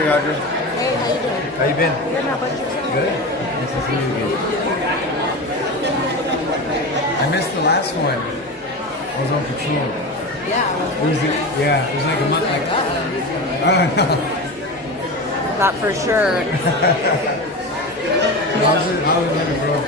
Hey, Audrey. Hey, how you doing? How you been? Good, how about yourself? Good. Nice to see you again. I missed the last one. I was on patrol. Yeah. It was like a month. Like, no. Not for sure. How was it, bro?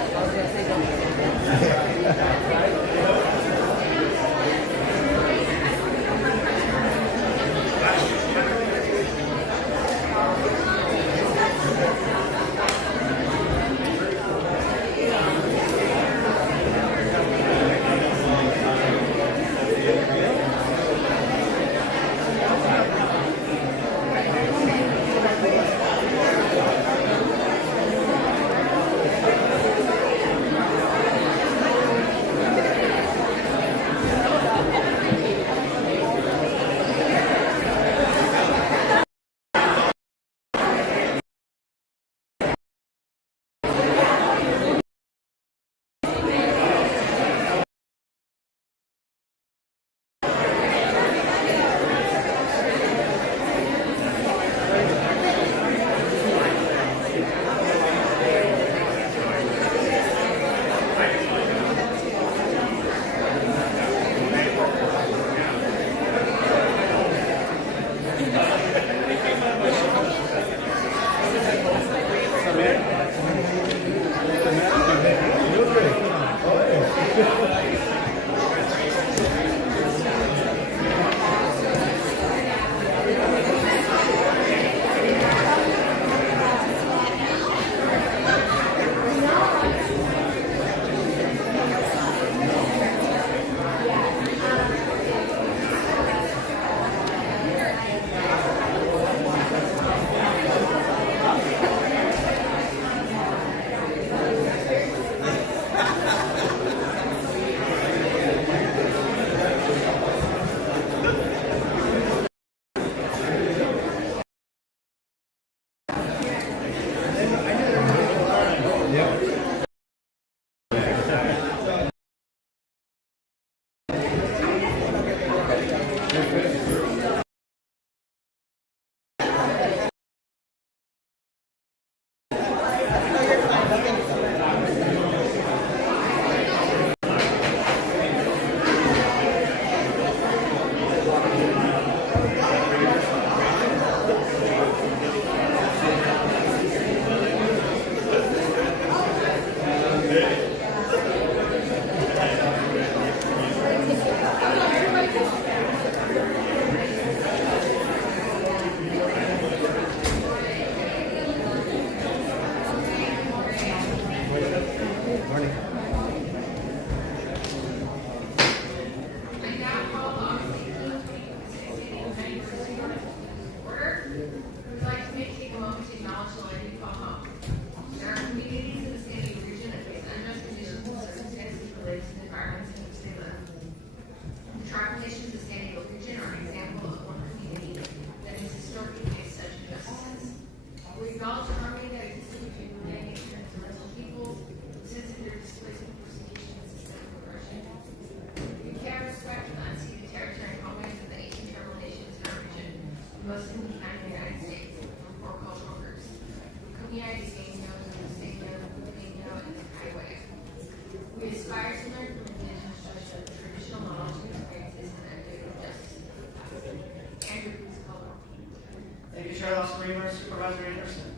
Supervisor Anderson.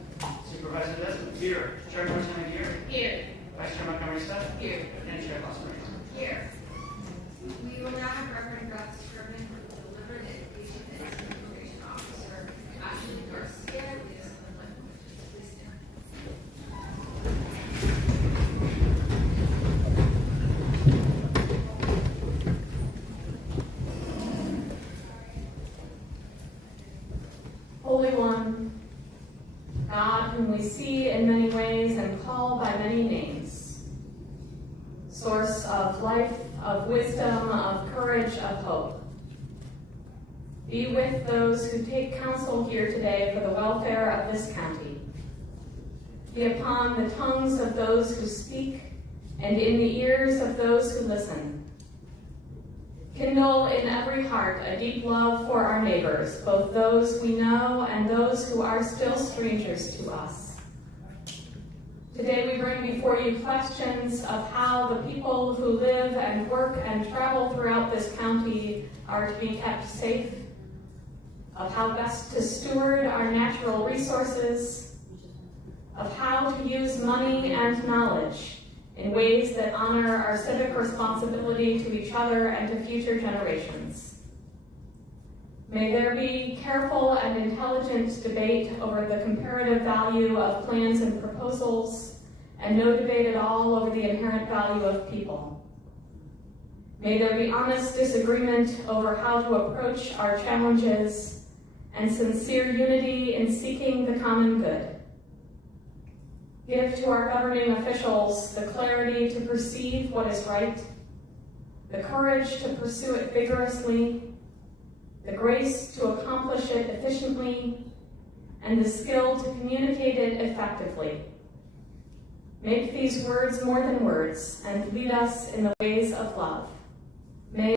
Supervisor Desmond. Here. Chairperson Aguirre. Here. Vice Chair Montgomery Scott. Here. And Chair Losmer. Here. We will now have Reverend Gus Sherman deliver the Education and Information Officer, Ashley Garcia, with us on the please stand. Holy One, God whom we see in many ways and call by many names, source of life, of wisdom, of courage, of hope, be with those who take counsel here today for the welfare of this county. Be upon the tongues of those who speak and in the ears of those who listen. Kindle in every heart a deep love for our neighbors, both those we know and those who are still strangers to us. Today we bring before you questions of how the people who live and work and travel throughout this county are to be kept safe, of how best to steward our natural resources, of how to use money and knowledge in ways that honor our civic responsibility to each other and to future generations. May there be careful and intelligent debate over the comparative value of plans and proposals, and no debate at all over the inherent value of people. May there be honest disagreement over how to approach our challenges and sincere unity in seeking the common good. Give to our governing officials the clarity to perceive what is right, the courage to pursue it vigorously, the grace to accomplish it efficiently, and the skill to communicate it effectively. Make these words more than words and lead us in the ways of love. May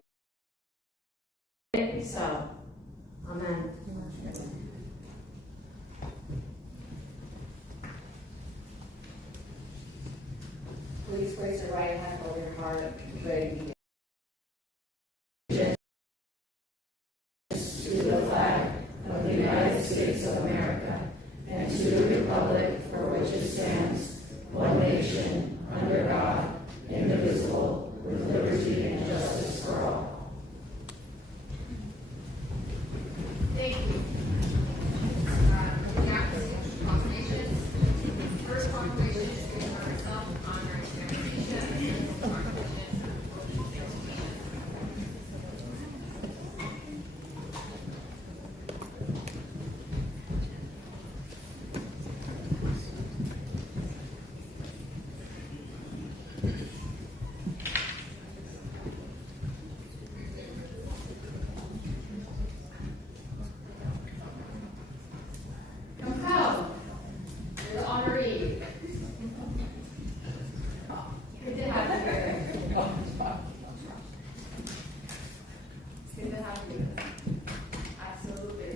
it be so. Amen. Please place your right hand over your heart. Ready to begin. To the flag of the United States of America and to the republic for which it stands, one nation, under God, indivisible, with liberty and justice for all. Thank you. We have the proclamations. First proclamation is given by herself, honoring Sam Atisha, and the proclamation will be execution. Come, you're the honoree. Good to have you here. It's good to have you. Absolutely.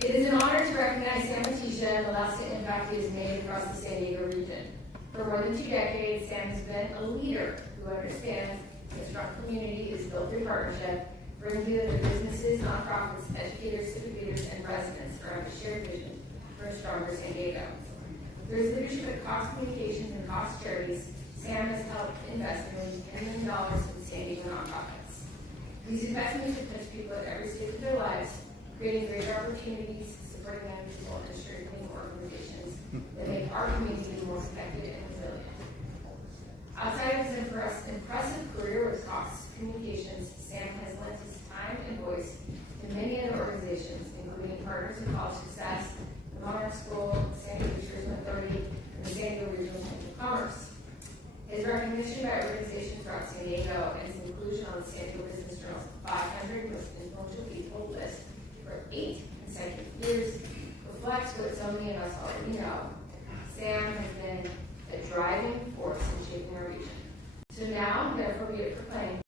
It is an honor to recognize Sam Atisha and the lasting impact he has made across the San Diego region. For more than 2 decades, Sam has been a leader who understands that a strong community is built through partnership, bringing together businesses, nonprofits, educators, civic leaders, and residents around a shared vision for a stronger San Diego. Through his leadership at Cox Communications and Cox Charities, Sam has helped invest nearly $10 million in San Diego nonprofits. These investments have touched people at every stage of their lives, creating greater opportunities, supporting young people, and strengthening organizations that make our community more connected and resilient. Outside of his impressive career with Cox Communications, Sam has lent his time and voice to many other organizations, including Partners in College Success, the Monarch School, the San Diego Tourism Authority, and the San Diego Regional Chamber of Commerce. His recognition by organizations throughout San Diego and his inclusion on the San Diego Business Journal's 500 most influential people list for 8 consecutive years reflects what so many of us already know. Sam has been a driving force in shaping our region. So now, therefore, we are proclaimed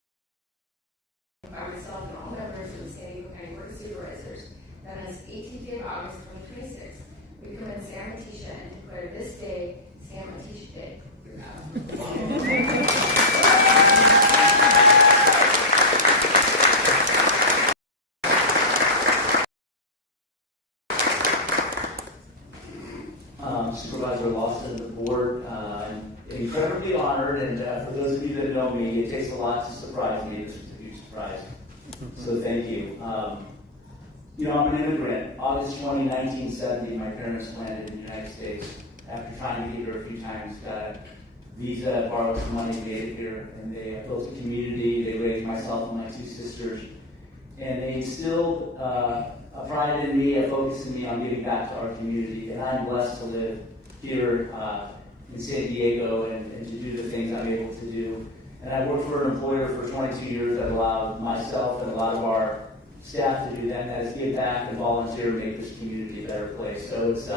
by myself and all members of the San Diego County Board of Supervisors that on this 18th day of August 2026, we commend Sam Atisha and declare this day Sam Atisha Day throughout. Supervisor Lawson, the board, I'm incredibly honored, and for those of you that know me, it takes a lot to surprise me. This was a huge surprise, so thank you. I'm an immigrant. August 20, 1970, my parents landed in the United States. After trying to get here a few times, got a visa, borrowed some money, made it here, and they built a community. They raised myself and my 2 sisters, and they instilled a pride in me, a focus in me on giving back to our community. And I'm blessed to live here in San Diego and to do the things I'm able to do. And I worked for an employer for 22 years that allowed myself and a lot of our staff to do that, and that is give back and volunteer and make this community a better place. So it's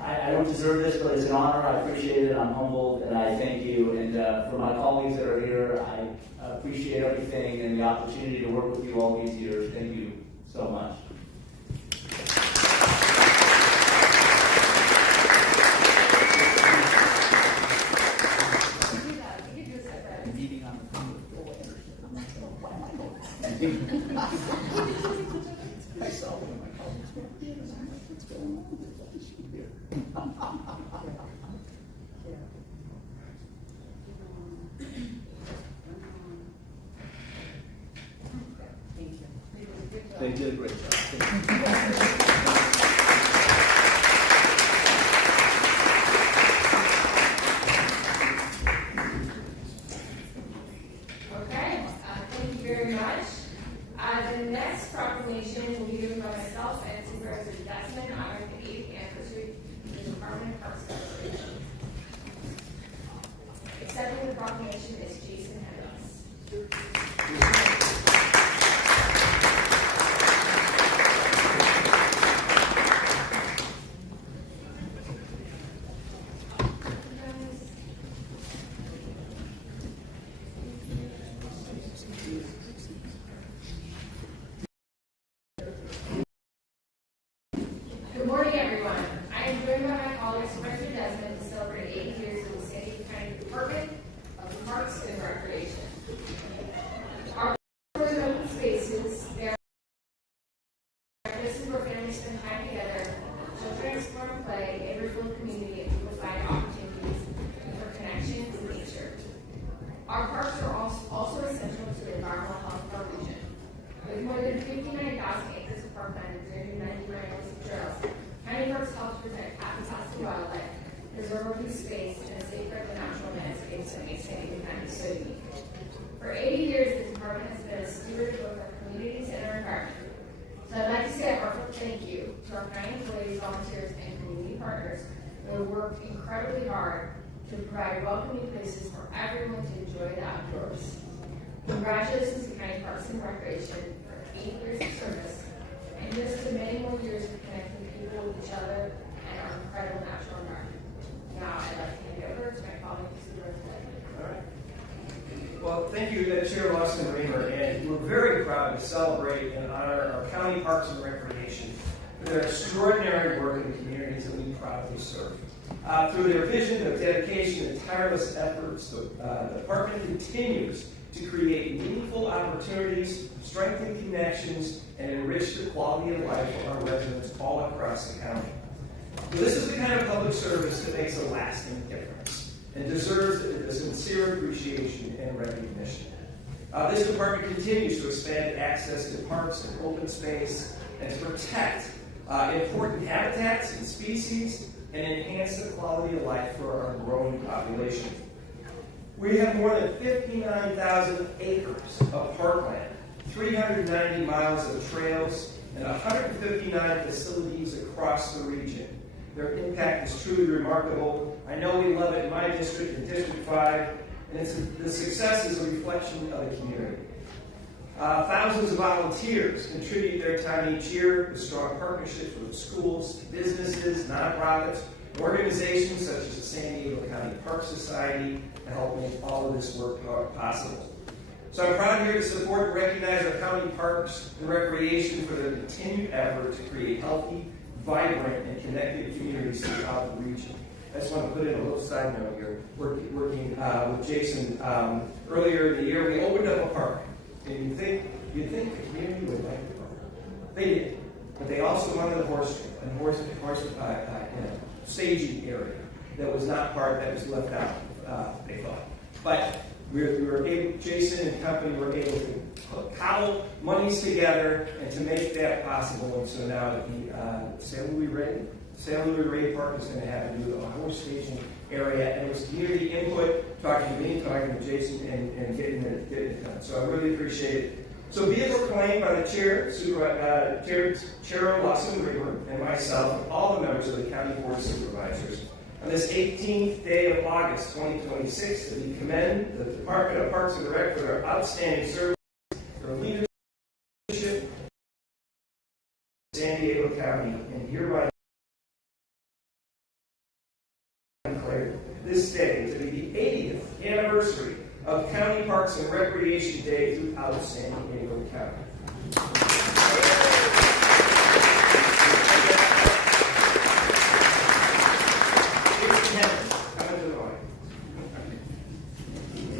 I don't deserve this, but it's an honor. I appreciate it. I'm humbled, and I thank you. And for my colleagues that are here, I appreciate everything and the opportunity to work with you all these years. Thank you so much. Meeting on the phone with Bill Anderson. Why am I going? I saw one of my colleagues go, what's going on with this issue here? They did a great job. Okay, thank you very much. The next proclamation will be given by myself and Supervisor Desmond on the 8th anniversary of the Department of Parks and Recreation. Accepting the proclamation is Jason Hendricks. Good morning, everyone. I am joined by my colleague, Supervisor Desmond, to celebrate 8 years of the San Diego County Department of Parks and Recreation. Our open spaces, they are places where families spend time together, children explore and play, neighbors build community, and people find opportunities for connection with nature. Our parks are also essential to the environmental health of our region. With more than 59,000 acres of parkland and 390 miles of trails, county parks help to protect habitats and wildlife, preserve open space, and safeguard the natural landscapes that make San Diego County so unique. For 80 years, the department has been a steward of both our communities and our environment. So I'd like to say a heartfelt thank you to our county employees, volunteers, and community partners who have worked incredibly hard to provide welcoming places for everyone to enjoy the outdoors. Congratulations to County Parks and Recreation for 8 years of service, and here's to many more years of connecting people with each other and our incredible natural environment. Now, I'd like to hand it over to my colleague, Supervisor Desmond. All right. Well, thank you, Chair Lawson Reamer, and we're very proud to celebrate and honor our County Parks and Recreation for their extraordinary work in the communities that we proudly serve. Through their vision of dedication and tireless efforts, the department continues to create meaningful opportunities, strengthen connections, and enrich the quality of life for our residents all across the county. So this is the kind of public service that makes a lasting difference and deserves a sincere appreciation and recognition. This department continues to expand access to parks and open space and to protect important habitats and species and enhance the quality of life for our growing population. We have more than 59,000 acres of parkland, 390 miles of trails, and 159 facilities across the region. Their impact is truly remarkable. I know we love it in my district, in District 5, and the success is a reflection of the community. Thousands of volunteers contribute their time each year with strong partnerships with schools, businesses, nonprofits, organizations such as the San Diego County Park Society to help make all of this work possible. So I'm proud here to support and recognize our county parks and recreation for their continued effort to create healthy, vibrant, and connected communities throughout the region. I just want to put in a little side note here. Working with Jason earlier in the year, we opened up a park. And you'd think the community would like the park. They did, but they also wanted a horse staging area that was not part that was left out. They thought, but we were able. Jason and company were able to cobble monies together and to make that possible. And so now the San Luis Rey Park is going to have to do a horse staging area, and it was community input, talking to me, talking to Jason, and getting it done. So I really appreciate it. So be it proclaimed by the Chair Lawson Reamer, and myself, and all the members of the County Board of Supervisors, on this 18th day of August 2026, that we commend the Department of Parks and Rec for their outstanding service, their leadership in San Diego County, and hereby this day to be the 80th anniversary of County Parks and Recreation Day throughout San Diego County.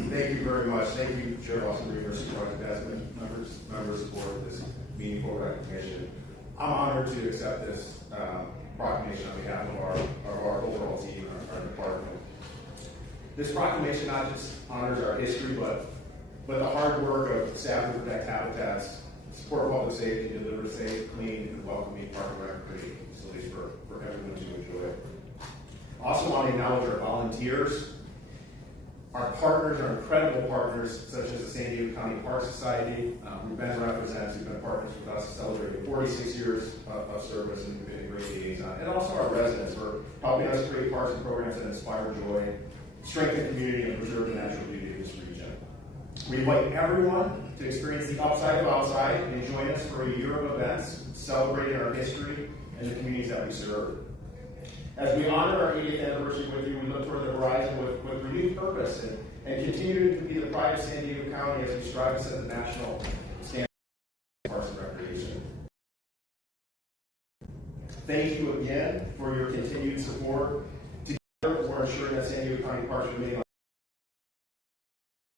Thank you very much. Thank you, Chair Austin Reaver, Supervisor Desmond, members of the board for this meaningful recognition. I'm honored to accept this proclamation on behalf of our overall team and our department. This proclamation not just honors our history, but the hard work of staff who protect habitats, support public safety, deliver safe, clean, and welcoming park and recreation facilities for everyone to enjoy. Also want to acknowledge our volunteers, our partners, our incredible partners, such as the San Diego County Park Society, who Ben represents, who've been partners with us, celebrating 46 years of service and been a great liaison, and also our residents for helping us create parks and programs that inspire joy, strengthen community, and preserve the natural beauty of this region. We invite everyone to experience the upside of outside and join us for a year of events celebrating our history and the communities that we serve. As we honor our 80th anniversary with you, we look toward the horizon with renewed purpose and continue to be the pride of San Diego County as we strive to set the national standard for parks and recreation. Thank you again for your continued support. Together, we're ensuring that San Diego County Parks remain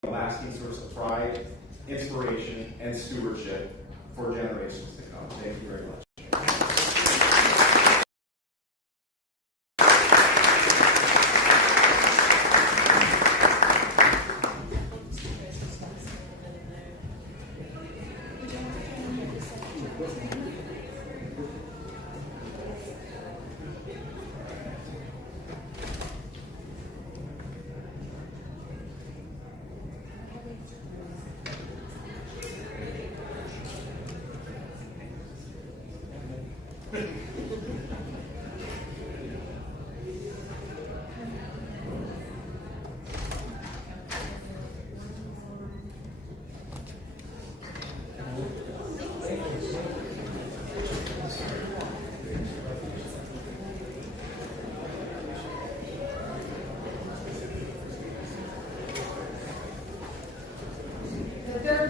a lasting source of pride, inspiration, and stewardship for generations to come. Thank you very much.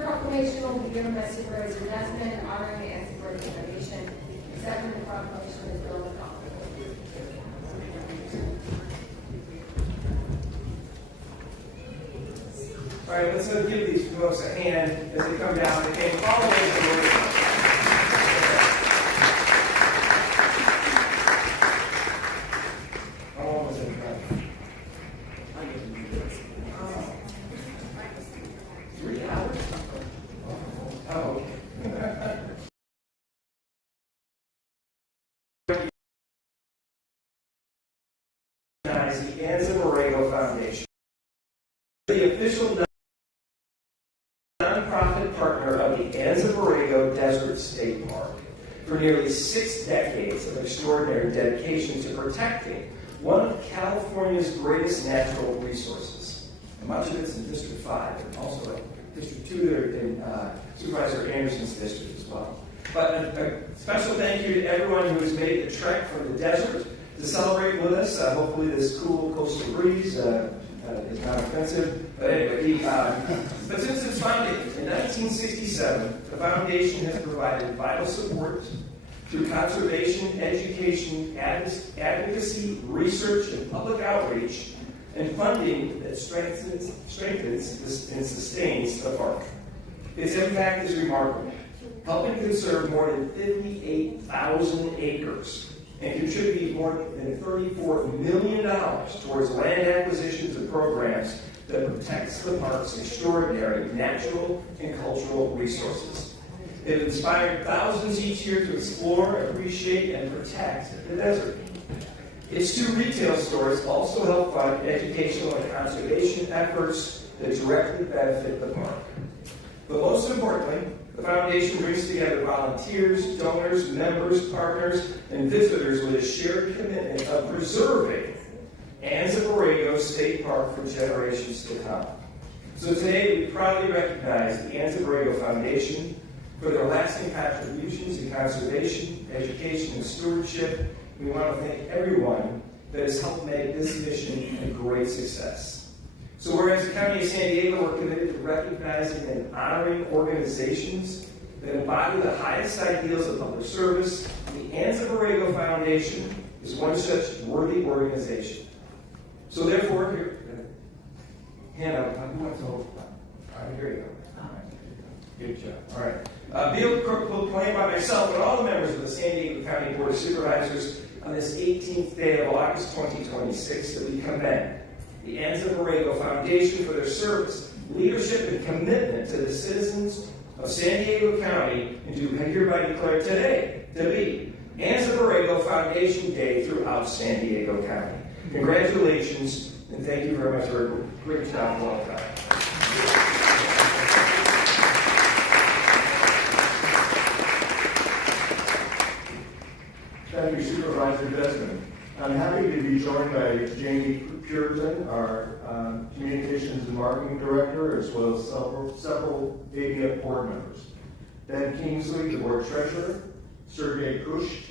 Proclamation will be given by Supervisor Desmond, honoring and supporting the foundation. Accepting the proclamation is Bill McConnell. All right, let's give these folks a hand as they come down. They came all the way to the Lord. How long was it? 3 hours? Oh, the Anza Borrego Foundation, the official nonprofit partner of the Anza Borrego Desert State Park, for nearly 6 decades of extraordinary dedication to protecting one of California's greatest natural resources. And much of it's in District 5 and also in District 2 in Supervisor Anderson's district as well. But a special thank you to everyone who has made the trek from the desert to celebrate with us. Hopefully this cool coastal breeze is not offensive. But anyway, but since its founding in 1967, the foundation has provided vital support through conservation, education, advocacy, research, and public outreach, and funding that strengthens and sustains the park. Its impact is remarkable, helping conserve more than 58,000 acres and contribute more than $34 million towards land acquisitions and programs that protects the park's extraordinary natural and cultural resources. It inspired thousands each year to explore, appreciate, and protect the desert. Its 2 retail stores also help fund educational and conservation efforts that directly benefit the park. But most importantly, the foundation brings together volunteers, donors, members, partners, and visitors with a shared commitment of preserving Anza Borrego State Park for generations to come. So today we proudly recognize the Anza Borrego Foundation for their lasting contributions in conservation, education, and stewardship. We want to thank everyone that has helped make this mission a great success. So whereas the County of San Diego, we're committed to recognizing and honoring organizations that embody the highest ideals of public service, the Anza Borrego Foundation is one such worthy organization. So therefore, here, Hannah, who wants to hold? All right, here you go. Good job. All right. Be proclaimed by myself and all the members of the San Diego County Board of Supervisors on this 18th day of August 2026 that we commend the Anza Borrego Foundation for their service, leadership, and commitment to the citizens of San Diego County, and do hereby declare today to be Anza Borrego Foundation Day throughout San Diego County. Congratulations, and thank you very much for a great job. Well done. Thank you, Supervisor Desmond. I'm happy to be joined by Jamie Puritan, our Communications and Marketing Director, as well as several ABF board members. Ben Kingsley, the Board Treasurer, Sergey Kush,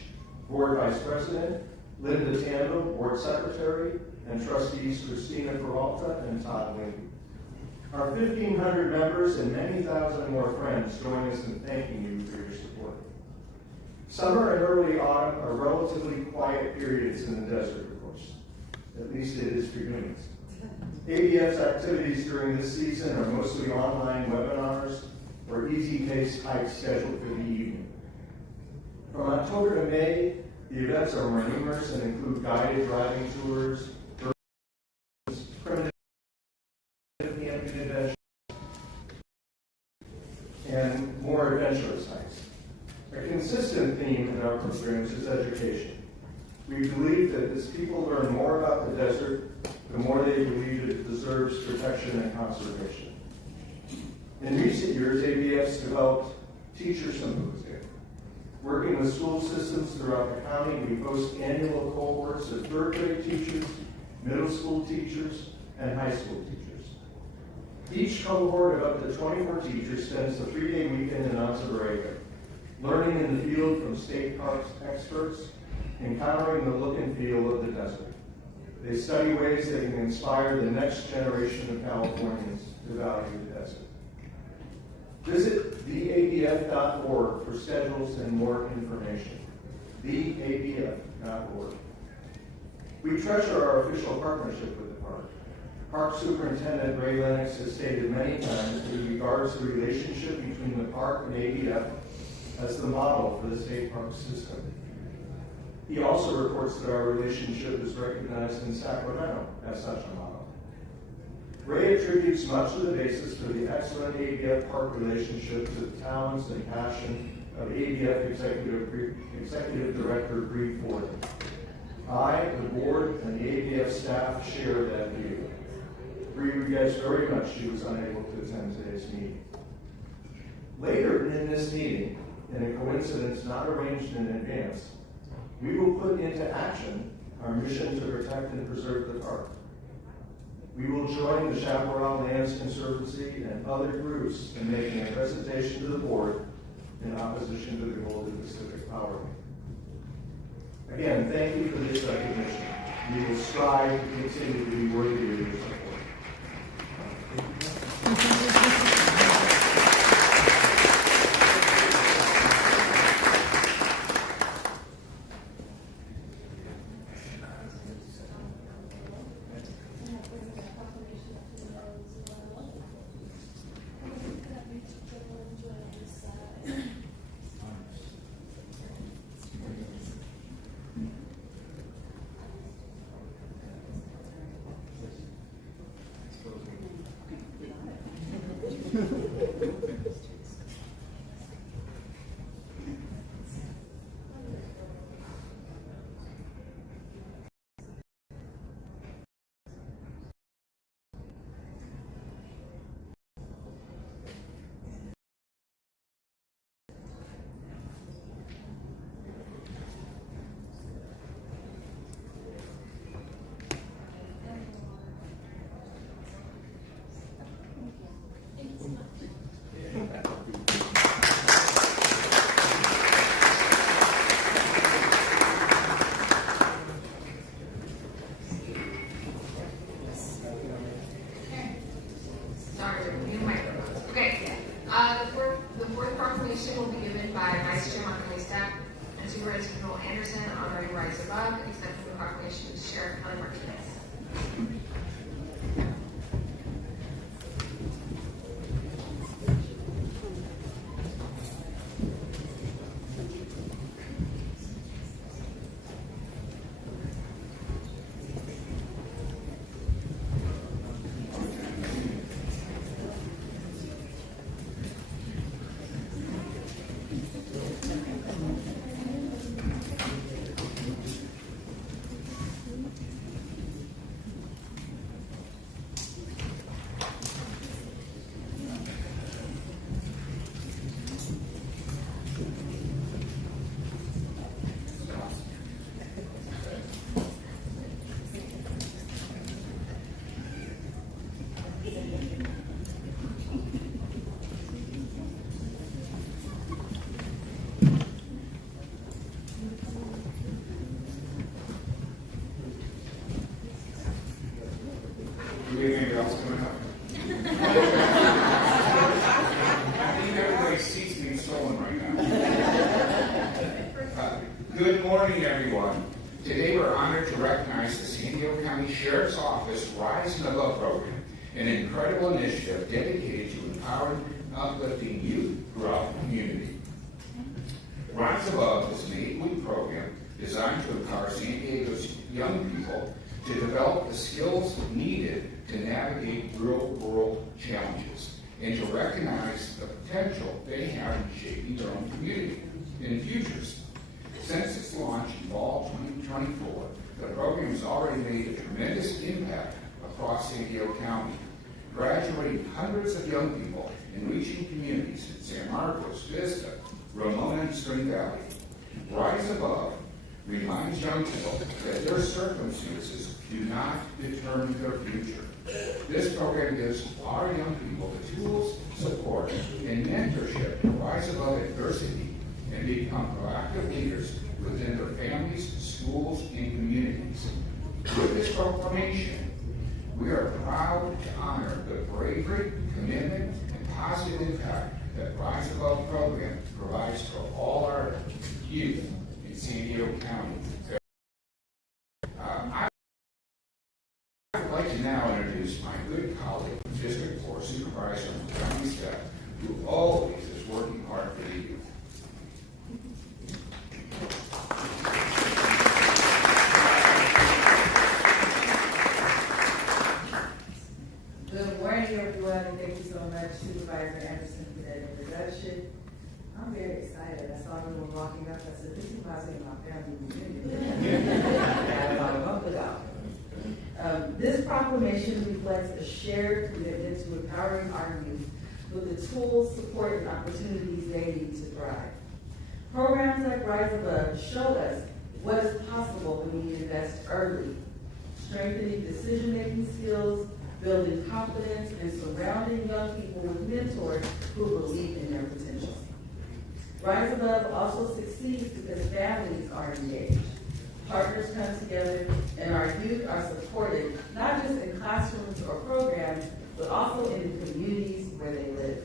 Board Vice President, Linda Tandle, Board Secretary, and Trustees Christina Peralta and Todd Lindy. Our 1,500 members and many thousand more friends join us in thanking you for your support. Summer and early autumn are relatively quiet periods in the desert, of course. At least it is for humans. ABF's activities during this season are mostly online webinars or easy-paced hikes scheduled for the evening. From October to May, the events are more numerous and include guided driving tours, primitive camping adventures, and more adventurous hikes. A consistent theme in our programs is education. We believe that as people learn more about the desert, the more they believe it deserves protection and conservation. In recent years, ABF's developed Teacher Symposium. Working with school systems throughout the county, we host annual cohorts of third grade teachers, middle school teachers, and high school teachers. Each cohort of up to 24 teachers spends a 3-day weekend in Anza Borrego, learning in the field from state parks experts, encountering the look and feel of the desert. They study ways they can inspire the next generation of Californians to value the desert. Visit theabf.org for schedules and more information. theabf.org. We treasure our official partnership with the park. Park Superintendent Ray Lennox has stated many times that he regards the relationship between the park and ABF as the model for the state park system. He also reports that our relationship is recognized in Sacramento as such a model. Ray attributes much of the basis for the excellent ABF park relationship to the talents and passion of ABF Executive Director Bree Ford. I, the board, and the ABF staff share that view. Bree regrets very much she was unable to attend today's meeting. Later in this meeting, in a coincidence not arranged in advance, we will put into action our mission to protect and preserve the park. We will join the Chaparral Lands Conservancy and other groups in making a presentation to the board in opposition to the Golden Pacific Power. Again, thank you for this recognition. We will strive to continue to be worthy of your support. Superintendent General Anderson honoring Rise Above and accepting the proclamation to Sheriff Kelly Martinez. Do we have anything else coming up? I think everybody's seat's being stolen right now. Good morning, everyone. Today we're honored to recognize the San Diego County Sheriff's Office Rise and Above program, an incredible initiative dedicated to empowering and uplifting youth throughout the community. Rise Above is an 8-week program designed to empower San Diego's young people to develop the skills needed to navigate real-world challenges and to recognize the potential they have in shaping their own community and futures. Since its launch in fall 2024, the program has already made a tremendous impact across San Diego County, graduating hundreds of young people in reaching communities in San Marcos, Vista, Ramona, and Spring Valley. Rise Above reminds young people that their circumstances do not determine their future. This program gives our young people the tools, support, and mentorship to rise above adversity and become proactive leaders within their families, schools, and communities. With this proclamation, we are proud to honor the bravery, commitment, and positive impact that Rise Above program provides for all our youth in San Diego County. I would like to now introduce my good colleague, District 4 Supervisor and county staff, who always is working hard for the youth. Good morning, everyone, and thank you so much, Supervisor Anderson, for that introduction. I'm very excited. I saw everyone walking up. I said, this is my family reunion. That's about a month ago. This proclamation reflects a shared commitment to empowering our youth with the tools, support, and opportunities they need to thrive. Programs like Rise Above show us what is possible when we invest early, strengthening decision-making skills, building confidence, and surrounding young people with mentors who believe in their potential. Rise Above also succeeds because families are engaged. Partners come together, and our youth are supported, not just in classrooms or programs, but also in the communities where they live.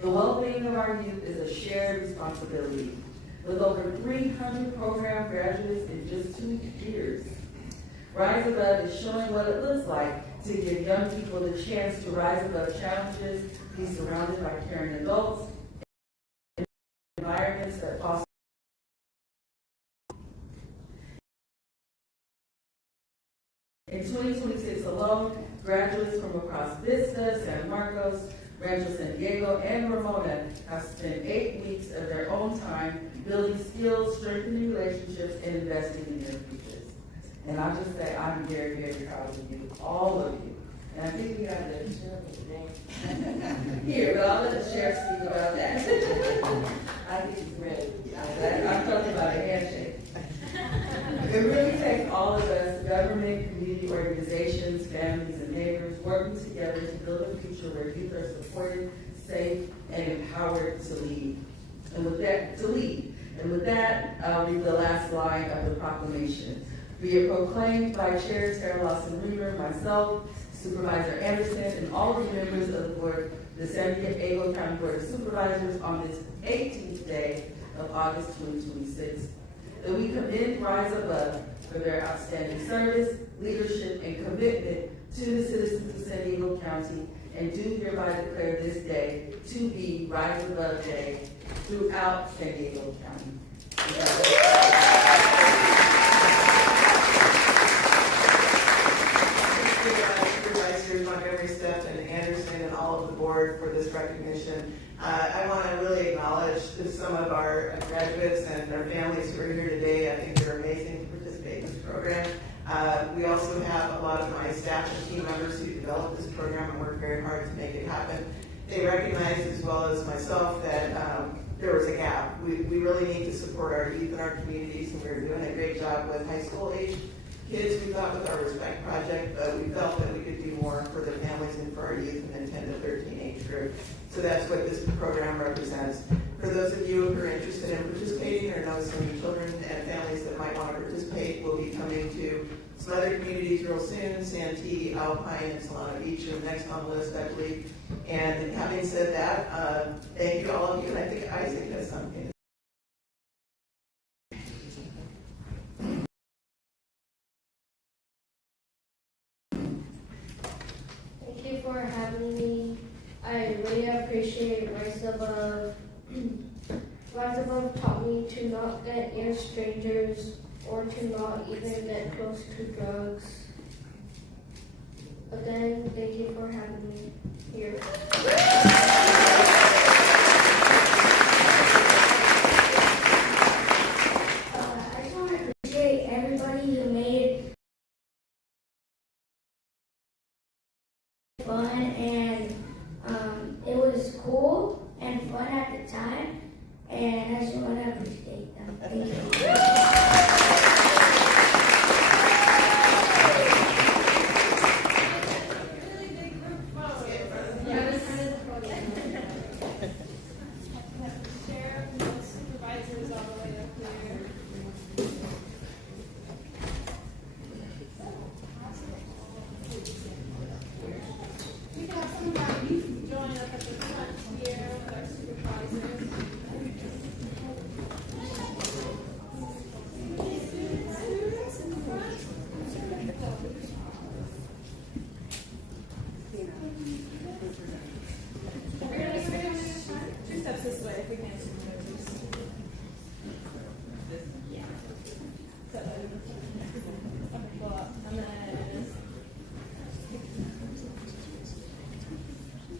The well-being of our youth is a shared responsibility. With over 300 program graduates in just 2 years, Rise Above is showing what it looks like to give young people the chance to rise above challenges, be surrounded by caring adults, and environments that foster. In 2026 alone, graduates from across Vista, San Marcos, Rancho San Diego, and Ramona have spent 8 weeks of their own time building skills, strengthening relationships, and investing in their futures. And I'll just say I'm very, very proud of you, all of you. And I think we got the sheriff today here, but I'll let the sheriff speak about that. I think he's ready. I'm talking about a handshake. It really takes all of us, government, community organizations, families, and neighbors, working together to build a future where youth are supported, safe, and empowered to lead. And with that, I'll read the last line of the proclamation. Be it proclaimed by Chair Tara Lawson-Reamer, myself, Supervisor Anderson, and all the members of the board, the San Diego County Board of Supervisors on this 18th day of August 2026. we commend Rise Above for their outstanding service, leadership, and commitment to the citizens of San Diego County, and do hereby declare this day to be Rise Above Day throughout San Diego County. Supervisors Montgomery, Steph, and Anderson, and all of the board for this recognition. I want to really acknowledge some of our graduates and their families who are here today. I think they're amazing to participate in this program. We also have a lot of my staff and team members who developed this program and worked very hard to make it happen. They recognize, as well as myself, that there was a gap. We really need to support our youth in our communities, and we're doing a great job with high school age kids, we thought, with our Respect Project, but we felt that we could do more for the families and for our youth in the 10 to 13 age group. So that's what this program represents. For those of you who are interested in participating or know some children and families that might want to participate, we'll be coming to some other communities real soon, Santee, Alpine, and Solana Beach are next on the list, I believe. And having said that, thank you to all of you, and I think Isaac has something. Thank you for having me. I really appreciate Rise Above. Rise Above taught me to not get near strangers or to not even get close to drugs. Again, thank you for having me here. I just want to appreciate everybody who made fun, and it was cool and fun at the time, and I just want to appreciate them. Thank you.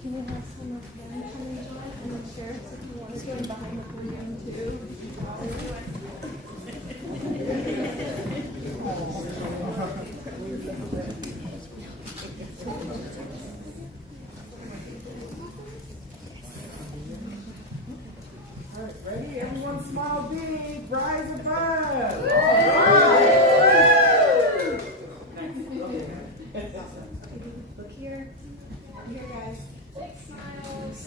Can we have some of them come and join? And then share if you want to go behind the podium too. All right, ready? Everyone smile big. Rise above. Look here. Here, guys. Big smiles.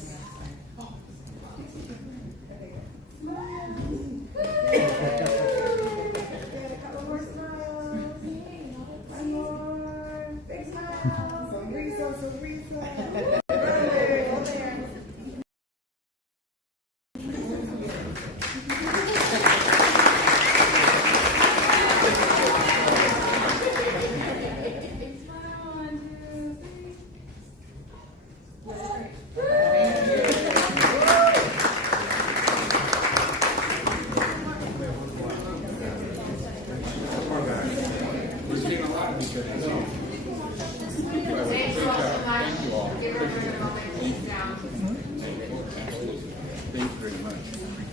A couple more smiles. One more. Big smiles. Sonrisa.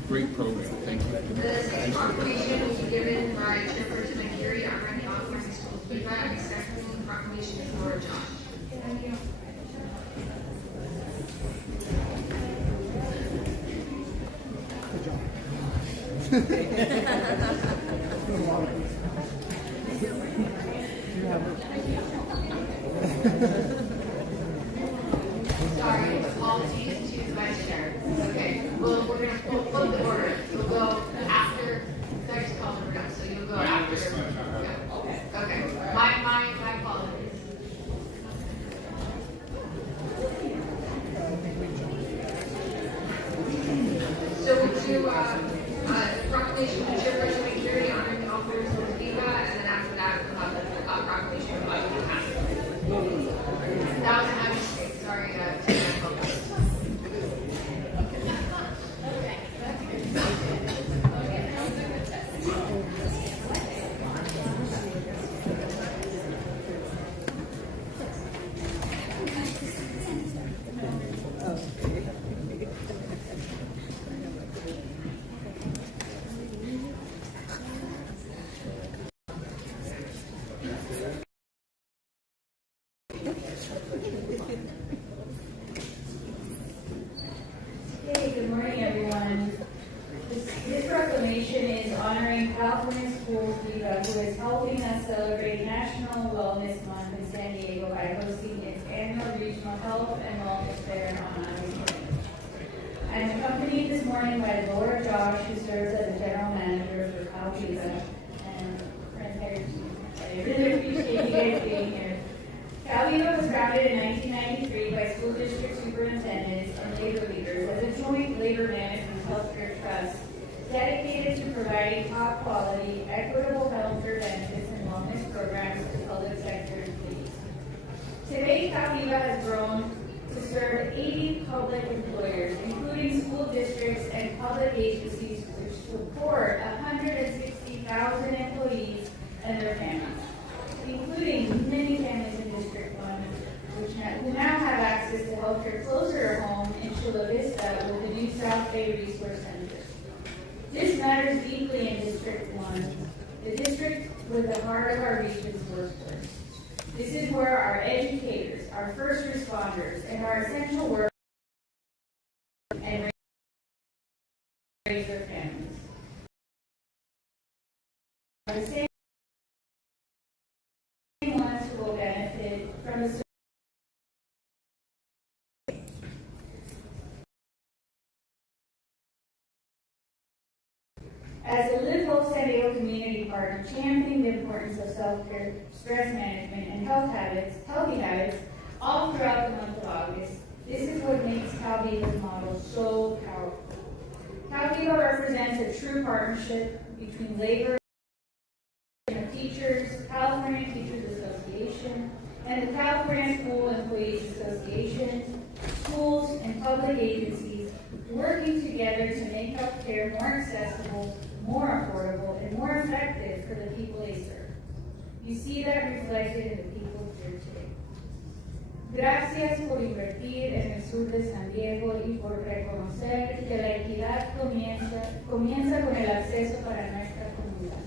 Great program, thank you. The same proclamation will be given by Chairperson Akiri on Randy Hawthorne School feedback, accepting proclamation is Laura John. Thank you. Sorry, apologies to the Vice Chair. Okay, well, we're going to flip the order. You'll go after, I just called her down, so you'll go after. Yeah. Okay, my apologies. So we'll do proclamation of Chairperson Akiri honoring Viva, who is helping us celebrate National Wellness Month in San Diego by hosting its annual Regional Health and Wellness Fair on August 20th. I'm accompanied this morning by Laura Josh, who serves as the General Manager for Cal Viva, and I really appreciate you guys being here. Cal Viva was founded in 1993 by school district superintendents and labor leaders as a joint labor management healthcare trust dedicated to providing top quality, equitable healthcare benefits and wellness programs to public sector employees. Today, Cal Viva has grown to serve 80 public employers, including school districts and public agencies, which support 160,000 employees and their families, including many families in District 1, who now have access to healthcare closer to home in Chula Vista with the new South Bay Resource Center. This matters deeply in District 1, the district with the heart of our region's workforce. This is where our educators, our first responders, and our essential workers and raise their families. The same ones who will benefit from the As a Live Health San Diego community partner championing the importance of self-care, stress management, and healthy habits all throughout the month of August, this is what makes Cal Viva's model so powerful. Cal Viva represents a true partnership between labor and teachers, California Teachers Association, and the California School Employees Association, schools, and public agencies working together to make healthcare more accessible, more affordable, and more effective for the people they serve. You see that reflected in the people here today. Gracias por invertir en el sur de San Diego y por reconocer que la equidad comienza con el acceso para nuestra comunidad.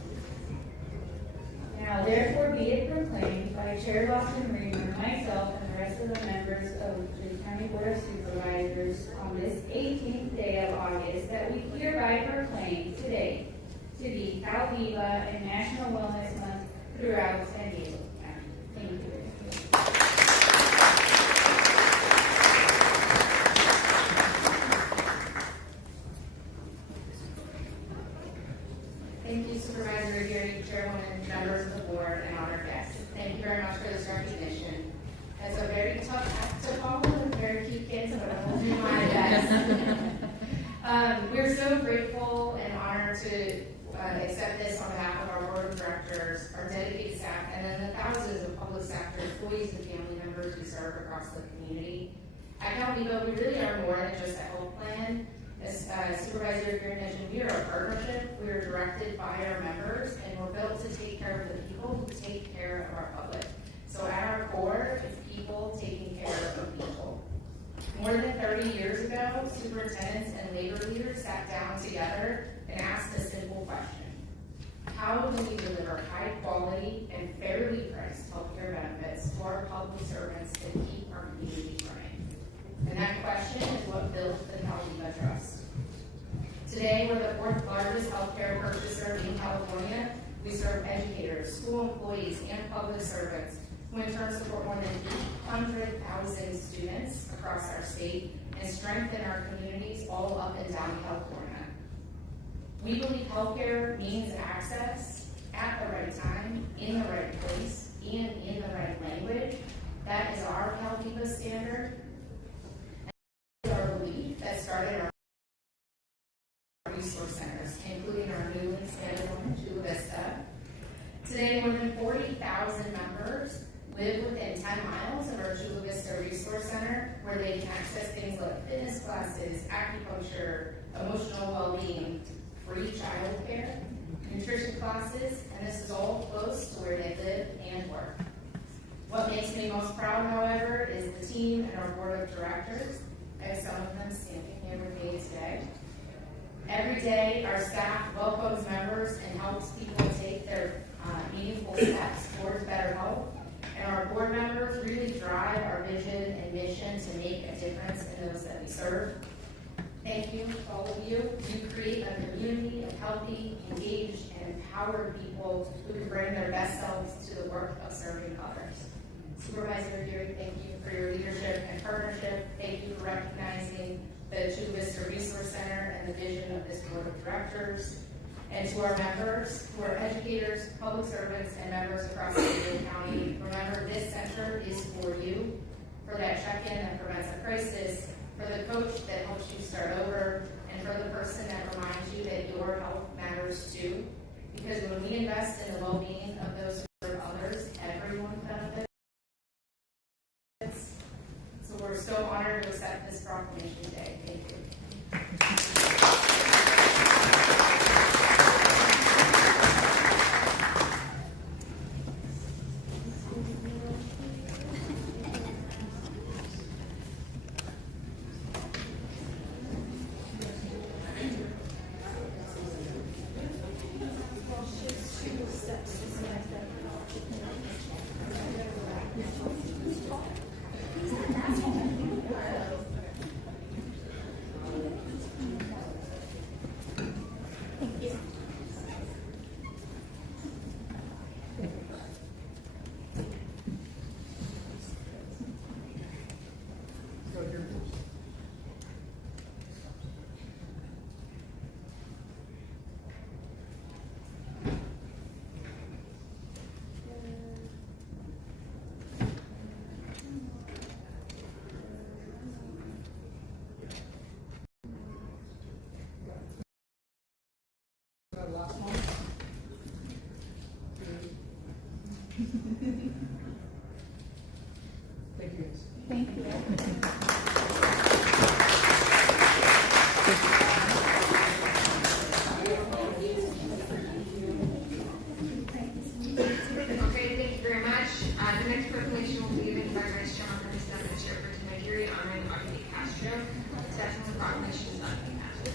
Now, therefore, be it proclaimed by Chair Lawson Reamer, myself, and the rest of the members of the County Board of Supervisors on this 18th day of August that we hereby proclaim today to be Cal Viva and National Wellness Month throughout San Diego County. Thank you. Thank you, Supervisor Aguirre, Chairwoman, members of the board, and honored guests. Thank you very much for this recognition. It's a very tough act to follow with very cute kids, but I will do my best. We're so grateful and honored to accept this on behalf of our board of directors, our dedicated staff, and then the thousands of public sector employees and family members we serve across the community. At Cal Viva, we really are more than just a health plan. As Supervisor Aguirre mentioned, we are a partnership. We are directed by our members, and we're built to take care of the people who take care of our public. So at our core, it's people taking care of people. More than 30 years ago, superintendents and labor leaders sat down together and asked a simple question. How do we deliver high quality and fairly priced healthcare benefits to our public servants that keep our community running? And that question is what built the Cal Viva Trust. Today, we're the fourth largest healthcare purchaser in California. We serve educators, school employees, and public servants who in turn support more than 800,000 students across our state and strengthen our communities all up and down California. We believe healthcare means access at the right time, in the right place, and in the right language. That is our Cal Viva standard. And our belief that started our resource centers, including our newly expanded one in Chula Vista. Today, more than 40,000 members live within 10 miles of our Chula Vista Resource Center, where they can access things like fitness classes, acupuncture, emotional well-being, free child care, nutrition classes, and this is all close to where they live and work. What makes me most proud, however, is the team and our board of directors. I have some of them standing here with me today. Every day, our staff welcomes members and helps people take their meaningful steps towards better health. And our board members really drive our vision and mission to make a difference in those that we serve. Thank you to all of you. You create a community of healthy, engaged, and empowered people who can bring their best selves to the work of serving others. Supervisor Geary, thank you for your leadership and partnership. Thank you for recognizing the Chula Vista Resource Center and the vision of this board of directors. And to our members, who are educators, public servants, and members across San Diego County, remember this center is for you, for that check-in that prevents a crisis, for the coach that helps you start over, and for the person that reminds you that your health matters too. Because when we invest in the well-being of those who serve others, everyone benefits. So we're so honored to accept this proclamation today. Thank you. Thank you. Okay, thank you very much. The next proclamation will be given by Vice Chairman Carmesta and Chairperson Geary honoring Audrey Castro. Attaching the proclamation is not being passed.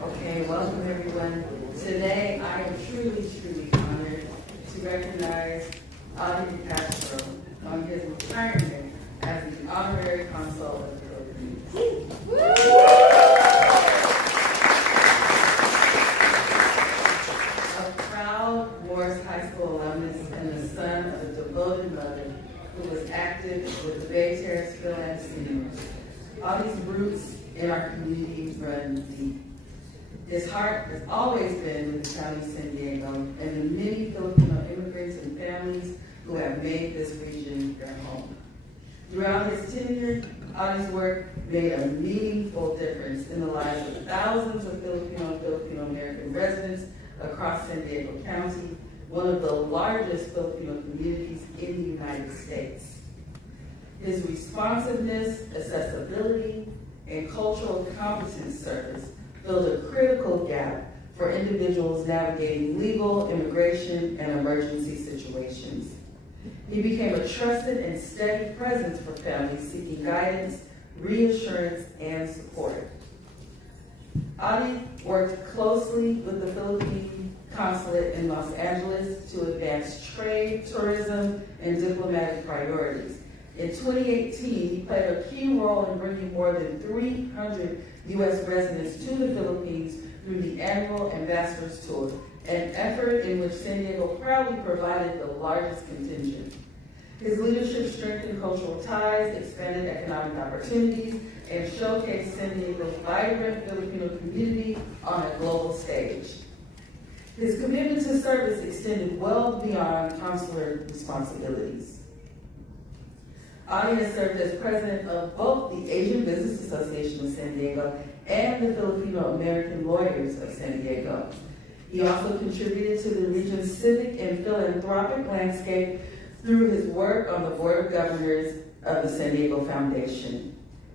Okay, welcome everyone. Today I am truly, truly honored to recognize Audrey Castro on his retirement as the Honorary Consul of the Philippines. A proud Morris High School alumnus and the son of a devoted mother who was active with the Bay Terrace Philadelphia Seniors. Audrey's roots in our community run deep. His heart has always been with the county of San Diego and the many Filipino immigrants and families who have made this region their home. Throughout his tenure, Audrey's work made a meaningful difference in the lives of thousands of Filipino and Filipino American residents across San Diego County, one of the largest Filipino communities in the United States. His responsiveness, accessibility, and cultural competence service filled a critical gap for individuals navigating legal, immigration, and emergency situations. He became a trusted and steady presence for families seeking guidance, reassurance, and support. Audrey worked closely with the Philippine Consulate in Los Angeles to advance trade, tourism, and diplomatic priorities. In 2018, he played a key role in bringing more than 300 U.S. residents to the Philippines through the annual Ambassadors Tour, an effort in which San Diego proudly provided the largest contingent. His leadership strengthened cultural ties, expanded economic opportunities, and showcased San Diego's vibrant Filipino community on a global stage. His commitment to service extended well beyond consular responsibilities. Audie has served as president of both the Asian Business Association of San Diego and the Filipino American Lawyers of San Diego. He also contributed to the region's civic and philanthropic landscape through his work on the Board of Governors of the San Diego Foundation.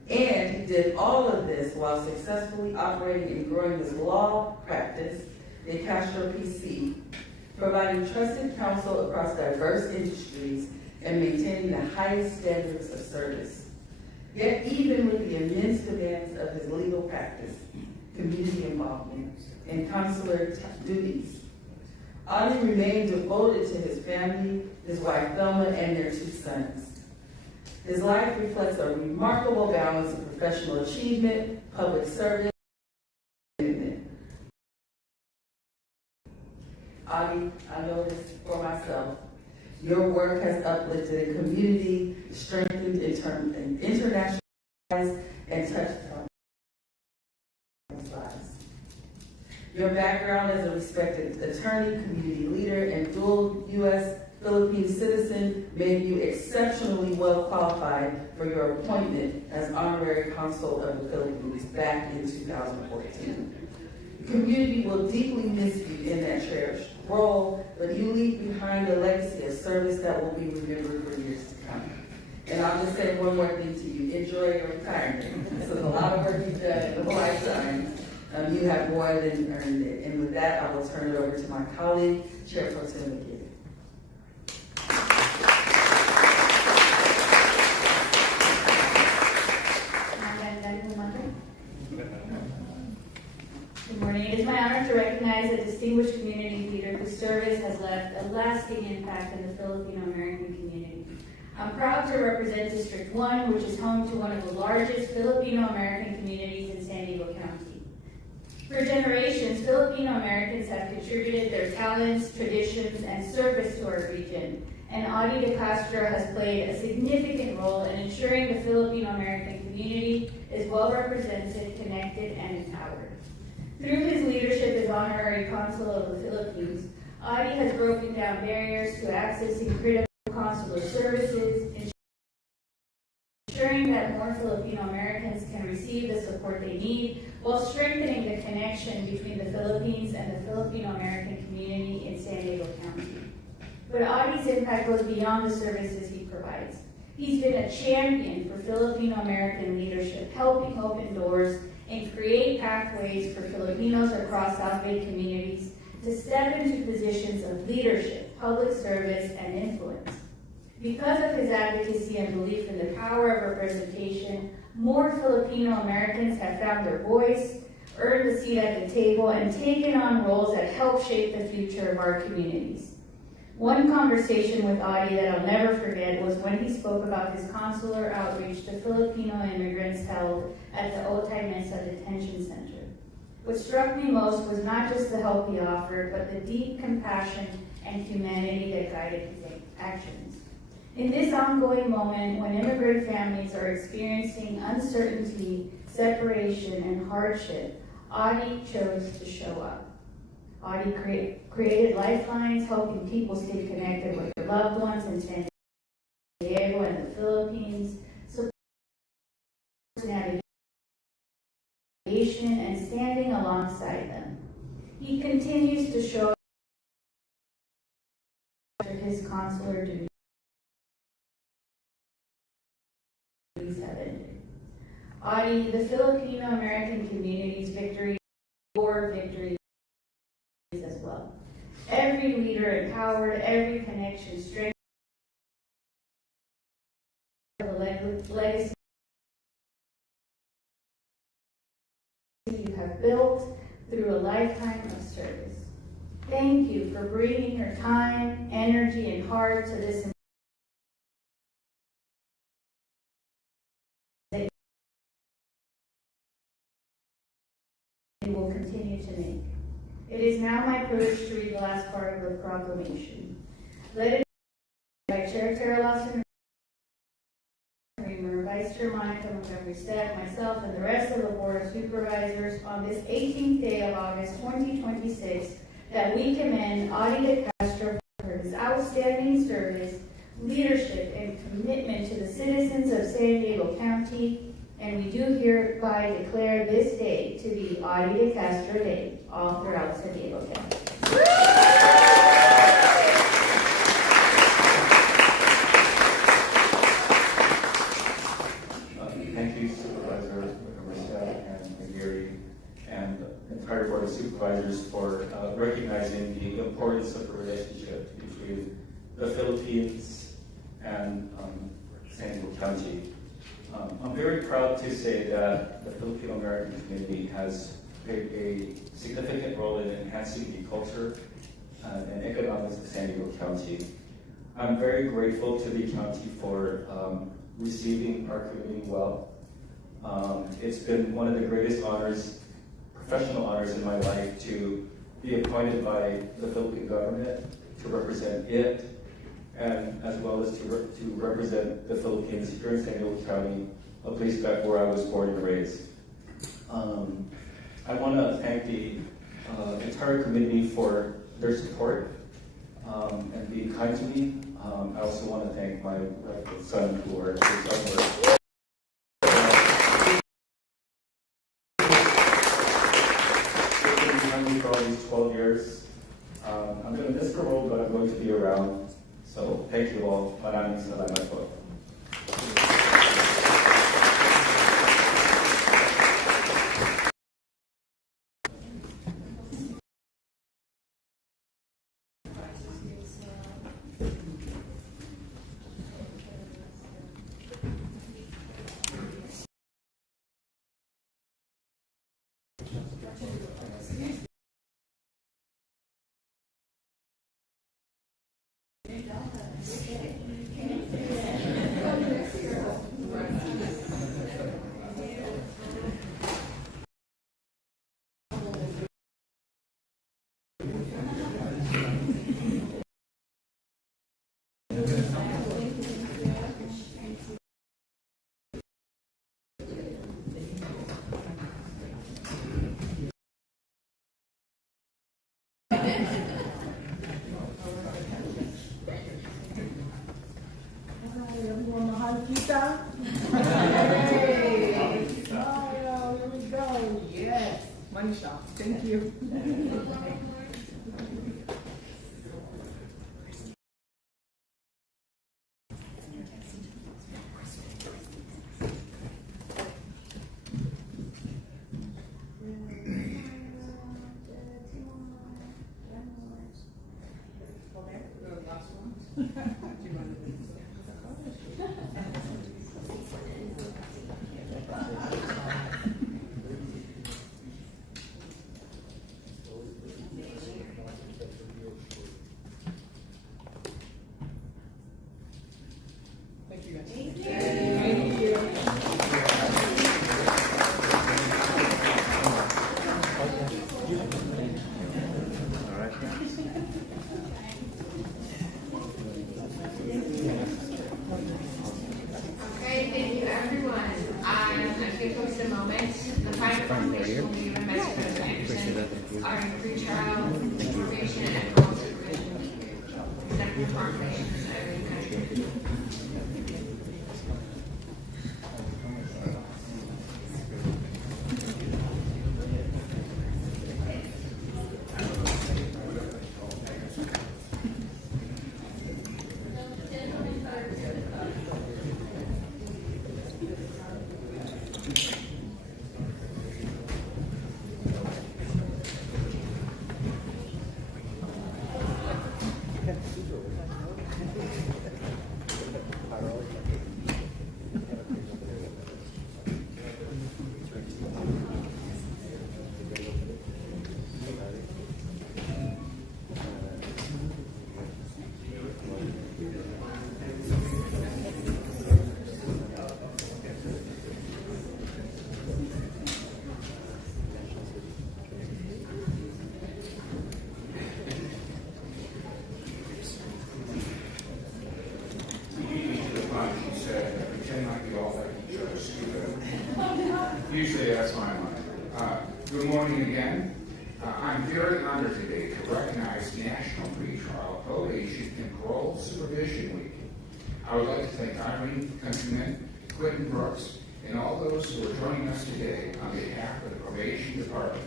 And he did all of this while successfully operating and growing his law practice in Castro PC, providing trusted counsel across diverse industries and maintaining the highest standards of service. Yet even with the immense demands of his legal practice, community involvement, and consular duties, Audie remained devoted to his family, his wife Thelma, and their 2 sons. His life reflects a remarkable balance of professional achievement, public service, and commitment. Audie, I know this for myself. Your work has uplifted a community, strengthened international ties, and touched lives. Your background as a respected attorney, community leader, and dual U.S.-Philippine citizen made you exceptionally well qualified for your appointment as Honorary Consul of the Philippines back in 2014. The community will deeply miss you in that cherished role, but you leave behind a legacy of service that will be remembered for years to come. And I'll just say one more thing to you. Enjoy your retirement. This is a lot of work you've done in a lifetime. You have more than earned it. And with that, I will turn it over to my colleague, Chair Pro Tem McGee. Good morning. It is my honor to recognize a distinguished community leader whose service has left a lasting impact in the Filipino-American community. I'm proud to represent District 1, which is home to one of the largest Filipino-American communities in San Diego County. For generations, Filipino-Americans have contributed their talents, traditions, and service to our region, and Audie de Castro has played a significant role in ensuring the Filipino-American community is well represented, connected, and empowered. Through his leadership as Honorary Consul of the Philippines, Audie has broken down barriers to accessing critical consular services, ensuring that more Filipino Americans can receive the support they need, while strengthening the connection between the Philippines and the Filipino American community in San Diego County. But Audie's impact goes beyond the services he provides. He's been a champion for Filipino American leadership, helping open doors and create pathways for Filipinos across South Bay communities to step into positions of leadership, public service, and influence. Because of his advocacy and belief in the power of representation, more Filipino Americans have found their voice, earned a seat at the table, and taken on roles that help shape the future of our communities. One conversation with Audie that I'll never forget was when he spoke about his consular outreach to Filipino immigrants held at the Otay Mesa Detention Center. What struck me most was not just the help he offered, but the deep compassion and humanity that guided his actions. In this ongoing moment, when immigrant families are experiencing uncertainty, separation, and hardship, Audie chose to show up. Audie created lifelines, helping people stay connected with their loved ones in San Diego and the Philippines, supporting navigation, and standing alongside them. He continues to show up after his consular duties have ended. Audie, the Filipino American community's victory, your victory as well. Every leader empowered, every connection strengthened the legacy you have built through a lifetime of service. Thank you for bringing your time, energy, and heart to this that you will continue to make. It is now my privilege to read the last part of the proclamation. Let it be by Chair Tara Lawson, Vice Chair Monica Montgomery Stepp, myself, and the rest of the Board of Supervisors on this 18th day of August 2026 that we commend Audie de Castro for his outstanding service leadership and commitment to the citizens of San Diego County, and we do hereby declare this day to be Audie de Castro Day all throughout San Diego County. Thank you, Supervisor Marissa and Gary and the entire Board of Supervisors for recognizing the importance of the relationship between the Philippines and San Diego County. I'm very proud to say that the Filipino American community has played a significant role in enhancing the culture and economics of San Diego County. I'm very grateful to the county for receiving our community well. It's been one of the greatest honors, professional honors in my life to be appointed by the Philippine government to represent it, and as well as to represent the Philippines here in San Diego County, a place back where I was born and raised. I want to thank the entire community for their support and being kind to me. I also want to thank my son for his hard work. For all these 12 years. I'm going to miss the role, but I'm going to be around. So thank you all. Maraming salamat po. Money shot. Thank you. Usually that's my mind. Good morning again. I'm very honored today to recognize National Pretrial Probation and Parole Supervision Week. I would like to thank Irene Countryman, Quentin Brooks, and all those who are joining us today on behalf of the Probation Department.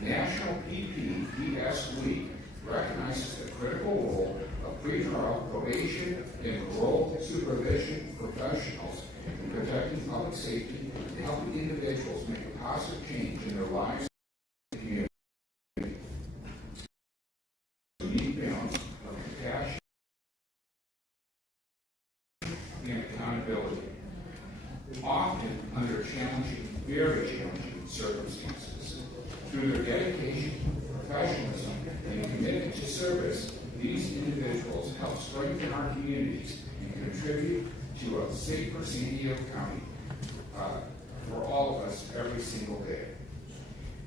National PPPS Week recognizes the critical role of pretrial probation and parole supervision professionals in protecting public safety and helping individuals make a positive change in their lives and community. A unique balance of compassion and accountability, often under challenging, very challenging circumstances. Through their dedication, professionalism, and commitment to service, these individuals help strengthen our communities and contribute to a safer San Diego County for all of us every single day.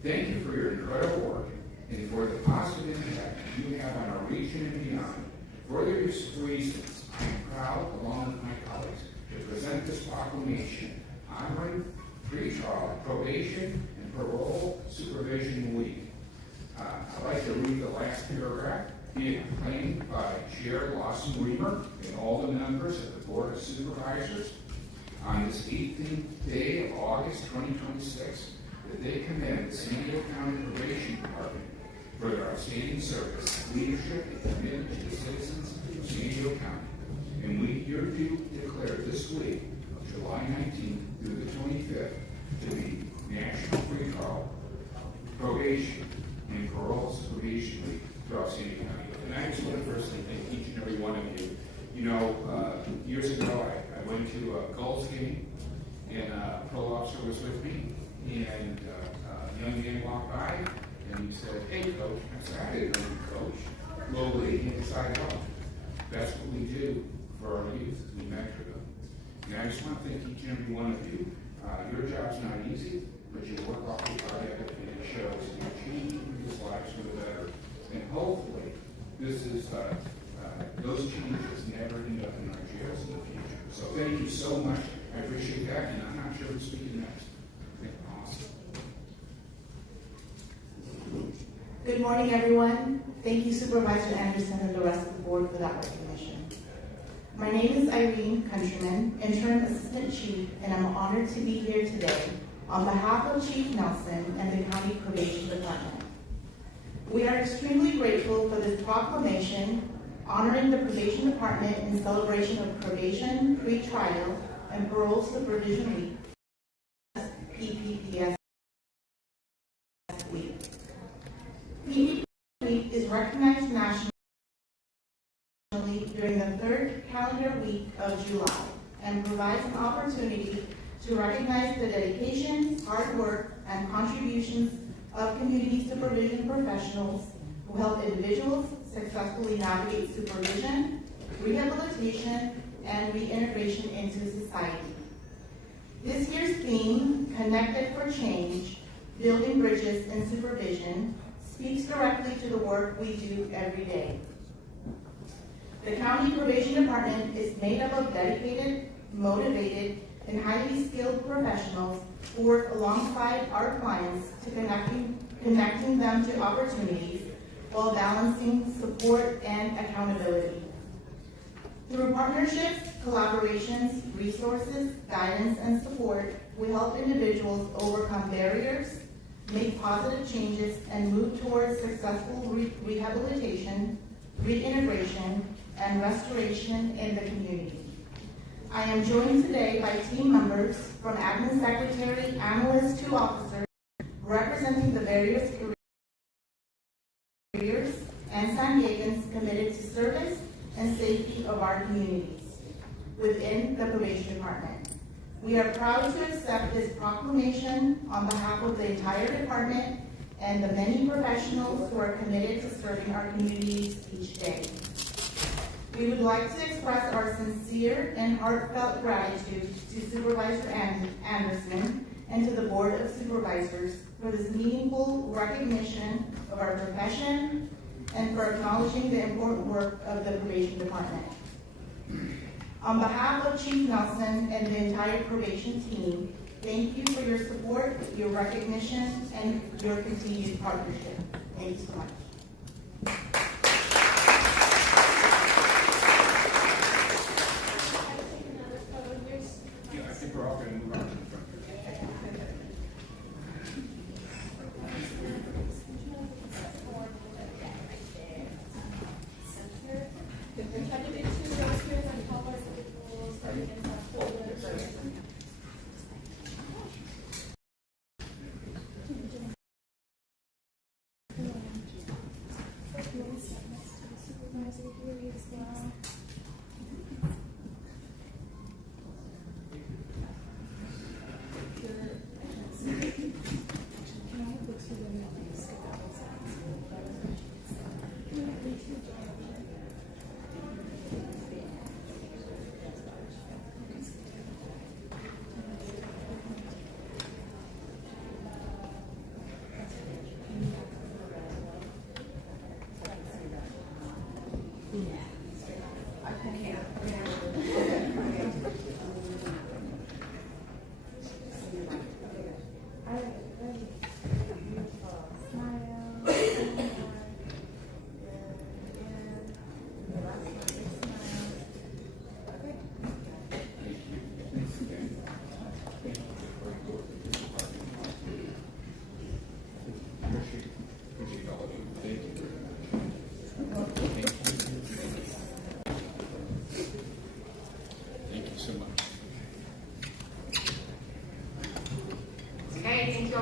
Thank you for your incredible work and for the positive impact you have on our region and beyond. For these reasons, I am proud, along with my colleagues, to present this proclamation honoring pretrial probation and parole supervision week. I'd like to read the last paragraph, being proclaimed by Chair Lawson Reamer and all the members of the Board of Supervisors on this 18th day of August 2026, that they commend the San Diego County Probation Department for their outstanding service, leadership, and commitment to the citizens of San Diego County. And we hereby declare this week of July 19th through the 25th to be National Pretrial Probation and Parole Supervision Week throughout San Diego County. And I just want to personally thank each and every one of you. You know, years ago I went to a Gulls game, and a parole officer was with me, and a young man walked by, and he said, "Hey, Coach." I said, "I didn't know you, Coach." Locally, inside out. That's what we do for our youth. We mentor them. And I just want to thank each and every one of you. Your job's not easy, but you work awfully hard at it, and it shows. You're changing people's lives for the better. And hopefully, this is those changes never end up in our jails in the future. So thank you so much. I appreciate that, and I'm not sure who's speaking next. Awesome. Good morning, everyone. Thank you, Supervisor Anderson and the rest of the board for that recognition. My name is Irene Countryman, Interim Assistant Chief, and I'm honored to be here today on behalf of Chief Nelson and the County Probation Department. We are extremely grateful for this proclamation honoring the Probation Department in celebration of Probation, Pretrial, and Parole Supervision Week, PPPS Week. PPPS Week is recognized nationally during the third calendar week of July and provides an opportunity to recognize the dedication, hard work, and contributions of community supervision professionals who help individuals successfully navigate supervision, rehabilitation, and reintegration into society. This year's theme, Connected for Change, Building Bridges in Supervision, speaks directly to the work we do every day. The County Probation Department is made up of dedicated, motivated, and highly skilled professionals who work alongside our clients to connecting them to opportunities while balancing support and accountability. Through partnerships, collaborations, resources, guidance, and support, we help individuals overcome barriers, make positive changes, and move towards successful rehabilitation, reintegration, and restoration in the community. I am joined today by team members from Admin Secretary, Analyst to Officer, representing the various careers and San Diegans committed to service and safety of our communities within the Probation Department. We are proud to accept this proclamation on behalf of the entire department and the many professionals who are committed to serving our communities each day. We would like to express our sincere and heartfelt gratitude to Supervisor Anderson and to the Board of Supervisors for this meaningful recognition of our profession and for acknowledging the important work of the Probation Department. On behalf of Chief Nelson and the entire probation team, thank you for your support, your recognition, and your continued partnership. Thank you so much.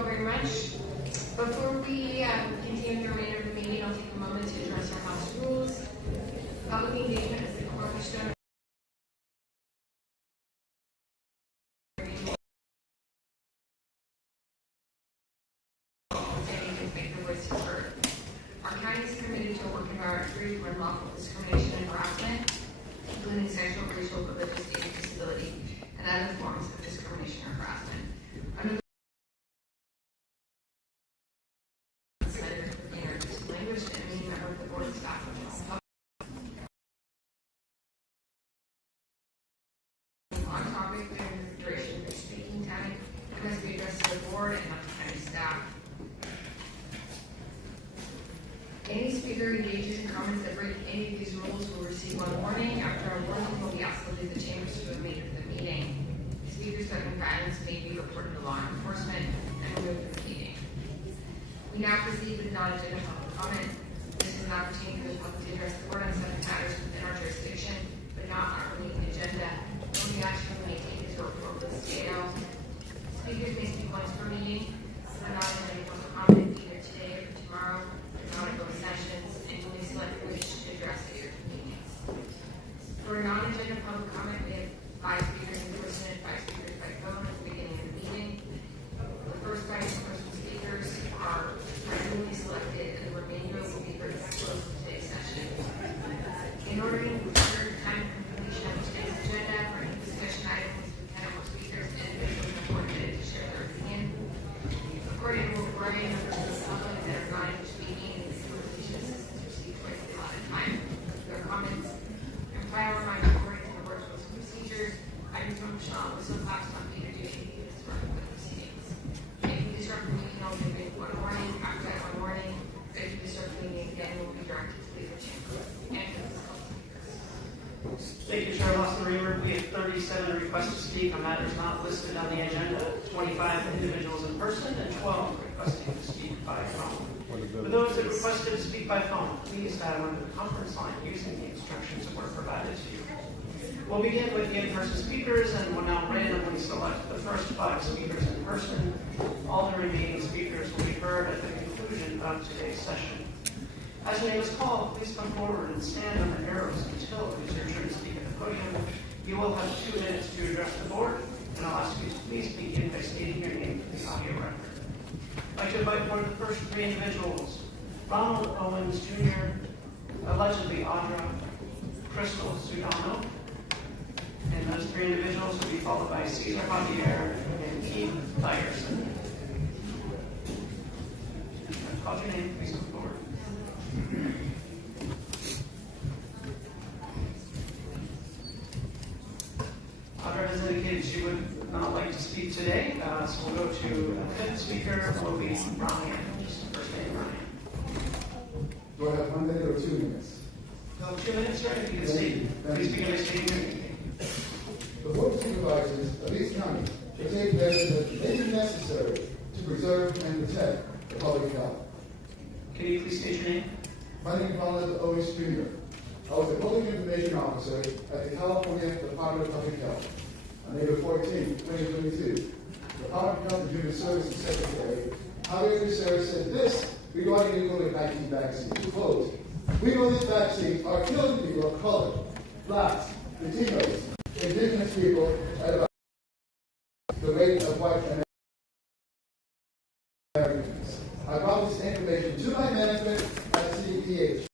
very much. Before we continue the remainder of the meeting, I'll take a moment to address our house rules. Public engagement is the cornerstone. Our county is committed to a work environment free from unlawful discrimination and harassment, including sexual, racial, religious, age, disability, and other forms of discrimination or harassment. Under the language and any member of the board of staff on topic during the duration of the speaking time, it must be addressed to the board and not the county staff. Any speaker engages in comments that break any of these rules will receive one warning. After a warning, will be asked to leave the chambers for the remainder of the meeting. Speakers that have violence may be reported to law enforcement and removed from the meeting. We now proceed with non-agenda public comment. This is an opportunity for the public to address the board on subject matters within our jurisdiction, but not on our meeting agenda. Only action we may take is to report with scale. Speakers may speak once per meeting. We're not going to make public comment either today or tomorrow. Non-vote sessions, and only select which to address at your convenience. For a non-agenda public comment, we have 5 speakers in person and 5 speakers by phone at the beginning of the meeting. The first 5 in-person speakers are randomly selected, and the remainder will be heard at the close of today's session. In order to ensure time for completion of today's agenda, for any discussion items with 10 or more speakers, individuals have 1 minute to share their opinion. According to Brian, members of the public that are not speaking, their comments and prior reminder according to the board's rules and procedures. Items from Michelle was so passed on Peter due to the disruption of the proceedings. If you disrupt the meeting, I'll give you 1 warning. After that 1 warning, if you disrupt the meeting again, you will be directed to leave the chamber. And Thank you, Chair Lawson-Reamer. We have 37 requests to speak on matters not listed on the agenda, 25 individuals in person, and 12 requesting to speak by phone. For those that requested to speak by phone, please dial into the conference line using the instructions that were provided to you. We'll begin with the in-person speakers, and we'll now randomly select the first 5 speakers in person. All the remaining speakers will be heard at the conclusion of today's session. As your name is called, please come forward and stand on the arrows until it is your turn to speak at the podium. You will have 2 minutes to address the board, and I'll ask you to please begin by stating your name for the audio record. I'd like to invite one of the first 3 individuals, Ronald Owens Jr., allegedly Audra Crystal Sudano, and those 3 individuals will be followed by Cesar Javier and Keith Tyerson. Call your name, please come forward. Audra has indicated she would not like to speak today, so we'll go to the 5th speaker, will be Ryan. Just first name, Ryan. Do I have 1 minute or 2 minutes? No, 2 minutes, right? You can speak. Please begin by stating your name. The Board of Supervisors of East County will take measures that may be necessary to preserve and protect the public health. Can you please state your name? My name is Ronald Owens Jr. I was a public information officer at the California Department of Public Health. On April 14, 2022, the Department of Health and Human Services Secretary Javier Becerra said this regarding the COVID-19 vaccine. Quote, "We know these vaccines are killing people of color, blacks, Latinos, indigenous people at about the rate of white Americans." I brought this information to my management at CDPH.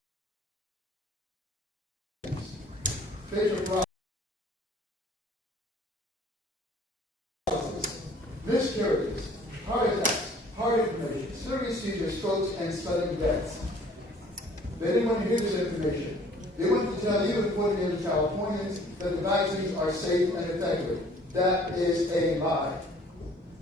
Facial paralysis, miscarriages, heart attacks, heart inflammation, serious seizures, strokes, and sudden deaths. They didn't want to hear this information. They wanted to tell you, important Californians, that the vaccines are safe and effective. That is a lie.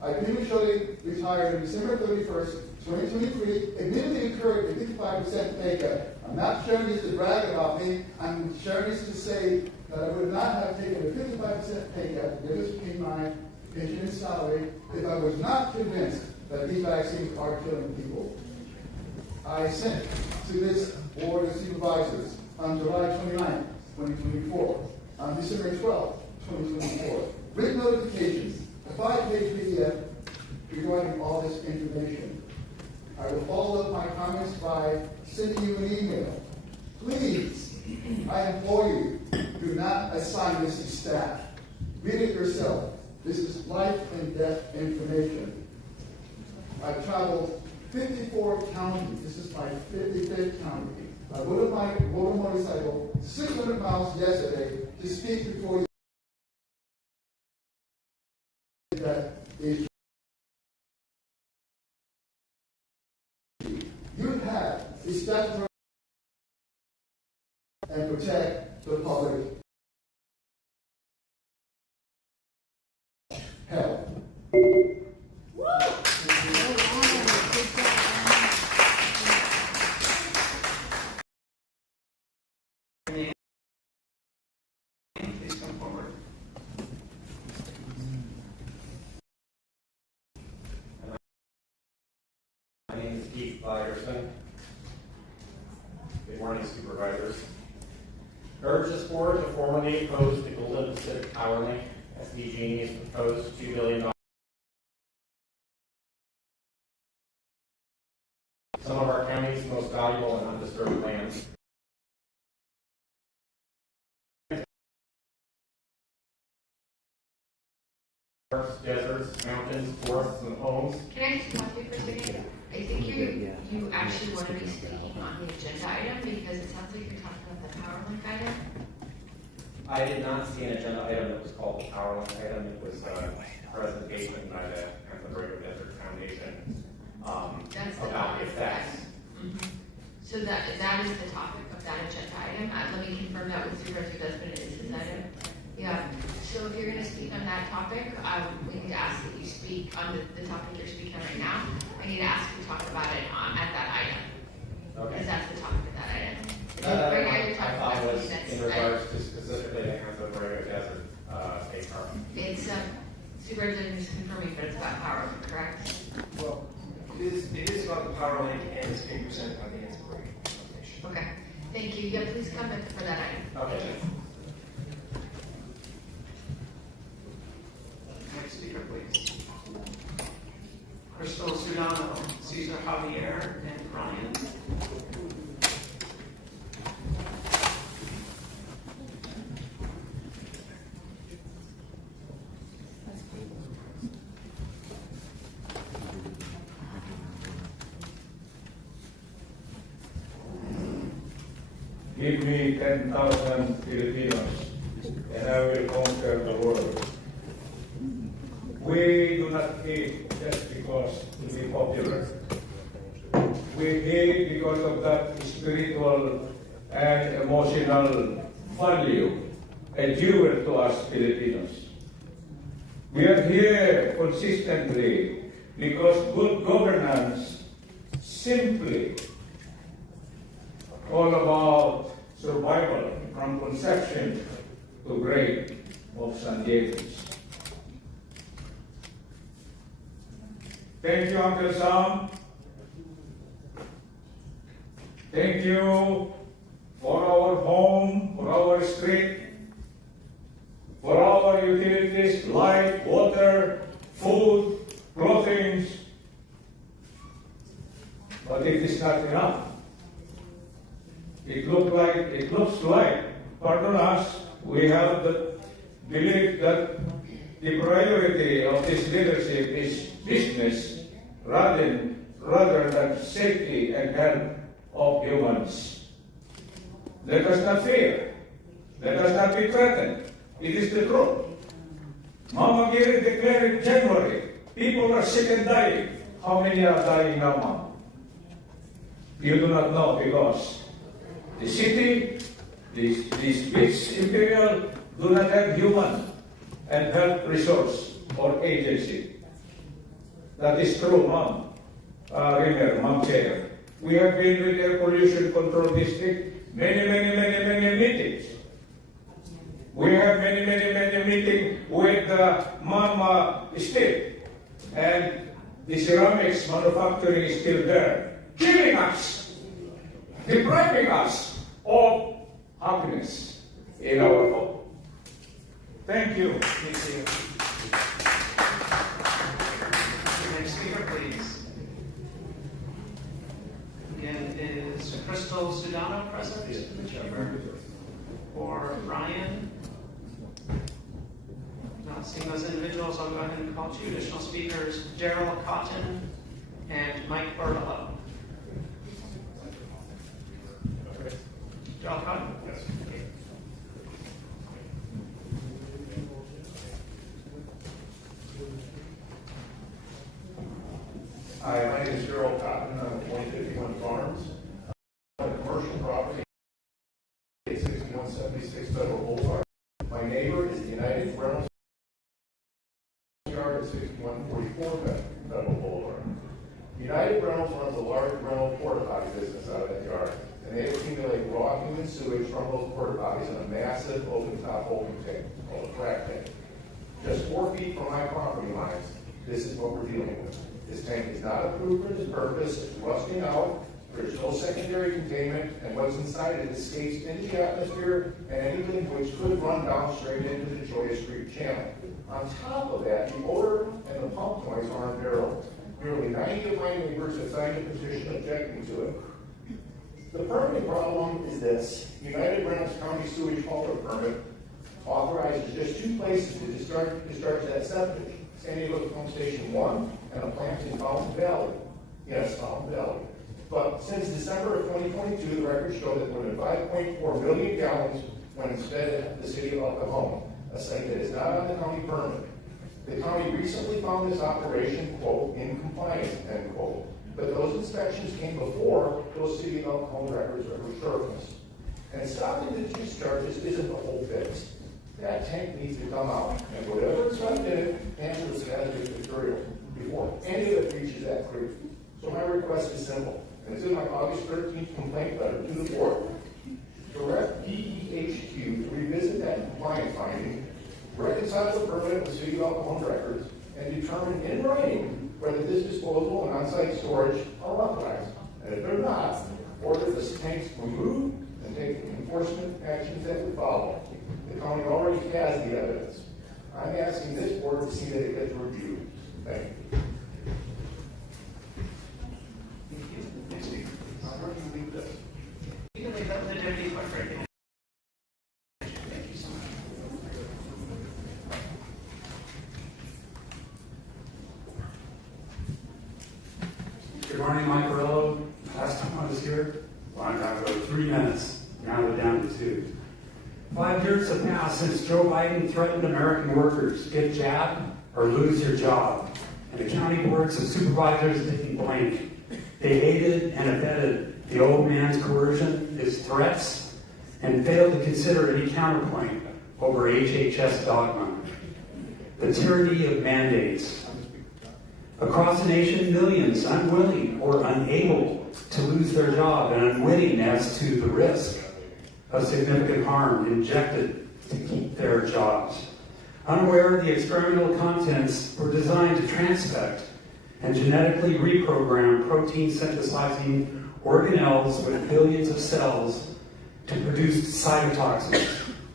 I prematurely retired on December 31st, 2023, admittedly incurred a 55% pay cut. I'm not sharing this to brag about me. I'm sharing this to say that I would not have taken a 55% pay cut, the difference between my pension and salary, if I was not convinced that these vaccines are killing people. I sent to this Board of Supervisors on July 29, 2024, on December 12, 2024, written notifications, a 5-page PDF regarding all this information. I will follow up my comments by sending you an email. Please, I implore you, do not assign this to staff. Read it yourself. This is life and death information. I've traveled 54 counties. This is my 55th county. I rode my motorcycle 600 miles yesterday to speak before you. That is, you have a statutory and protect the public health. Please come forward. My name is Keith Lagerson. Good morning, supervisors. Urge this board to formally oppose the Golden Pacific Power Link, SDG&E's proposed $2 billion. Some of our county's most valuable and undisturbed lands. Deserts, mountains, forests, and homes. Can I just talk to you for a second? I think you actually want to be speaking on the agenda item because it sounds like you're talking about the power link item. I did not see an agenda item that was called the Power Link item. It was a presentation by the Anthony Desert Foundation about the effects. So that is the topic of that agenda item. Let me confirm that with Supervisor Desmond. It is his item. Yeah. So if you're going to speak on that topic, we need to ask that you speak on the topic you're speaking on right now. I need to ask you to talk about it at that item. Okay. Because that's the topic of that item. Right now you're talking about was something in regards to specifically the Anthony Desert State Park. It's Supervisor is confirming, but it's about power, correct? Well, it is about the power link and it's being presented by the Anthony Foundation. Okay. Thank you. Yeah, please come back for that item. Okay. Next speaker, please. Crystal Sudano, Cesar Javier, and Ryan. Give me 10,000 Filipinos, and I will conquer the world. We do not hate just because to be popular. We hate because of that spiritual and emotional value and jewel to us Filipinos. We are here consistently because good governance simply all about survival from conception to grave of San Diego's. Thank you, Uncle Sam. Thank you for our home, for our street, for our utilities, light, water, food, clothing. But it is not enough. It looks like, pardon us, we have the belief that the priority of this leadership is business rather than safety and health of humans. Let us not fear. Let us not be threatened. It is the truth. Mama Giri declared in January, people are sick and dying. How many are dying now, Mom? You do not know because the city, the Swiss Imperial do not have human and health resource or agency. That is true, Mom. Rimmer, Mom Chair. We have been with Air Pollution Control District many meetings. We have many meetings with Mom State, and the ceramics manufacturing is still there, killing us, depriving us of happiness in our home. Thank you. Thank you. Crystal Sudano present in the chamber? Or Ryan? Not seeing those individuals, I'll go ahead and call two additional speakers, Gerald Cotton and Mike Barlow. Gerald Cotton? Yes. Hi, my name is Gerald Cotton. I'm at 2051 Farms. I'm on a commercial property at 6176 Federal Boulevard. My neighbor is the United Rental Yard at 6144 Federal Boulevard. United Rentals runs a large rental porta potty business out of that yard, and they accumulate raw human sewage from those porta potties in a massive open-top holding tank called a frac tank. Just 4 feet from my property lines, this is what we're dealing with. This tank is not approved for this purpose, it's rusting out, there's no secondary containment, and what's inside it escapes into the atmosphere and anything which could run down straight into the Joya Street channel. On top of that, the odor and the pump noise are unbearable. Nearly 90 of my neighbors have signed a petition objecting to it. The permitting problem is this. United Rentals County Sewage Hauler Permit authorizes just 2 places to discharge that septic. San Diego Pump Station 1 and a plant in Fountain Valley. Yes, Fountain Valley. But since December of 2022, the records show that more than 5.4 million gallons went instead at the city of Oklahoma, a site that is not on the county permit. The county recently found this operation, quote, in compliance, end quote. But those inspections came before those city of Oklahoma records were surfaced. And stopping the discharges isn't the whole fix. That tank needs to come out, and whatever is left in it, handle this hazardous material before any of it reaches that creek. So my request is simple, and it's in my August 13th complaint letter to the board. Direct DEHQ to revisit that compliance finding, reconcile the permit with City of Oklahoma records, and determine in writing whether this disposal and on-site storage are authorized. And if they're not, order the tanks removed and take the enforcement actions that would follow. The county already has the evidence. I'm asking this board to see that it gets reviewed. Thank you. You can leave that with the deputy clerk right now. Thank you so much. Good morning, Mike Morello. Last time I was here, long time ago, 3 minutes. Now we're down to 2. 5 years have passed since Joe Biden threatened American workers, get jabbed or lose your job. And the county boards of supervisors didn't blink. They aided and abetted the old man's coercion, his threats, and failed to consider any counterpoint over HHS dogma. The tyranny of mandates. Across the nation, millions unwilling or unable to lose their job and unwitting as to the risk of significant harm injected to keep their jobs. Unaware the experimental contents were designed to transfect and genetically reprogram protein synthesizing organelles with billions of cells to produce cytotoxins.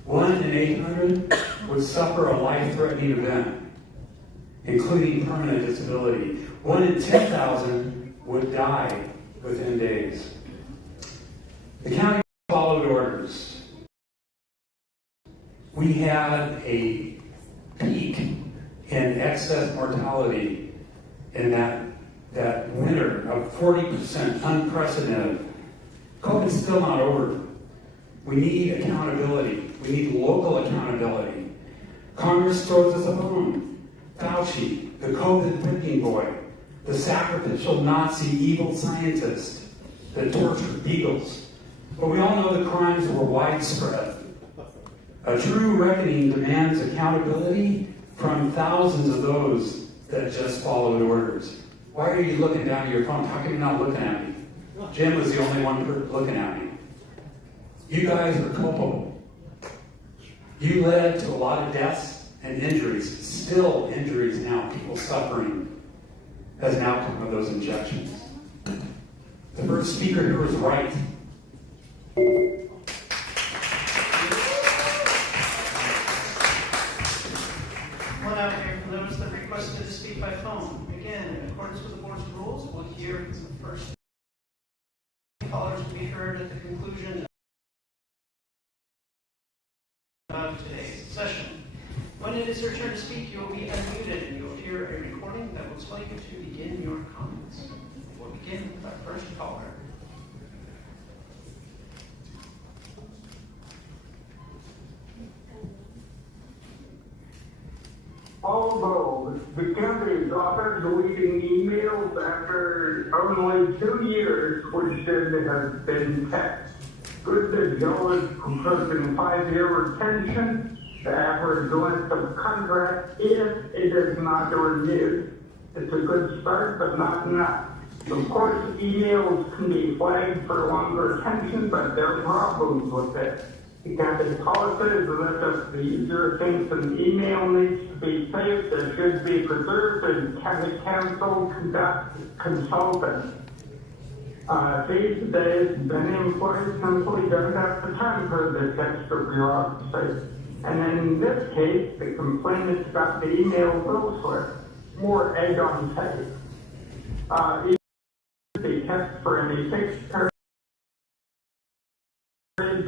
1 in 800 would suffer a life-threatening event, including permanent disability. 1 in 10,000 would die within days. The county followed orders. We had a peak in excess mortality in that winter of 40%, unprecedented. COVID's still not over. We need accountability. We need local accountability. Congress throws us a bone. Fauci, the COVID whipping boy, the sacrificial Nazi evil scientist that tortured beagles. But we all know the crimes were widespread. A true reckoning demands accountability from thousands of those that just followed orders. Why are you looking down at your phone? How come you're not looking at me? Jim was the only one looking at me. You guys are culpable. You led to a lot of deaths and injuries, still injuries now, people suffering as an outcome of those injections. The first speaker here was right. One out here for those that requested to speak by phone. Again, in accordance with the board's rules, we'll hear the first callers will be heard it is your turn to speak, you will be unmuted and you will hear a recording that will tell you to begin your comments. We'll begin with our first caller. Although the county stopped deleting emails after only 2 years, which should have been kept. Good that Joe is proposing 5-year retention, the average length of contract if it is not renewed. It's a good start, but not enough. Of course, emails can be flagged for longer retention, but there are problems with it. The county policy is that if the user thinks an email needs to be saved, it should be preserved and county council consultant. These days, many employees simply don't have the time for this extra bureaucracy. And in this case, the complainant got the email bill slip. More egg on tape. It should be kept for any fixed period,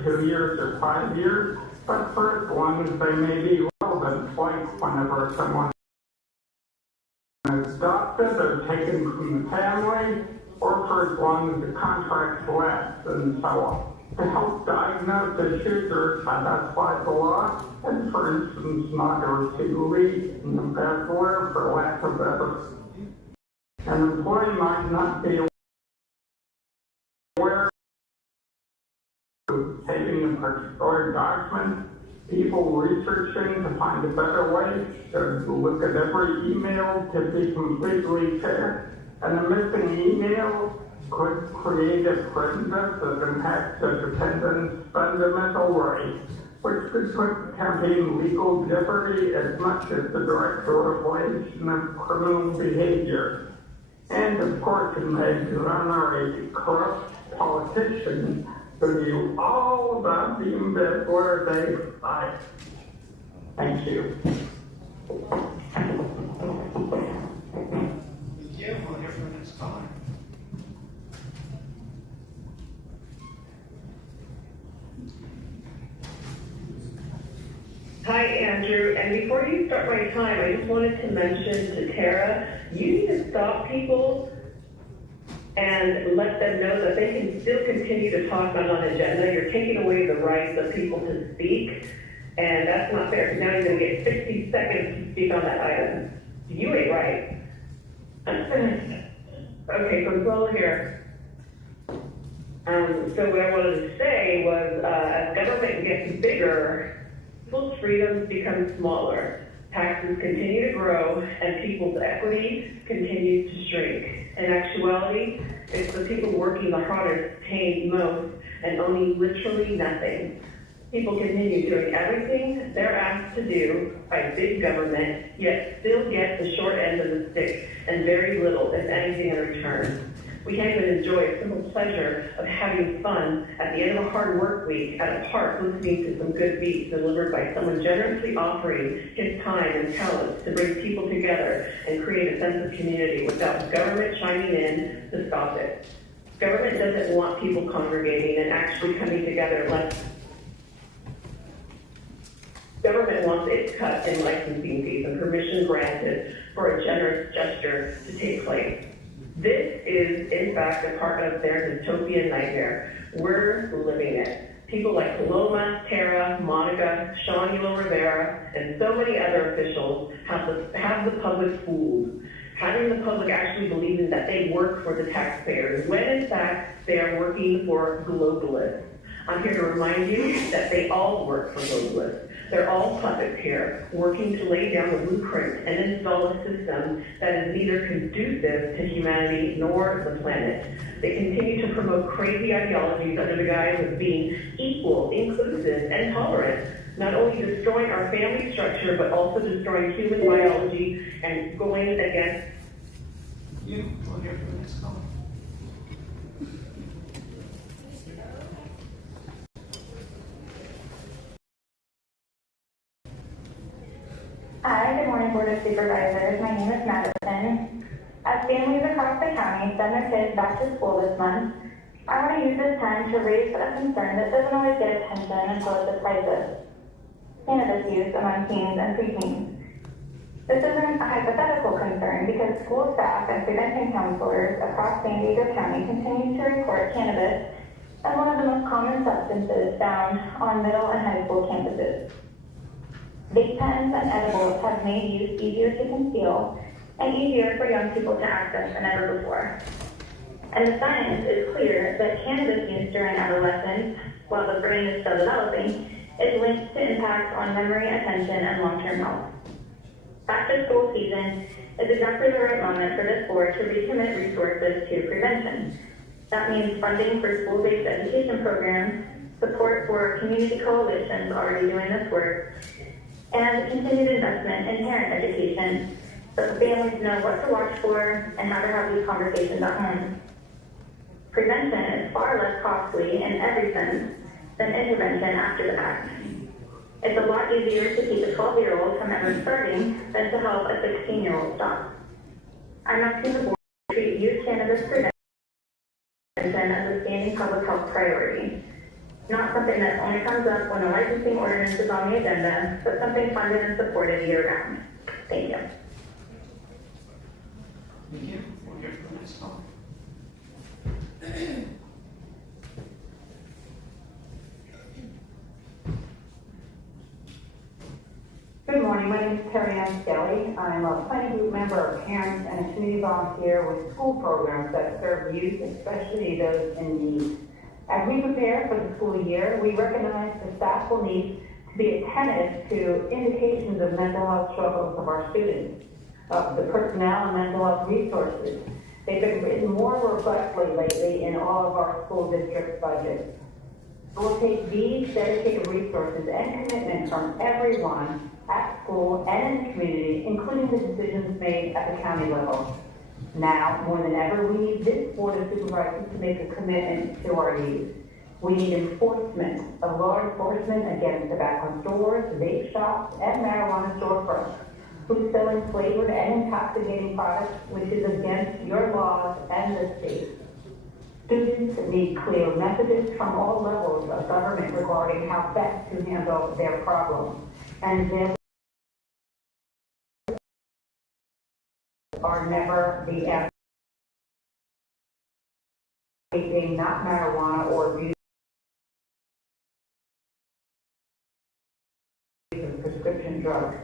2 years or 5 years, but for as long as they may be relevant, like whenever someone is adopted or taken from the family, or for as long as the contract lasts, and so on. To help diagnose issues or satisfy the law, and for instance, not to receive leave in the embezzler for lack of better. An employee might not be aware of taking a particular document, people researching to find a better way to look at every email to be completely fair, and a missing email could create a precedent that impacts the defendant's fundamental rights, which could put the county in legal jeopardy as much as the direct correlation of criminal behavior. And of course, it may exonerate a corrupt politician who knew all about the embezzler they fight. Thank you. Yeah, we'll hear from the next caller. Hi, Andrew. And before you start my time, I just wanted to mention to Tara, you need to stop people and let them know that they can still continue to talk on an agenda. You're taking away the rights of people to speak, and that's not fair. Now you're going to get 60 seconds to speak on that item. You ain't right. Okay, so Zola here. So what I wanted to say was, as government gets bigger, people's freedoms become smaller. Taxes continue to grow, and people's equity continues to shrink. In actuality, it's the people working the hardest paying most and owning literally nothing. People continue doing everything they're asked to do by big government, yet still get the short end of the stick and very little, if anything, in return. We can't even enjoy a simple pleasure of having fun at the end of a hard work week at a park listening to some good beats delivered by someone generously offering his time and talents to bring people together and create a sense of community without government chiming in to stop it. Government doesn't want people congregating and actually coming together unless government wants its cut in licensing fees and permission granted for a generous gesture to take place. This is, in fact, a part of their dystopian nightmare. We're living it. People like Paloma, Tara, Monica, Shawnula Rivera, and so many other officials have the public fooled, having the public actually believing that they work for the taxpayers, when in fact they are working for globalists. I'm here to remind you that they all work for globalists. They're all puppets here, working to lay down the blueprint and install a system that is neither conducive to humanity nor the planet. They continue to promote crazy ideologies under the guise of being equal, inclusive, and tolerant, not only destroying our family structure, but also destroying human biology and going against you. We'll hear from the next caller. Hi, good morning, Board of Supervisors. My name is Madison. As families across the county send their kids back to school this month, I want to use this time to raise a concern that doesn't always get attention until it's a crisis. cannabis use among teens and preteens. This isn't a hypothetical concern because school staff and prevention counselors across San Diego County continue to report cannabis as one of the most common substances found on middle and high school campuses. Vape pens and edibles have made use easier to conceal and easier for young people to access than ever before. And the science is clear that cannabis use during adolescence, while the brain is still developing, is linked to impacts on memory, attention, and long-term health. Back to school season is exactly the right moment for this board to recommit resources to prevention. That means funding for school-based education programs, support for community coalitions already doing this work, and continued investment in parent education so that families know what to watch for and how to have these conversations at home. Prevention is far less costly in every sense than intervention after the fact. It's a lot easier to keep a 12-year-old from ever starting than to help a 16-year-old stop. I'm asking the board to treat youth cannabis prevention as a standing public health priority. Not something that only comes up when a licensing ordinance is on the agenda, but something funded and supported year-round. Thank you. Thank you. We'll hear from the next caller. Good morning, my name is Terry Ann Skelly. I'm a planning group member of parents and a community volunteer with school programs that serve youth, especially those in need. As we prepare for the school year, we recognize the staff will need to be attentive to indications of mental health struggles of our students, of the personnel and mental health resources. They've been written more robustly lately in all of our school district budgets. We'll take these dedicated resources and commitments from everyone at school and in the community, including the decisions made at the county level. Now, more than ever, we need this Board of Supervisors to make a commitment to our youth. We need enforcement, of law enforcement against tobacco stores, vape shops, and marijuana storefronts who selling flavored and intoxicating products, which is against your laws and the state. Students need clear messages from all levels of government regarding how best to handle their problems. And there are never the answer. Vaping, not marijuana or use of prescription drugs.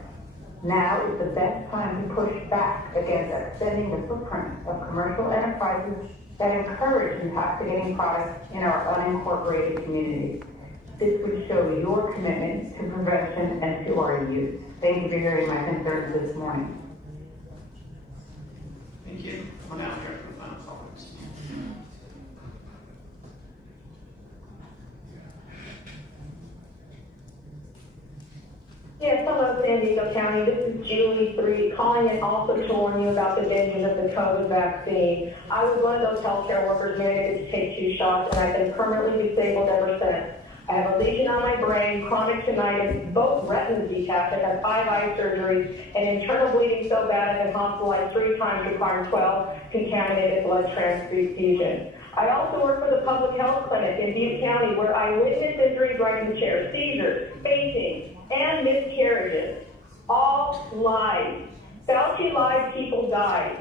Now is the best time to push back against extending the footprint of commercial enterprises that encourage intoxicating products in our unincorporated communities. This would show your commitment to prevention and to our youth. Thank you for hearing my concerns this morning. Thank you. I'll now turn to the final comments. Yes, hello, San Diego County. This is Julie 3, calling in also to warn you about the dangers of the COVID vaccine. I was one of those healthcare workers mandated to take 2 shots, and I've been permanently disabled ever since. I have a lesion on my brain, chronic tinnitus, both retinas detached. I've had 5 eye surgeries, and internal bleeding so bad I've been hospitalized 3 times, requiring 12 contaminated blood transfusions. I also work for the public health clinic in Butte County, where I witnessed injuries riding the chair, seizures, fainting, and miscarriages. All lies. Fauci lied, people died.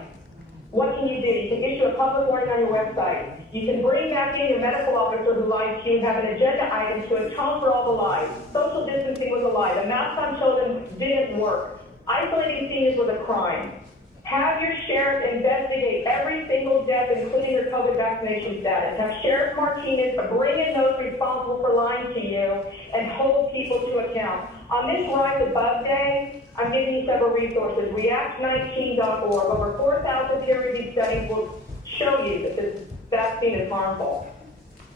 What can you do? You can issue a public warning on your website. You can bring back in your medical officer who lied to you and have an agenda item to atone for all the lies. Social distancing was a lie. The mask on children didn't work. Isolating seniors was a crime. Have your sheriff investigate every single death, including your COVID vaccination status. Have Sheriff Martinez bring in those responsible for lying to you and hold people to account. On this Rise Above Day, I'm giving you several resources. React19.org. Over 4,000 peer-reviewed studies will show you that this vaccine is harmful.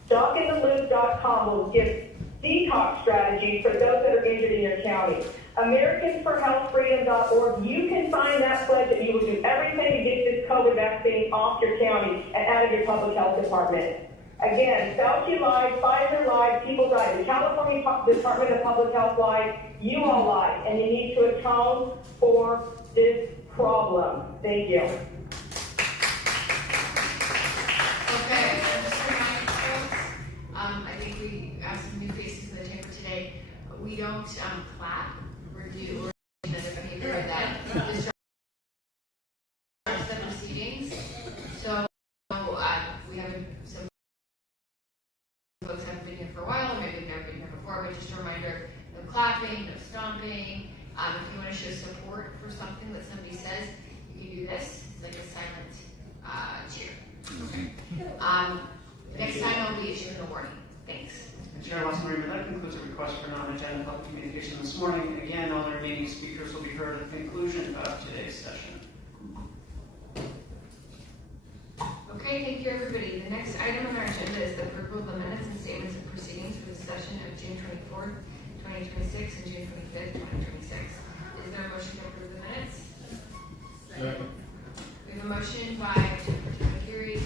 DocInTheLoop.com will give detox strategies for those that are injured in your county. AmericansForHealthFreedom.org. You can sign that pledge that you will do everything to get this COVID vaccine off your county and out of your public health department. Again, Fauci lied, Pfizer lied, people died. The California Department of Public Health lied, you all lied, and you need to atone for this problem. Thank you. Okay, just a reminder, folks, I think we have some new faces to the chamber today. We don't clap or do the behavior that disrupts the proceedings. So we have some folks haven't been here for a while, or maybe they've never been here before, but just a reminder, no clapping, no stomping. If you want to show support for something that somebody says, you can do this. It's like a silent cheer. Next time I'll be issuing a warning. Thanks. And Chair Wasserman, that concludes a request for non-agenda public communication this morning. Again, all the remaining speakers will be heard at the conclusion of today's session. Okay, thank you, everybody. The next item on our agenda is the approval of the minutes and statements of proceedings for the session of June 24th, 2026 and June 25th, 2026. Is there a motion to approve the minutes? Second. We have a motion by Chairperson McGarry,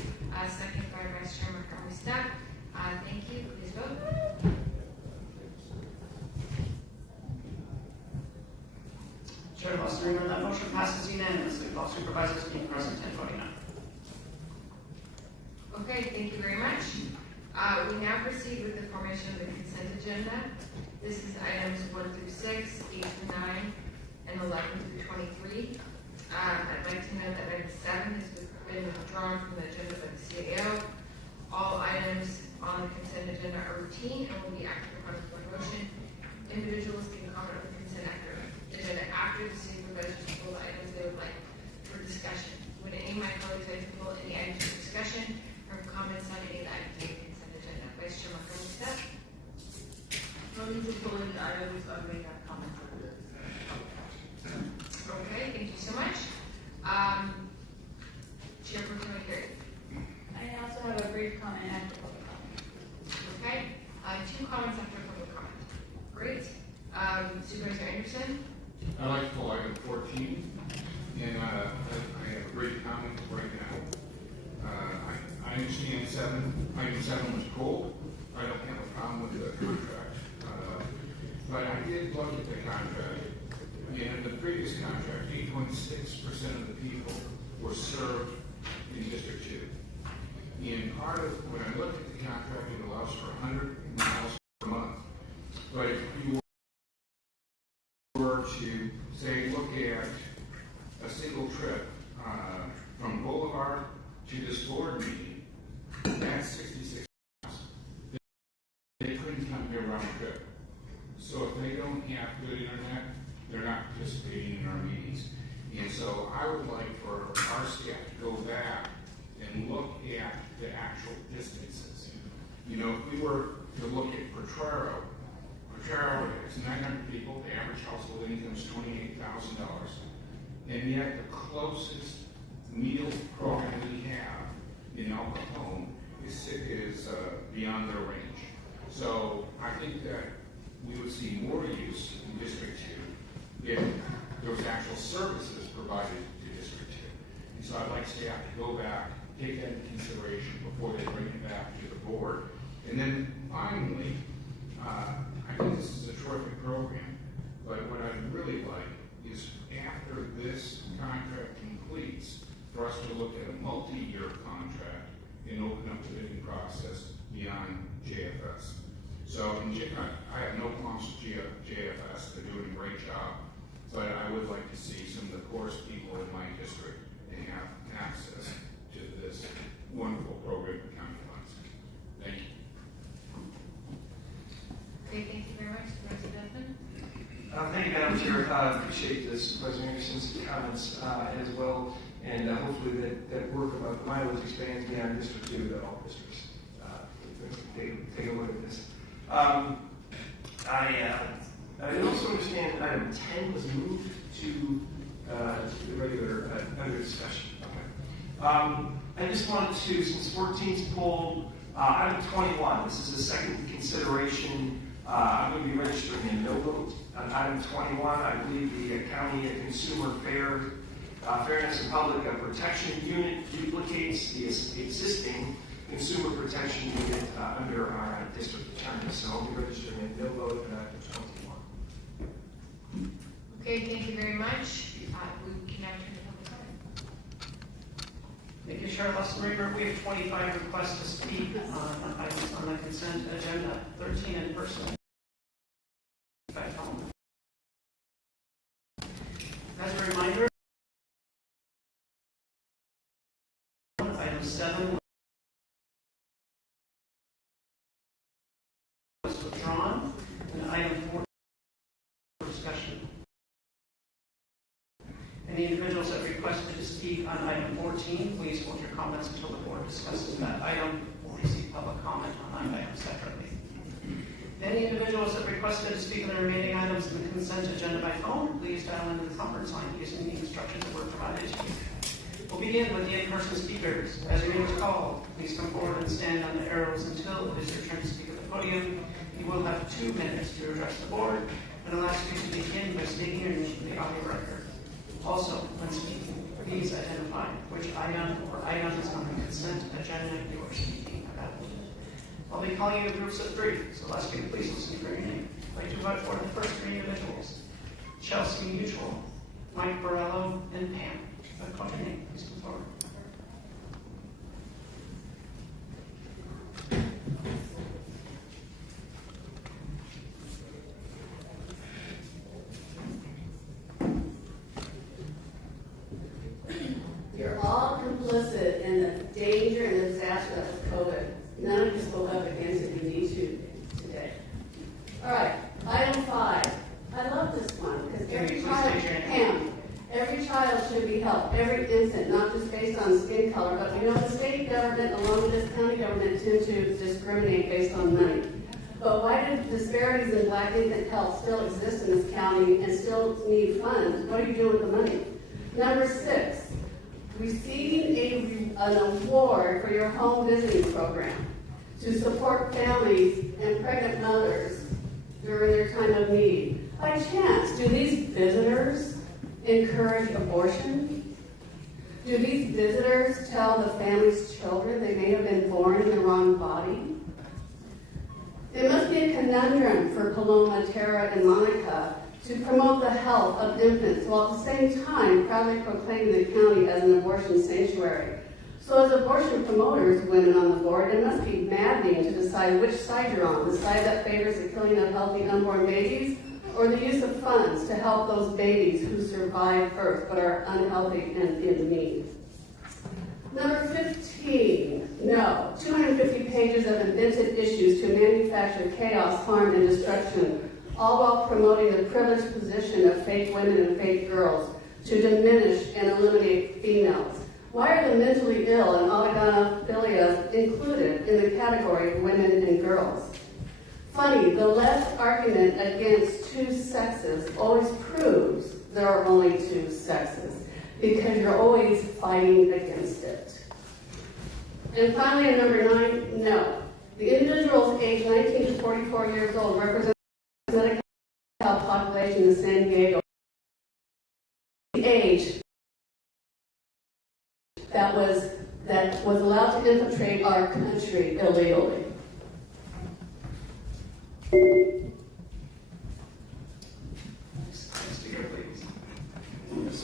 second by Vice Chair McCarthy Stepp. Thank you. Please vote. Chair Wasserman, that motion passes unanimously. All supervisors being present and voting aye. Okay, thank you very much. We now proceed with the formation of the consent agenda. This is items 1 through 6, 8 through 9, and 11 through 23. I'd like to note that item 7 has been withdrawn from the agenda by the CAO. All items on the consent agenda are routine and will be acted upon for motion. Individuals can comment on the consent agenda after the supervisors pull the items they would like for discussion. Would any of my colleagues like to pull any items for discussion or comments on any of the items on the consent agenda? Vice Chair McCarthy Stepp. No need to pull any items, I may have comments on this. Okay, thank you so much. Chairperson McGarry. I also have a brief comment after public comment. Okay, 2 comments after public comment. Great. Supervisor Anderson. I'd like to pull item 14, and I have a brief comment right now. I understand item 7 was pulled. I don't have a problem with the contract. But I did look at the contract. In the previous contract, 8.6% of the people were served in District 2. In part of, when I looked at the contract, it allows for 100 miles per month. But if you were to, say, look at a single trip from Boulevard to this board meeting, that's 66 miles. They couldn't come here round trip. So if they don't have good internet, they're not participating in our meetings. And so I would like for our staff to go back and look at the actual distances. You know, if we were to look at Potrero is 900 people, the average household income is $28,000. And yet the closest meal program we have in El Cajon is beyond their range. So I think that we would see more use in District 2 if there was actual services provided to District 2. And so I'd like staff to go back, take that into consideration before they bring it back to the board. And then finally, I think this is a terrific program, but what I'd really like is after this contract completes, for us to look at a multi-year contract and open up the bidding process beyond JFS. So I have no problems with JFS, they're doing a great job, but I would like to see some of the poorest people in my district have access to this wonderful program of county funds. Thank you. Okay, thank you very much. Supervisor Desmond. Thank you, Madam Chair. I appreciate this, Supervisor Anderson's comments as well, and hopefully that work about mileage expands beyond District 2 to all districts. Take a look at this. I also understand item 10 was moved to the regular under discussion. Okay. I just wanted to, since 14's pulled, item 21. This is a second consideration. I'm going to be registering a no vote on item 21. I believe the County Consumer Fairness and Public Protection Unit duplicates the existing Consumer Protection Unit under our district attorney. So I'll be registering a no vote on item 21. Okay, thank you very much. We can now turn to public comment. Thank you, Chair Wasserman. We have 25 requests to speak on items on the consent agenda, 13 in person, 5 7 was withdrawn. And item 4 for discussion. Any individuals that requested to speak on item 14, please hold your comments until the board discusses that item. We'll receive public comment on that item separately. Any individuals that requested to speak on the remaining items in the consent agenda by phone, please dial into the conference line using the instructions that were provided to you. We'll begin with the in-person speakers. As your name is called, please come forward and stand on the arrows until it is your turn to speak at the podium. You will have 2 minutes to address the board, and I'll ask you to begin by stating your name for the audio record. Also, when speaking, please identify which item or items on the consent agenda you are speaking about. I'll be calling you in groups of 3, so I'll ask you to please listen for your name. I'd like to invite forward the first 3 individuals: Chelsea Mutual, Mike Borello, and Pam. If I call your name, please come forward. You're all complicit in the danger and the disaster that was COVID. None of you spoke up against it. You need to today. All right, item 5. I love this one because every child should be helped, every infant, not just based on skin color. But we know the state government, along with this county government, tend to discriminate based on money. But why do disparities in Black infant health still exist in this county and still need funds? What are you doing with the money? Number 6. Receiving an award for your home visiting program to support families and pregnant mothers during their time of need. By chance, do these visitors encourage abortion? Do these visitors tell the family's children they may have been born in the wrong body? It must be a conundrum for Paloma, Tara, and Monica to promote the health of infants while at the same time proudly proclaiming the county as an abortion sanctuary. So as abortion promoters, women on the board, it must be maddening to decide which side you're on, the side that favors the killing of healthy unborn babies or the use of funds to help those babies who survive birth but are unhealthy and in need. Number 15, no. 250 pages of invented issues to manufacture chaos, harm, and destruction, all while promoting the privileged position of fake women and fake girls to diminish and eliminate females. Why are the mentally ill and oligophilia included in the category of women and girls? Funny, the left argument against 2 sexes always proves there are only 2 sexes, because you're always fighting against it. And finally, at number 9, no. The individuals aged 19 to 44 years old represent the Medicaid population in San Diego. The age that was allowed to infiltrate our country illegally.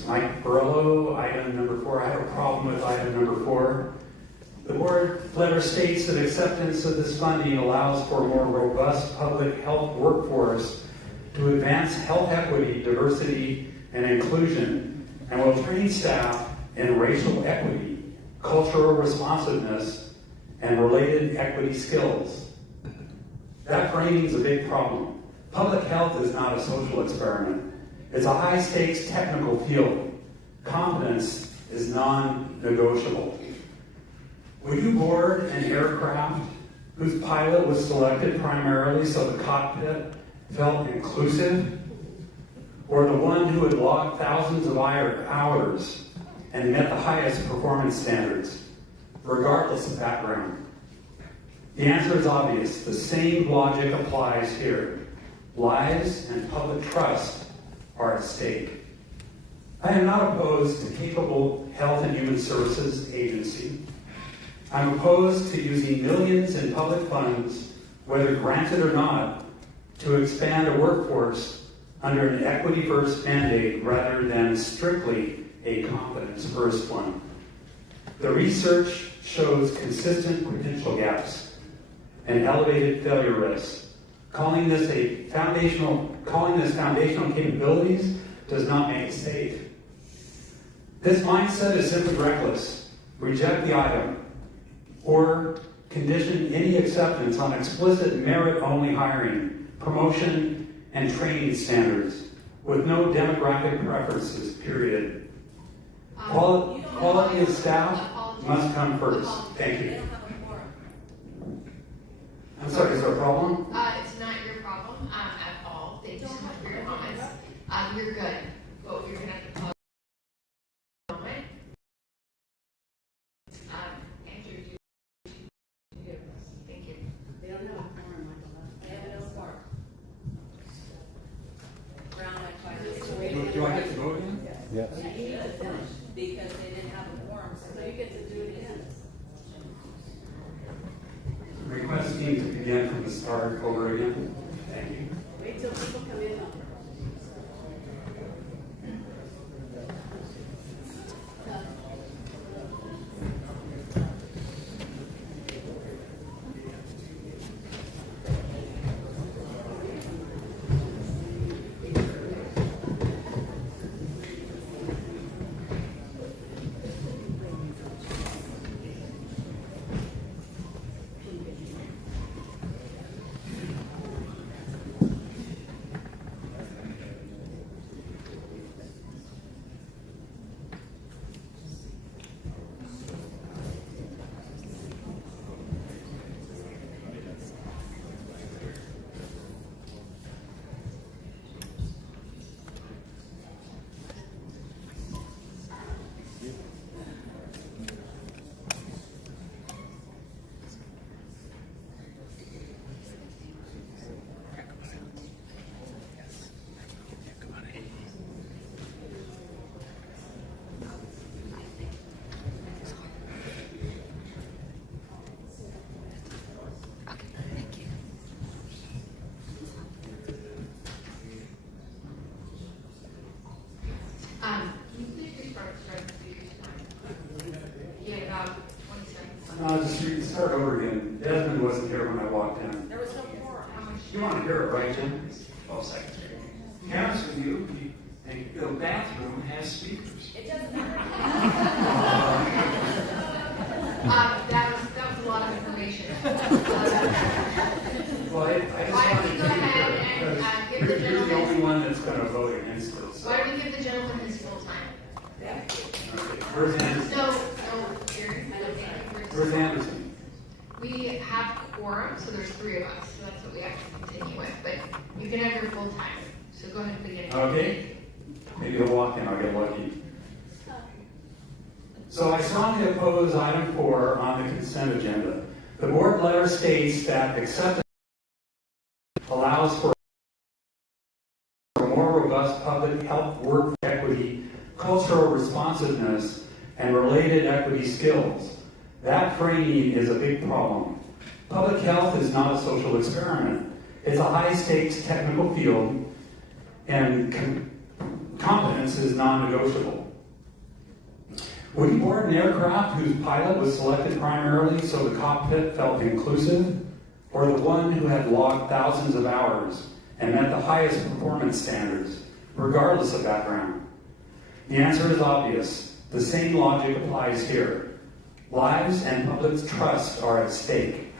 Mike Borello, item number 4. I have a problem with item number 4. The board letter states that acceptance of this funding allows for a more robust public health workforce to advance health equity, diversity, and inclusion, and will train staff in racial equity, cultural responsiveness, and related equity skills. That framing is a big problem. Public health is not a social experiment. It's a high-stakes technical field. Competence is non-negotiable. Will you board an aircraft whose pilot was selected primarily so the cockpit felt inclusive? Or the one who had logged thousands of hours and met the highest performance standards, regardless of background? The answer is obvious. The same logic applies here. Lives and public trust are at stake. I am not opposed to capable Health and Human Services agency. I'm opposed to using millions in public funds, whether granted or not, to expand a workforce under an equity-first mandate rather than strictly a competence-first one. The research shows consistent potential gaps and elevated failure risks. Calling this foundational capabilities does not make it safe. This mindset is simply reckless. Reject the item. or condition any acceptance on explicit merit-only hiring, promotion, and training standards with no demographic preferences, period. Quality of staff must come first. Thank you. I'm sorry, is there a problem? It's not your problem at all. Thank you so much for your comments. You're good. But you're going to have to pause a moment. Andrew, do you? Thank you. They don't have a quorum, Michael. They have no quorum. Do I get to go again? Yes. Yeah, you need to finish because they didn't have a quorum, so you get to do it again. Requesting to begin from the start over again. Thank you. Wait till people come in. Can you please restart the speaker's time? You have about 20 seconds. I'll just start over again. Desmond wasn't here when I walked in. There was no quorum. How much? You want to hear it, right, Jim? 12 seconds. To be honest with you, the bathroom has speakers. It doesn't matter. That was a lot of information. Well, I just Why wanted don't to we go ahead and give the you're the only gentleman, one that's going to vote against it. So. why don't we give the gentleman his full time? Okay. Where's Anderson? No, Gary, Where's Anderson? We have quorum, so there's 3 of us, so that's what we have to continue with, but you can have your full time, so go ahead and begin. Okay. Maybe he'll walk in, I'll get lucky. So I strongly oppose item 4 on the consent agenda. The board letter states that acceptance allows for a more robust public health work equity, cultural responsiveness, and related equity skills. That framing is a big problem. Public health is not a social experiment. It's a high-stakes technical field, and competence is non-negotiable. Would you board an aircraft whose pilot was selected primarily so the cockpit felt inclusive, or the one who had logged thousands of hours and met the highest performance standards, regardless of background? The answer is obvious. The same logic applies here. Lives and public trust are at stake.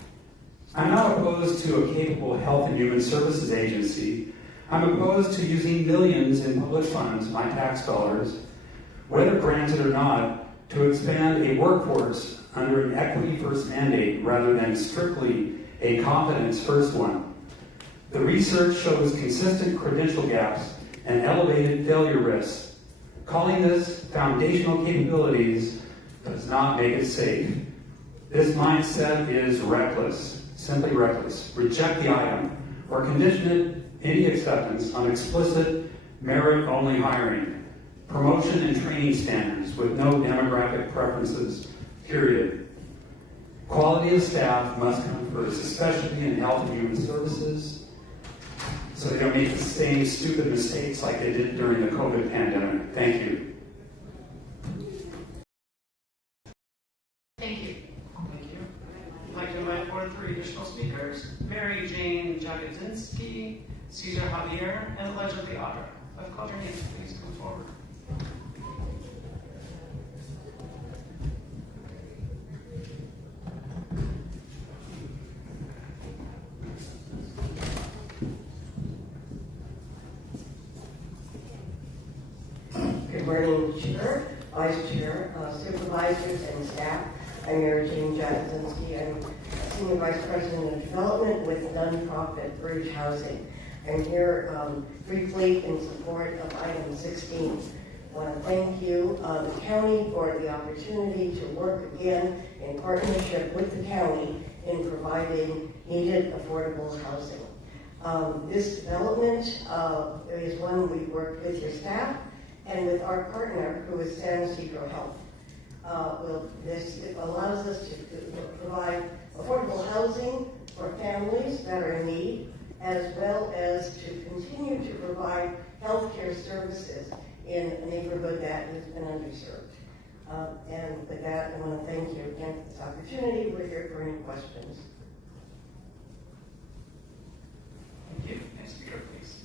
I'm not opposed to a capable Health and Human Services agency. I'm opposed to using millions in public funds, my tax dollars, whether granted or not, to expand a workforce under an equity-first mandate rather than strictly a competence-first one. The research shows consistent credential gaps and elevated failure risks. Calling this foundational capabilities does not make it safe. This mindset is reckless, simply reckless. Reject the item or condition any acceptance on explicit merit-only hiring, promotion and training standards with no demographic preferences, period. Quality of staff must come first, especially in Health and Human Services, so they don't make the same stupid mistakes like they did during the COVID pandemic. Thank you. Thank you. Thank you. I'd like to invite forward 3 additional speakers: Mary Jane Jagodzinski, Cesar Javier, and Allegedly Audra. I've called your names. Please come forward. Vice Chair, Supervisors, and staff. I'm Mary Jane Jasinski. I'm Senior Vice President of Development with nonprofit Bridge Housing. I'm here briefly in support of item 16. I want to thank you, the county, for the opportunity to work again in partnership with the county in providing needed affordable housing. This development is one we worked with your staff and with our partner, who is San Ysidro Health. This allows us to provide affordable housing for families that are in need, as well as to continue to provide healthcare services in a neighborhood that has been underserved. And with that, I want to thank you again for this opportunity. We're here for any questions. Thank you. Next speaker, please.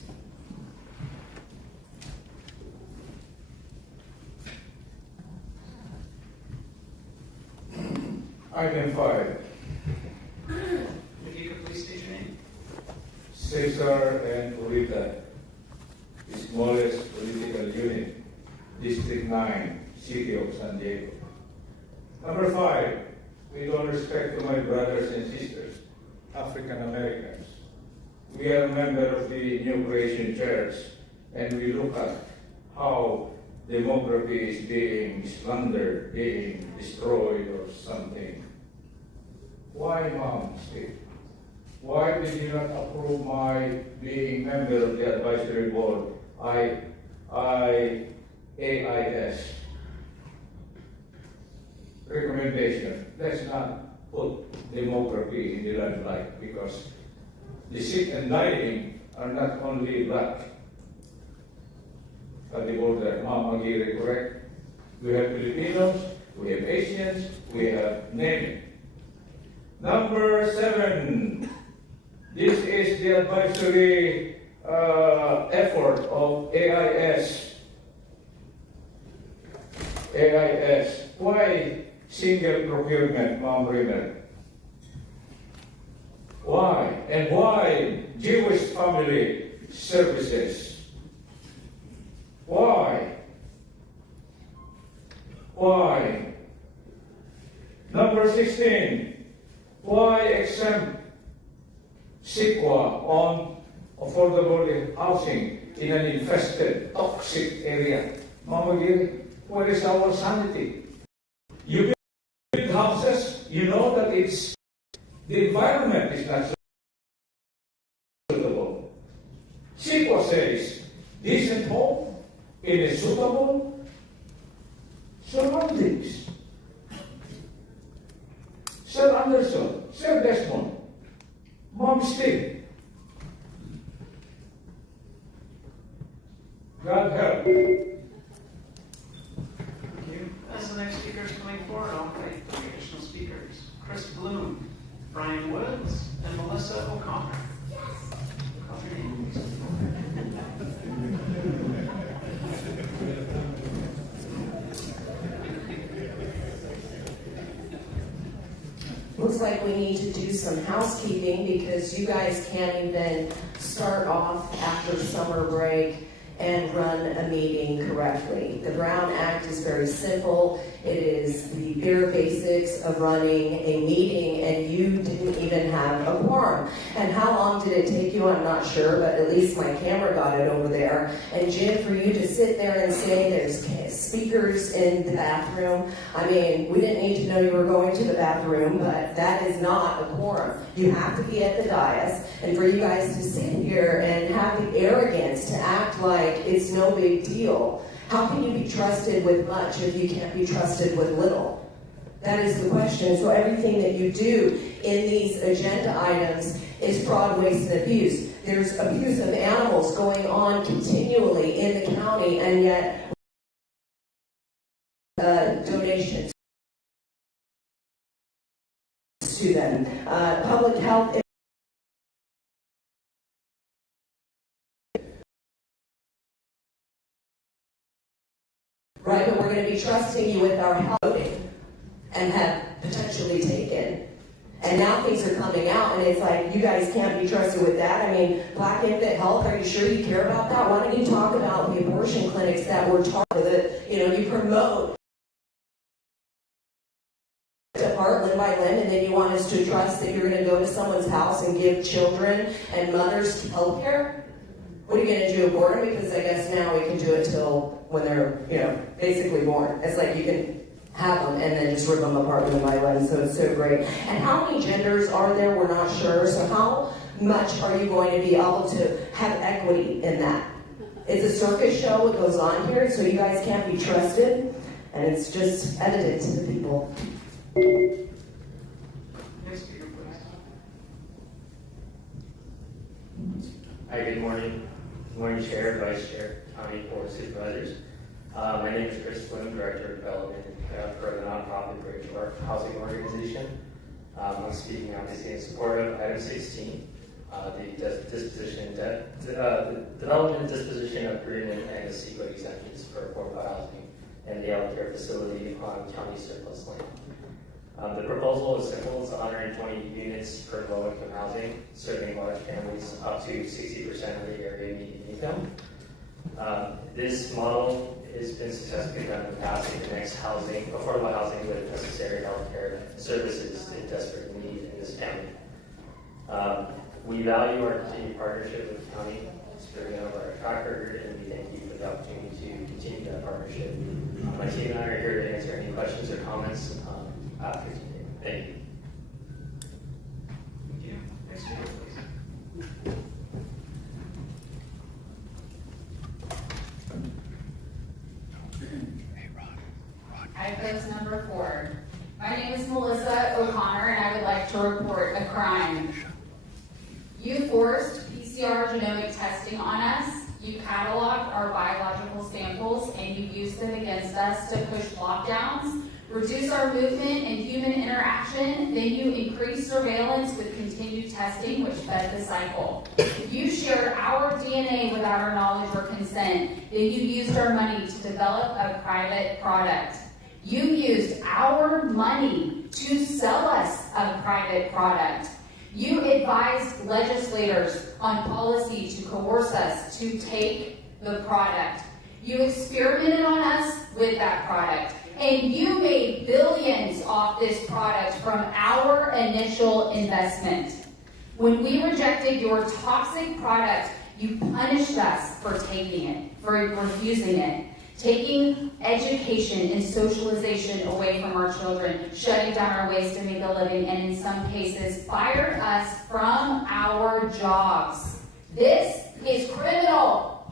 Item 5. If you could please state your name. Cesar and Purita, the smallest political unit, District 9, City of San Diego. Number 5, with all respect to my brothers and sisters, African Americans. We are members of the New Creation Church, and we look at how demography is being slandered, being destroyed or something. Why, Mom, Steve? Why did you not approve my being member of the advisory board, AIS? Recommendation, let's not put demography in the limelight, because the sick and dying are not only black at the border. Ma'am Aguirre, correct? We have Filipinos, we have Asians, we have name it. Number 7, this is the advisory effort of AIS. AIS. Why single procurement, Ma'am Rimmer? Why? And why Jewish family services? Why? Why? Number 16. Why exempt CEQA on affordable housing in an infested, toxic area? Mama Giri, where is our sanity? You build houses, you know that the environment is not suitable. CEQA says, decent home in a suitable surroundings. Sir Anderson, Sir Desmond, Mom Steve. God help. Thank you. As the next speaker is coming forward, I'll invite the additional speakers. Chris Bloom, Brian Woods, and Melissa O'Connor. Call your name, please. Looks like we need to do some housekeeping because you guys can't even start off after summer break and run a meeting correctly. The Brown Act is very simple. It is the bare basics of running a meeting, and you didn't even have a quorum. And how long did it take you? I'm not sure, but at least my camera got it over there. And Jim, for you to sit there and say there's speakers in the bathroom, I mean, we didn't need to know you were going to the bathroom, but that is not a quorum. You have to be at the dais, and for you guys to sit here and have the arrogance to act like it's no big deal. How can you be trusted with much if you can't be trusted with little? That is the question. So everything that you do in these agenda items is fraud, waste, and abuse. There's abuse of animals going on continually in the county, and yet donations to them. Public health. Right, but we're going to be trusting you with our voting and have potentially taken. And now things are coming out, and it's like, you guys can't be trusted with that. I mean, Black Infant Health, are you sure you care about that? Why don't you talk about the abortion clinics that were targeted, you promote to trust that you're going to go to someone's house and give children and mothers health care? What are you going to do, abort them? Because I guess now we can do it till when they're, basically born. It's like you can have them and then just rip them apart with a violin, so it's so great. And how many genders are there? We're not sure. So how much are you going to be able to have equity in that? It's a circus show. It goes on here, so you guys can't be trusted, and it's just edited to the people. Next speaker, please. Hi, good morning. Good morning, Chair, Vice Chair, County Board of Supervisors. My name is Chris Bloom, Director of Development for the nonprofit Bridge Housing Organization. I'm speaking obviously in support of item 16, the development and disposition of agreement and the CEQA exemptions for affordable housing and the healthcare facility on county surplus land. The proposal is simple. It's 120 units per low-income housing, serving large families up to 60% of the area median income. This model has been successfully done in the past. It connects affordable housing with necessary healthcare services they desperately need in this county. We value our continued partnership with the county, spirit of our track record, and we thank you for the opportunity to continue that partnership. My team and I are here to answer any questions or comments after today. Thank you. Thank you. Next speaker, please. Item number 4. My name is Melissa O'Connor, and I would like to report a crime. You forced PCR genomic testing on us. You cataloged our biological samples, and you used them against us to push lockdowns, reduce our movement and human interaction. Then you increased surveillance with continued testing, which fed the cycle. You shared our DNA without our knowledge or consent. Then you used our money to develop a private product. You used our money to sell us a private product. You advised legislators on policy to coerce us to take the product. You experimented on us with that product. And you made billions off this product from our initial investment. When we rejected your toxic product, you punished us for taking it, for refusing it. Taking education and socialization away from our children, shutting down our ways to make a living, and in some cases, fired us from our jobs. This is criminal.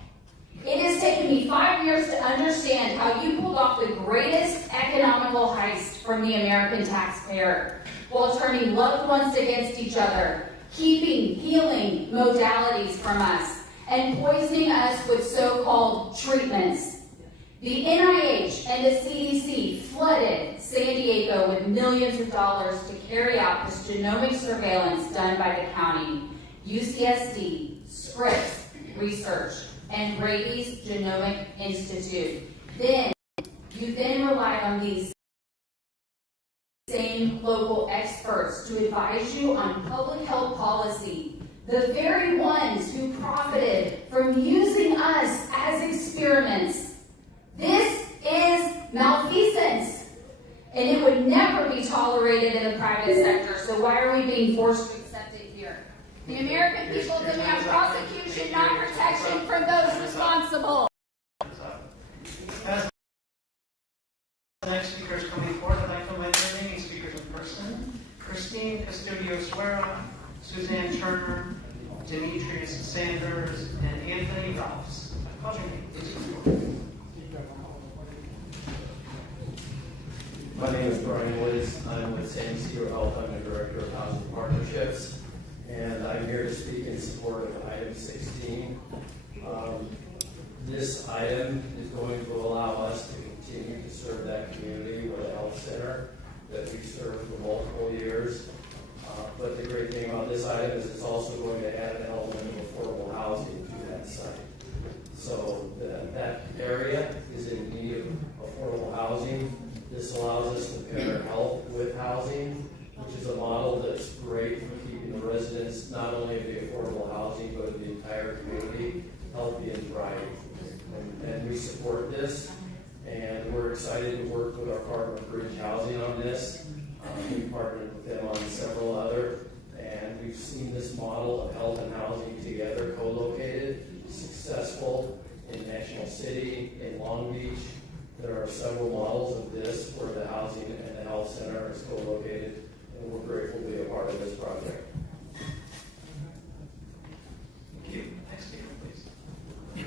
It has taken me 5 years to understand how you pulled off the greatest economical heist from the American taxpayer while turning loved ones against each other, keeping healing modalities from us, and poisoning us with so-called treatments. The NIH and the CDC flooded San Diego with millions of dollars to carry out this genomic surveillance done by the county. UCSD, Scripps Research, and Rabies Genomic Institute. You then relied on these same local experts to advise you on public health policy. The very ones who profited from using us as experiments. This is malfeasance, and it would never be tolerated in the private sector, so why are we being forced to accept it here? The American people demand prosecution, not protection from those responsible. As the next speaker is coming forward, I'd like to invite the remaining speakers in person. Christine Custodio-Suera, Suzanne Turner, Demetrius Sanders, and Anthony Ralphs. Call your name, please. My name is Brian Woods. I'm with San Diego Health. I'm the Director of Housing Partnerships, and I'm here to speak in support of item 16. This item is going to allow us to continue to serve that community with a health center that we've served for multiple years. But the great thing about this item is it's also going to add an element of affordable housing to that site. So that area is in need of affordable housing. This allows us to pair health with housing, which is a model that's great for keeping the residents, not only of the affordable housing, but of the entire community, healthy and thriving. And we support this, and we're excited to work with our partner Bridge Housing on this. We partnered with them on several other, and we've seen this model of health and housing together, co-located, successful in National City, in Long Beach. There are several models of this where the housing and the health center is co-located, and we're grateful to be a part of this project. Thank you. Next speaker, please.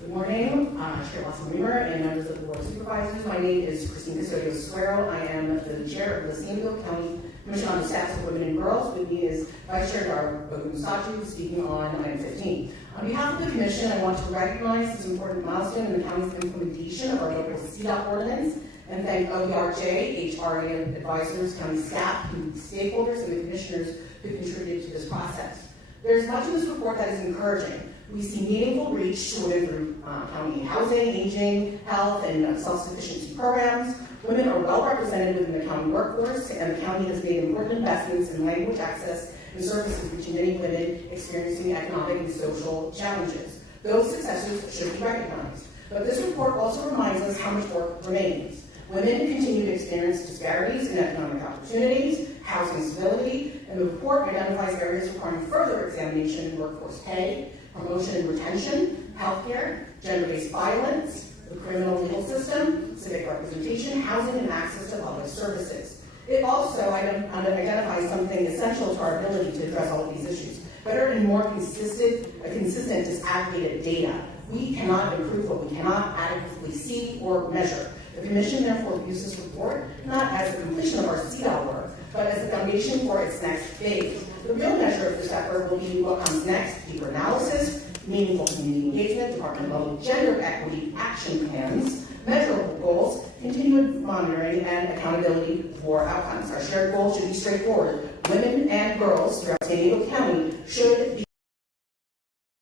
Good morning, Chair Watson-Reamer and members of the Board of Supervisors. My name is Christine Custodio-Suero. I am the chair of the San Diego County Commission on the Status of Women and Girls. With me is Vice Chair Dar Bogumusaju, speaking on item 15. On behalf of the Commission, I want to recognize this important milestone in the county's implementation of our local CDOT ordinance and thank OBRJ, HRA advisors, county staff, community stakeholders, and the commissioners who contributed to this process. There is much in this report that is encouraging. We see meaningful reach to women through county housing, aging, health, and self-sufficiency programs. Women are well represented within the county workforce, and the county has made important investments in language access and services reaching many women experiencing economic and social challenges. Those successes should be recognized. But this report also reminds us how much work remains. Women continue to experience disparities in economic opportunities, housing stability, and the report identifies areas requiring further examination in workforce pay, promotion and retention, healthcare, gender-based violence, the criminal legal system, civic representation, housing, and access to public services. It also identifies something essential to our ability to address all of these issues: better and more consistent disaggregated data. We cannot improve what we cannot adequately see or measure. The Commission therefore views this report not as the completion of our CDOT work, but as the foundation for its next phase. The real measure of this effort will be what comes next: deeper analysis, meaningful community engagement, department-level gender equity action plans, measurable goals, continued monitoring, and accountability for outcomes. Our shared goal should be straightforward. Women and girls throughout San Diego County should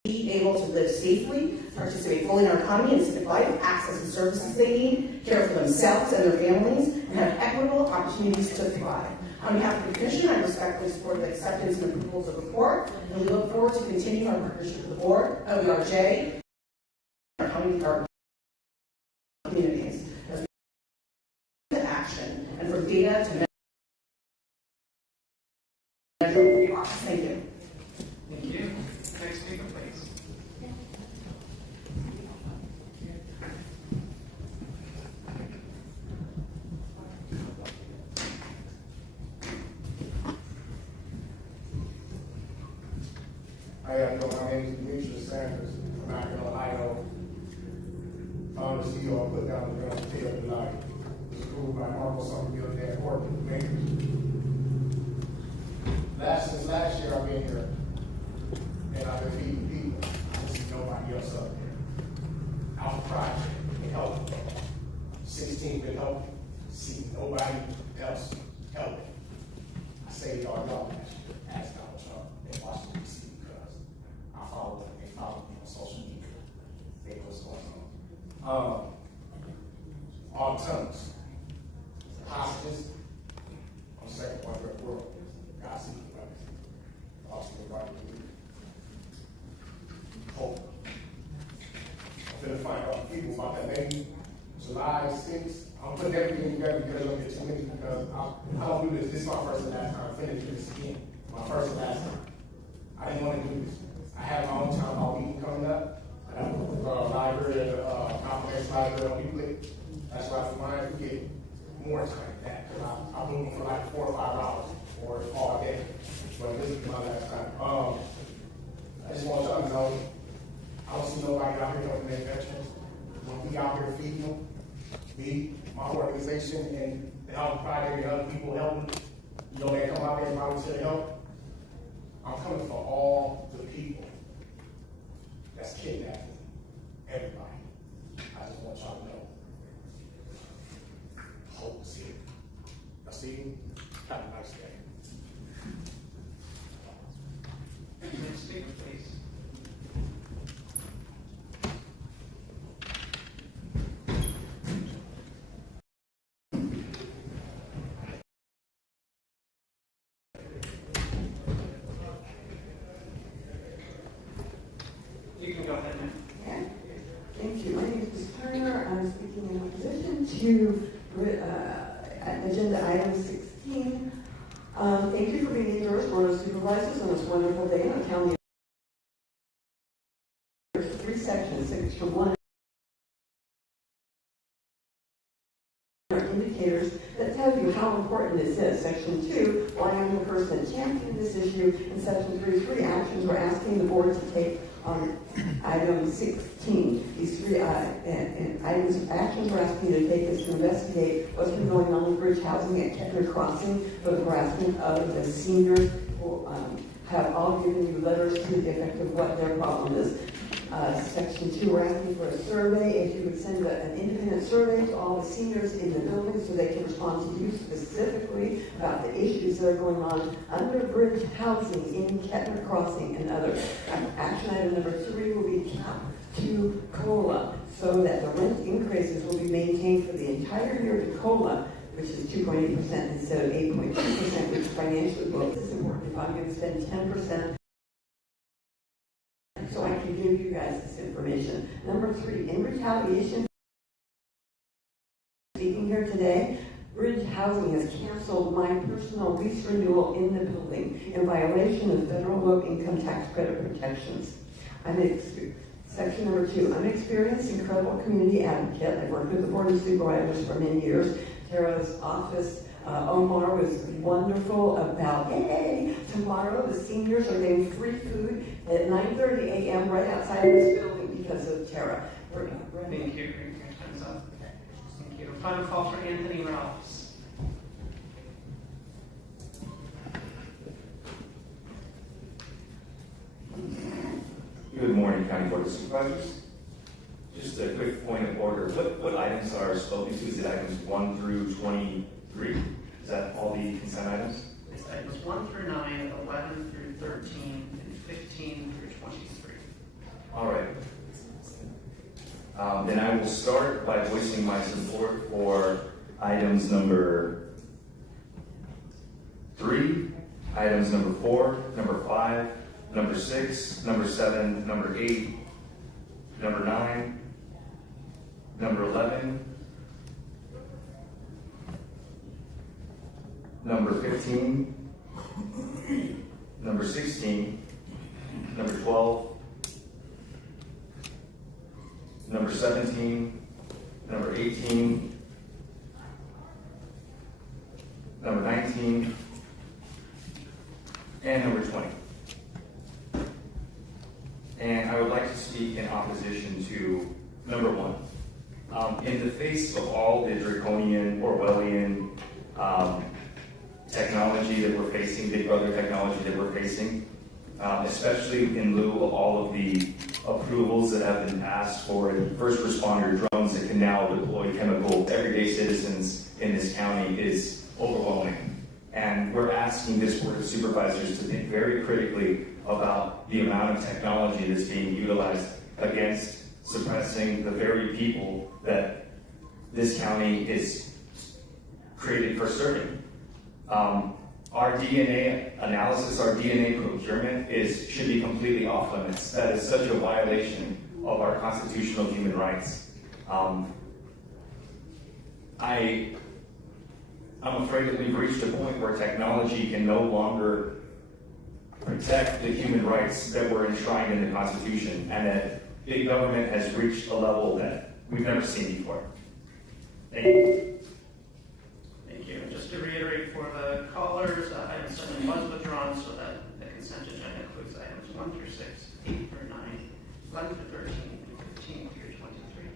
be able to live safely, participate fully in our economy and civic life, access the services they need, care for themselves and their families, and have equitable opportunities to thrive. On behalf of the Commission, I respectfully support the acceptance and approvals of the report, and we look forward to continuing our partnership with the Board, OBRJ, and our communities as we to action and for data to measure progress. Thank you. Thank you. Next speaker, please. How y'all doing? My name is Demetrius Sanders from Akron, Ohio. I'm the CEO of Put Down the Gun Tail tonight. It was approved by Marco Somerville and Dan Horton, the makers. Since last year, I've been here, and I've been feeding people. I see nobody else up there. Our project been helping. 16 been helping. See nobody else helping. I saved all y'all last year. Ask Donald Trump in Washington, D.C. because I follow them. They follow me on social media. They know what's going on. All tunnels. Hospice. On the second one, Red World. God see you. Also, everybody hope. I'm going to find out people about that baby. July 6th. I'm putting everything together because I don't get too many because I don't do this. This is my first and last time. I'm finna do this again. My first and last time. I didn't want to do this. I have my own town hall meeting coming up. I have a library, Malcolm X library on Euclid. That's why for mine we get more time than that because I'm moving for like 4 or 5 hours or all day. But this is my last time. I just want y'all to know I don't see nobody out here helping their veterans. When we out here feeding them, me, my organization, and the Health Project and other people helping, you know, they come out there and volunteer to help. I'm coming for all the people that's kidnapping everybody. I just want y'all to know. Hope is here. I see you. Have a nice day. Next speaker, please. You can go ahead now. Okay. Thank you. My name is Ms. Turner. I'm speaking in opposition to agenda item 16, Supervisors on this wonderful day in the county. There's 3 sections. Section 1 are indicators that tell you how important this is. Section 2, why I'm the person championing this issue. And Section 3 actions we're asking the board to take on item 16. These 3 actions we're asking you to take is to investigate what's been going on with bridge housing at Kettner Crossing for the harassment of the seniors who have all given you letters to the effect of what their problem is. Section 2, we're asking for a survey. If you would send an independent survey to all the seniors in the building so they can respond to you specifically about the issues that are going on under bridge housing in Kettner Crossing and others. Action item number 3 will be capped to COLA so that the rent increases will be maintained for the entire year to COLA, which is 2.8% instead of 8.2%, which financially both is important. If I'm going to spend 10%, so I can give you guys this information. Number 3, in retaliation, speaking here today, Bridge Housing has canceled my personal lease renewal in the building in violation of federal low-income tax credit protections. Section number 2, I'm an experienced, incredible community advocate. I've worked with the Board of Supervisors for many years. Tara's office, Omar, was wonderful about, hey, tomorrow the seniors are getting free food at 9:30 a.m. right outside of this building because of Tara. Thank you. Your time's up. Thank you. Final call for Anthony Ralphs. Good morning, County Board of Supervisors. Just a quick point of order. What items are spoken to? Is it items 1 through 23? Is that all the consent items? It's items 1 through 9, 11 through 13, and 15 through 23. All right. Then I will start by voicing my support for items number 3, items number 4, number 5, number 6, number 7, number 8, number 9, number 11, number 15, number 16, number 12, number 17, number 18, number 19, and number 20. And I would like to speak in opposition to number 1. In the face of all the draconian, Orwellian technology that we're facing, Big Brother technology that we're facing, especially in lieu of all of the approvals that have been passed for first responder drones that can now deploy chemicals to everyday citizens in this county is overwhelming. And we're asking this Board of Supervisors to think very critically about the amount of technology that's being utilized against suppressing the very people that this county is created for serving. Our DNA analysis, our DNA procurement should be completely off limits. That is such a violation of our constitutional human rights. I'm afraid that we've reached a point where technology can no longer protect the human rights that were enshrined in the Constitution, and that big government has reached a level that we've never seen before. Thank you. Thank you. And just to reiterate for the callers, item 7 was withdrawn, so that the consent agenda includes items 1 through 6, 8 through 9, 11 through 13, and 15 through 23.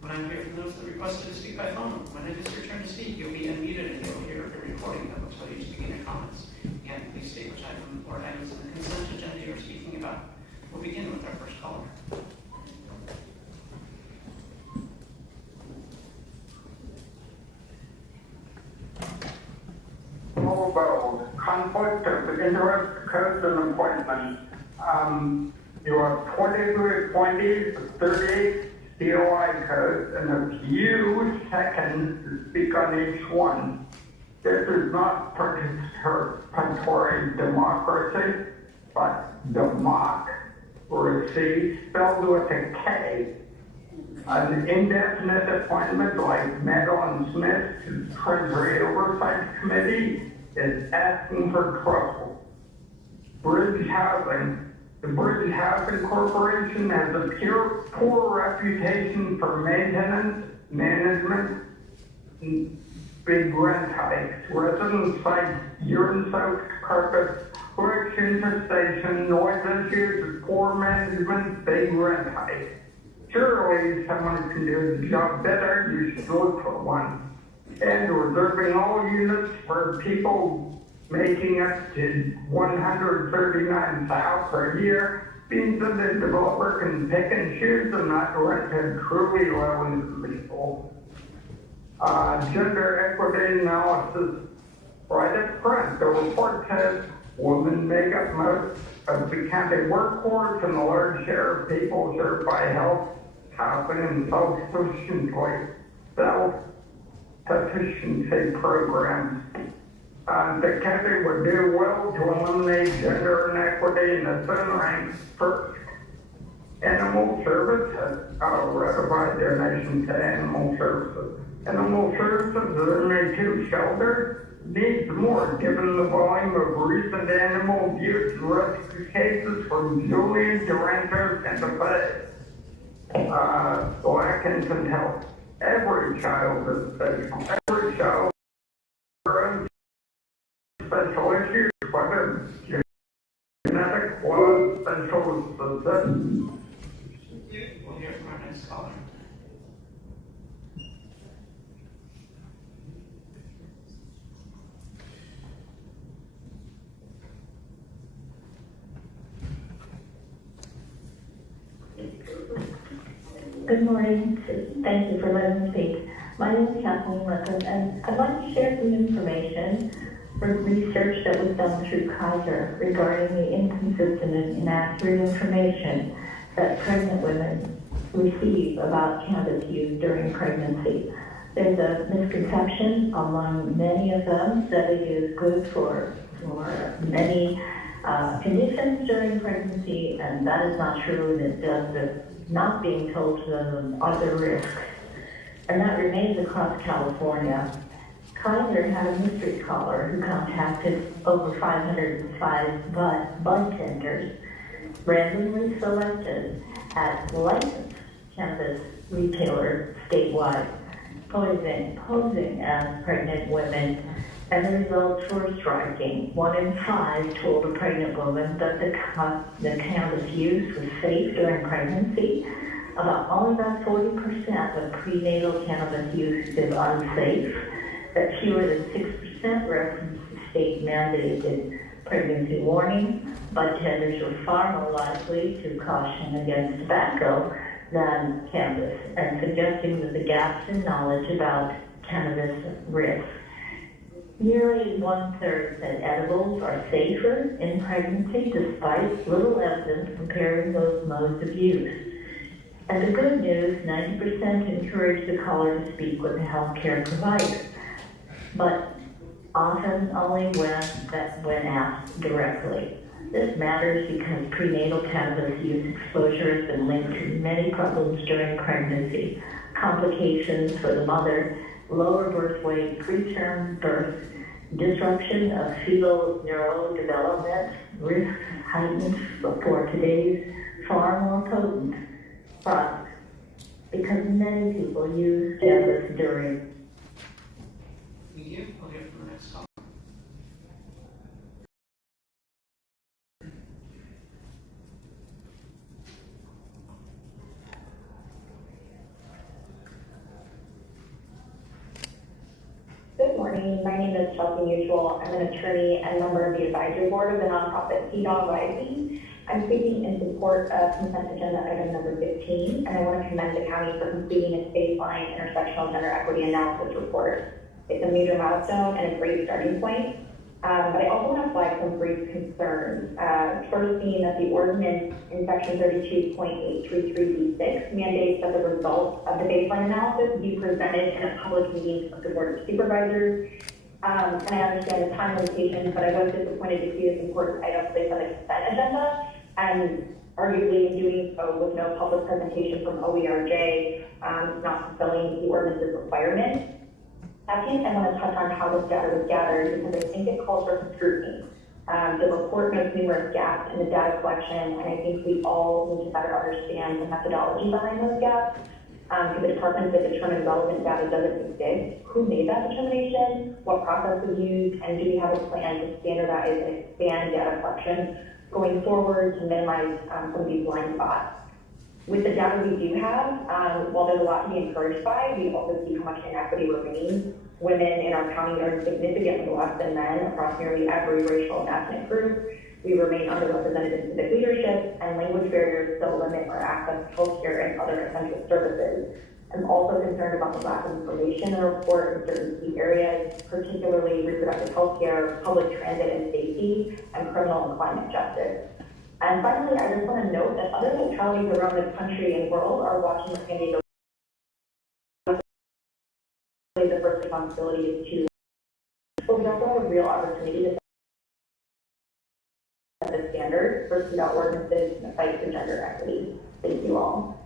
When I'm here from those that requested to speak by phone, when it is your turn to speak, you'll be unmuted and you'll hear a recording that will tell you to begin your comments. And please state which item or items in the consent agenda you're speaking about. We'll begin with our first caller. Mobile conflict of interest codes and appointments. You have 23 appointees, 38 COI codes, and a few seconds to speak on each one. This is not participatory democracy, but democracy spelled with a K. An indefinite appointment like Madeline Smith to Treasury Oversight Committee is asking for trouble. Bridge Housing. The Bridge Housing Corporation has a poor reputation for maintenance, management, and big rent hikes. Residents cite urine-soaked carpets, quick infestation, noise issues, poor management, big rent hikes. Surely someone can do the job better. You should look for one. And reserving all units for people making up to $139,000 per year means that the developer can pick and choose and not rent to truly low-income people. Gender equity analysis right up front. The report says women make up most of the county workforce and a large share of people served by health, housing, and self-sufficiency programs. The county would do well to eliminate gender inequity in the sun ranks first. Animal Service has ratified donation to Animal Services. Animal Services is only 2 shelters, needs more given the volume of recent animal abuse and rescue cases from Julian to Ranchos and the Bay. Black infant health. Every child is special. Every child has special issues, whether genetic or special specific. We'll hear from our next caller. Good morning. Thank you for letting me speak. My name is Kathleen Lippin, and I'd like to share some information from research that was done through Kaiser regarding the inconsistent and inaccurate information that pregnant women receive about cannabis use during pregnancy. There's a misconception among many of them that it is good for many conditions during pregnancy, and that is not true, and it does not being told to them other risks. And that remains across California. Kaiser had a mystery caller who contacted over 505 bud tenders, randomly selected at licensed cannabis retailers statewide, posing as pregnant women. And the results were striking. 1 in 5 told a pregnant woman that the cannabis use was safe during pregnancy. Only about 40% of prenatal cannabis use is unsafe. That fewer than 6% referenced the state-mandated pregnancy warning. Bud tenders were far more likely to caution against tobacco than cannabis, and suggesting that the gaps in knowledge about cannabis risks. Nearly 1/3 said edibles are safer in pregnancy despite little evidence comparing those modes of use. And the good news, 90% encourage the caller to speak with a healthcare provider, but often only when asked directly. This matters because prenatal cannabis use exposure has been linked to many problems during pregnancy, complications for the mother, lower birth weight, preterm birth, disruption of fetal neurodevelopment, risks heightened for today's far more potent products, because many people use cannabis during. Thank you. We'll hear from the next caller. Good morning. My name is Chelsea Mutual. I'm an attorney and member of the advisory board of the nonprofit CDOG Rising. I'm speaking in support of consent agenda item number 15, and I want to commend the county for completing its baseline intersectional gender equity analysis report. It's a major milestone and a great starting point. But I also want to flag some brief concerns. First being that the ordinance in section 32.833B6 mandates that the results of the baseline analysis be presented in a public meeting of the Board of Supervisors. And I understand the time limitations, but I was disappointed to see this important item placed on the consent agenda, and arguably in doing so with no public presentation from OERJ, not fulfilling the ordinance's requirement. Second, I want to touch on how this data was gathered because I think it calls for some scrutiny. The report notes numerous gaps in the data collection, and I think we all need to better understand the methodology behind those gaps. Do the departments that determine relevant data doesn't exist? Who made that determination? What process was used? And do we have a plan to standardize and expand data collection going forward to minimize some of these blind spots? With the data we do have, while there's a lot to be encouraged by, we also see how much inequity remains. Women in our county earn significantly less than men across nearly every racial and ethnic group. We remain underrepresented in civic leadership, and language barriers still limit our access to healthcare and other essential services. I'm also concerned about the lack of information in the report in certain key areas, particularly reproductive healthcare, public transit and safety, and criminal and climate justice. And finally, I just want to note that other localities around the country and world are watching the San Diego. The first responsibility is to, but we also have a real opportunity to set the standards for CDOT ordinances and the fight for gender equity. Thank you all.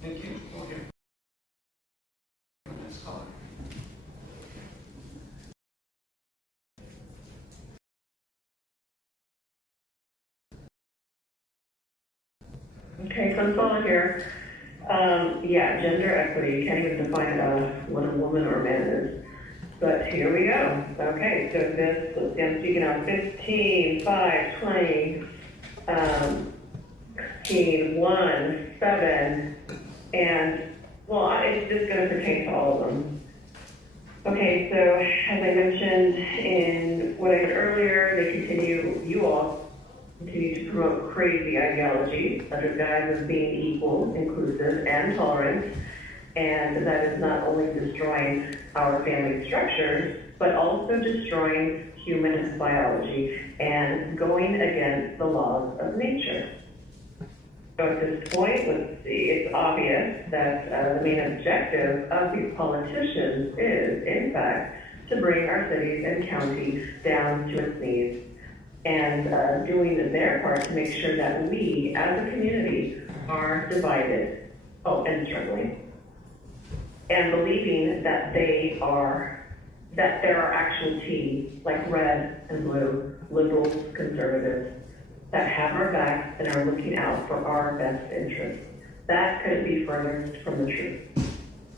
Thank you. We'll hear from the next caller. Okay, so Paula here. Yeah, gender equity, can't even define what a woman or a man is. But here we go. Okay, so this, let's see, I'm speaking on 15, 5, 20, 16, 1, 7, and, well, it's just going to pertain to all of them. Okay, so as I mentioned in what I said earlier, you all continue to promote crazy ideology under guise of being equal, inclusive, and tolerant. And that is not only destroying our family structures, but also destroying human biology and going against the laws of nature. So at this point, let's see, it's obvious that the main objective of these politicians is, in fact, to bring our cities and counties down to its knees, and doing their part to make sure that we, as a community, are divided, and struggling, and believing that there are actual teams like red and blue, liberals, conservatives, that have our backs and are looking out for our best interests. That couldn't be furthest from the truth.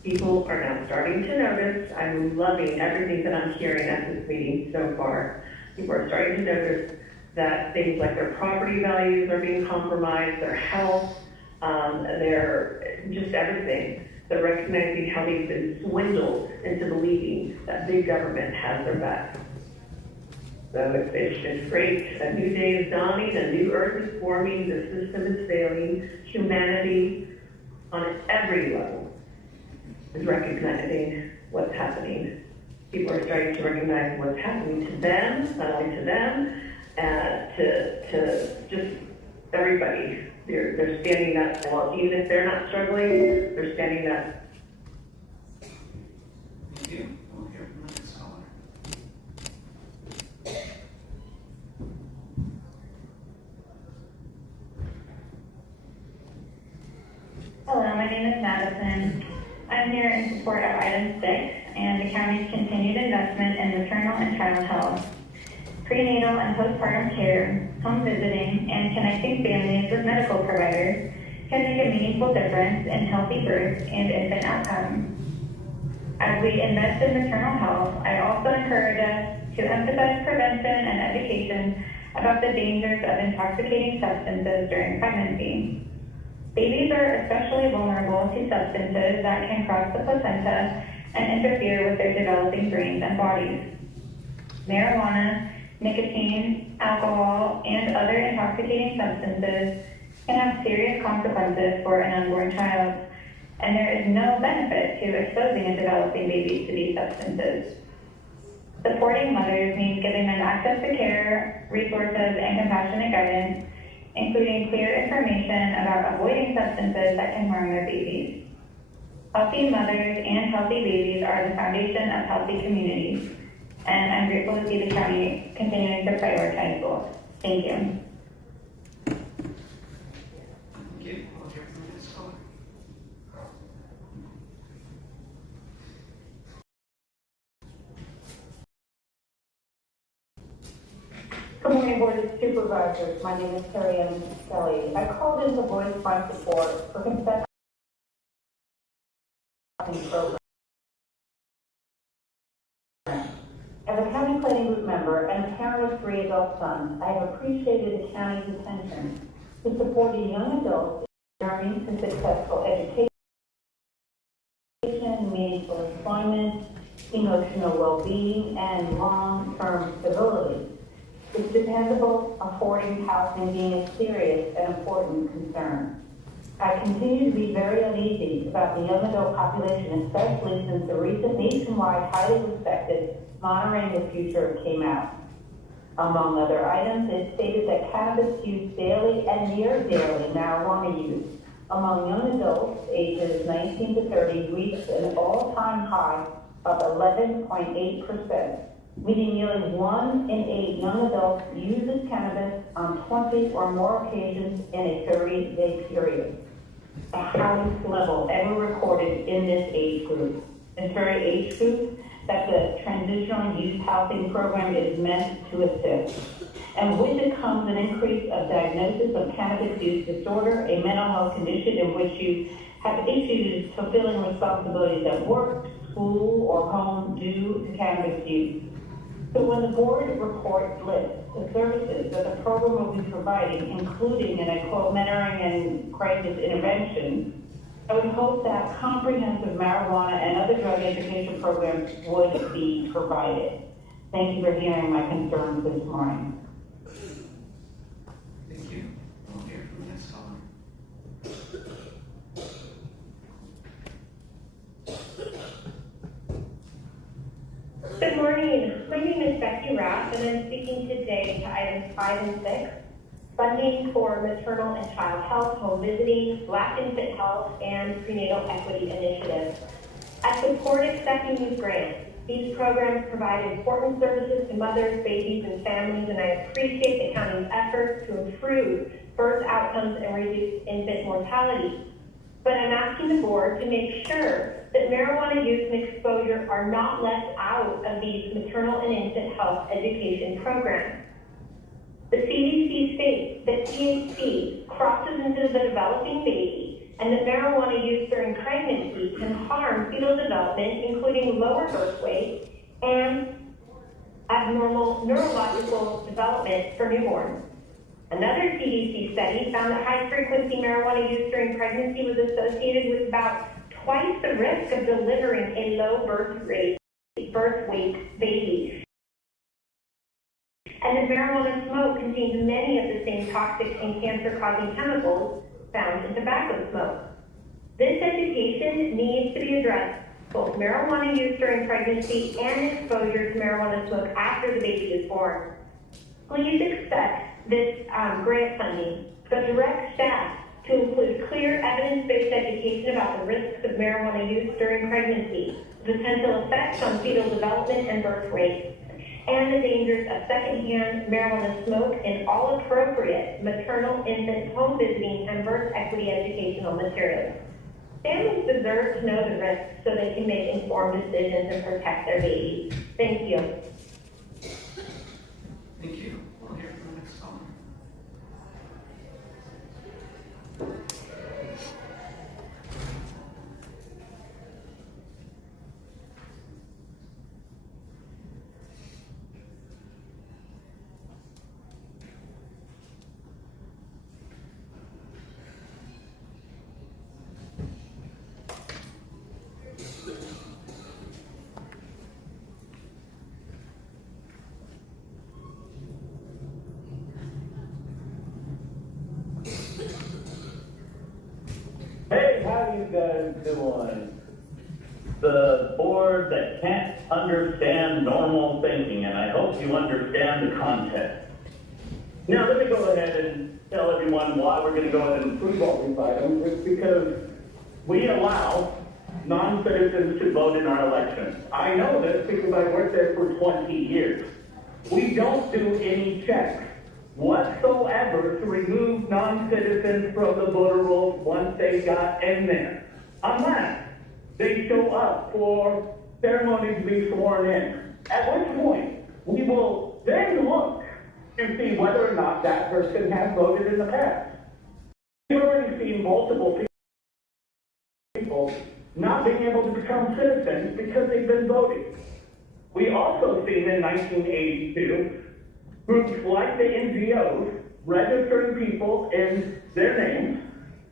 People are now starting to notice. I'm loving everything that I'm hearing at this meeting so far. People are starting to notice that things like their property values are being compromised, their health, their just everything. They're recognizing how they've been swindled into believing that big government has their back. So it's great. A new day is dawning, a new earth is forming, the system is failing. Humanity on every level is recognizing what's happening. People are starting to recognize what's happening to them, not only to them, to just everybody. They're standing up, well, even if they're not struggling, they're standing up. Thank you. We'll hear from the next caller. Hello, my name is Madison. I'm here in support of item 6 and the county's continued investment in maternal and child health, prenatal and postpartum care, home visiting, and connecting families with medical providers can make a meaningful difference in healthy birth and infant outcomes. As we invest in maternal health, I also encourage us to emphasize prevention and education about the dangers of intoxicating substances during pregnancy. Babies are especially vulnerable to substances that can cross the placenta and interfere with their developing brains and bodies. Marijuana, nicotine, alcohol, and other intoxicating substances can have serious consequences for an unborn child, and there is no benefit to exposing a developing baby to these substances. Supporting mothers means giving them access to care, resources, and compassionate guidance, including clear information about avoiding substances that can harm their babies. Healthy mothers and healthy babies are the foundation of healthy communities, and I'm grateful to see the county continuing to prioritize both. Thank you. Good morning, Board of Supervisors. My name is Terry M. Kelly. I called in to voice my support for consent program. As a county planning group member and a parent of 3 adult sons, I have appreciated the county's attention to supporting young adults in their journey to successful education, meaningful employment, emotional well-being, and long-term stability. It's dependable, affording housing being a serious and important concern. I continue to be very uneasy about the young adult population, especially since the recent nationwide, highly respected Monitoring the Future came out. Among other items, it stated that cannabis use daily and near daily marijuana use among young adults ages 19 to 30 reached an all-time high of 11.8%, meaning nearly 1 in 8 young adults uses cannabis on 20 or more occasions in a 30-day period, the highest level ever recorded in this age group. This very age group that the Transitional Youth Housing Program is meant to assist. And with it comes an increase of diagnosis of cannabis use disorder, a mental health condition in which you have issues fulfilling responsibilities at work, school, or home due to cannabis use. So when the board report lists the services that the program will be providing, including, and I quote, mentoring and crisis intervention, I would hope that comprehensive marijuana and other drug education programs would be provided. Thank you for hearing my concerns this morning. Thank you. We'll hear from the next caller. Good morning. My name is Becky Rapp, and I'm speaking today to items 5 and 6, funding for maternal and child health, home visiting, Black infant health, and prenatal equity initiatives. I support accepting these grants. These programs provide important services to mothers, babies, and families, and I appreciate the county's efforts to improve birth outcomes and reduce infant mortality. But I'm asking the board to make sure that marijuana use and exposure are not left out of these maternal and infant health education programs. The CDC states that THC crosses into the developing baby and that marijuana use during pregnancy can harm fetal development, including lower birth weight and abnormal neurological development for newborns. Another CDC study found that high-frequency marijuana use during pregnancy was associated with about twice the risk of delivering a low birth weight baby. And that marijuana smoke contains many of the same toxic and cancer-causing chemicals found in tobacco smoke. This education needs to be addressed, both marijuana use during pregnancy and exposure to marijuana smoke after the baby is born. Please expect this grant funding to direct staff to include clear evidence-based education about the risks of marijuana use during pregnancy, the potential effects on fetal development and birth rate, and the dangers of secondhand marijuana smoke in all appropriate maternal, infant, home visiting, and birth equity educational materials. Families deserve to know the risks so they can make informed decisions and protect their babies. Thank you. Thank you. We'll hear from the next caller. Hey, how you guys doing? The board that can't understand normal thinking, and I hope you understand the context. Now, let me go ahead and tell everyone why we're going to go ahead and approve all these items. It's because we allow non-citizens to vote in our elections. I know this because I worked there for 20 years. We don't do any checks whatsoever to remove non-citizens from the voter rolls once they got in there, unless they show up for ceremony to be sworn in, at which point we will then look and see whether or not that person has voted in the past. We've already seen multiple people not being able to become citizens because they've been voting. We also seen in 1982 groups like the NGOs registering people in their names,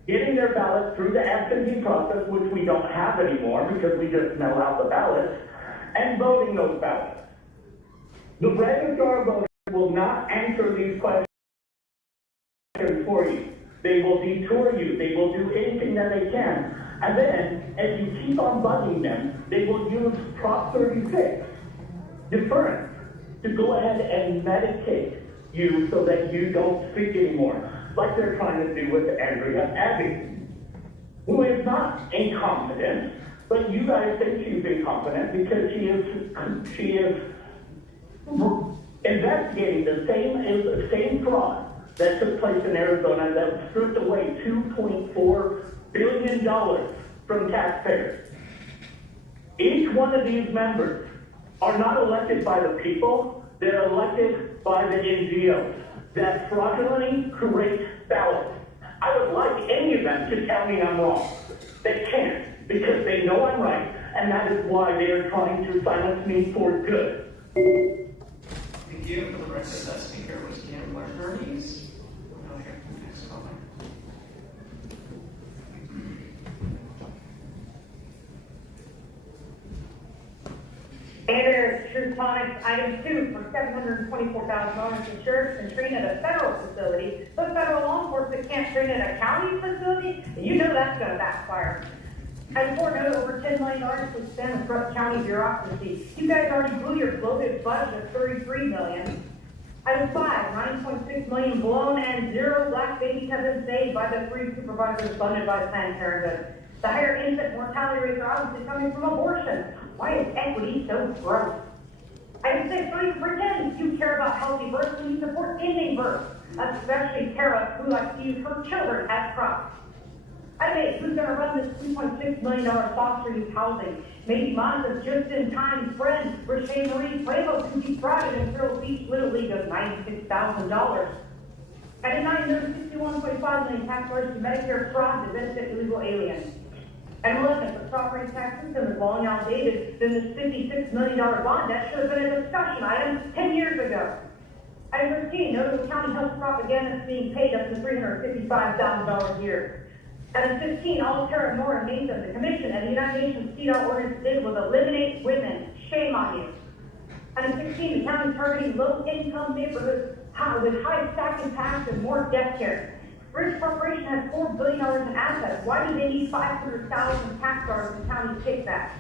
getting their ballots through the absentee process, which we don't have anymore because we just mail out the ballots, and voting those ballots. The registrar of voters will not answer these questions for you. They will detour you. They will do anything that they can. And then, as you keep on bugging them, they will use Prop 36, deference, to go ahead and medicate you so that you don't speak anymore, like they're trying to do with Andrea Abbey, who is not incompetent, but you guys think she's incompetent because she is investigating the same fraud that took place in Arizona that stripped away $2.4 billion from taxpayers. Each one of these members are not elected by the people, they're elected by the NGOs that fraudulently create ballots. I would like any of them to tell me I'm wrong. They can't, because they know I'm right, and that is why they are trying to silence me for good. Thank you. For the record, that speaker was Gambler Hermes. Okay, next caller. Mayor Trutonic, item 2 for $724,000 insurance and train at a federal facility, but federal law enforcement can't train at a county facility? You know that's going to backfire. Item 4, note over $10 million to spend across county bureaucracy. You guys already blew your bloated budget of $33 million. Item 5, $9.6 million blown and 0 black babies have been saved by the 3 supervisors funded by Planned Parenthood. The higher infant mortality rates are obviously coming from abortion. Why is equity so gross? Item 6, don't even pretend you care about healthy births when you support ending birth, especially Tara, who likes to use her children as props. Item 8, who's going to run this $2.6 million foster youth housing? Maybe Monta's just-in-time friend, Rashay Marie Prevost, who defrauded in Carroll Beach Little League of $96,000. Item 9, there's $61.5 million tax dollars to Medicare fraud to benefit illegal aliens. Item 11, if the property tax system is long outdated, then this $56 million bond debt should have been a discussion item 10 years ago. Item 13, notice county health propaganda is being paid up to $355,000 a year. Item 15, all Terra Nora Mesa, the Commission and the United Nations CEDAW ordinance did was eliminate women. Shame on you. Item 16, the county targeting low-income neighborhoods with high stacking tax and more death care. Bridge Corporation has $4 billion in assets. Why do they need 500,000 tax dollars in county kickbacks?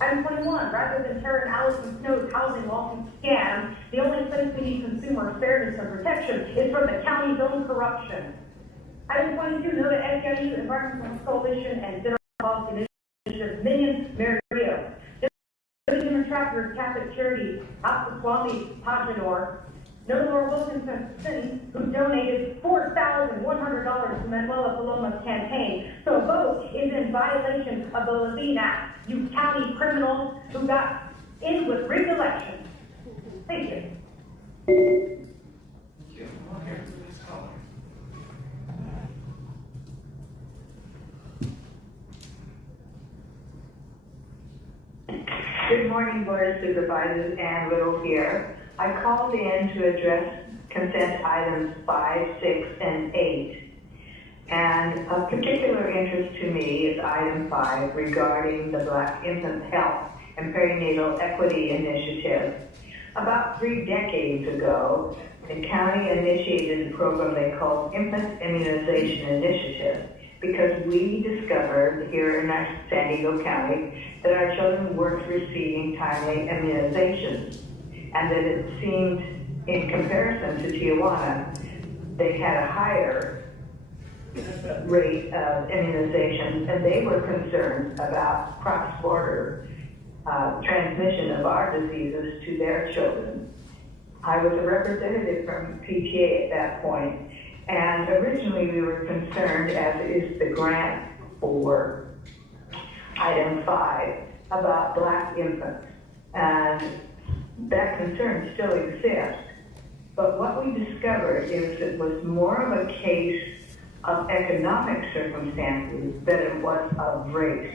Item 21, rather than Tara and Allison Snow's housing lawsuit scam, the only place we need consumer fairness and protection is from the county's own corruption. Item 22, note that SEIU, Environmental Coalition, and General Policy Initiative Minions Mary Rio. Human Traffickers Catholic Charities, Swami Pajador, no Laura Wilkinson, who donated $4,100 to Manuela Paloma's campaign. So a vote is in violation of the Levine Act. You county criminals who got in with rigged elections. Thank you. Thank you. Okay, next caller. Good morning, Board of Supervisors. Ann Riddle here. I called in to address consent items 5, 6, and 8. And of particular interest to me is item 5 regarding the Black Infant Health and Perinatal Equity Initiative. About 3 decades ago, the county initiated a program they called Infant Immunization Initiative because we discovered here in San Diego County that our children weren't receiving timely immunizations, and that it seemed, in comparison to Tijuana, they had a higher rate of immunizations, and they were concerned about cross-border transmission of our diseases to their children. I was a representative from PTA at that point, and originally we were concerned, as is the grant for item 5, about Black infants, and that concern still exists. But what we discovered is it was more of a case of economic circumstances than it was of race.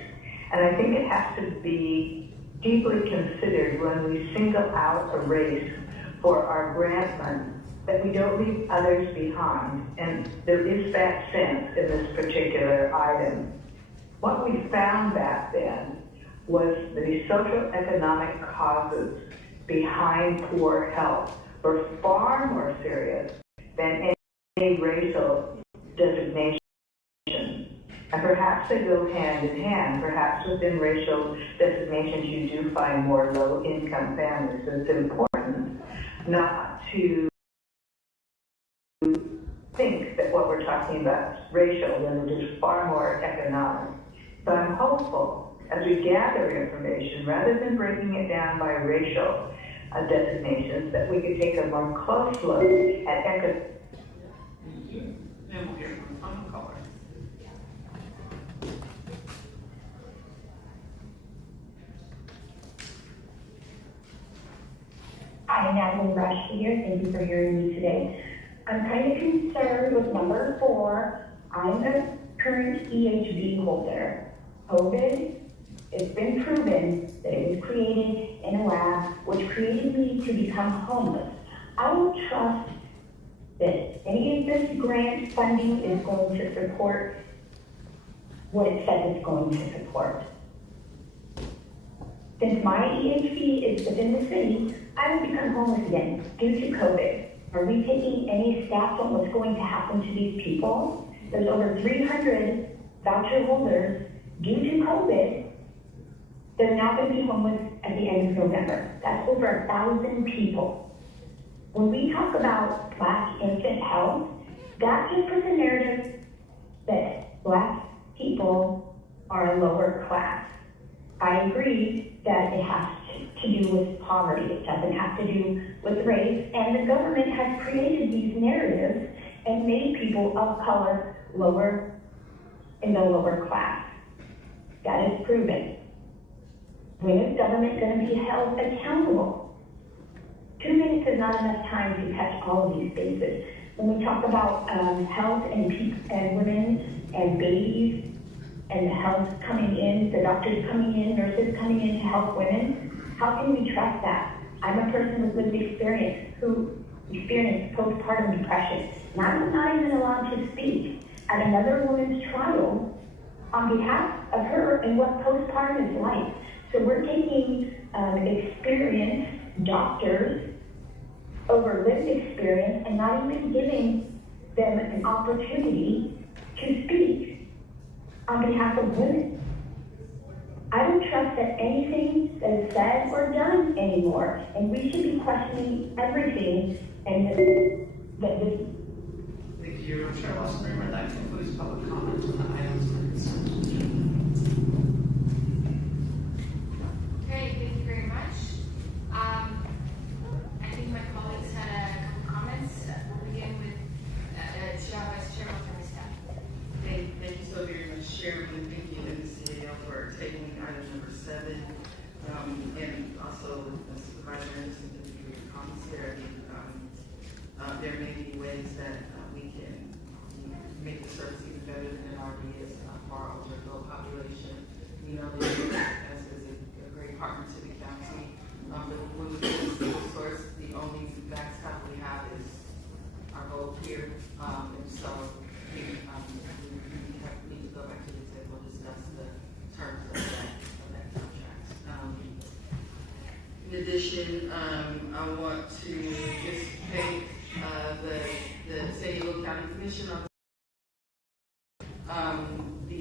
And I think it has to be deeply considered when we single out a race for our grant money, that we don't leave others behind. And there is that sense in this particular item. What we found back then was the social economic causes behind poor health were far more serious than any racial designation. And perhaps they go hand in hand. Perhaps within racial designations you do find more low-income families. So it's important not to think that what we're talking about is racial when it is far more economic. But I'm hopeful as we gather information, rather than breaking it down by racial designations, that we could take a more close look at economic. And we'll hear from the final caller. Hi, Natalie Rush here. Thank you for hearing me today. I'm kind of concerned with number 4. I'm a current EHB holder. COVID, it's been proven that it was created in a lab, which created me to become homeless. I don't trust that any of this grant funding is going to support what it says it's going to support. Since my EHP is within the city, I will become homeless again due to COVID. Are we taking any steps on what's going to happen to these people? There's over 300 voucher holders due to COVID that are now going to be homeless at the end of November. That's over 1,000 people. When we talk about Black infant health, that just puts a narrative that Black people are a lower class. I agree that it has to do with poverty. It doesn't have to do with race. And the government has created these narratives and made people of color lower in the lower class. That is proven. When is government going to be held accountable? 2 minutes is not enough time to touch all of these bases. When we talk about health and women and babies, and the health coming in, the doctors coming in, nurses coming in to help women, how can we trust that? I'm a person with lived experience who experienced postpartum depression, and I was not even allowed to speak at another woman's trial on behalf of her and what postpartum is like. So we're taking experienced doctors over lived experience and not even giving them an opportunity to speak on behalf of women. I don't trust that anything that is said or done anymore, and we should be questioning everything. And that this. Thank you, Chair Wasserman. That concludes public comment on the items for consent agenda. Okay, thank you very much. I think my colleagues had a couple comments. We'll begin with Vice Chair Wasserman. Thank you so very much, Chairman. Thank you, MCAL, for taking item number 7, and also Supervisor Anderson, thank you for your comments there. There may be ways that we can make the service even better than it already is for our older adult population. We know that as a great partner to the county, but when we do this single source, the only backstop we have is our goal here, and so we need to go back to the table and discuss the terms of that contract. In addition, I want to just thank the San Diego County Commission on the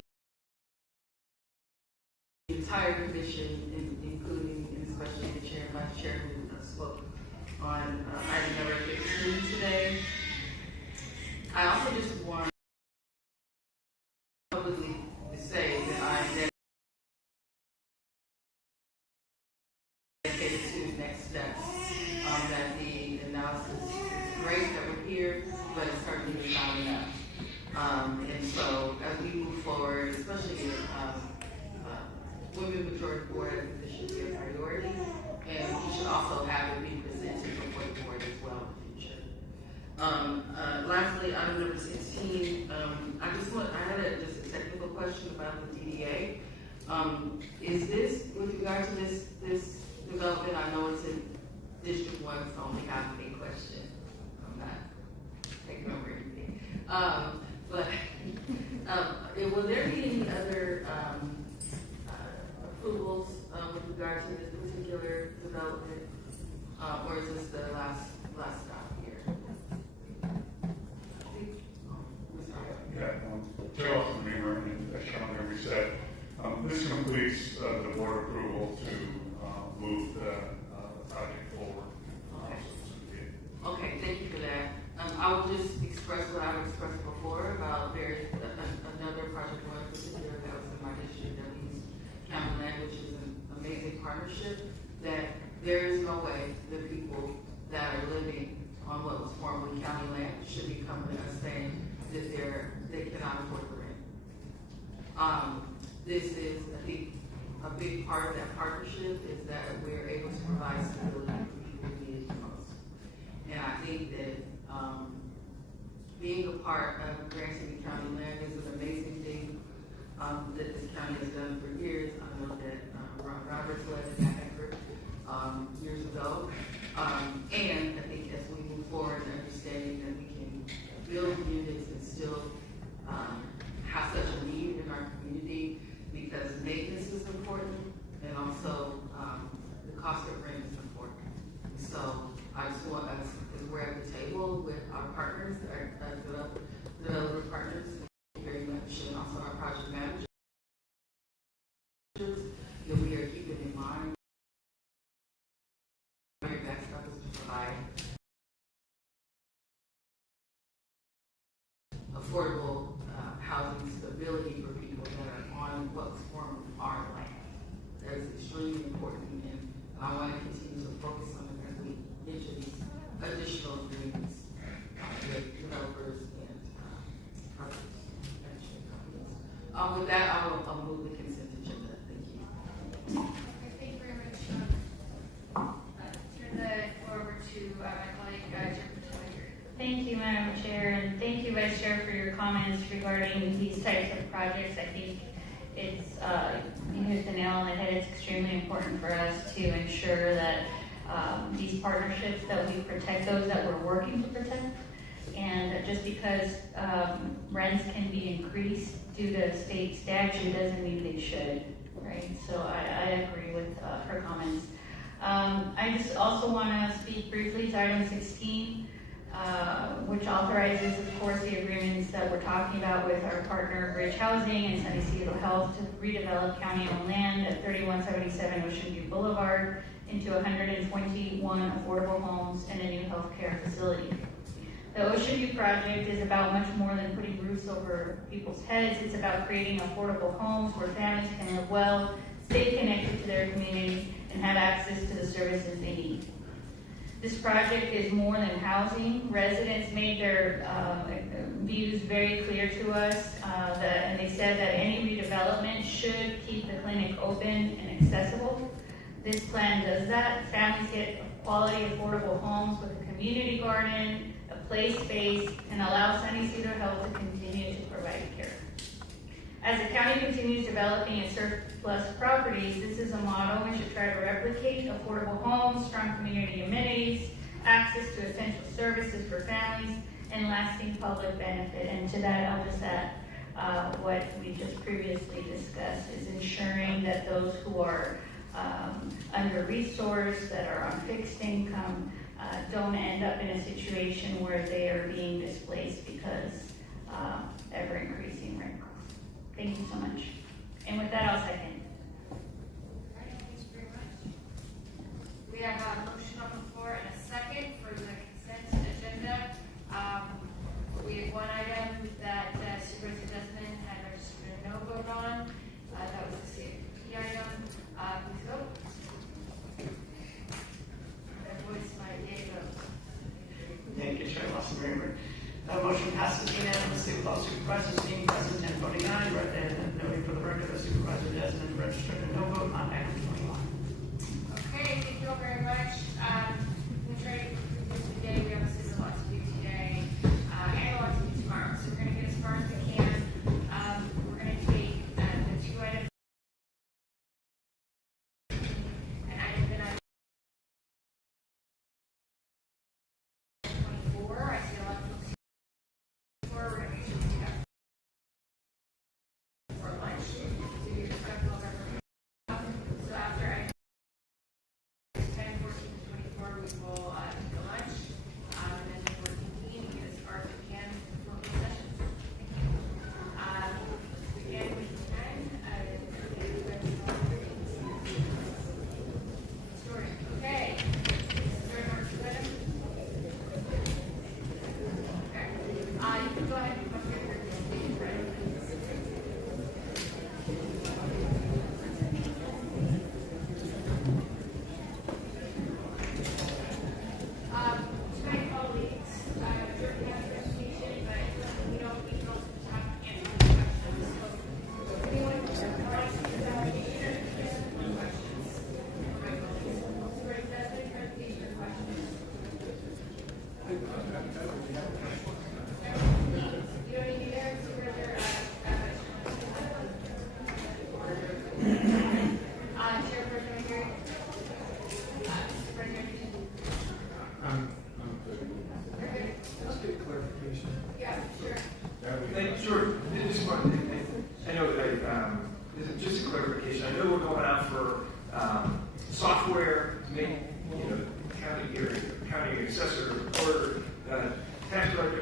entire commission, including and especially the chair and vice chair who spoke on item number 15 today. I also just want to publicly say that I'm dedicated to next steps. That the analysis is great that we're here, but it certainly is not enough. And so as we move forward, especially women majority board, I think this should be a priority, and we should also have it be presented before the board as well in the future. Lastly, item number 16, I had just a technical question about the DDA. Is this, with regard to this development, I know it's in District 1, so I only have a question. I'm not taking over anything. Will there be any other approvals with regard to this particular development? Or is this the last stop here? Chair Austin Reamer, and as Sean Henry said, this completes the board approval to move the project forward. Okay, thank you for that. I will just express what I've expressed before about another project one in particular that was in my district that we use county land, which is an amazing partnership, that there is no way the people that are living on what was formerly county land should be coming to us saying that they cannot afford the rent. This is, I think, a big part of that partnership is that we're able to provide stability for people who need it the most. And I think that being a part of Grant City County Land is an amazing thing that this county has done for years. I know that Ron Roberts led in that effort years ago. And I think as we move forward and understanding that we can build units and still have such a need in our community, because maintenance is important and also the cost of rent is important. So I just want us, as we're at the table with our partners, our developer partners, thank you very much, and also our project managers, that we are keeping in mind our backstop is to provide affordable housing stability for people that are on what's formerly our land. That is extremely important, and I want to continue to focus on it as we enter these additional agreements with developers and project management companies. With that, I'll move the consent agenda. Thank you. Okay, thank you very much. Turn the floor over to my colleague, Jennifer Taylor. Thank you, Madam Chair, and thank you, Vice Chair, for your comments regarding these types of projects. I think it's, you hit the nail on the head. It's extremely important for us to ensure that these partnerships, that we protect those that we're working to protect. And just because rents can be increased due to state statute doesn't mean they should, right? So I agree with her comments. I just also want to speak briefly to item 16, which authorizes, of course, the agreements that we're talking about with our partner Bridge Housing and San Isidro Health to redevelop county-owned land at 3177 Ocean View Boulevard into 121 affordable homes and a new healthcare facility. The Ocean View project is about much more than putting roofs over people's heads. It's about creating affordable homes where families can live well, stay connected to their community, and have access to the services they need. This project is more than housing. Residents made their views very clear to us, and they said that any redevelopment should keep the clinic open and accessible. This plan does that. Families get quality, affordable homes with a community garden, a play space, and allow San Isidro Health to continue to provide care. As the county continues developing its surplus properties, this is a model we should try to replicate: affordable homes, strong community amenities, access to essential services for families, and lasting public benefit. And to that, I'll just add what we just previously discussed, is ensuring that those who are under-resourced, that are on fixed income, don't end up in a situation where they are being displaced because ever-increasing rent costs. Thank you so much. And with that, I'll second. Thank you very much. We have a motion on the floor and a second for the consent agenda. We have one item that Supervisor Desmond had registered a no vote on. That was the CIP item. Please vote. That voice my yea vote. Thank you, Chair Lawson Raymer. Motion passes unanimously with all supervisors being present and voting aye. And noting for the record that Supervisor Desmond registered a no vote on item 21. Okay, thank you all very much. We'll try to conclude this today. We obviously have a lot to do today.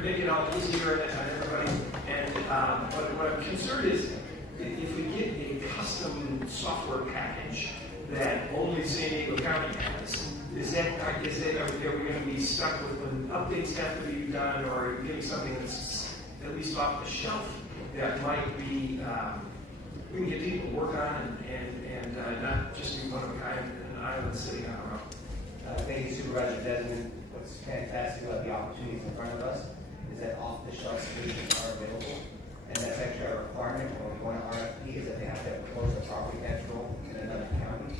make it all easier on everybody. And what I'm concerned is if we get a custom software package that only San Diego County has, are we going to be stuck with when updates have to be done, or are we getting something that's at least off the shelf that might be we can get people to work on and not just be one of a kind in an island sitting on a road? Thank you, Supervisor Desmond. What's fantastic about the opportunities in front of us is that off-the-shelf solutions are available, and that's actually our requirement when we go into RFP is that they have to close the property tax roll in another county.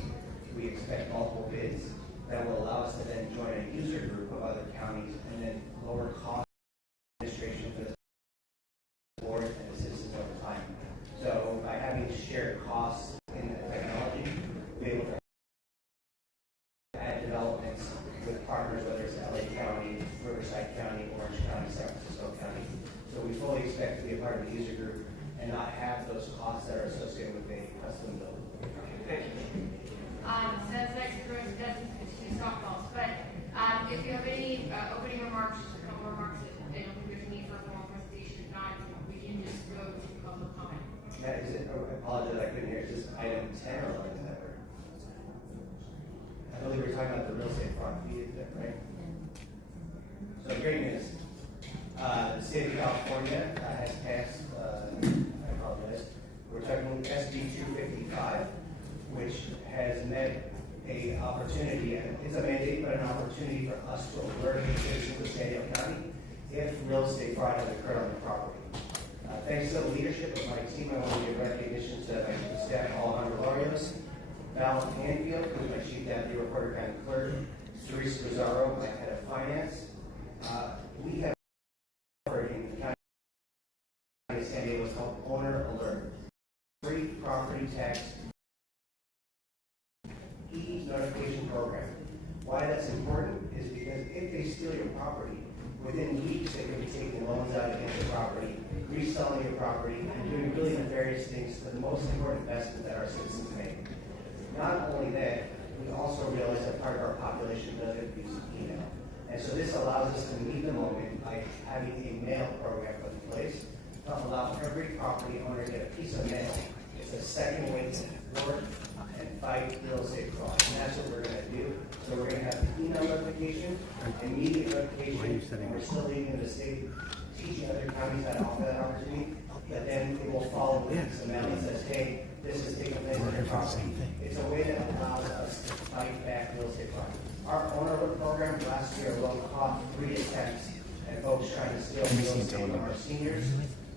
We expect multiple bids that will allow us to then join a user group of other counties and then lower cost administration for the board and the citizens over time. So by having shared costs in the technology, we'll be able to add developments with partners, whether it's LA County, Riverside County, Orange County, San Francisco County. So we fully expect to be a part of the user group and not have those costs that are associated with a custom build. Thank you. So that's next to Rose Desmond, two softballs. But if you have any opening remarks, just a couple remarks, I don't think there's a need for a formal presentation. If not, we can just go to public comment. Is it, I apologize, I couldn't hear. Is this item 10 or 11? I believe we're talking about the real estate fraud fee, is that right? So great news. The state of California has passed, I apologize, we're talking SB 255, which has met a opportunity, and it's a mandate, but an opportunity for us to alert the citizens of San Diego County if real estate fraud has occurred on the property. Thanks to the leadership of my team, I want to give recognition to my staff, Alejandro Larios, Val Hanfield, who is my chief deputy reporter county clerk, Teresa Rosario, my head of finance. We have offered in the county of San Diego what's called Owner Alert, free property tax e-notification program. Why that's important is because if they steal your property, within weeks they could be taking loans out against your property, reselling your property, and doing really nefarious things to the most important investment that our citizens make. Not only that, we also realize that part of our population doesn't use email. And so this allows us to meet the moment by having a mail program put in place to allow every property owner to get a piece of mail. It's a second way to report and fight real estate fraud. And that's what we're going to do. So we're going to have email notification, immediate notification, and we're still leaving the state teaching other counties how to offer that opportunity. But then it will follow with a piece of mail that says, hey, this is taking place on your property. It's a way that allows us to fight back real estate fraud. Our owner alert program last year alone caught 3 attempts at folks trying to steal real estate from our seniors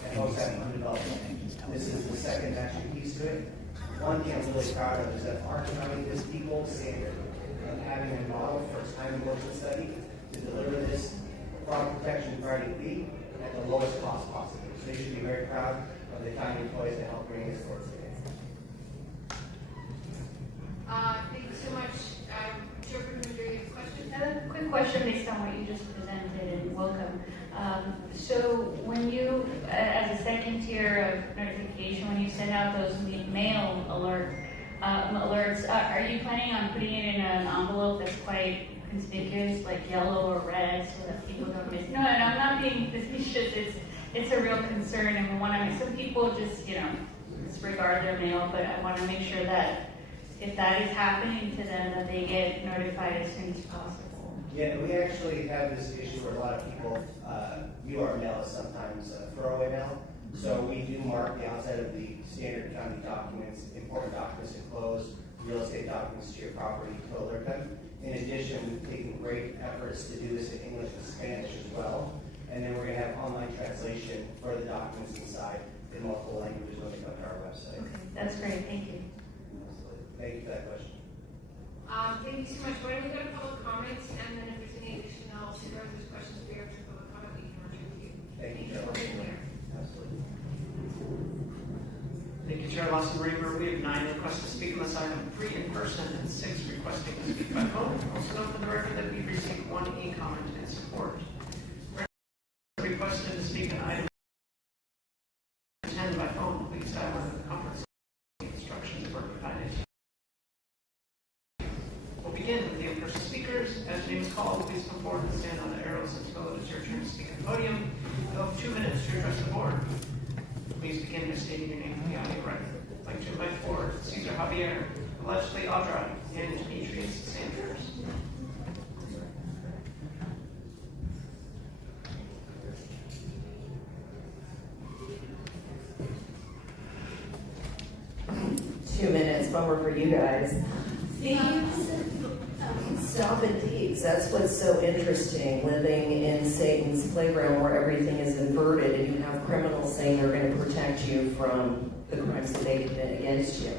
and folks having undeveloped land. This is the second actually piece to it. One thing I'm really proud of is that our county is the gold standard of having a model for time and motion study to deliver this fraud protection priority fee at the lowest cost possible. So you should be very proud of the county employees that help bring this forward today. Thank you so much. Chair Bruno, do you have a question? A quick question based on what you just presented, and welcome. So when you, as a second tier of notification, when you send out those mail alerts, are you planning on putting it in an envelope that's quite conspicuous, like yellow or red, so that people don't miss? No, and I'm not being facetious. It's a real concern, and we want to make some people just disregard their mail, but I want to make sure that if that is happening to them, that they get notified as soon as possible. Yeah, we actually have this issue where a lot of people view our mail as sometimes throwaway mail. So we do mark the outside of the standard county documents, important documents to close, real estate documents to your property to alert them. In addition, we've taken great efforts to do this in English and Spanish as well. And then we're going to have online translation for the documents inside in multiple languages when they come to our website. Okay, that's great. Thank you. Thank you for that question. Thank you so much. Why don't we go to public comments, and then if there's any additional supervisors' questions for your public comment, we can return to you. Thank you, Chair. Absolutely. Thank you, Chair Lawson Raver. We have 9 requests to speak on this item, 3 in person and 6 requesting to speak by phone. Also note for the record that we received 1 e-comment in support. Requested to speak on item 10 by phone, please dial into the conference instructions for provided. We'll begin with the in-person speakers. As your name is called, please come forward and stand on the arrows until it is your turn to speak at the podium. 4. Please begin by stating your name for the audio record. I'd like to invite forward Cesar Javier, allegedly Audra, and Demetrius Sanders. Bummer for you guys. Thieves, stopping thieves. That's what's so interesting, living in Satan's playground where everything is inverted and you have criminals saying they're going to protect you from the crimes that they commit against you.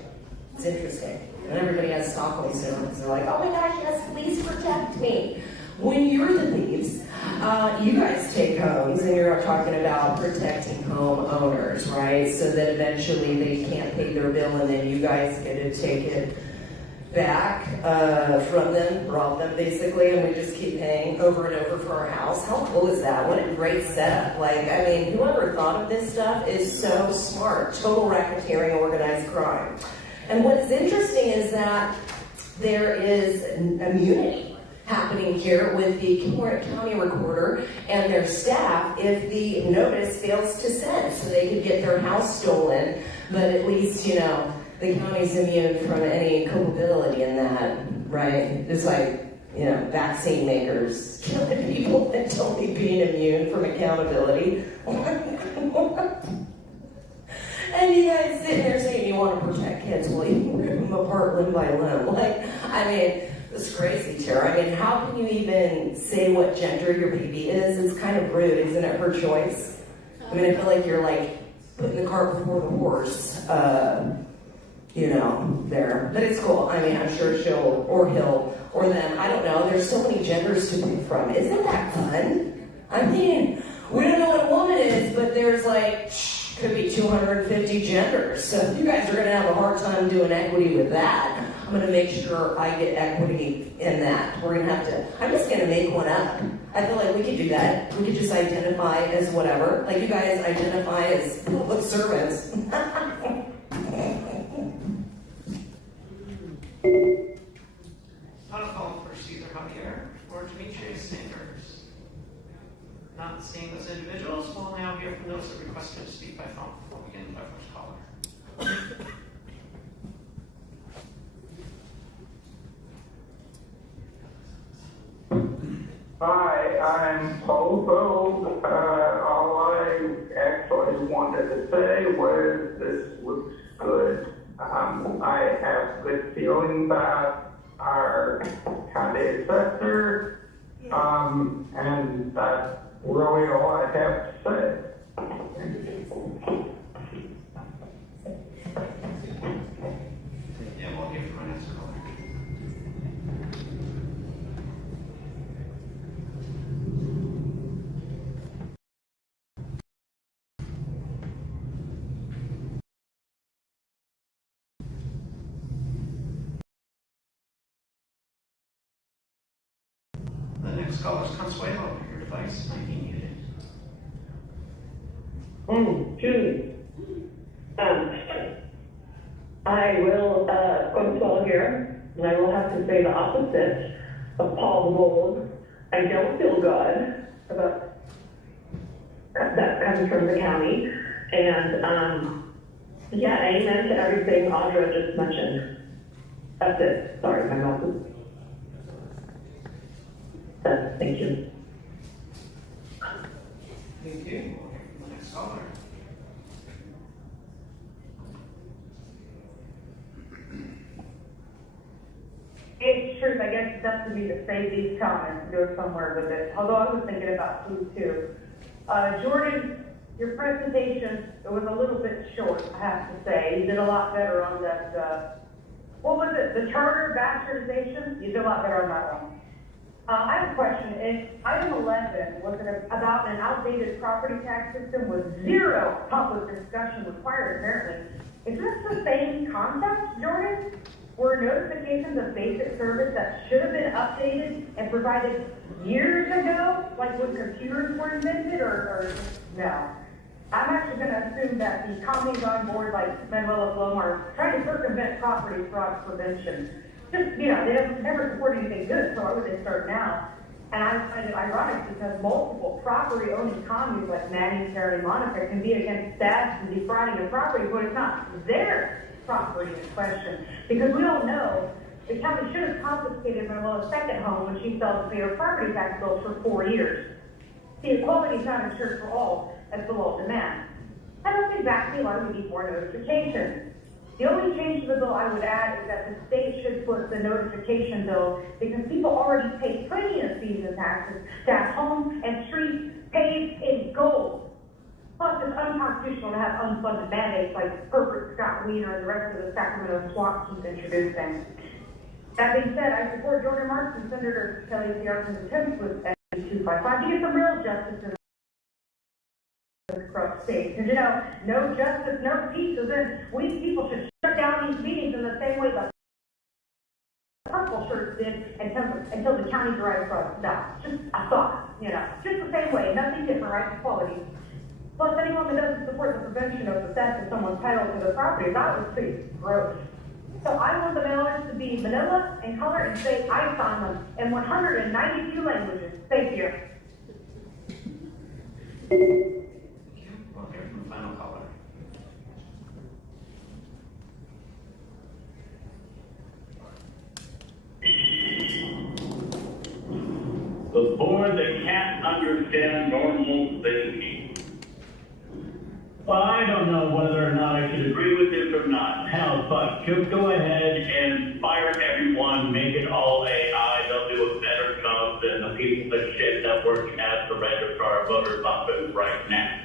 It's interesting. And everybody has Stockholm syndrome because they're like, oh my gosh, yes, please protect me. When you're the thieves, you guys take homes and you're talking about protecting homeowners, right? So that eventually they can't pay their bill and then you guys get to take it back from them, rob them basically, and we just keep paying over and over for our house. How cool is that? What a great setup. Like, I mean, whoever thought of this stuff is so smart. Total racketeering, organized crime. And what's interesting is that there is immunity happening here with the county recorder and their staff if the notice fails to send, so they could get their house stolen, but at least, you know, the county's immune from any culpability in that, right? It's like, you know, vaccine makers killing people and totally being immune from accountability. And you guys sitting there saying you want to protect kids, well, you can rip them apart limb by limb. Like, I mean, it's crazy, Tara. I mean, how can you even say what gender your baby is? It's kind of rude, isn't it? Her choice. I mean, I feel like you're like putting the cart before the horse, you know, there. But it's cool. I mean, I'm sure she'll, or he'll, or them. I don't know. There's so many genders to pick from. Isn't that fun? I mean, we don't know what a woman is, but there's like, could be 250 genders. So if you guys are going to have a hard time doing equity with that, I'm going to make sure I get equity in that. We're going to have to, I'm just going to make one up. I feel like we could do that. We could just identify as whatever. Like you guys identify as public servants. Final call for Cesar Javier or Demetrius Sanders. Not seeing those individuals, we'll now hear from those that requested to speak by phone. We'll begin with our first caller. Hi, I'm Bobo. All I actually wanted to say was this looks good. I have good feelings about our county assessor, and that's really all I have to say. Yeah, we'll hear from our next caller. The next caller is Consuelo. Your device might be muted. Julie. I will, Consuelo here, and I will have to say the opposite of Paul Mold. I don't feel good about that coming from the county. And, yeah, amen to everything Audra just mentioned. That's it. Sorry, my mouth is. Thank you. Thank you. We'll hear from the next caller. It's true. I guess it's up to me to save these comments and go somewhere with it. Although I was thinking about food too. Jordan, your presentation, it was a little bit short, I have to say. You did a lot better on that, what was it, the charter bastardization? You did a lot better on that one. I have a question. Item 11 was about an outdated property tax system with zero public discussion required, apparently. Is this the same concept, Jordan? Were notifications of basic service that should have been updated and provided years ago, like when computers were invented, or no? I'm actually going to assume that the companies on board, like Manuela Blum, are trying to circumvent property fraud prevention. Just, you know, they never support anything good, so why would they start now? And I find it ironic because multiple property-owning communities like Manning, Terry, Monica can be against theft and defrauding of property, but it's not their property in question. Because we don't know, the county should have confiscated Manuela's second home when she failed to pay her property tax bills for 4 years. See, equality is not ensured for all as the law demands. And that's exactly why we need more notification. The only change to the bill I would add is that the state should put the notification bill, because people already pay plenty of fees and taxes to have homes and streets paved in gold. Plus, it's unconstitutional to have unfunded mandates like Herbert Scott Wiener and the rest of the Sacramento SWAT keep introducing. That being said, I support Jordan Marks and Senator Kelly Clarkson's attempts with SB 255 to get some real justice in the corrupt state. Because, you know, no justice, no peace, and then we people should shut down these meetings in the same way the purple shirts did until the county drive across. No, just a thought, you know, just the same way, nothing different, right? Equality. Plus, anyone that doesn't support the prevention of the theft of someone's title to their property, that was pretty gross. So I want the mailers to be manila and color and say I on them in 192 languages. Thank you. We'll hear from the final caller. The board that can't understand normal thinking. Well, I don't know whether or not I should agree with this or not. Hell, but just go ahead and fire everyone, make it all AI. They'll do a better job than the people that shit that work at the registrar of voters office right now.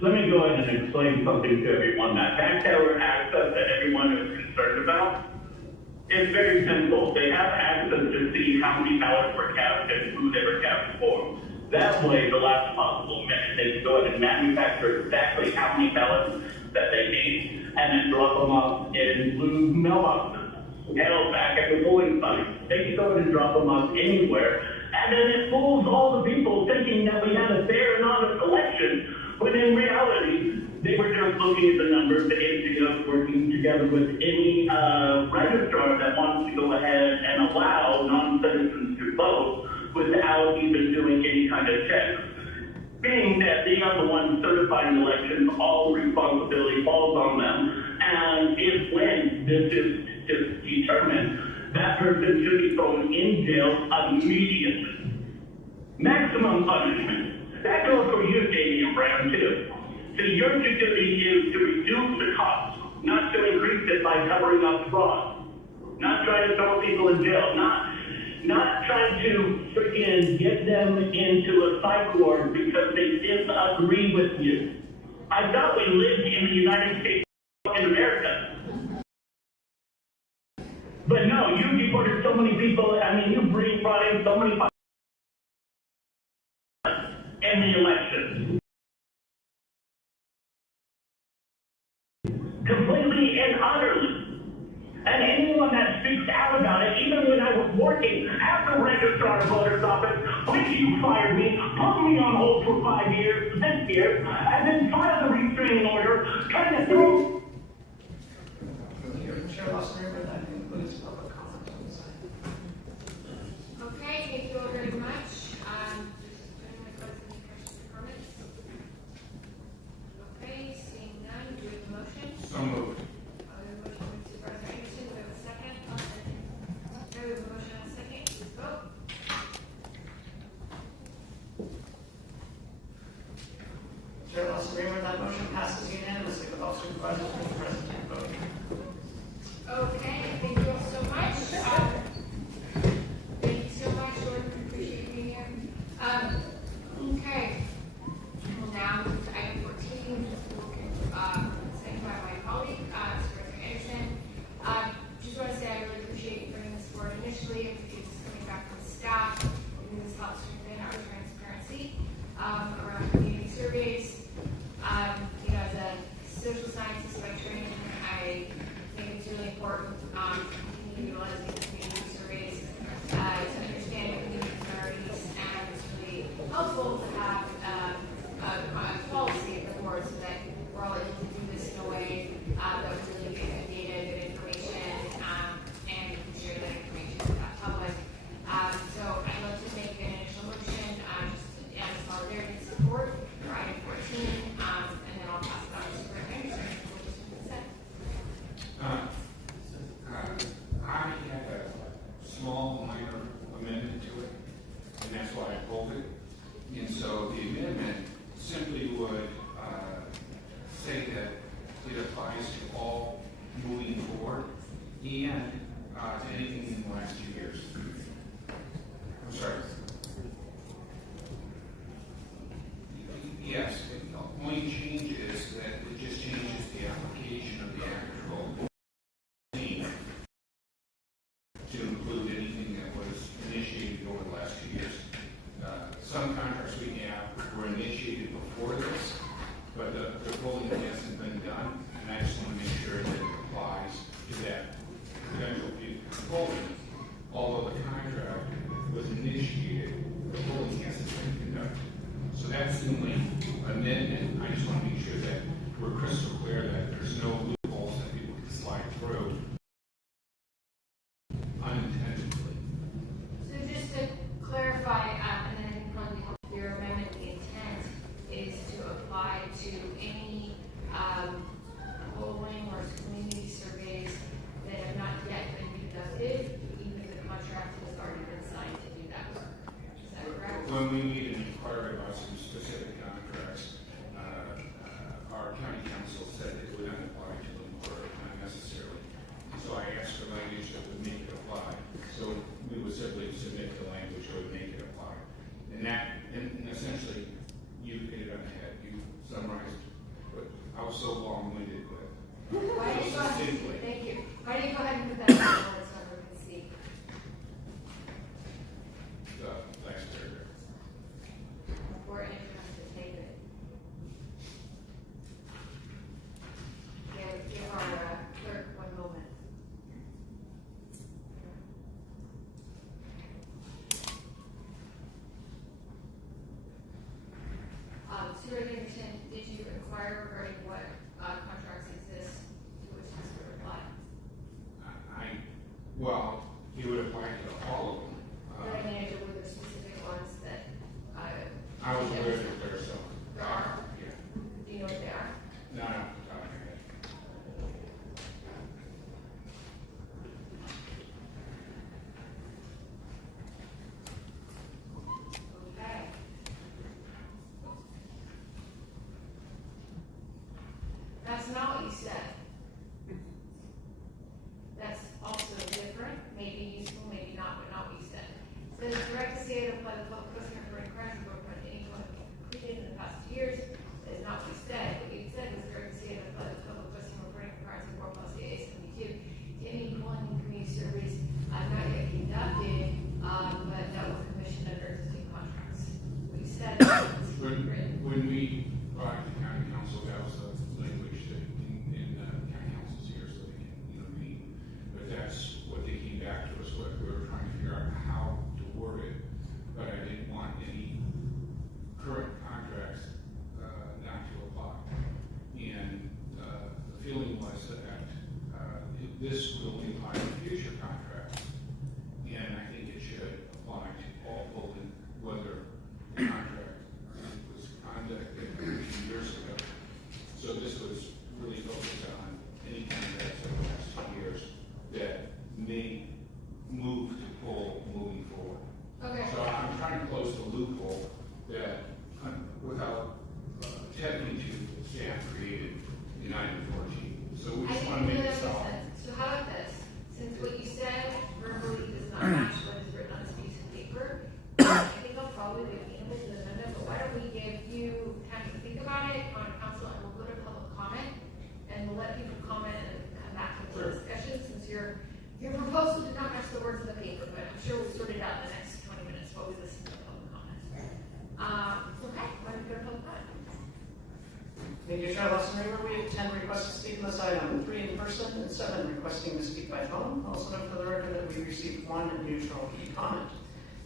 Let me go ahead and explain something to everyone. That back-teller access that everyone is concerned about is very simple. They have access to see how many ballots were cast and who they were cast for. That way, the last possible minute, they can go ahead and manufacture exactly how many ballots that they need and then drop them off in blue mailboxes. Hell, back at the polling site. They can go ahead and drop them off anywhere. And then it fools all the people thinking that we had a fair and honest election, when in reality, they were just looking at the numbers, the NGOs working together with any registrar that wants to go ahead and allow non-citizens to vote without even doing any kind of checks. Being that they are the ones certifying elections, all responsibility falls on them. And if when this is determined, that person should be thrown in jail immediately. Maximum punishment. That goes for you, Damian Brown, too. So your duty is to reduce the cost, not to increase it by covering up fraud. Not trying to throw people in jail, not trying to freaking get them into a psych ward because they disagree with you. I thought we lived in the United States of America. But no, you deported so many people, I mean, you brought in so many in the election. Completely and utterly. And anyone that speaks out about it, even when I was working at the registrar of voters office, please, you fired me, put me on hold for 5 years, this year, and then filed a restraining order, trying to throw. Chair Lawson, that concludes public comment on this item. Okay, thank you all very much. Anyone have any questions or comments? Okay, seeing none, do we have a motion? So moved. We have a motion and a second. Please vote. Chair Lawson, that motion passes unanimously with all supervisors present and voting. Okay, thank you all so much. Thank you so much, Jordan. Appreciate you being here. Okay. Well, now move to item 14, second by my colleague, Supervisor Anderson. Just want to say I really appreciate you bringing this forward initially. I appreciate this coming back from staff. I think this helps strengthen our transparency around community surveys. You know, as a social scientist by training, I think it's really important to continue utilizing community surveys to understand community priorities, and it's really helpful to have a policy at the board so that we're all able to do this in a way that would really get good data, good information, and we can share that information with the public. So I'd love to make an have were initiated before this, but the polling hasn't been done, and I just want to make sure that it applies to that potential future polling. Although the contract was initiated, the polling hasn't been conducted. So that's the only amendment. I just want to make sure that we're crystal clear that there's no loopholes that people can slide through unintentionally. So just to clarify, and then I think probably help your amendment, the intent is to apply to any polling or community surveys that have not yet been conducted, even if the contract has already been signed to do that work. Is that correct? When we made an inquiry about some specific contracts, our county council said it would not apply to them or not necessarily. So I asked for language that would make it apply. So we would simply submit the language that would make it apply. And essentially, you hit it on the head. You summarized, but I was so long-winded, but Why don't you so go ahead, succinctly. thank you. Why don't you go ahead and put that in the words so everyone can see? The last paragraph. Before anyone has to take it. Give our clerk 1 moment. Superintendent, did you inquire regarding what contracts exist to which this would apply? Well, it would apply to all of them. But I mean, were there specific ones that? I was aware that there are some. There are? Yeah. Do you know what they are? No, no, off the top of my head. Okay. That's not what you said. That's also different, maybe useful, maybe not, but not what you said. It says direct to see it apply the public question for crimes and work on any one completed in the past 2 years. That is not what you said. What you said was direct to see it apply the public question reporting for crimes and work policy A72 to any polling community surveys not yet conducted, but that were commissioned under existing contracts. What you said was written. When we brought it to county council, that was the language that in county council's here, so they can read. But that's what they came back to us with. We were trying to figure out how to word it, but I didn't want any current contracts not to apply. And the feeling was that this will only apply to future contracts, and I think it should apply to all polling, whether the contract was conducted a few years ago. So this was really focused on any contracts in the last 2 years that may move to poll moving forward. Okay. So I'm trying to close the loophole that without attempting to staff created in item 14. So we just want to make it solid. So how about this? Since what you said verbally does not match what is written on this piece of paper, I think I'll probably be amenable to the amendment, but why don't we give you time to think about it on council, and we'll go to public comment, and we'll let people comment and come back with the discussion, since your proposal did not match the words of the paper, but I'm sure we'll sort it out in the next 20 minutes while we listen to the public comments. Okay, why don't we go to public comment? Thank you, Chair Lawson Reaver. We have 10 requests to speak on this item, 3 in person and 7 requesting to speak by phone. Also note for the record that we received 1 neutral e-comment.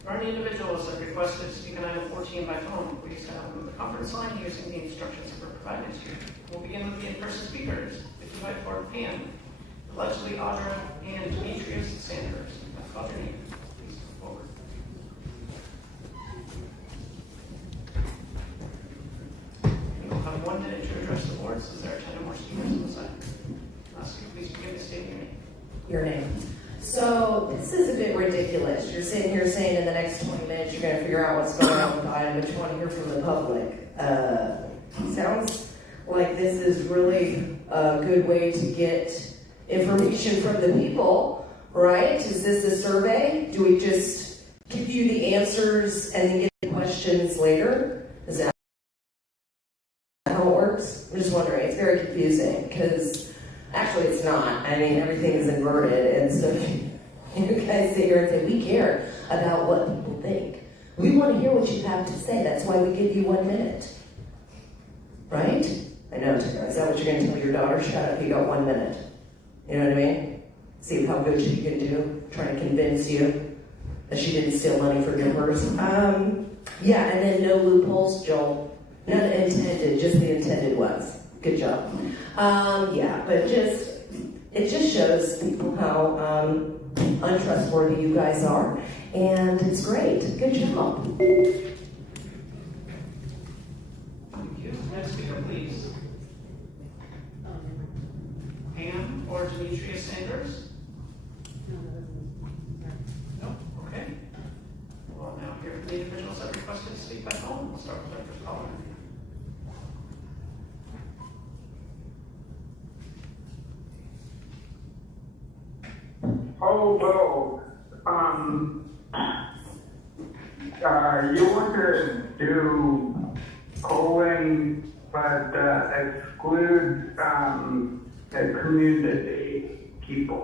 For any individuals that requested to speak on item 14 by phone, please dial into the conference line using the instructions that were provided to you. We'll begin with the in-person speakers. If you invite forward Pan, allegedly Audra, and Demetrius Sanders. I've called your name. Please come forward. You'll have 1 minute to address the board, since there are 10 or more speakers on the side. Please begin to state your name. Your name. So this is a bit ridiculous. You're sitting here saying in the next 20 minutes you're going to figure out what's going on with the item, but you want to hear from the public. Sounds like this is really a good way to get information from the people, right? Is this a survey? Do we just give you the answers and then get questions later? Is that how it works? I'm just wondering. It's very confusing because actually it's not. I mean, everything is inverted, and so you guys sit here and say, we care about what people think. We want to hear what you have to say. That's why we give you 1 minute. Right? I know, Tara. Is that what you're going to tell your daughter? Shut up, you got 1 minute. You know what I mean? See how good she can do, trying to convince you that she didn't steal money from your purse. Yeah, and then no loopholes, Joel. None intended, just the intended ones. Good job. Yeah, but it just shows people how untrustworthy you guys are, and it's great. Good job. Thank you. Next speaker, please. Pam or Demetria Sanders? No? Okay. Well, now here are the individuals that requested to speak by phone. We'll start with Dr. Scholar. Although, you want to do polling, but exclude the community people.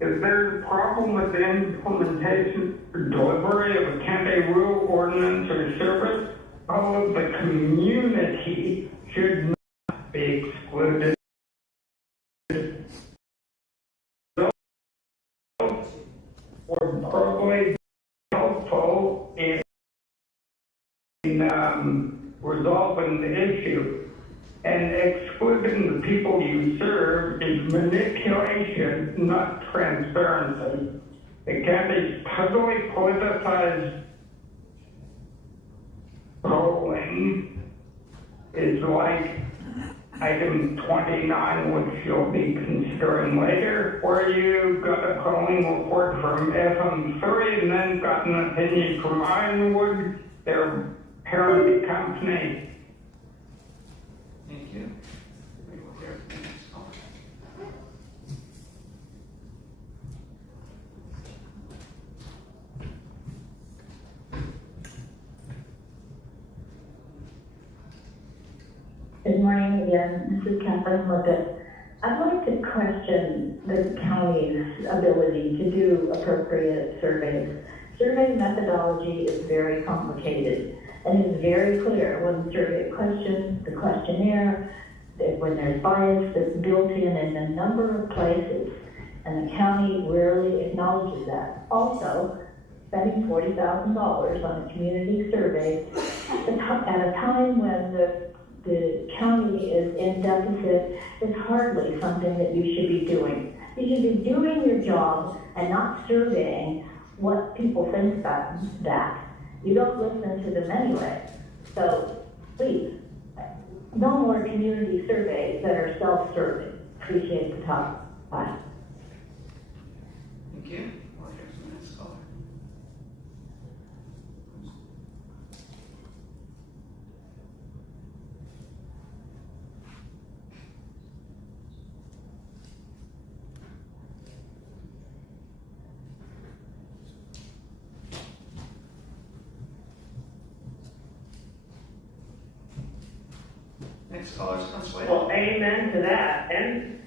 If there's a problem with the implementation or delivery of a county rule, ordinance, or service, all of the community should not be excluded. Were probably helpful in resolving the issue, and excluding the people you serve is manipulation, not transparency. The county's totally politicized polling is like item 29, which you'll be considering later, where you got a polling report from FM3 and then got an opinion from Ironwood, their parent company. Thank you. We will hear from the next caller. Good morning again. This is Catherine Lippett. I'd like to question the county's ability to do appropriate surveys. Survey methodology is very complicated, and it's very clear when the survey questions, the questionnaire, that when there's bias that's built in a number of places, and the county rarely acknowledges that. Also, spending $40,000 on a community survey at a time when the county is in deficit is hardly something that you should be doing. You should be doing your job and not surveying what people think about that. You don't listen to them anyway. So please, no more community surveys that are self-serving. Appreciate the talk. Bye. Thank you. We'll hear from the next caller. Next caller is Consuelo. Well, amen to that. And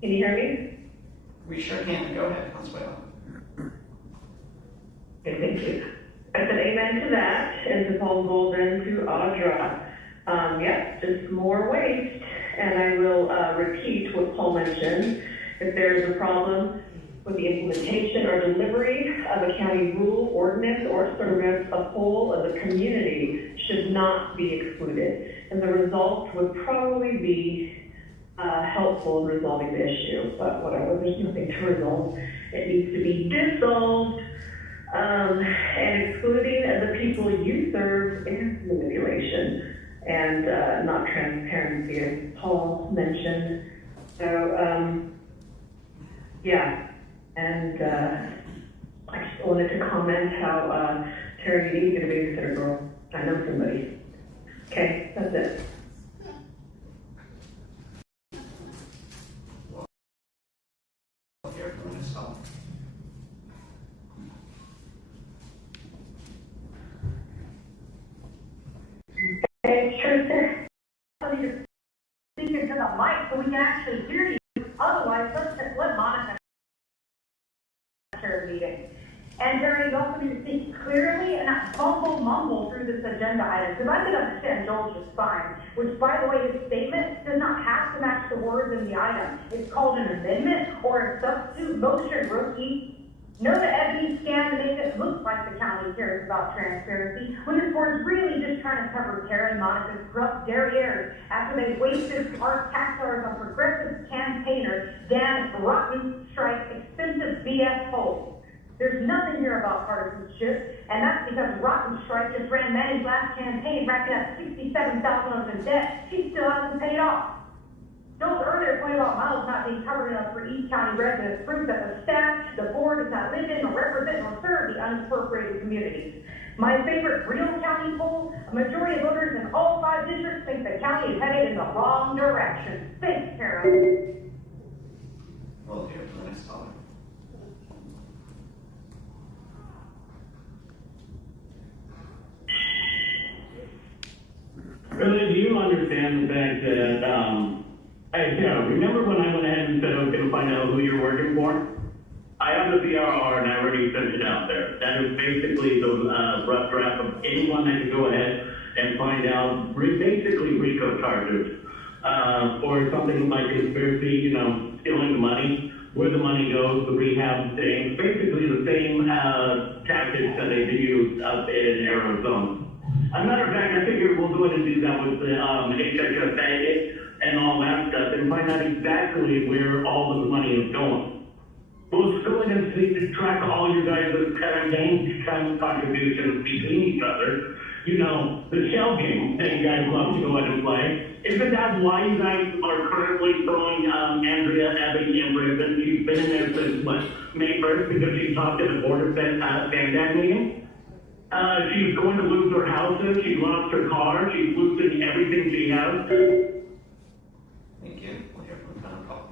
can you hear me? We sure can. Go ahead, Consuelo. Okay, thank you. I said amen to that, and to Paul Golden, to Audra. Yes, just more waste. And I will repeat what Paul mentioned. If there's a problem with the implementation or delivery of a county rule, ordinance, or service, a whole of the community should not be excluded. And the results would probably be helpful in resolving the issue, but whatever, there's nothing to resolve. It needs to be dissolved, and excluding the people you serve is manipulation and not transparency, as Paul mentioned. So, yeah. And I just wanted to comment how Terry, you need to get a babysitter, girl. I know somebody. Okay, that's it. We'll hear from the next caller. Hey, Tristan. I need to speak into the mic so we can actually hear you. Otherwise, let Monica meeting. And Terry, you also need to speak mumble through this agenda item, because I can understand Joel's just fine, which, by the way, his statement does not have to match the words in the item. It's called an amendment or a substitute motion, rookie. Know the evidence scan to make it look like the county cares about transparency, when this board's really just trying to cover Tara and Monica's corrupt derrieres after they wasted our tax dollars on progressive campaigner Dan Rotten Strike expensive BS polls. There's nothing here about partisanship, and that's because Rotten Strike just ran Manny's last campaign, racking up $67,000 in debt he still hasn't paid off. Joel's earlier point about miles not being covered enough for East County residents proves that the staff, the board, does not live in or represent or serve the unincorporated communities. My favorite real county poll, a majority of voters in all 5 districts think the county is headed in the wrong direction. Thanks, Tara. Well, here for the next caller. Really, do you understand the fact that, remember when I went ahead and said I was going to find out who you're working for? I have the VRR and I already sent it out there. That is basically the rough draft of anyone that can go ahead and find out basically RICO charges or something like conspiracy, stealing the money, where the money goes, the rehab thing, basically the same tactics that they've used up in Arizona. As a matter of fact, I figured we'll go ahead and do that with the HHS and all that stuff and find out exactly where all of the money is going. We'll just go ahead and see to track all you guys' kind of contributions between each other. The shell game that you guys love to go ahead and play. Isn't that why you guys are currently throwing Andrea Abbey in prison? She's been in there since, May 1st because she talked at the Board of Bandad meeting? She's going to lose her houses, she lost her car, she's losing everything she has. Thank you. We'll hear from the final caller.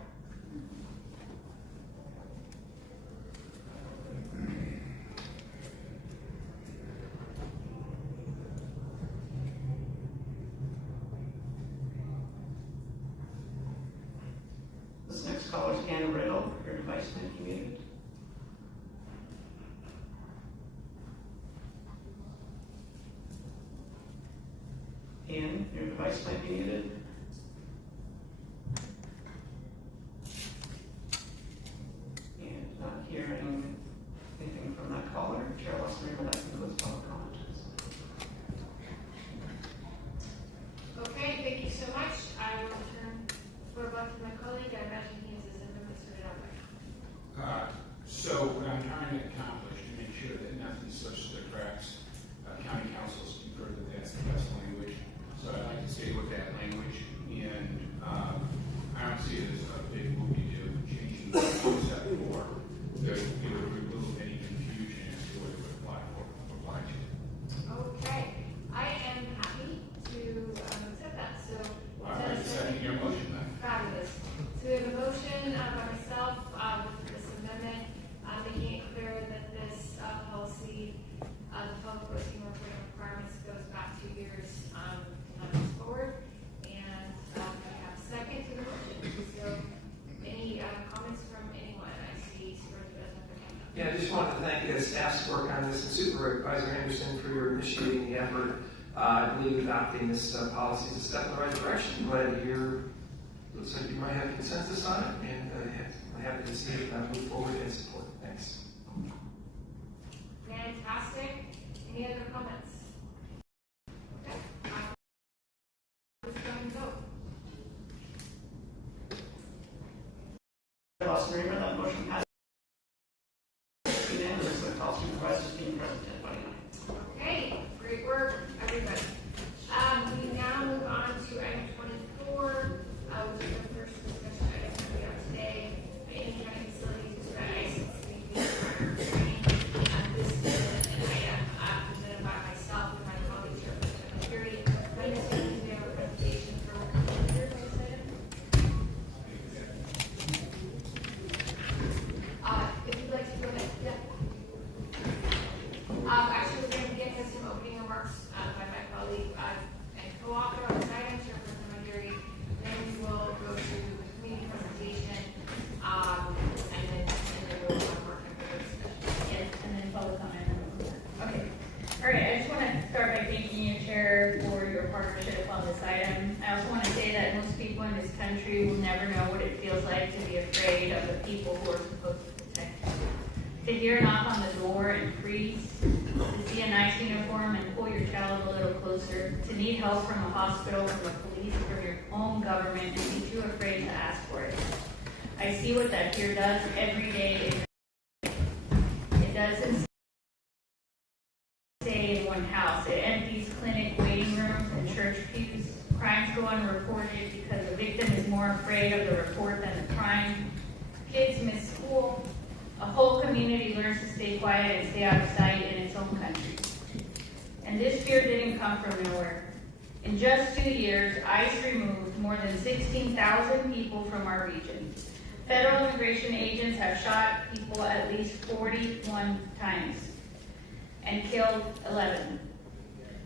This next caller is Anna Riddle. Your device may be muted. Ian, your device might be muted. And not hearing anything from that caller. Chair Lawson, that concludes public comment. Okay, thank you so much. I will turn the floor back to my colleague. I imagine he has his amendment sorted out by now. So what I'm trying to accomplish to make sure that nothing slips through the cracks, county councils concur that that's the best language. So I'd like to stay with that language, and I don't see it as a big whoop-de-doo changing the concept for that it would remove any confusion as to what it would apply to. Okay, I am happy to accept that. So I'd like to second your motion then. fabulous. So we have a motion by myself with this amendment, making it clear that this policy, the public posting reporting requirements goes back 2 years forward, and I have a second to the motion. So, any comments from anyone? I see Supervisor President. Yeah, I just wanted to thank the staff's work on this and Supervisor Anderson for your initiating the effort. I believe adopting this policy is a step in the right direction. Glad to hear. Looks like you might have consensus on it, and I'm happy to see it move forward and support it. Thanks. Fantastic. Any other comments? Okay. Let's go and vote. Lawson, that motion passes unanimously with all supervisors being present at 29. Okay, great work, everybody. We now move on to item 24, which is the first discussion item that we have today. Any county facilities to ICE training. This is an item presented by myself and my colleague, Chairperson McCurry. My understanding is we have a presentation for this item. If you'd like to go ahead, yeah. Actually, we're going to get to some opening remarks by my colleague, this item. I also want to say that most people in this country will never know what it feels like to be afraid of the people who are supposed to protect you. To hear a knock on the door and freeze, to see a nice uniform and pull your child a little closer, to need help from the hospital, from the police, from your own government, and be too afraid to ask for it. I see what that fear does every day. It doesn't stay in one house. It empties clinic waiting rooms and church pews. Crimes go unreported because the victim is more afraid of the report than the crime. Kids miss school. A whole community learns to stay quiet and stay out of sight in its own country. And this fear didn't come from nowhere. In just 2 years, ICE removed more than 16,000 people from our region. Federal immigration agents have shot people at least 41 times and killed 11.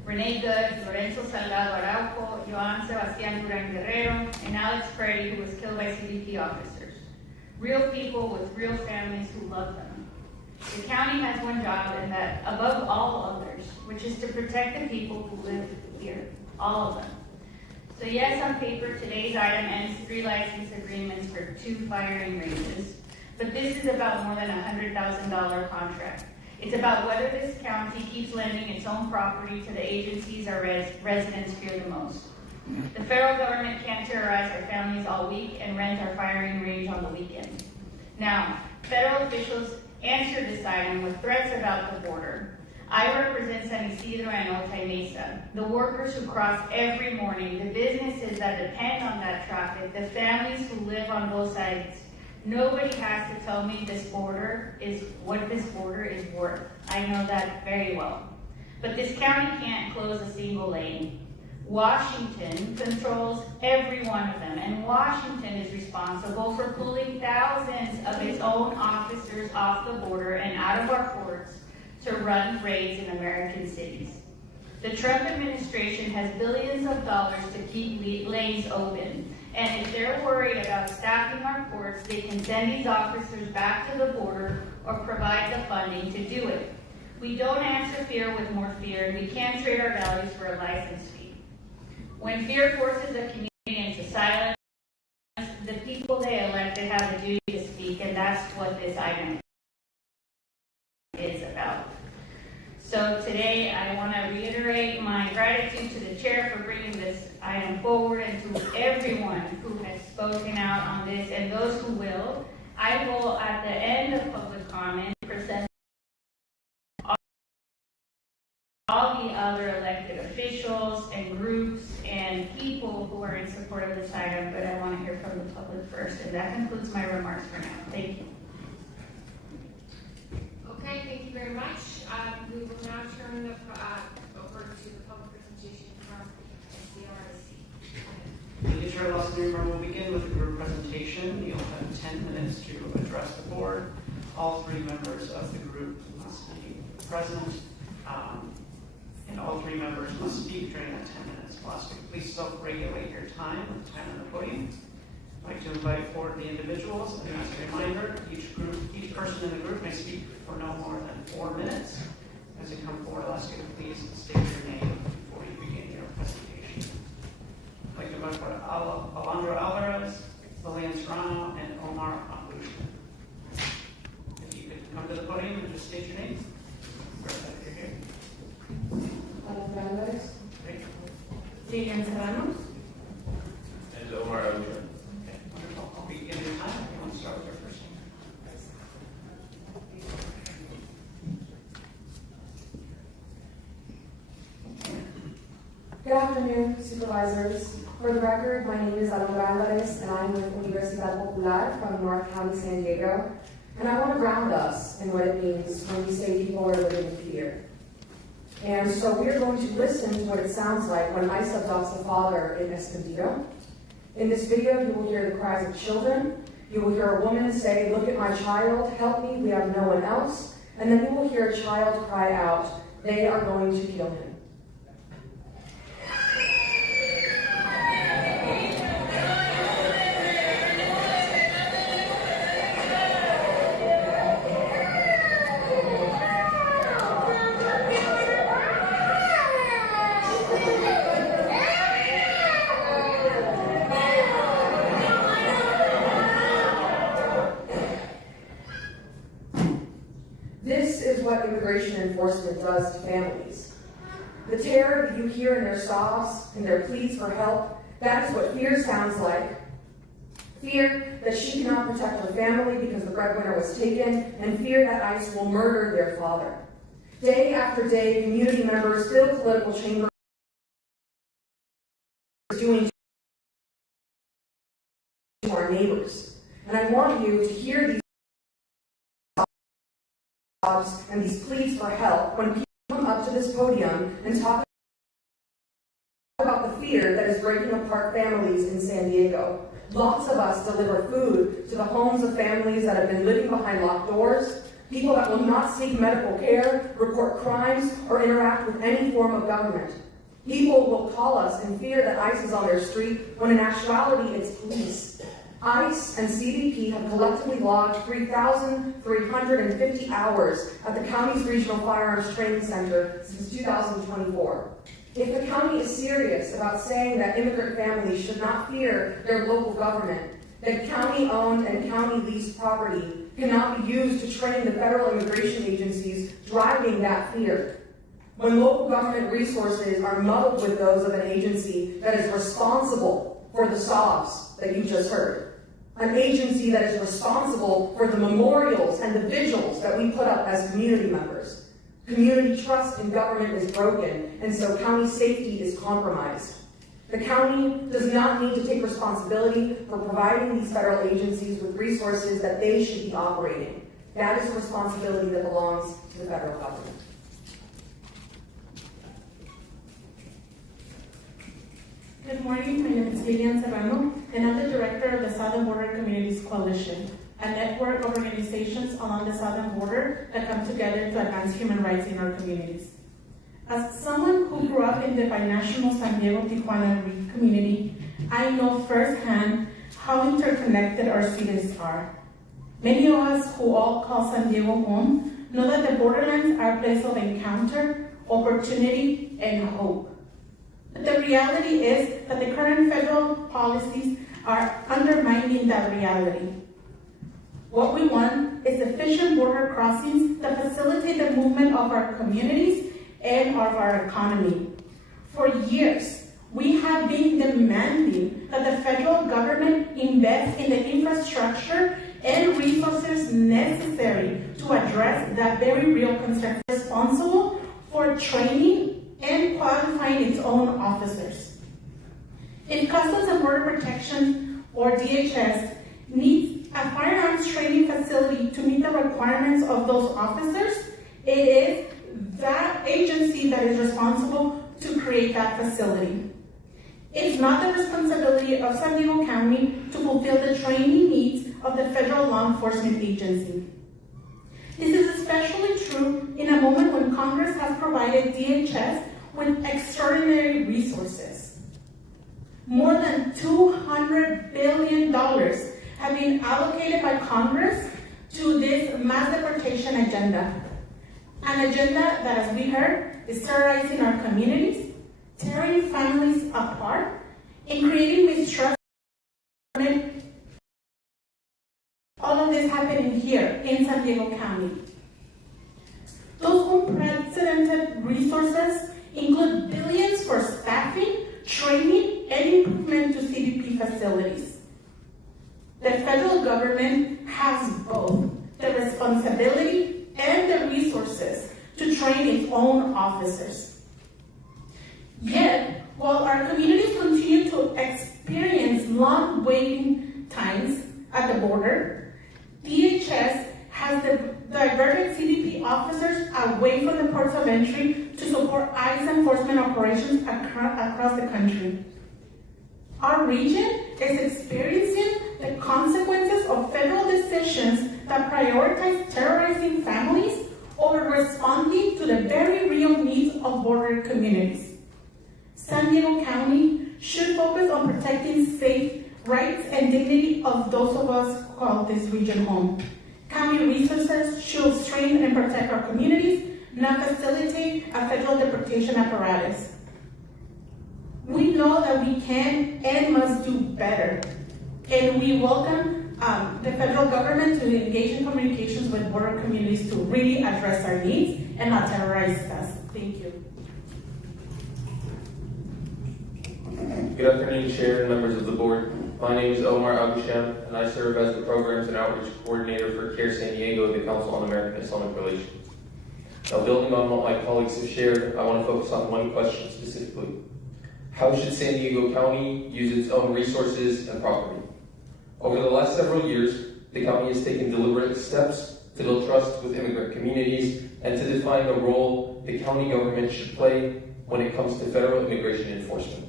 Renee Good, Lorenzo Salgado Araujo, Joan Sebastian Duran Guerrero, and Alex Freddy, who was killed by CBP officers. Real people with real families who love them. The county has one job, and that above all others, which is to protect the people who live here, all of them. So yes, on paper, today's item ends 3 license agreements for 2 firing ranges, but this is about more than a $100,000 contract. It's about whether this county keeps lending its own property to the agencies our residents fear the most. The federal government can't terrorize our families all week and rent our firing range on the weekend. Now, federal officials answered this item with threats about the border. I represent San Isidro and Otay Mesa, the workers who cross every morning, the businesses that depend on that traffic, the families who live on both sides. Nobody has to tell me what this border is worth. I know that very well. But this county can't close a single lane. Washington controls every one of them, and Washington is responsible for pulling thousands of its own officers off the border and out of our ports to run raids in American cities. The Trump administration has billions of dollars to keep lanes open, and if they're worried about staffing our ports, they can send these officers back to the border or provide the funding to do it. We don't answer fear with more fear, and we can't trade our values for a license fee. When fear forces a community into silence, the people they elected have a duty to speak, and that's what this item is about. So today I want to reiterate my gratitude to the chair for bringing this item forward, and to everyone who has spoken out on this and those who will. I will, at the end of public comment, present all the other elected officials and groups and people who are in support of this item, but I want to hear from the public first, and that concludes my remarks for now. Thank you. Okay, thank you very much. We will now turn over to the public presentation from CRIC. Thank you, Chair Lawson. We'll begin with the group presentation. You'll have 10 minutes to address the board. All 3 members of the group must be present, and all 3 members must speak during that 10 minutes. We'll ask you to please self-regulate your time with time on the podium. I'd like to invite forward the individuals, and as a reminder, each person in the group may speak for no more than 4 minutes. As you come forward, I'll ask you to please state your name before you begin your presentation. I'd like to invite forward Alejandro Alvarez, Lillian Serrano, and Omar Abushman. If you could come to the podium and just state your name. You're here. Alejandro Alvarez. Lillian Serrano. And Omar Abushman. I'll begin your time. You want to start with your first name? Good afternoon, supervisors. For the record, my name is Alejandro Alvarez, and I'm with Universidad Popular from North County, San Diego. And I want to ground us in what it means when we say people are living in fear. And so we are going to listen to what it sounds like when ICE abducts a father in Escondido. In this video, you will hear the cries of children. You will hear a woman say, "Look at my child, help me, we have no one else." And then you will hear a child cry out, "They are going to kill him." enforcement does to families. The terror that you hear in their sobs and their pleas for help, that is what fear sounds like. Fear that she cannot protect her family because the breadwinner was taken, and fear that ICE will murder their father. Day after day, community members fill political chambers doing to our neighbors. And I want you to hear these sobs and these pleas for help when people come up to this podium and talk about the fear that is breaking apart families in San Diego. Lots of us deliver food to the homes of families that have been living behind locked doors, people that will not seek medical care, report crimes, or interact with any form of government. People will call us in fear that ICE is on their street, when in actuality it's police. ICE and CBP have collectively logged 3,350 hours at the county's Regional Firearms Training Center since 2024. If the county is serious about saying that immigrant families should not fear their local government, then county-owned and county-leased property cannot be used to train the federal immigration agencies driving that fear. When local government resources are muddled with those of an agency that is responsible for the sobs that you just heard, an agency that is responsible for the memorials and the vigils that we put up as community members, community trust in government is broken, and so county safety is compromised. The county does not need to take responsibility for providing these federal agencies with resources that they should be operating. That is a responsibility that belongs to the federal government. Good morning, my name is Lilian Serrano, and I'm the director of the Southern Border Communities Coalition, a network of organizations along the southern border that come together to advance human rights in our communities. As someone who grew up in the binational San Diego-Tijuana community, I know firsthand how interconnected our cities are. Many of us who all call San Diego home know that the borderlands are a place of encounter, opportunity, and hope. But the reality is that the current federal policies are undermining that reality. What we want is efficient border crossings that facilitate the movement of our communities and of our economy. For years, we have been demanding that the federal government invest in the infrastructure and resources necessary to address that very real concern. Responsible for training and qualifying its own officers. If Customs and Border Protection, or DHS, needs a firearms training facility to meet the requirements of those officers, it is that agency that is responsible to create that facility. It's not the responsibility of San Diego County to fulfill the training needs of the federal law enforcement agency. This is especially true in a moment when Congress has provided DHS with extraordinary resources. More than $200 billion have been allocated by Congress to this mass deportation agenda. An agenda that, as we heard, is terrorizing our communities, tearing families apart, and creating mistrust. All of this happening here in San Diego County. Those unprecedented resources include billions for staffing, training, and improvement to CBP facilities. The federal government has both the responsibility and the resources to train its own officers. Yet, while our communities continue to experience long waiting times at the border, DHS has diverted CBP officers away from the ports of entry to support ICE enforcement operations across the country. Our region is experiencing the consequences of federal decisions that prioritize terrorizing families over responding to the very real needs of border communities. San Diego County should focus on protecting safe rights and dignity of those of us who call this region home. County resources should strengthen and protect our communities, not facilitate a federal deportation apparatus. We know that we can and must do better, and we welcome the federal government to engage in communications with border communities to really address our needs and not terrorize us. Thank you. Good afternoon, Chair and members of the board. My name is Omar Abusham, and I serve as the Programs and Outreach Coordinator for CARE San Diego, the Council on American Islamic Relations. Now, building on what my colleagues have shared, I want to focus on one question specifically. How should San Diego County use its own resources and property? Over the last several years, the county has taken deliberate steps to build trust with immigrant communities and to define the role the county government should play when it comes to federal immigration enforcement.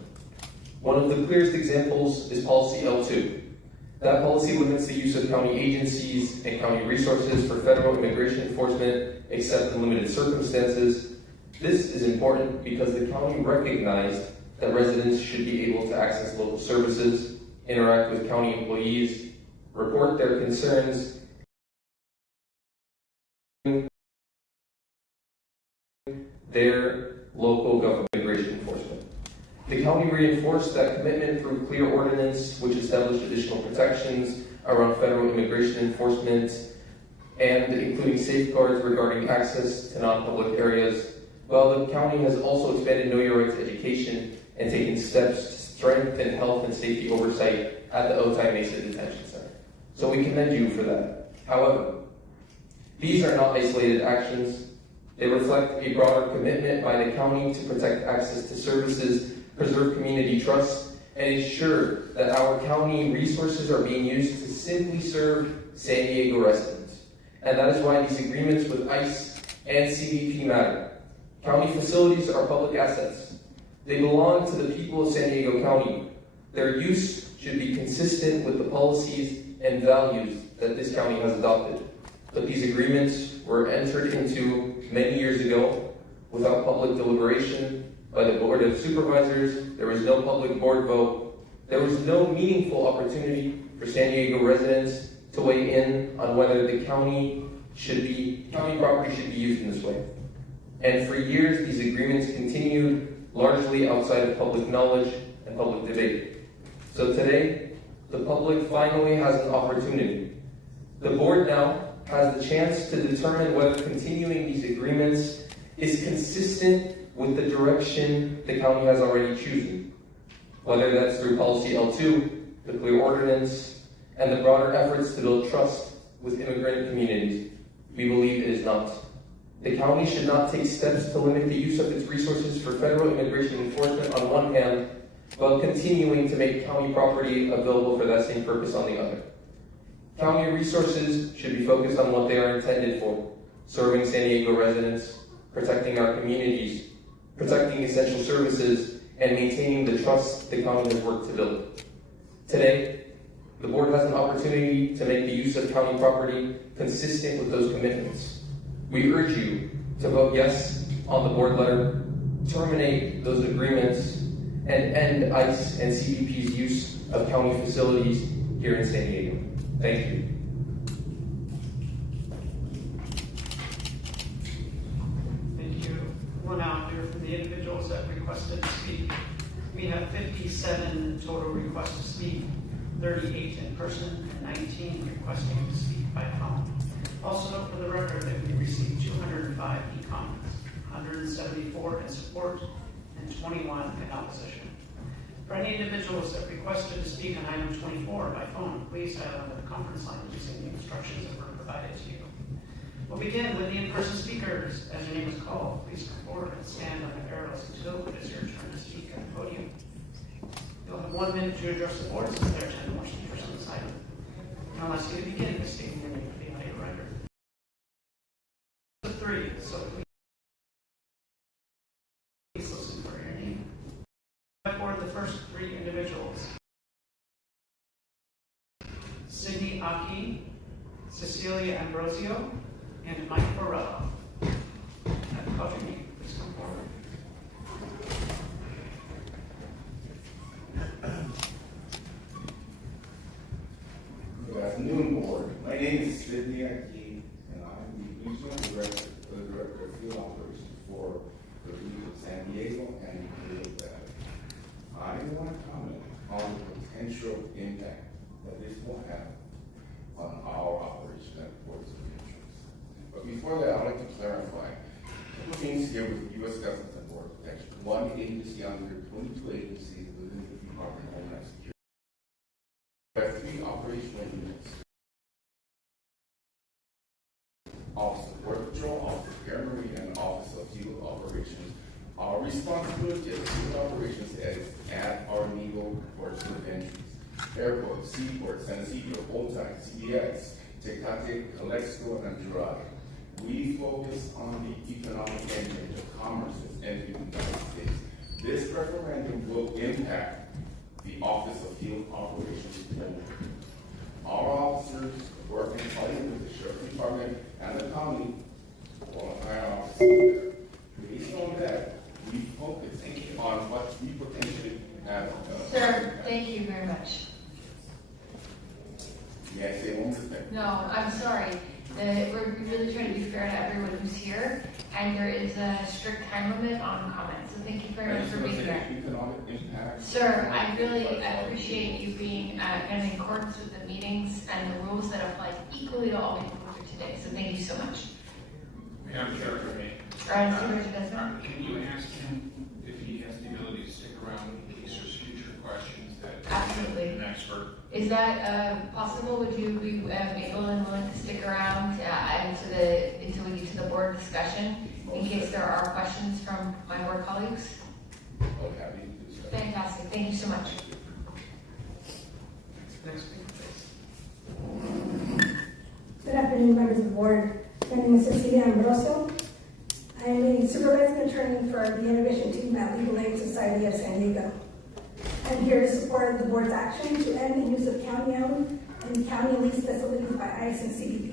One of the clearest examples is Policy L2. That policy limits the use of county agencies and county resources for federal immigration enforcement except in limited circumstances. This is important because the county recognized that residents should be able to access local services, interact with county employees, report their concerns, their local government immigration enforcement. The county reinforced that commitment through clear ordinance, which established additional protections around federal immigration enforcement, and including safeguards regarding access to non-public areas, while the county has also expanded Know Your Rights education and taken steps to strengthen health and safety oversight at the Otay Mesa Detention Center. So we commend you for that. However, these are not isolated actions. They reflect a broader commitment by the county to protect access to services, preserve community trust, and ensure that our county resources are being used to simply serve San Diego residents. And that is why these agreements with ICE and CBP matter. County facilities are public assets. They belong to the people of San Diego County. Their use should be consistent with the policies and values that this county has adopted. But these agreements were entered into many years ago without public deliberation by the Board of Supervisors. There was no public board vote. There was no meaningful opportunity for San Diego residents to weigh in on whether the county property should be used in this way. And for years, these agreements continued largely outside of public knowledge and public debate. So today, the public finally has an opportunity. The board now has the chance to determine whether continuing these agreements is consistent with the direction the county has already chosen. Whether that's through Policy L2, the clear ordinance, and the broader efforts to build trust with immigrant communities, we believe it is not. The county should not take steps to limit the use of its resources for federal immigration enforcement on one hand, while continuing to make county property available for that same purpose on the other. County resources should be focused on what they are intended for, serving San Diego residents, protecting our communities, protecting essential services, and maintaining the trust the county has worked to build. Today, the board has an opportunity to make the use of county property consistent with those commitments. We urge you to vote yes on the board letter, terminate those agreements, and end ICE and CBP's use of county facilities here in San Diego. Thank you. Thank you. We'll now hear from the individuals that requested to speak. We have 57 total requests to speak, 38 in person, and 19 requesting to speak by phone. Also note for the record that we received 205 e-comments, 174 in support, and 21 in opposition. For any individuals that requested to speak on item 24 by phone, please dial into the conference line using the instructions that were provided to you. We'll begin with the in-person speakers. As your name is called, please come forward and stand on the arrows until it is your turn to speak at the podium. You'll have 1 minute to address the board since there are 10 more speakers on this item. Now let's get to begin by stating your name for the audio record. 3, so please listen for your name. For the first 3 individuals: Sydney Aki, Cecilia Ambrosio, and Mike Borrello. I've called your name. Please come forward. Good afternoon, board. My name is Sydney Aki, and I'm the regional director for the Director of Field Operations for the region of San Diego and the Rio Valley. I want to comment on the potential impact that this will have on our operation at the ports of entrance. Security. There are 3 operational units. Office of Border Patrol, Office of Air Marine, and Office of Field Operations. Our responsibility as field operations is at our legal ports of entries. Airport, Seaport, San Ysidro, Old Time, CBX, Tecate, Calexico, and Drive. We focus on the economic engine of commerce in the United States. This referendum will impact the Office of Field Operations Board. Our officers work in partnership with the Sheriff's Department and the county, qualified officers. Based on that, we focus on what we potentially have. Sir, thank you very much. May I say one more thing? No, I'm sorry. We're really trying to be fair to everyone who's here, and there is a strict time limit on comments. So thank you very much for being here. Economic impact. Sir, I really appreciate you being in accordance with the meetings and the rules that apply equally to all people here today. So thank you so much. Madam Chair, for me. Can you ask him if he has the ability to stick around in case there's future questions that Absolutely. an expert? Is that possible? Would you be able and willing to stick around until we get to the board discussion in case there are questions from my board colleagues? Okay. Fantastic. Thank you so much. Next speaker, please. Good afternoon, members of the board. My name is Cecilia Ambrosio. I am a supervising attorney for the immigration team at Legal Aid Society of San Diego. I'm here to support the board's action to end the use of county-owned and county-leased facilities by ICE and CBP.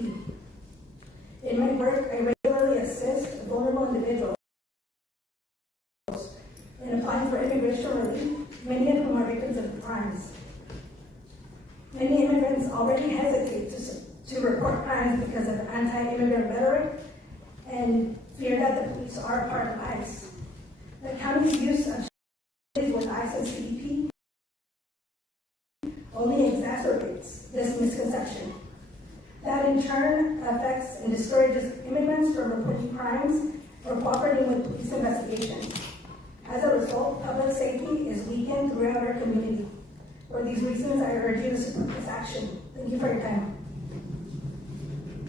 In my work, I regularly assist vulnerable individuals in applying for immigration relief, many of whom are victims of crimes. Many immigrants already hesitate to report crimes because of anti-immigrant rhetoric and fear that the police are a part of ICE. The county's use of with ICE and CBP only exacerbates this misconception. That in turn affects and discourages immigrants from reporting crimes or cooperating with police investigations. As a result, public safety is weakened throughout our community. For these reasons, I urge you to support this action. Thank you for your time.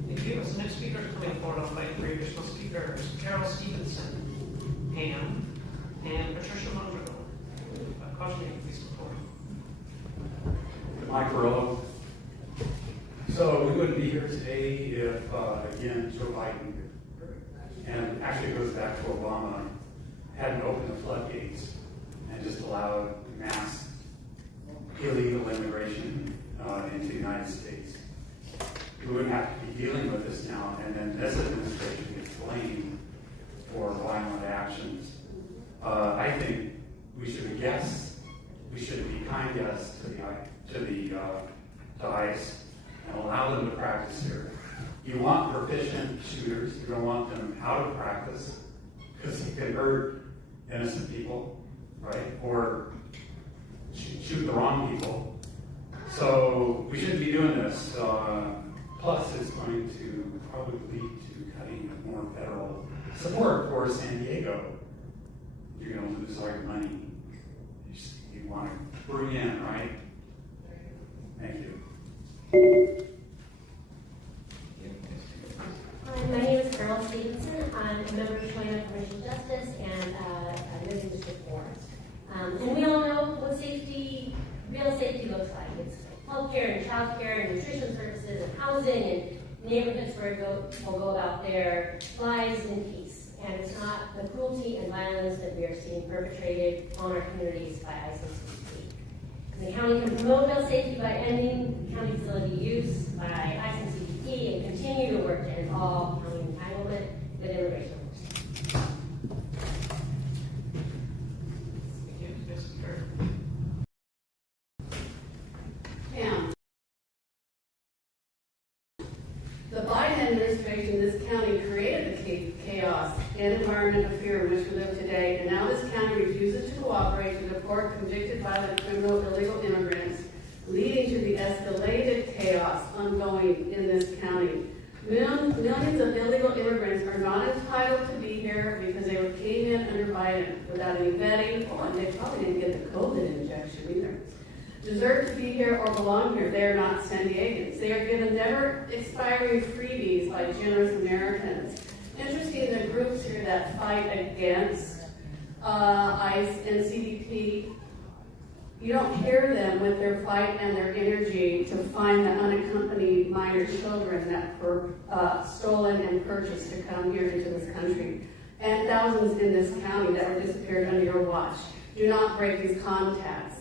Thank you. As the next speaker is coming forward, I'll invite 3 additional speakers: Carol Stevenson, Pam, and Patricia Mondragon. Caution you, please support. Mike Carrillo. So we wouldn't be here today if, again, Joe Biden, and actually it goes back to Obama, hadn't opened the floodgates and just allowed mass illegal immigration into the United States. We wouldn't have to be dealing with this now, and then this administration gets blamed for violent actions. I think we should be guests. We should be kind guests to ICE and allow them to practice here. You want proficient shooters. You don't want them out of practice because you can hurt innocent people, right? Or shoot the wrong people. So we shouldn't be doing this. Plus, it's going to probably lead to cutting more federal support for San Diego. You're going to lose all your money. You want to bring in, right? Thank you. Hi, my name is Carol Stevenson. I'm a member of China Commercial Justice and I live in District 4. And we all know what real safety looks like. It's healthcare and childcare and nutrition services and housing and neighborhoods where will go about their lives in peace. And it's not the cruelty and violence that we are seeing perpetrated on our communities by ICE and CBP. The county can promote real safety by ending county facility use by ICE and CBP and continue to work to end all county entitlement with immigration enforcement. Pam. The Biden administration, this county created the chaos and environment of fear in which we live today, and now this county refuses to cooperate to deport convicted violent criminal illegal immigrants, leading to the escalated chaos ongoing in this county. Millions of illegal immigrants are not entitled to be here because they came in under Biden without any vetting, and they probably didn't get the COVID injection either. deserve to be here or belong here. They are not San Diegans. They are given never expiring freebies by generous Americans. Interesting, the groups here that fight against ICE and CBP, you don't hear them with their fight and their energy to find the unaccompanied minor children that were stolen and purchased to come here into this country. And thousands in this county that were disappeared under your watch. Do not break these contracts.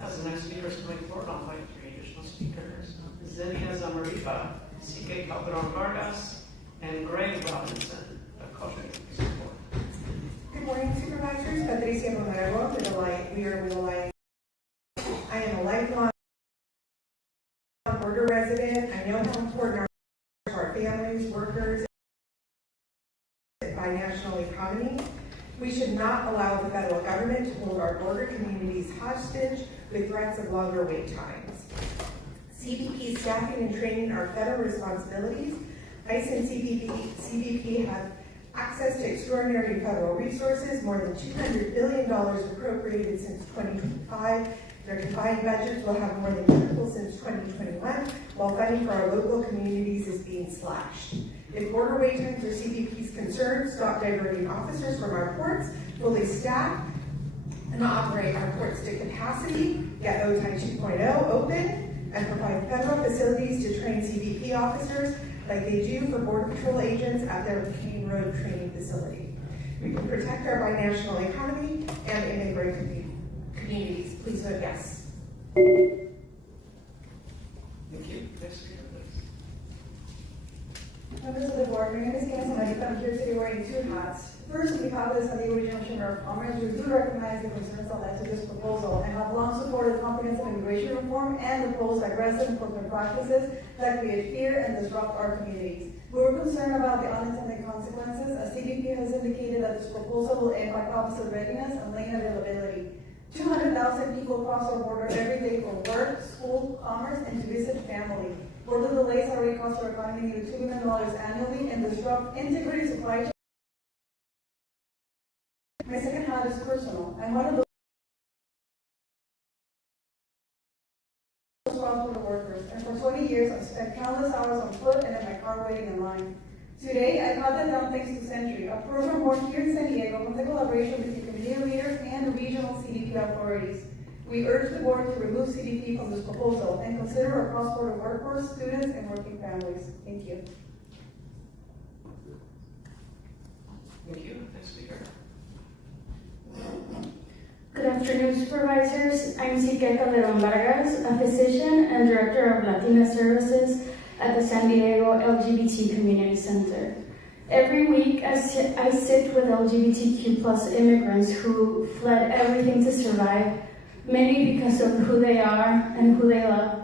As the next speaker is coming forward, I'll invite 3 additional speakers. Zennia Zamarifa, C.K. Calderon Vargas, and Greg Robinson. Good morning, supervisors. Patricia Romero with Alliance. We are with Alliance. I am a lifelong border resident. I know how important our families, workers, and by national economy. We should not allow the federal government to hold our border communities hostage with threats of longer wait times. CBP staffing and training are federal responsibilities. ICE and CBP have access to extraordinary federal resources, more than $200 billion appropriated since 2025. Their combined budgets will have more than tripled since 2021, while funding for our local communities is being slashed. If border wait times are CBP's concern, stop diverting officers from our ports, fully staff, and operate our ports to capacity, get OTI 2.0 open, and provide federal facilities to train CBP officers like they do for Border Patrol agents at their Keene Road training facility. We can protect our binational economy and immigrant communities. Please vote yes. Thank you. Next speaker, please. Members of the board, my name is Kena Samarita. I'm here today wearing 2 hats. First, on behalf of the San Diego Regional Chamber of Commerce, we do recognize the concerns that led to this proposal and have long supported comprehensive immigration reform and opposed aggressive enforcement practices that create fear and disrupt our communities. We were concerned about the unintended consequences, as CBP has indicated that this proposal will impact officer readiness and lane availability. 200,000 people cross our border every day for work, school, commerce, and to visit family. Border delays already cost our economy nearly $2 billion annually and disrupt integrated supply chains. My second hat is personal. I'm one of those cross-border workers, and for 20 years I've spent countless hours on foot and in my car waiting in line. Today, I got that down thanks to Century, a program born here in San Diego with the collaboration between community leaders and regional CBP authorities. We urge the board to remove CBP from this proposal and consider our cross-border workforce, students, and working families. Thank you. Thank you. Next speaker. Good afternoon, supervisors. I'm C.K. Calderon Vargas, a physician and director of Latina Services at the San Diego LGBT Community Center. Every week, I sit with LGBTQ+ immigrants who fled everything to survive, many because of who they are and who they love.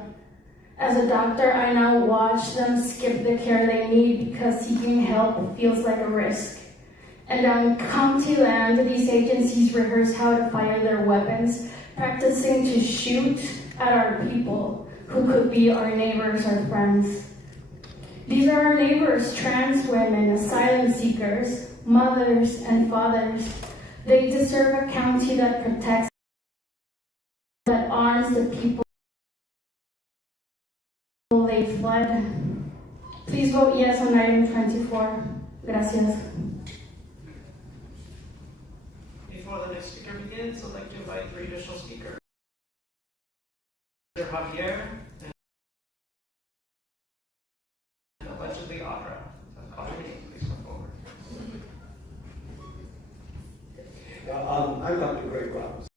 As a doctor, I now watch them skip the care they need because seeking help feels like a risk. And on county land, these agencies rehearse how to fire their weapons, practicing to shoot at our people who could be our neighbors or friends. These are our neighbors, trans women, asylum seekers, mothers and fathers. They deserve a county that protects, that arms the people they fled. Please vote yes on item 24. Gracias. Before the next speaker begins, I'd like to invite 3 additional speakers. Javier and allegedly Audra. Please come forward. I'm Dr. Greg Robinson.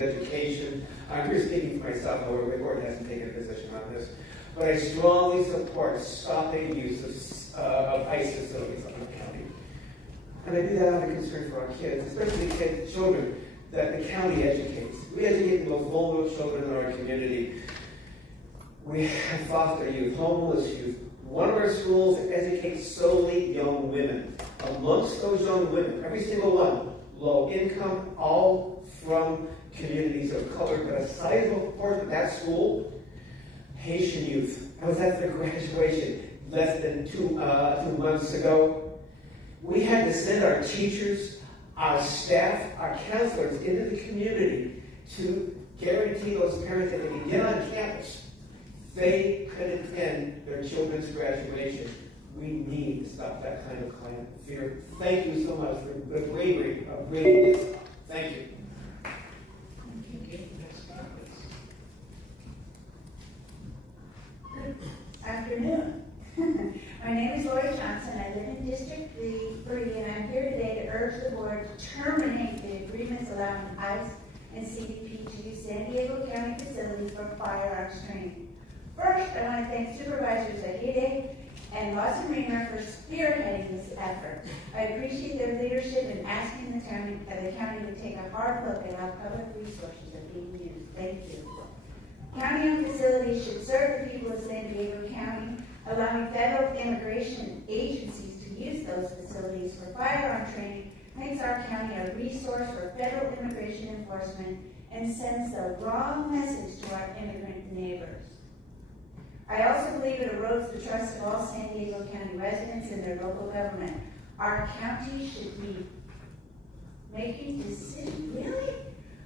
Education. I'm here speaking for myself, however, the board hasn't taken a position on this. But I strongly support stopping use of ICE facilities on the county. And I do that out of concern for our kids, especially children that the county educates. We educate the most vulnerable children in our community. We foster youth, homeless youth. One of our schools educates solely young women. Amongst those young women, every single one, low income, all from communities of color, but a sizable portion of that school, Haitian youth. I was at their graduation less than two months ago. We had to send our teachers our staff, our counselors into the community to guarantee those parents that they can get on campus, they could attend their children's graduation. We need to stop that kind of climate fear. Thank you so much for the bravery of bringing this. Thank you. Afternoon. My name is Lori Johnson. I live in District 3, and I'm here today to urge the board to terminate the agreements allowing ICE and CBP to use San Diego County facilities for firearms training. First, I want to thank Supervisors Aguirre and Lawson Reamer for spearheading this effort. I appreciate their leadership in asking the county to take a hard look at how public resources are being used. Thank you. County-owned facilities should serve the people of San Diego County. Allowing federal immigration agencies to use those facilities for firearm training makes our county a resource for federal immigration enforcement and sends the wrong message to our immigrant neighbors. I also believe it erodes the trust of all San Diego County residents in their local government. Our county should be making decisions. Really?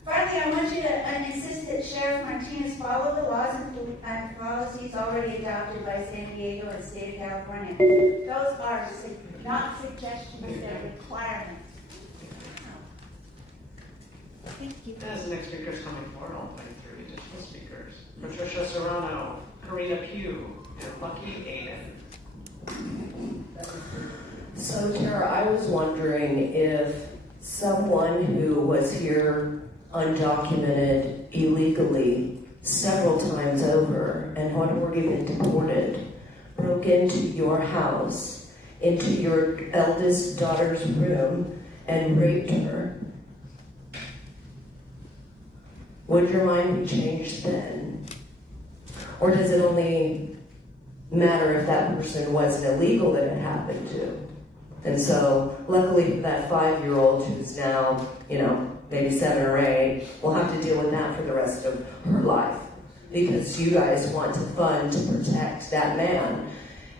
Finally, I want you to insist that Sheriff Martinez follow the laws and policies already adopted by San Diego and State of California. Those are not suggestions, they're requirements. Thank you. As the next speaker is coming forward, I'll invite three additional speakers. Patricia Serrano, Karina Pugh, and Lucky Aiden. So, Tara, I was wondering if someone who was here undocumented illegally several times over and had already been deported broke into your house, into your eldest daughter's room and raped her, would your mind be changed then? Or does it only matter if that person wasn't illegal that it happened to? And so, luckily for that 5-year-old who's now, maybe 7 or 8, will have to deal with that for the rest of her life. Because you guys want to fund to protect that man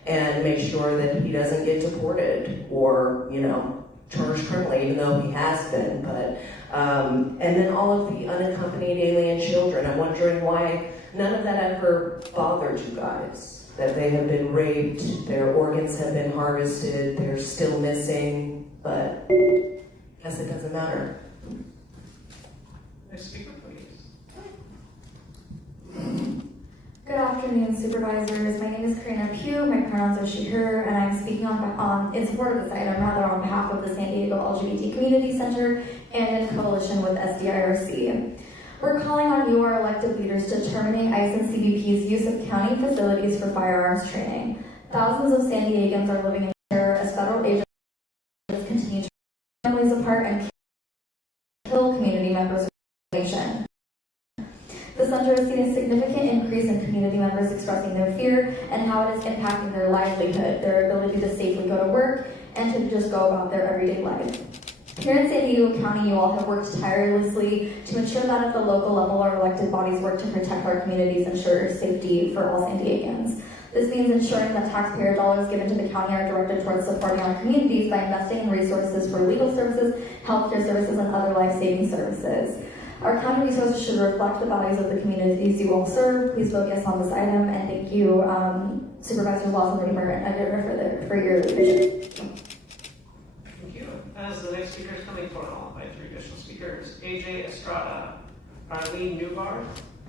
and make sure that he doesn't get deported or, charged criminally, even though he has been. But and then all of the unaccompanied alien children, I'm wondering why none of that ever bothered you guys. That they have been raped, their organs have been harvested, they're still missing, but I guess it doesn't matter. Next speaker, please. Good afternoon, supervisors. My name is Karina Pugh. My pronouns are she, her, and I'm speaking in support of this item, rather on behalf of the San Diego LGBT Community Center and in coalition with SDIRC. We're calling on you, our elected leaders, to terminate ICE and CBP's use of county facilities for firearms training. Thousands of San Diegans are living in terror as federal agents continue to tear families apart and kill community members. The center has seen a significant increase in community members expressing their fear and how it is impacting their livelihood, their ability to safely go to work, and to just go about their everyday life. Here in San Diego County, you all have worked tirelessly to ensure that at the local level, our elected bodies work to protect our communities and ensure safety for all San Diegans. This means ensuring that taxpayer dollars given to the county are directed towards supporting our communities by investing in resources for legal services, healthcare services, and other life-saving services. Our county resources should reflect the values of the communities you all serve. Please vote yes on this item, and thank you, Supervisor Lawson Reamer and Edgar for your leadership. Thank you. As the next speaker is coming forward, I'll invite three additional speakers. AJ Estrada, Arlene Newbar,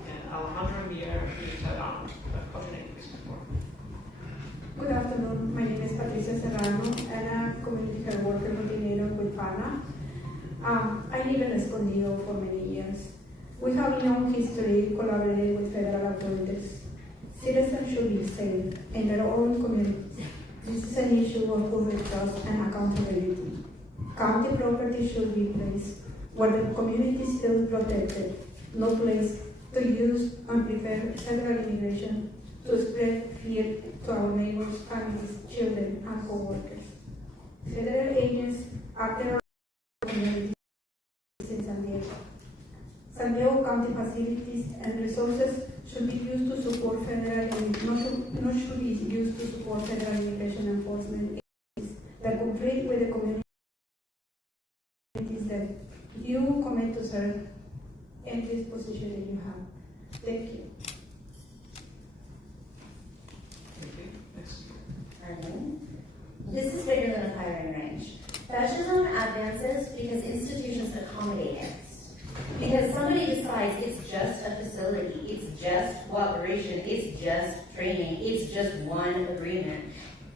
and Alejandro Villar-Taran. What's your name, please, before? Good afternoon. My name is Patricia Serrano, and I'm a community health worker coordinator with PANA. I live in Escondido for many years. We have a long history collaborating with federal authorities. Citizens should be safe in their own communities. This is an issue of public trust and accountability. County property should be placed where the communities feel protected, no place to use and prepare federal immigration to spread fear to our neighbors, families, children, and co-workers. Federal agents are there communities in San Diego. San Diego County facilities and resources should be used to support federal not should be used to support federal immigration enforcement agencies that compete with the communities to serve in this position that you have. Thank you. Thank you. Next speaker. Arlene. This is bigger than a firing range. Fascism advances because institutions accommodate it. Because somebody decides it's just a facility, it's just cooperation, it's just training, it's just one agreement.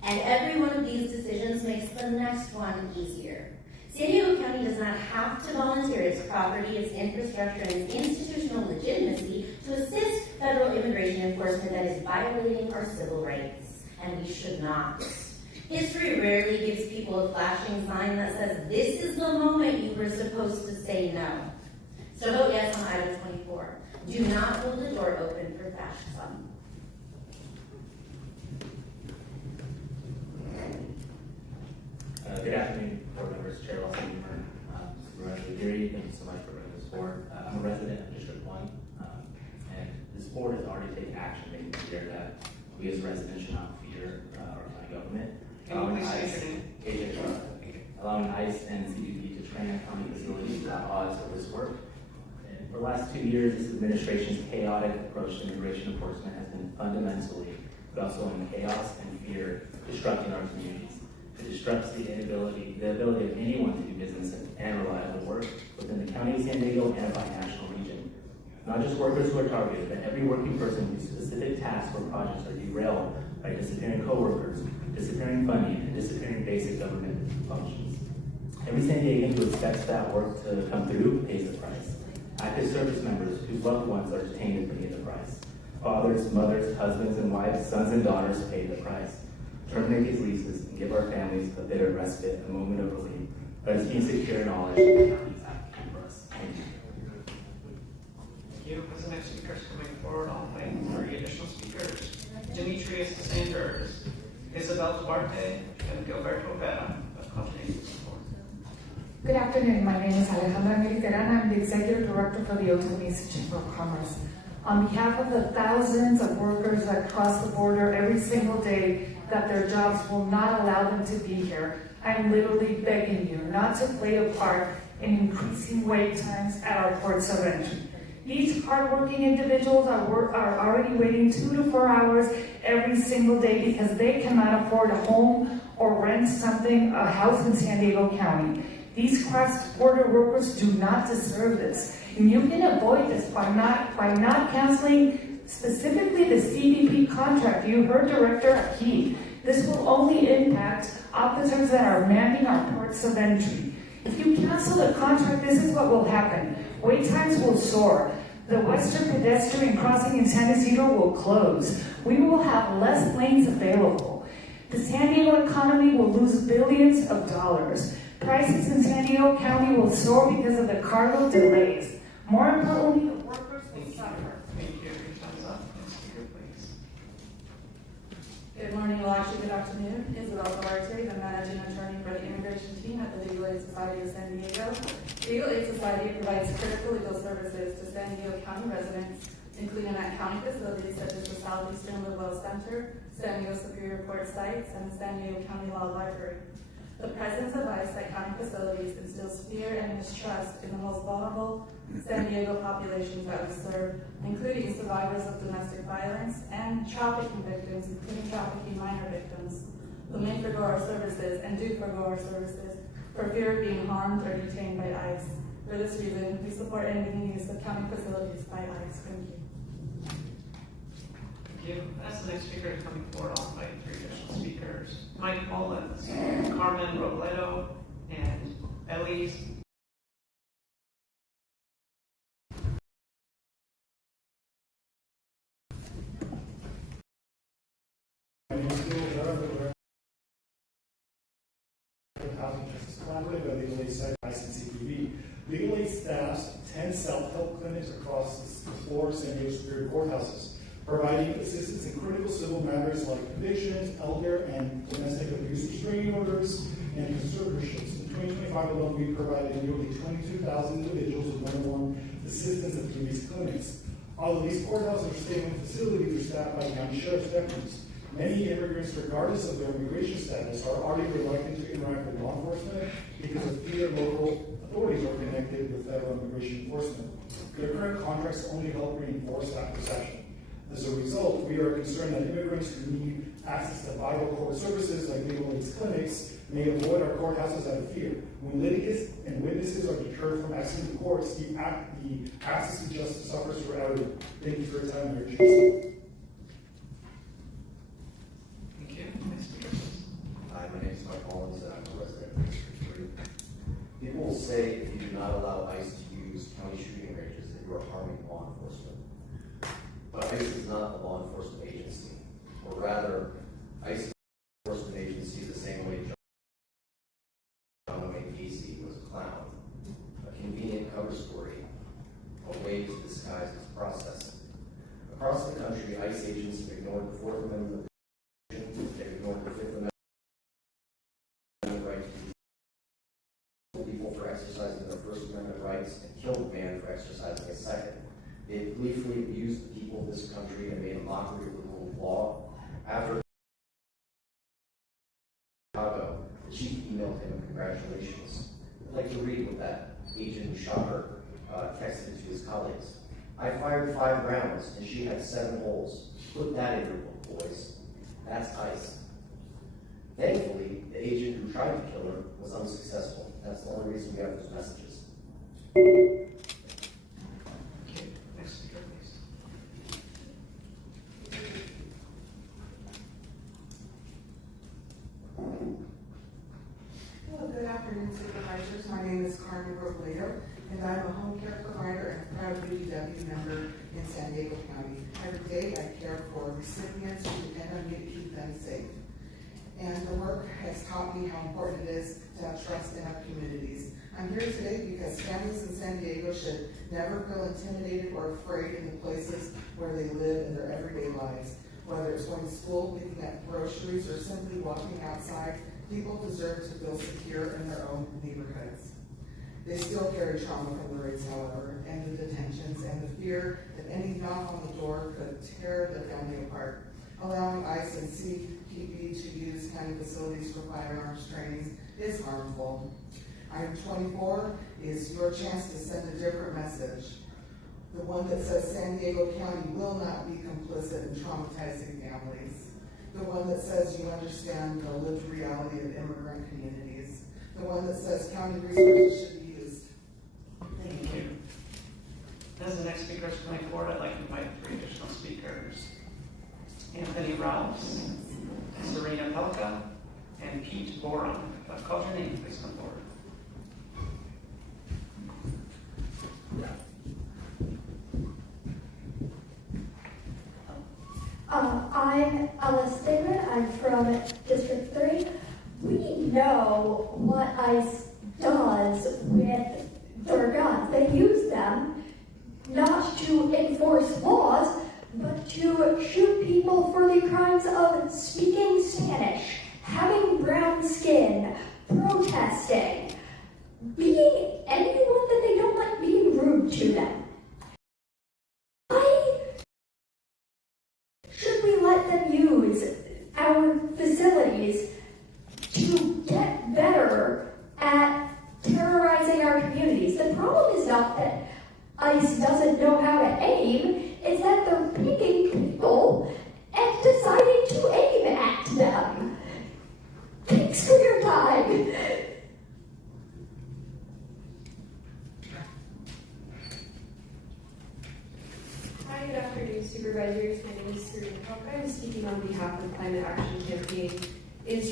And every one of these decisions makes the next one easier. San Diego County does not have to volunteer its property, its infrastructure, and its institutional legitimacy to assist federal immigration enforcement that is violating our civil rights. And we should not. History rarely gives people a flashing sign that says, this is the moment you were supposed to say no. So vote yes on item 24. Do not hold the door open for fascism. Good afternoon, board members, Chair Wilson, Supervisor Geary. Thank you so much for bringing this forward. I'm a resident of District 1, and this board has already taken action making clear that we as residents should not fear our county government. Can you please say your name? Allowing ICE and CBP to train at county facilities without odds of this work. And for the last 2 years, this administration's chaotic approach to immigration enforcement has been fundamentally, but also in chaos and fear, disrupting our communities. It disrupts the ability of anyone to do business and reliable work within the county of San Diego and a bi-national region. Not just workers who are targeted, but every working person whose specific tasks or projects are derailed by disappearing coworkers, disappearing funding, and disappearing basic government functions. Every San Diegan who expects that work to come through pays the price. Active service members whose loved ones are detained and pay the price. Fathers, mothers, husbands and wives, sons and daughters pay the price. Terminate these leases and give our families a bit of respite, a moment of relief. Let us be secure knowledge that the county is advocating for us. Thank you. Thank you. As the next speaker is coming forward, I'll invite 3 additional speakers. Demetrius Sanders, Isabel Duarte, and Gilberto Vera of Contributions Support. Good afternoon. My name is Alejandra Mediterrana. I'm the Executive Director for the Otay Mesa Chamber of Commerce. On behalf of the thousands of workers that cross the border every single day that their jobs will not allow them to be here, I'm literally begging you not to play a part in increasing wait times at our ports of entry. These hardworking individuals are already waiting 2 to 4 hours every single day because they cannot afford a home or rent a house in San Diego County. These cross-border workers do not deserve this. And you can avoid this by not canceling specifically the CBP contract. You heard Director Aki. This will only impact officers that are manning our ports of entry. If you cancel the contract, this is what will happen. Wait times will soar. The western pedestrian crossing in San Isidro will close. We will have less lanes available. The San Diego economy will lose billions of dollars. Prices in San Diego County will soar because of the cargo delays. More importantly, the workers will suffer. Thank you. Thumbs up. Next speaker, please. Good morning, well actually good afternoon. Isabel Duarte, the managing attorney for the immigration team at the Legal Aid Society of San Diego. Legal Aid Society provides critical legal services to San Diego County residents, including at county facilities such as the Southeastern Livewell Center, San Diego Superior Court sites, and the San Diego County Law Library. The presence of ICE at county facilities instills fear and mistrust in the most vulnerable San Diego populations that we serve, including survivors of domestic violence and trafficking victims, including trafficking minor victims, who may forgo our services and do forgo our services for fear of being harmed or detained by ICE. For this reason, we support ending the use of county facilities by ICE. Thank you. Thank you. As the next speaker is coming forward, I'll invite 3 additional speakers. Mike Mullins, Carmen Robledo, and Elise. Housing Justice Collaborative and Legal Aid Society and CPB. Legal Aid staffs 10 self-help clinics across the 4 San Diego Superior Courthouses, providing assistance in critical civil matters like evictions, elder and domestic abuse restraining orders, and conservatorships. In 2025 alone, we provided nearly 22,000 individuals with one-on-one assistance at these clinics. Although these courthouses are stay-at-home facilities, are staffed by county sheriff's deputies. Many immigrants, regardless of their immigration status, are already reluctant to interact with law enforcement because of fear of local authorities are connected with federal immigration enforcement. Their current contracts only help reinforce that perception. As a result, we are concerned that immigrants who need access to vital court services like legal aid clinics may avoid our courthouses out of fear. When litigants and witnesses are deterred from accessing the courts, the access to justice suffers forever. Thank you for your time, Mayor Jason. Thank you. Next speaker, please. Hi, my name is Mike Collins, and I'm a resident of District 3. People will say if you do not allow ICE to use county shooting ranges, that you are harming law enforcement. But ICE is not a law enforcement agency, or rather, ICE enforcement agency is the same way John Wayne Gacy was a clown. A convenient cover story, a way to disguise its processing. Across the country, ICE agents have ignored the Fourth Amendment, they've ignored the Fifth Amendment right to people for exercising their First Amendment rights and killed man for exercising a second. They gleefully abused the people of this country and made a mockery of the rule of law. After Chicago, the chief emailed him congratulations. I'd like to read what that agent who shot her texted to his colleagues. I fired 5 rounds and she had 7 holes. Put that in your book, boys. That's ICE. Thankfully, the agent who tried to kill her was unsuccessful. That's the only reason we have those messages. Okay, next speaker, please. Hello, good afternoon, supervisors. My name is Carmen Robledo, and I'm a home care provider and proud UDW member in San Diego County. Every day I care for recipients who depend on me to keep them safe. And the work has taught me how important it is to have trust in our communities. I'm here today because families in San Diego should never feel intimidated or afraid in the places where they live in their everyday lives. Whether it's going to school, picking up groceries, or simply walking outside, people deserve to feel secure in their own neighborhoods. They still carry trauma from the raids, however, and the detentions, and the fear that any knock on the door could tear the family apart. Allowing ICE and CPB to use county facilities for firearms trainings is harmful. Item 24 is your chance to send a different message. The one that says San Diego County will not be complicit in traumatizing families. The one that says you understand the lived reality of immigrant communities. The one that says county resources should be used. Thank you. As the next speaker is coming forward, I'd like to invite 3 additional speakers. Anthony Ralphs, Serena Pelka, and Pete Boron. If I've called your name, please come forward. I'm Alice David. I'm from District 3. We know what ICE does with their guns. They use them not to enforce laws, but to shoot people for the crimes of speaking Spanish, having brown skin, protesting, being anyone that they don't like being rude to them. Why should we let them use our facilities to get better at terrorizing our communities? The problem is not that ICE doesn't know how to aim, it's that they're picking people and deciding to aim at them. Thanks for your time. Hi, good afternoon, supervisors. My name is Serena Pelka. I'm speaking on behalf of Climate Action Campaign in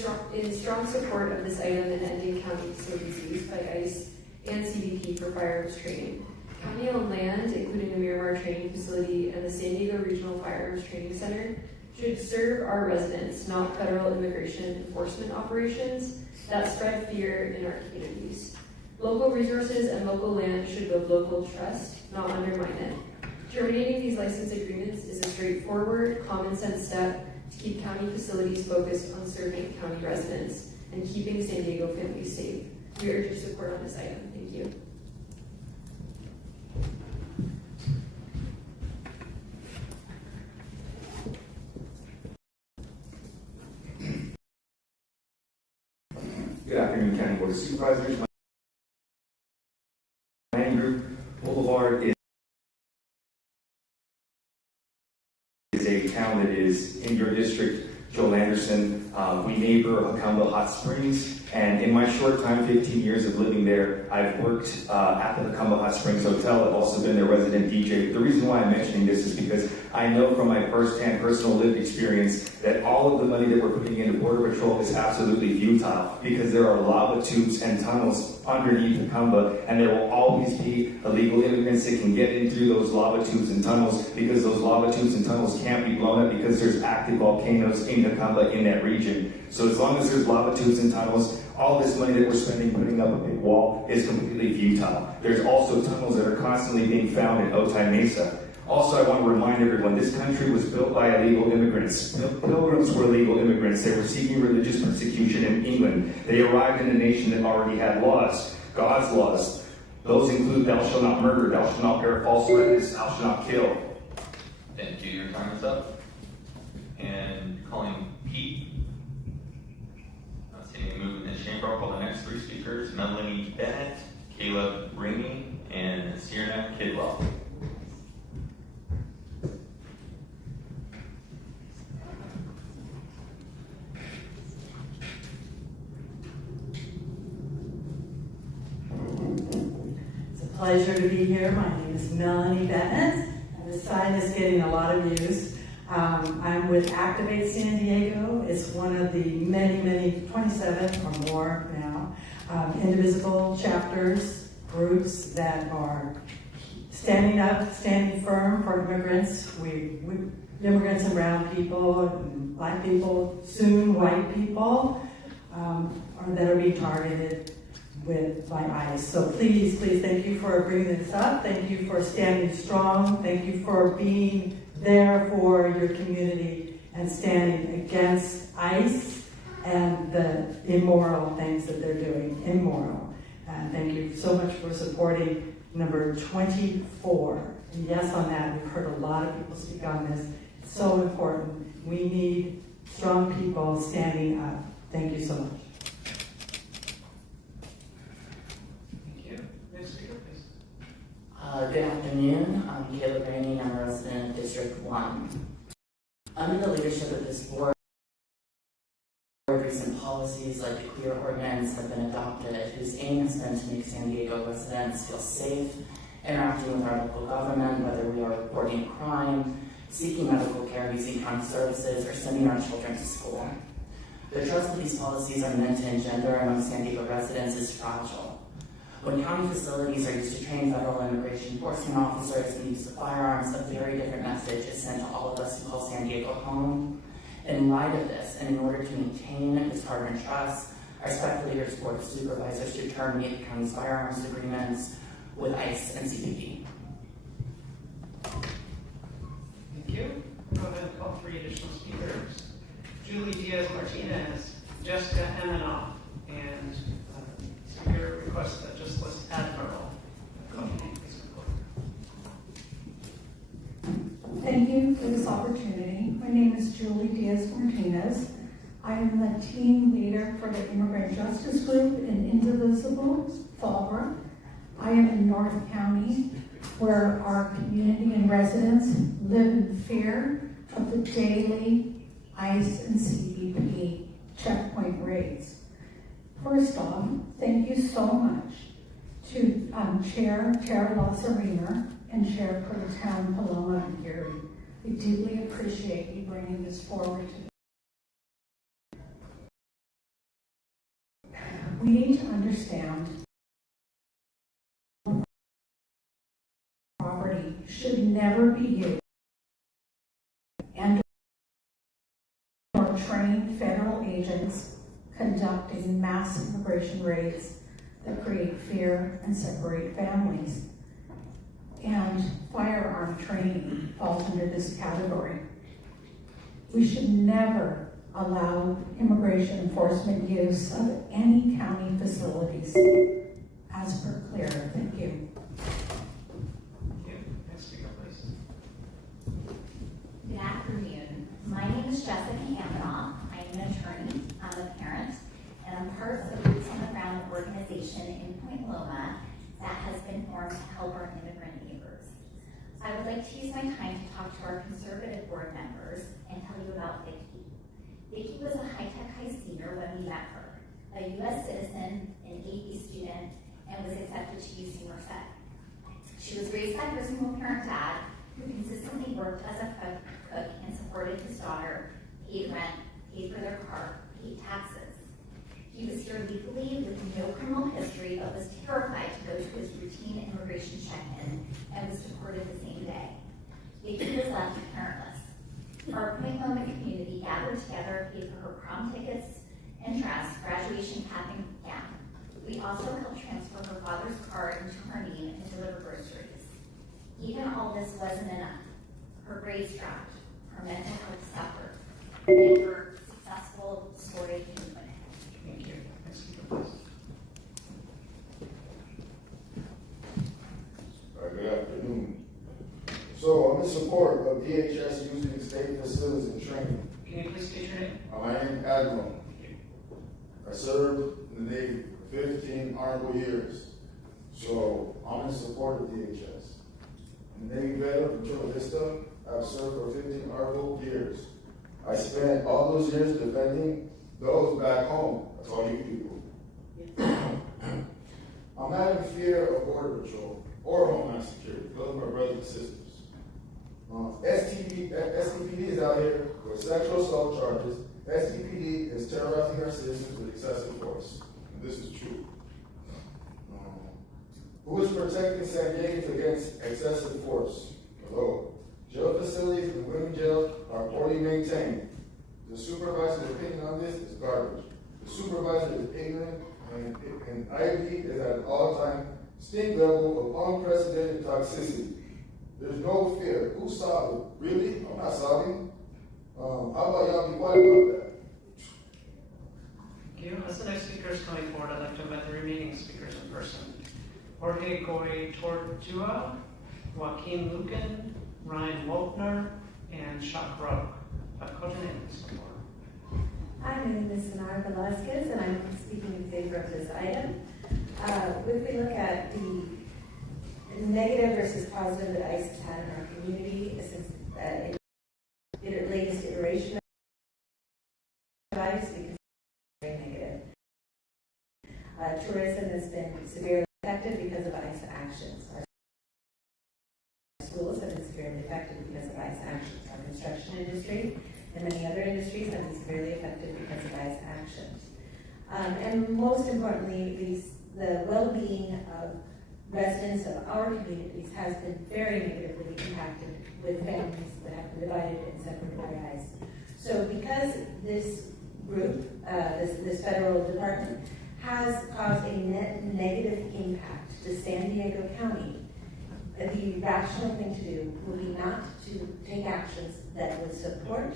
strong support of this item and ending county facilities used by ICE and CBP for firearms training. County-owned land, including the Miramar Training Facility and the San Diego Regional Firearms Training Center, should serve our residents, not federal immigration enforcement operations that spread fear in our communities. Local resources and local land should build local trust, not undermine it. Terminating these license agreements is a straightforward, common-sense step to keep county facilities focused on serving county residents and keeping San Diego families safe. We urge your support on this item. Thank you. Good afternoon, County Board of Supervisors. is in your district, Joel Anderson. We neighbor Jacamba Hot Springs, and in my short time, 15 years of living there, I've worked at the Jacamba Hot Springs Hotel. I've also been their resident DJ. The reason why I'm mentioning this is because I know from my firsthand personal lived experience that all of the money that we're putting into Border Patrol is absolutely futile, because there are lava tubes and tunnels underneath Jacamba, and there will always be illegal immigrants that can get in through those lava tubes and tunnels, because those lava tubes and tunnels can't be blown up because there's active volcanoes in Jacamba in that region. So as long as there's lava tubes and tunnels, all this money that we're spending putting up a big wall is completely futile. There's also tunnels that are constantly being found in Otay Mesa. Also, I want to remind everyone, this country was built by illegal immigrants. Pilgrims were illegal immigrants. They were seeking religious persecution in England. They arrived in a nation that already had laws, God's laws. Those include thou shalt not murder, thou shalt not bear false witness, thou shalt not kill. Thank you. Your time is up. And calling Pete. Seeing a move in the chamber, I'll call the next three speakers: Melanie Bennett, Caleb Ringy, and Sierra Kidwell. Pleasure to be here. My name is Melanie Bennett, and this sign is getting a lot of views. I'm with Activate San Diego. It's one of the many, 27 or more now, indivisible chapters, groups that are standing up, standing firm for immigrants. We immigrants and brown people, and black people, soon white people, that are being targeted by ICE. So please, thank you for bringing this up. Thank you for standing strong. Thank you for being there for your community and standing against ICE and the immoral things that they're doing. Immoral. And thank you so much for supporting number 24. And yes, on that, we've heard a lot of people speak on this. It's so important. We need strong people standing up. Thank you so much. Good afternoon. I'm Caleb Rainey. I'm a resident of District 1. Under the leadership of this board, recent policies like the Queer Ordinance have been adopted, whose aim has been to make San Diego residents feel safe, interacting with our local government, whether we are reporting a crime, seeking medical care, using county services, or sending our children to school. The trust that these policies are meant to engender among San Diego residents is fragile. When county facilities are used to train federal immigration enforcement officers in the use of firearms, a very different message is sent to all of us who call San Diego home. In light of this, and in order to maintain this partner trust, I respectfully urge Board of Supervisors to terminate the county's firearms agreements with ICE and CBP. Thank you. Go ahead and call three additional speakers: Julie Diaz-Martinez, Jessica Eminoff, and your request that just list Admiral. Thank you for this opportunity. My name is Julie Diaz-Martinez. I am the team leader for the Immigrant Justice Group in Indivisible, Fallbrook. I am in North County, where our community and residents live in fear of the daily ICE and CBP checkpoint raids. First off, thank you so much to Chair Tara Loss-Reamer and Chair Pro Tem Paloma Aguirre. We deeply appreciate you bringing this forward. We need to understand property should never be used and or train federal agents conducting mass immigration raids that create fear and separate families. And firearm training falls under this category. We should never allow immigration enforcement use of any county facilities, as per clear. Thank you. Thank you. Next speaker, please. Good afternoon. My name is Jessica Aminoff. I'm an attorney, I'm a parent, and I'm part of the Boots on the Ground organization in Point Loma that has been formed to help our immigrant neighbors. I would like to use my time to talk to our conservative board members and to tell you about Vicky. Vicky was a high-tech high senior when we met her, a U.S. citizen, an AP student, and was accepted to UC Merced. She was raised by her single-parent dad, who consistently worked as a cook and supported his daughter, paid rent, paid for their car, paid taxes. He was here legally with no criminal history, but was terrified to go to his routine immigration check-in and was deported the same day. Vicky was left parentless. Our Point Loma community gathered together, paid for her prom tickets and dress, graduation cap and gown. We also helped transfer her father's car into her name and deliver groceries. Even all this wasn't enough. Her grades dropped, her mental health suffered, and her successful story came to an end. Thank you. Next speaker, please. Good afternoon. So I'm in support of DHS using state facilities and training. Can you please state your name? I am Admiral. I served in the Navy for 15 honorable years. So I'm in support of DHS. I'm a Navy veteran from Chula Vista. I've served for 15 honorable years. I spent all those years defending those back home. That's all you people. I'm not in fear of Border Patrol or Homeland Security. Those are my brothers and sisters. STPD is out here with sexual assault charges. STPD is terrorizing our citizens with excessive force. And this is true. Who is protecting San Diego against excessive force? Hello. Jail facilities and women jails are poorly maintained. The supervisor's opinion on this is garbage. The supervisor is ignorant, and IB is at an all-time stink level of unprecedented toxicity. There's no fear. Who's sobbing? Really? I'm not sobbing. How about y'all be quiet about that? Thank you. As the next speaker is coming forward, I'd like to invite the remaining speakers in person. Jorge Goy Tortua, Joaquin Lucan, Ryan Wolfner, and Shak Roque. Call your names before. Hi, my name is Sonara Velasquez, and I'm speaking in favor of this item. If we look at the negative versus positive that ICE has had in our community since the latest iteration of ICE, because it's very negative. Tourism has been severely affected because of ICE actions. Our schools have been severely affected because of ICE actions. Our construction industry and many other industries have been severely affected because of ICE actions. And most importantly, the well-being of residents of our communities has been very negatively impacted with families that have been divided and separated by ICE. So because this group, this federal department, has caused a net negative impact to San Diego County, the rational thing to do would be not to take actions that would support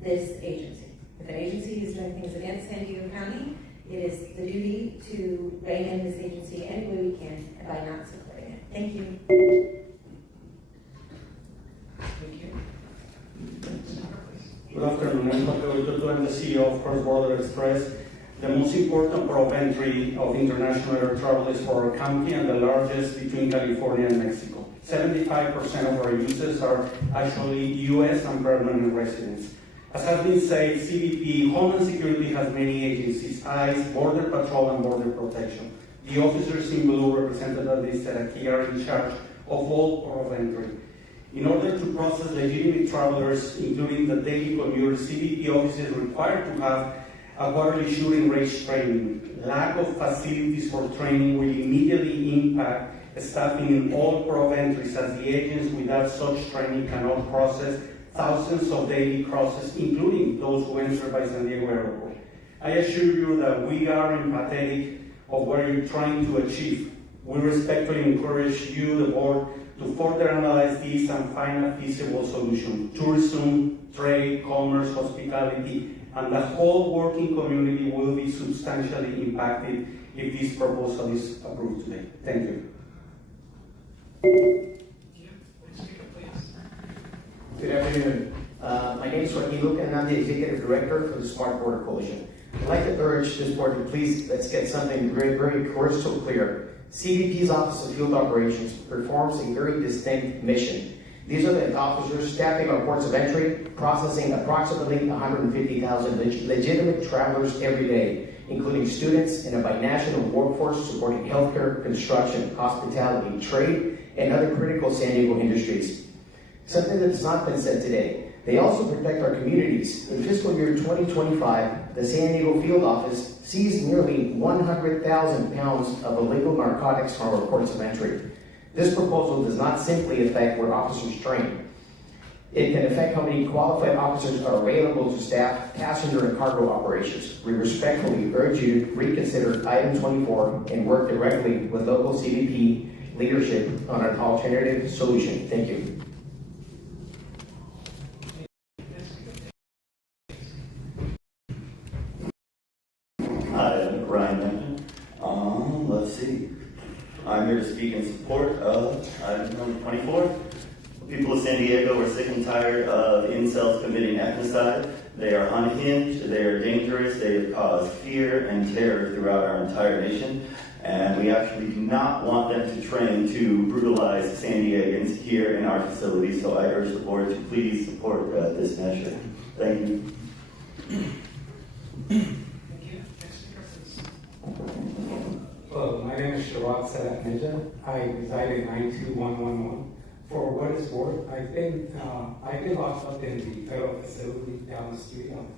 this agency. If an agency is doing things against San Diego County, it is the duty to rein in this agency any way we can by not supporting it. Thank you. Thank you. Good afternoon. I'm Jorge Tortua. I'm the CEO of Cross Border Express. The most important port of entry of international air travel is for our county and the largest between California and Mexico. 75% of our users are actually U.S. and permanent residents. As has been said, CBP, Homeland Security has many agencies, ICE, Border Patrol, and Border Protection. The officers in blue represented at this key are in charge of all port of entry. In order to process legitimate travelers, including the daily commuters, CBP officers are required to have a quarterly shooting range training. Lack of facilities for training will immediately impact staffing in all port of entries, as the agents without such training cannot process thousands of daily crosses, including those who enter by San Diego Airport. I assure you that we are empathetic of what you're trying to achieve. We respectfully encourage you, the board, to further analyze this and find a feasible solution. Tourism, trade, commerce, hospitality, and the whole working community will be substantially impacted if this proposal is approved today. Thank you. Good afternoon. My name is Joaquin Lucan, and I'm the Executive Director for the Smart Border Coalition. I'd like to urge this board to please, let's get something very, very crystal clear. CBP's Office of Field Operations performs a very distinct mission. These are the officers staffing our ports of entry, processing approximately 150,000 legitimate travelers every day, including students and a binational workforce supporting healthcare, construction, hospitality, trade, and other critical San Diego industries. Something that has not been said today. They also protect our communities. In fiscal year 2025, the San Diego field office seized nearly 100,000 pounds of illegal narcotics from our ports of entry. This proposal does not simply affect where officers train. It can affect how many qualified officers are available to staff passenger and cargo operations. We respectfully urge you to reconsider item 24 and work directly with local CBP leadership on an alternative solution. Thank you. Hi, I'm Ryan Benton. Let's see. I'm here to speak in support of item number 24. The people of San Diego are sick and tired of incels committing ethnocide. They are unhinged, they are dangerous, they have caused fear and terror throughout our entire nation. And we actually do not want them to train to brutalize San Diegans here in our facility. So I urge the board to please support this measure. Thank you. Hello, my name is Sharad Sadat Nija. I reside in 92111. For what it's worth, I've been locked up in the federal facility down the street on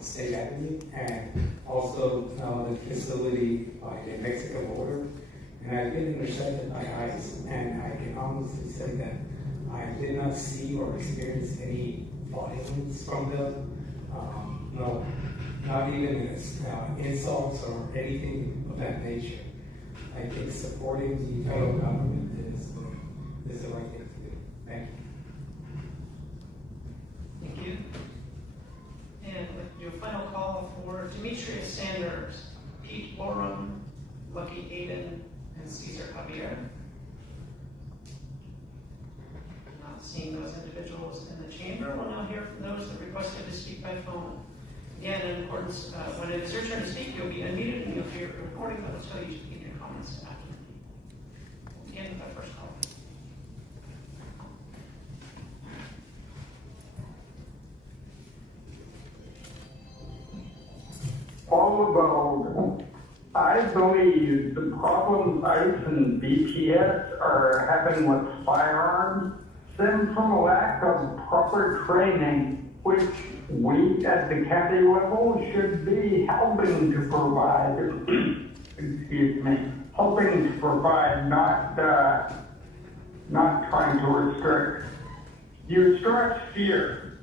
State Avenue, and also the facility by the Mexican border. And I've been intercepted by ICE, and I can honestly say that I did not see or experience any violence from them. No, not even insults or anything of that nature. I think supporting the federal government is the right thing to do. Thank you. Thank you. And with your final call for Demetrius Sanders, Pete Borum, Lucky Aiden, and Cesar Javier. Not seeing those individuals in the chamber, we'll now hear from those that requested to speak by phone. Again, in accordance, when it is your turn to speak, you'll be unmuted and you'll hear a recording that will tell you to begin your comments after. We'll begin with our first call. All about, I believe the problems ICE and BPS are having with firearms stem from a lack of proper training, which we at the county level should be helping to provide, helping to provide, not trying to restrict. You stress fear.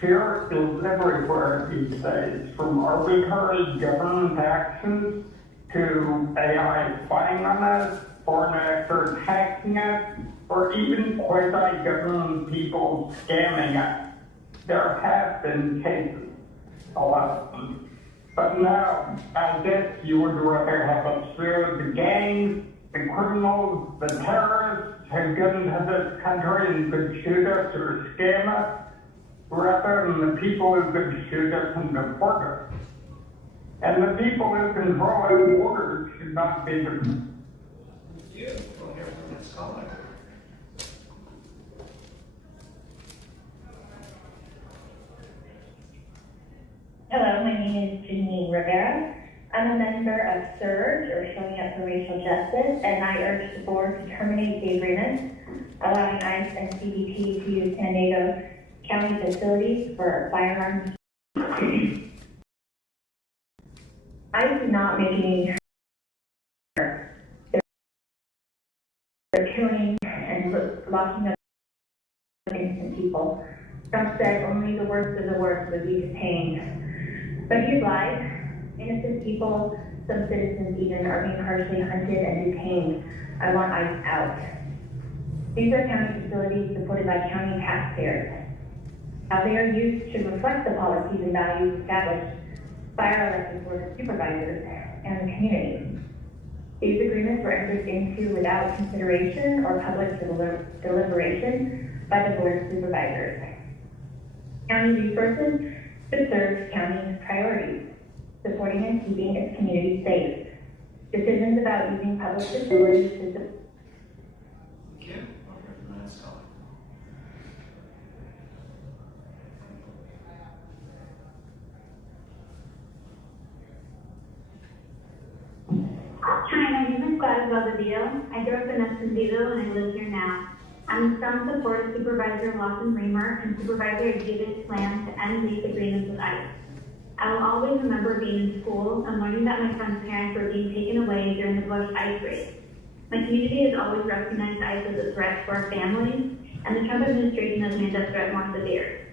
Fear is everywhere these days, from arbitrary government actions to AI spying on us, foreign actors hacking us, or even quasi-government people scamming us. There have been cases, a lot of them. But now, I guess you would rather have us fear the gangs, the criminals, the terrorists who get into this country and could shoot us or scam us, rather than the people who could shoot us and deport us. And the people who control our borders should not be the... Thank you. We'll hear from the next caller. Hello, my name is Janine Rivera. I'm a member of SURGE, or Showing Up for Racial Justice, and I urge the board to terminate the agreement allowing ICE and CBP to use San Diego County facilities for firearms. ICE is not making they're killing and locking up innocent people. Trump said only the worst of the worst would be detained. But he's lied. Innocent people, some citizens even, are being harshly hunted and detained. I want ICE out. These are county facilities supported by county taxpayers. How they are used should reflect the policies and values established by our elected board of supervisors and the community. These agreements were entered into without consideration or public deliberation by the board of supervisors. County resources should serve county priorities, supporting and keeping its community safe. Decisions about using public facilities to Thank you. We'll hear from the next caller. Bobadilla. I grew up in Escondido and I live here now. I'm a strong supporter of Supervisor Lawson Remer and Supervisor Aguirre's plan to end lease agreements with ICE. I will always remember being in school and learning that my friend's parents were being taken away during the Bush ICE raid. My community has always recognized ICE as a threat to our families, and the Trump administration has made that threat more severe.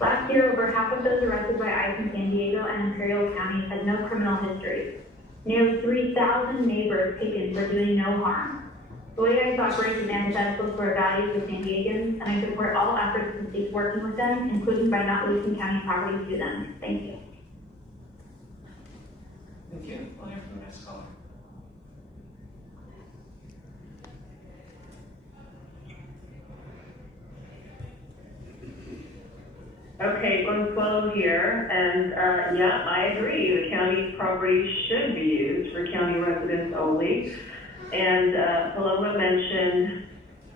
Last year, over half of those arrested by ICE in San Diego and Imperial counties had no criminal history. Nearly 3,000 neighbors taken for doing no harm. The way ICE operates is antithetical to our values as San Diegans, and I support all efforts to cease working with them, including by not leasing county property to them. Thank you. Thank you. We'll hear from the next caller. Okay, Gonzalo here, and yeah, I agree. The county property should be used for county residents only. And Paloma mentioned,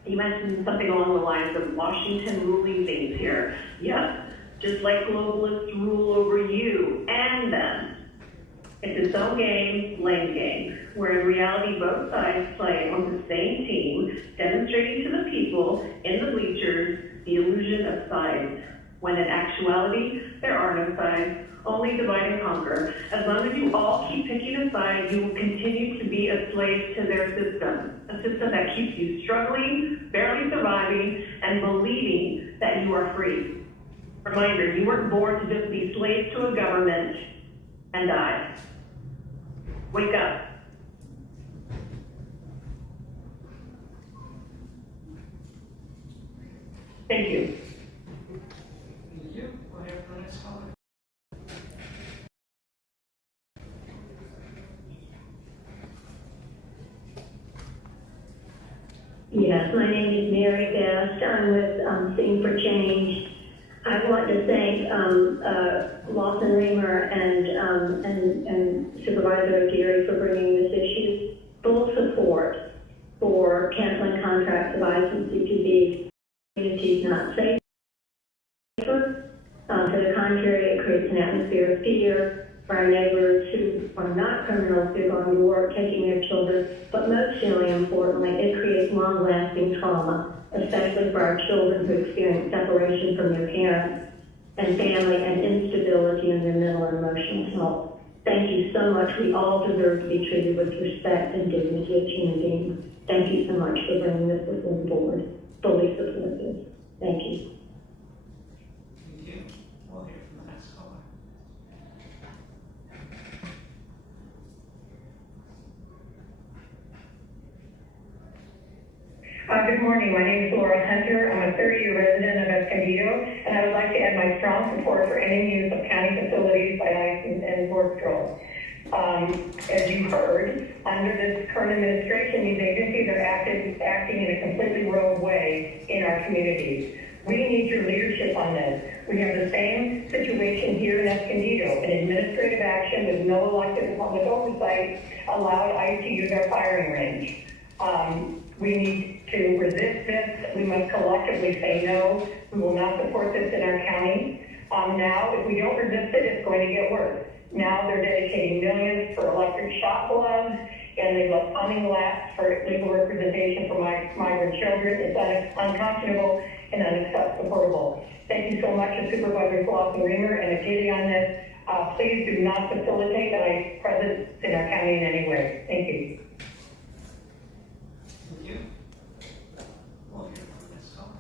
you mentioned something along the lines of Washington ruling things here. Yes, just like globalists rule over you and them. It's its own game, lame game, where in reality both sides play on the same team, demonstrating to the people in the bleachers the illusion of sides, when in actuality there are no sides, only divide and conquer. As long as you all keep picking a side, you will continue to be a slave to their system, a system that keeps you struggling, barely surviving, and believing that you are free. Reminder, you weren't born to just be slaves to a government and die. Wake up. Thank you. Thank you. We'll hear from the next caller. Yes, my name is Mary Best. I'm with Sing for Change. I'd like to thank Lawson Remer and Supervisor Aguirre for bringing this issue. Full support for canceling contracts of ICE and CPB. Communities not safe. To the contrary, it creates an atmosphere of fear for our neighbors who are not criminals who are going to work, taking their children. But most really importantly, it creates long-lasting trauma, especially for our children who experience separation from their parents and family and instability in their mental and emotional health. Thank you so much. We all deserve to be treated with respect and dignity as human beings. Thank you so much for bringing this before the board. Fully support this. Thank you. Thank you. We'll hear from the next caller. Good morning. My name is Laura Hunter. I'm a 30-year resident of Escondido, and I would like to add my strong support for ending use of county facilities by ICE and Border Patrol. As you heard, under this current administration, these agencies are acting in a completely rogue way in our communities. We need your leadership on this. We have the same situation here in Escondido. An administrative action with no elected public oversight allowed ICE to use our firing range. We need to resist this. We must collectively say no. We will not support this in our county. Now, if we don't resist it, it's going to get worse. Now they're dedicating millions for electric shock gloves, and they've left funding lapse for legal representation for migrant children. It's unconscionable and unacceptable. Thank you so much to Supervisor Lawson Remer and Aguirre on this. Please do not facilitate ICE presence in our county in any way. Thank you. Thank you. We'll hear from the next caller.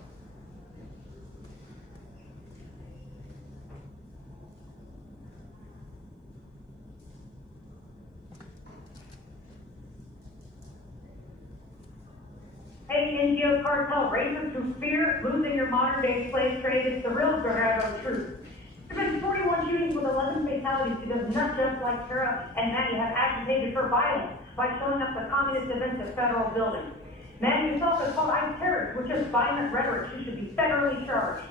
Hey, NGO cartel racists who fear losing your modern-day slave trade, it's the real Guerrero truth. There have been 41 shootings with 11 fatalities because nut jobs like Tara and Manny have agitated for violence by showing up to communist events at federal buildings. Manny himself has called ICE terrorists, which is violent rhetoric. She should be federally charged.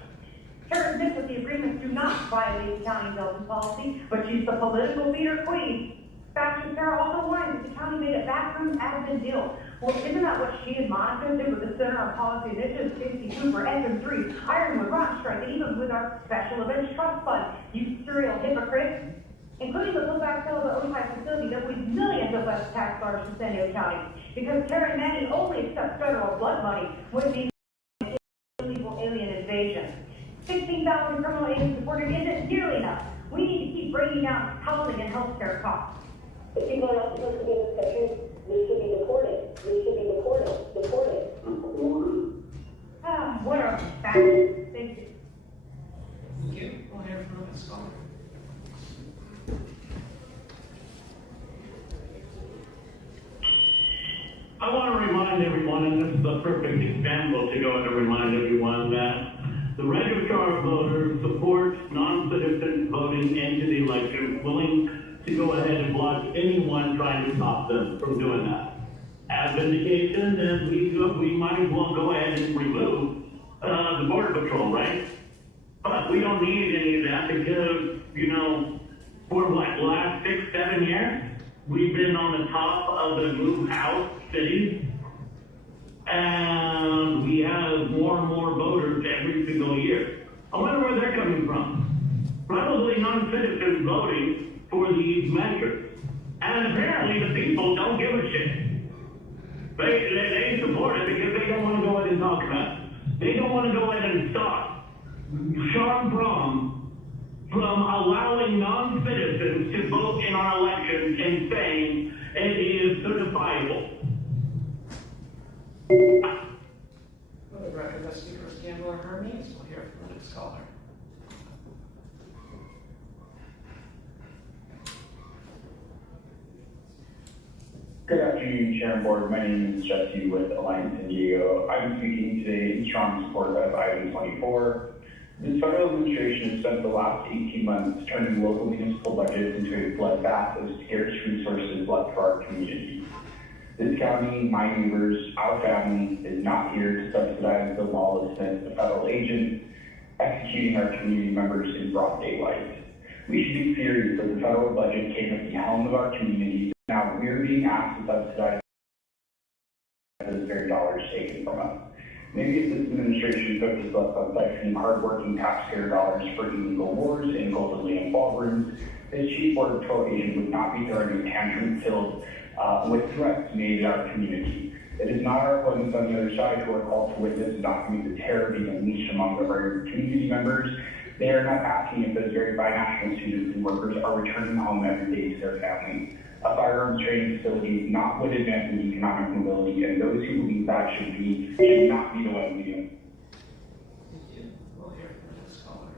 Tara admits that the agreements do not violate the county building policy, but she's the political leader queen. Faction Tara also whines that the county made a backroom admin deal. Well, isn't that what she and Monica did with the Center on Policy Initiative, Stacey Cooper, SM3, Ironwood, Rock Strike, and even with our Special Events Trust Fund? You serial hypocrite. including the putback sale of the OPI facility that was millions of less tax dollars to San Diego County, because Terry Manning only accepts federal blood money when it means illegal alien invasion. 16,000 criminal aliens deported isn't nearly enough. We need to keep bringing down housing and healthcare costs. If people are not supposed to be in this country, they should be deported. They should be deported. Ah, what a fact. Thank you. Thank you. We'll hear from Ms. Scholar. I want to remind everyone, and this is a perfect example to go and to remind everyone that the registrar of voters supports non-citizens voting into the election, willing to go ahead and block anyone trying to stop them from doing that. As indication, then we might as well go ahead and remove the Border Patrol, right? But we don't need any of that because, you know, for what, last 6, 7 years, we've been on the top of the move house cities, and we have more and more voters every single year. I wonder where they're coming from. Probably non-citizens voting for these measures. And apparently the people don't give a shit. They support it because they don't want to go ahead and talk about it. They don't want to go ahead and stop Sean Brom from allowing non-citizens to vote in our elections and saying it is certifiable. For the record, the speaker is Gambler Hermes. We'll hear from the next caller. Good afternoon, Chair and Board. My name is Jesse with Alliance San Diego. I'm speaking today in strong support of item 24. This federal administration has spent the last 18 months turning local municipal budgets into a bloodbath of scarce resources left for our community. This county, my neighbors, our family, is not here to subsidize the lawlessness of federal agents executing our community members in broad daylight. We should be furious that the federal budget came at the helm of our community. Now we're being asked to subsidize those very dollars taken from us. Maybe if this administration focused less on siphoning hardworking taxpayer dollars for illegal wars in Golden Lake and ballrooms, this chief border patrol agent would not be throwing a tantrum filled with threats made at our community. It is not our opponents on the other side who are called to witness and document the terror being unleashed among our community members. They are not asking if those very binational students and workers are returning home every day to their families. A firearms training facility is not what advances economic mobility, and those who believe that should not be the one leading. We'll hear from the next caller.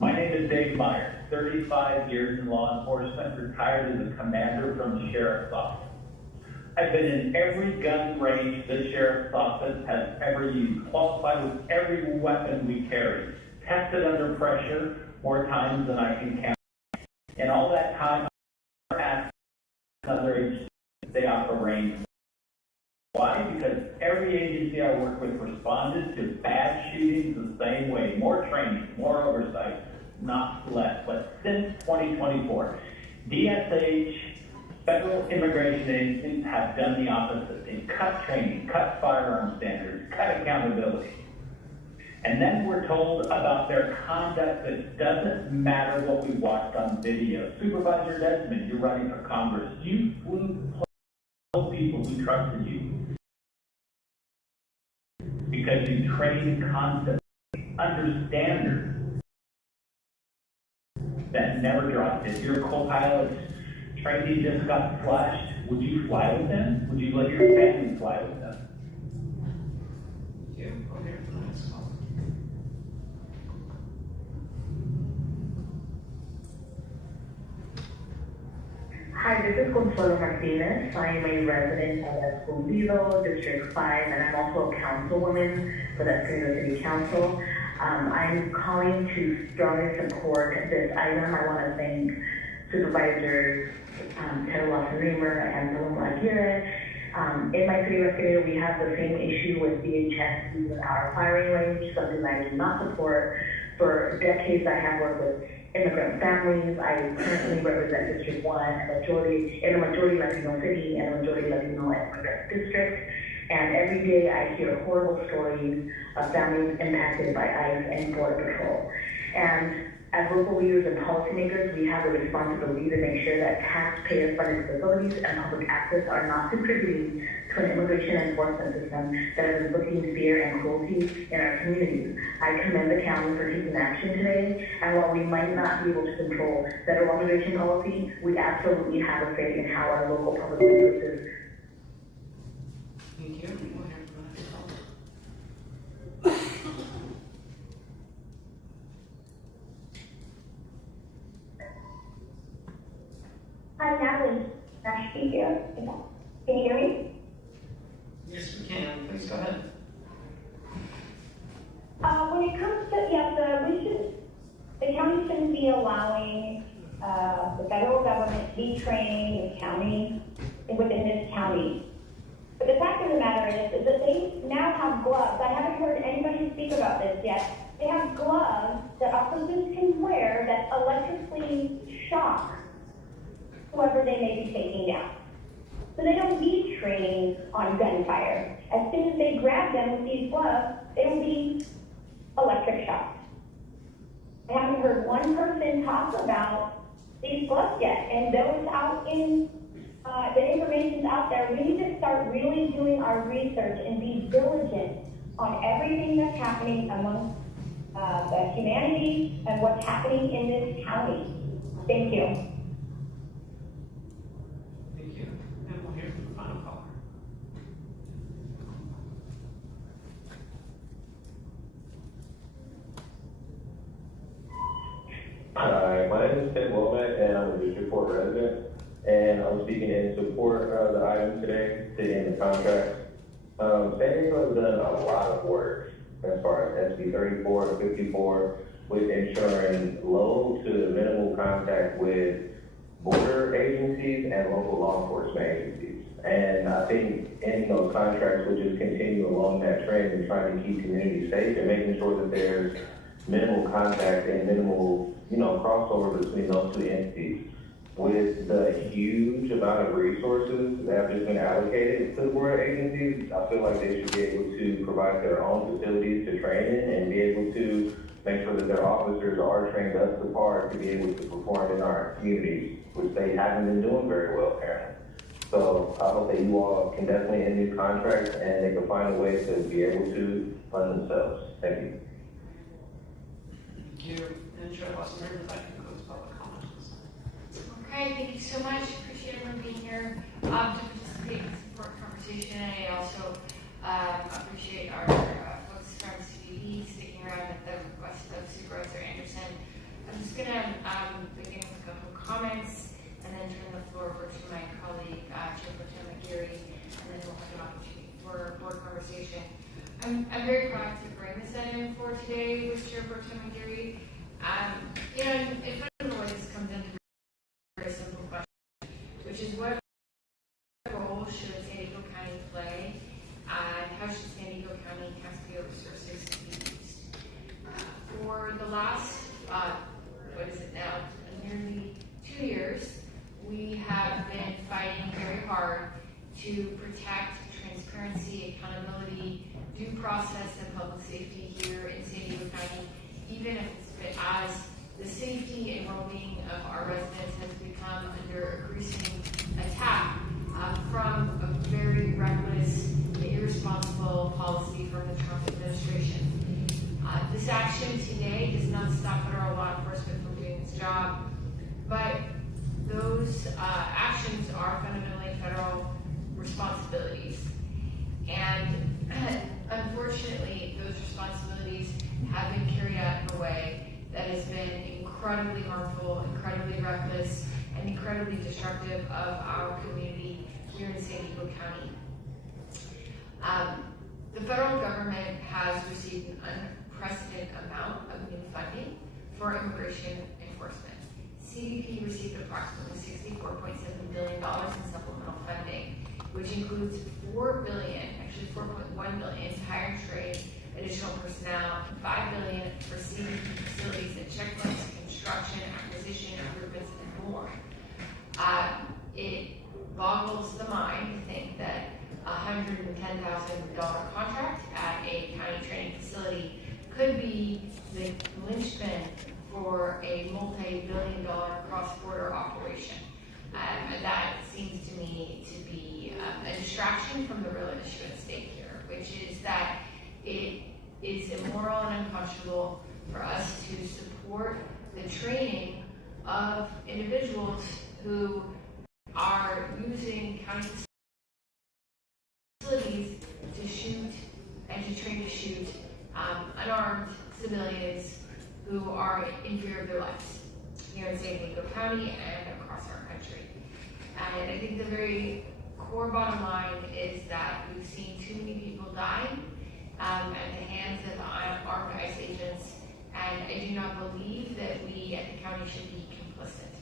My name is Dave Meyer, 35 years in law enforcement, retired as a commander from the Sheriff's Office. I've been in every gun range this Sheriff's Office has ever used, qualified with every weapon we carry, tested under pressure more times than I can count. In all that time, I've asked another agency to stay off a range. Why? Because every agency I work with responded to bad shootings the same way. More training, more oversight, not less. But since 2024, DSH, federal immigration agencies have done the opposite. They've cut training, cut firearm standards, cut accountability. And then we're told about their conduct that doesn't matter what we watched on video. Supervisor Desmond, you're running for Congress. You flew people who trusted you because you trained constantly under standards that never dropped. If your co-pilot's trainee just got flushed, would you fly with them? Would you let your family fly with them? Thank you. We'll hear from the next caller. Hi, this is Consuelo Martinez. I am a resident of Escondido, District 5, and I'm also a councilwoman for the Escondido City Council. I'm calling to strongly support this item. I want to thank Supervisors Ted Wasser-Reamer and Paloma Aguirre. In my city of Escondido, we have the same issue with DHS using our firing range, something that I do not support. For decades, I have worked with immigrant families. I currently represent District 1, in a majority Latino city and a majority Latino immigrant district. And every day I hear horrible stories of families impacted by ICE and Border Patrol. And as local leaders and policymakers, we have a responsibility to make sure that taxpayer-funded facilities and public access are not contributing to an immigration enforcement system that is inflicting fear and cruelty in our communities. I commend the county for taking action today, and while we might not be able to control federal immigration policy, we absolutely have a say in how our local public resources. Thank you. I'm Natalie. Nice to be here. Can you hear me? Yes, we can. Please go ahead. When it comes to, the county shouldn't be allowing the federal government to be training the county within this county. But the fact of the matter is that they now have gloves. I haven't heard anybody speak about this yet. They have gloves that officers can wear that electrically shock whoever they may be taking down. So they don't need training on gunfire. As soon as they grab them with these gloves, they will be electric shocked. I haven't heard one person talk about these gloves yet, and those out in, the information's out there. We need to start really doing our research and be diligent on everything that's happening among the humanity and what's happening in this county. Thank you. Thank you. And we'll hear from the final caller. Hi, my name is Ted Womack, and I'm a District Court resident, and I'm speaking in support of the item today to end the contract. San Diego has done a lot of work as far as SB 34 and 54 with ensuring low to minimal contact with border agencies and local law enforcement agencies. And I think ending those contracts will just continue along that trend and trying to keep communities safe and making sure that there's minimal contact and minimal, crossover between those two entities. With the huge amount of resources that have just been allocated to the border agencies, I feel like they should be able to provide their own facilities to train in and be able to make sure that their officers are trained up to par to be able to perform in our communities, which they haven't been doing very well, apparently. So I hope that you all can definitely end these contracts and they can find a way to be able to fund themselves. Thank you. Thank you. And Chair Watson, if I can close public comments. Okay, thank you so much. Appreciate everyone being here to participate in this important conversation. And I also appreciate our folks from CBB sticking around at the request of Supervisor Anderson. I'm just going to begin with a couple of comments and then turn the floor over to my colleague, Chair Pro Tem McGarry, and then we'll have an opportunity for board conversation. I'm very proud to bring this item for today with Chair Pro Tem McGarry. And if I don't know where this comes into a very simple question, which is what role should San Diego County play, and how should San Diego County and Castillo resources be used? For the last, nearly 2 years, we have been fighting very hard to protect transparency, accountability, due process, and public safety here in San Diego County, even if as the safety and well-being of our residents has become under increasing attack from a very reckless and irresponsible policy from the Trump administration. This action today does not stop federal law enforcement from doing its job, but those actions are fundamentally federal responsibilities. And unfortunately, those responsibilities have been carried out in a way that has been incredibly harmful, incredibly reckless, and incredibly destructive of our community here in San Diego County. The federal government has received an unprecedented amount of new funding for immigration enforcement. CBP received approximately $64.7 billion in supplemental funding, which includes $4 billion, actually $4.1 billion to hire and train additional personnel, and $5 billion for CBP facilities and checkpoints, construction, acquisition, improvements, and more. It boggles the mind to think that $110,000 contract at a county training facility could be the linchpin for a multi-billion-dollar cross-border operation. And that seems to me to be a distraction from the real issue at stake here, which is that it is immoral and unconscionable for us to support the training of individuals who are using county facilities to shoot and to train to shoot unarmed civilians who are in fear of their lives here in San Diego County and across our country. And I think the very core bottom line is that we've seen too many people die at the hands of armed ICE agents, and I do not believe that we at the county should be complicit.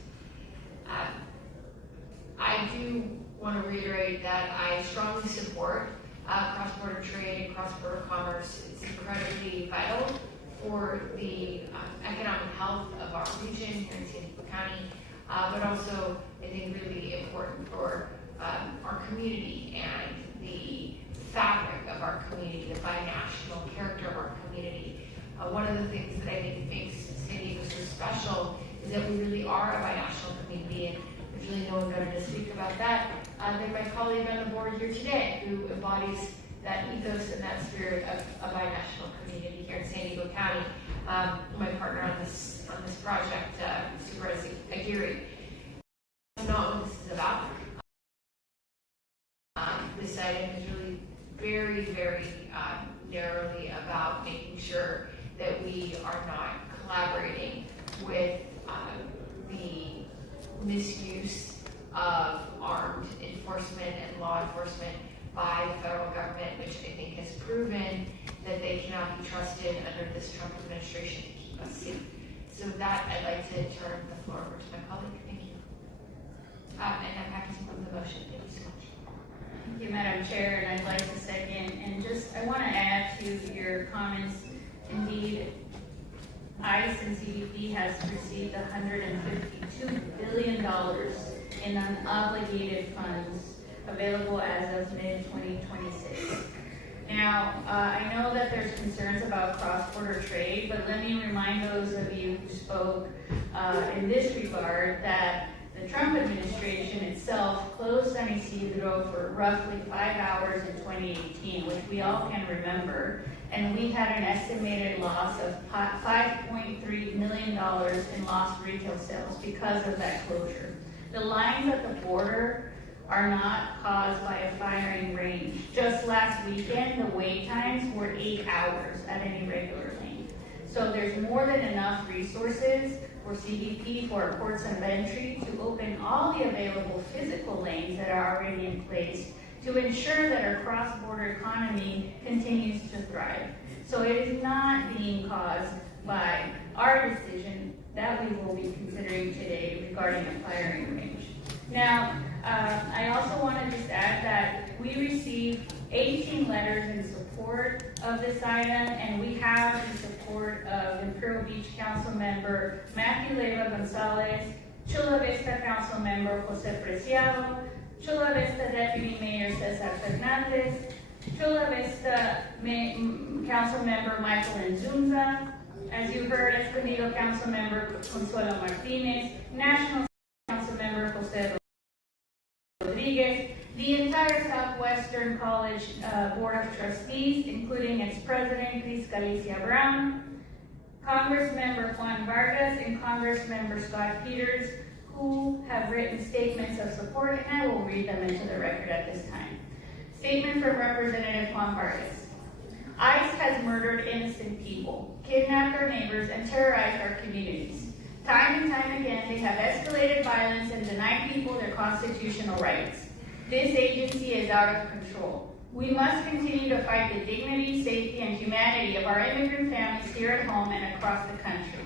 I do want to reiterate that I strongly support cross-border trade and cross-border commerce. It's incredibly vital for the economic health of our region here in San Diego County, but also I think really important for our community and the fabric of our community, the binational character of our community. One of the things that I think makes San Diego so special is that we really are a binational community, and there's really no one better to speak about that than my colleague on the board here today, who embodies that ethos and that spirit of a binational community here in San Diego County. My partner on this project, Supervisor Aguirre. That's not what this is about. This item is really very, very narrowly about making sure that we are not collaborating with the misuse of armed enforcement and law enforcement by the federal government, which I think has proven that they cannot be trusted under this Trump administration to keep us safe. So with that, I'd like to turn the floor over to my colleague. Thank you. And I'm happy to move the motion. Thank you so much. Thank you, Madam Chair, and I'd like to second, and I want to add to your comments. Indeed, ICE and CBP has received $152 billion in unobligated funds available as of mid-2026. Now, I know that there's concerns about cross-border trade, but let me remind those of you who spoke in this regard that the Trump administration itself closed San Isidro for roughly 5 hours in 2018, which we all can remember, and we had an estimated loss of $5.3 million in lost retail sales because of that closure. The lines at the border are not caused by a firing range. Just last weekend, the wait times were 8 hours at any regular lane. So there's more than enough resources for CBP, for our ports of entry, to open all the available physical lanes that are already in place to ensure that our cross-border economy continues to thrive. So it is not being caused by our decision that we will be considering today regarding a firing range. Now, I also want to just add that we received 18 letters in support of this item, and we have the support of Imperial Beach Council Member Matthew Leyva Gonzalez, Chula Vista Council Member Jose Preciado, Chula Vista Deputy Mayor Cesar Fernandez, Chula Vista Council Member Michael Enzunza, as you heard, Escondido Council Member Consuelo Martinez, National Council Member Jose Rodriguez, the entire Southwestern College Board of Trustees, including its president, Chris Galicia Brown, Congress Member Juan Vargas, and Congress Member Scott Peters, who have written statements of support, and I will read them into the record at this time. Statement from Representative Juan Vargas. ICE has murdered innocent people, kidnapped our neighbors, and terrorized our communities. Time and time again, they have escalated violence and denied people their constitutional rights. This agency is out of control. We must continue to fight the dignity, safety, and humanity of our immigrant families here at home and across the country.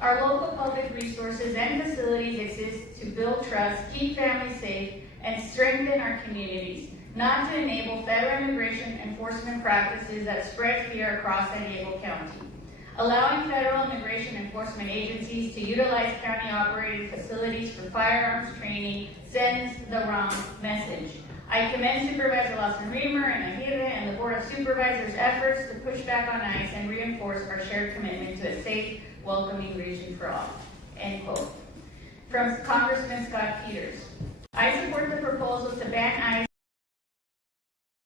Our local public resources and facilities exist to build trust, keep families safe, and strengthen our communities, not to enable federal immigration enforcement practices that spread fear across San Diego County. Allowing federal immigration enforcement agencies to utilize county-operated facilities for firearms training sends the wrong message. I commend Supervisor Lawson-Remer and Aguirre and the Board of Supervisors' efforts to push back on ICE and reinforce our shared commitment to a safe, welcoming region for all. End quote. From Congressman Scott Peters. I support the proposal to ban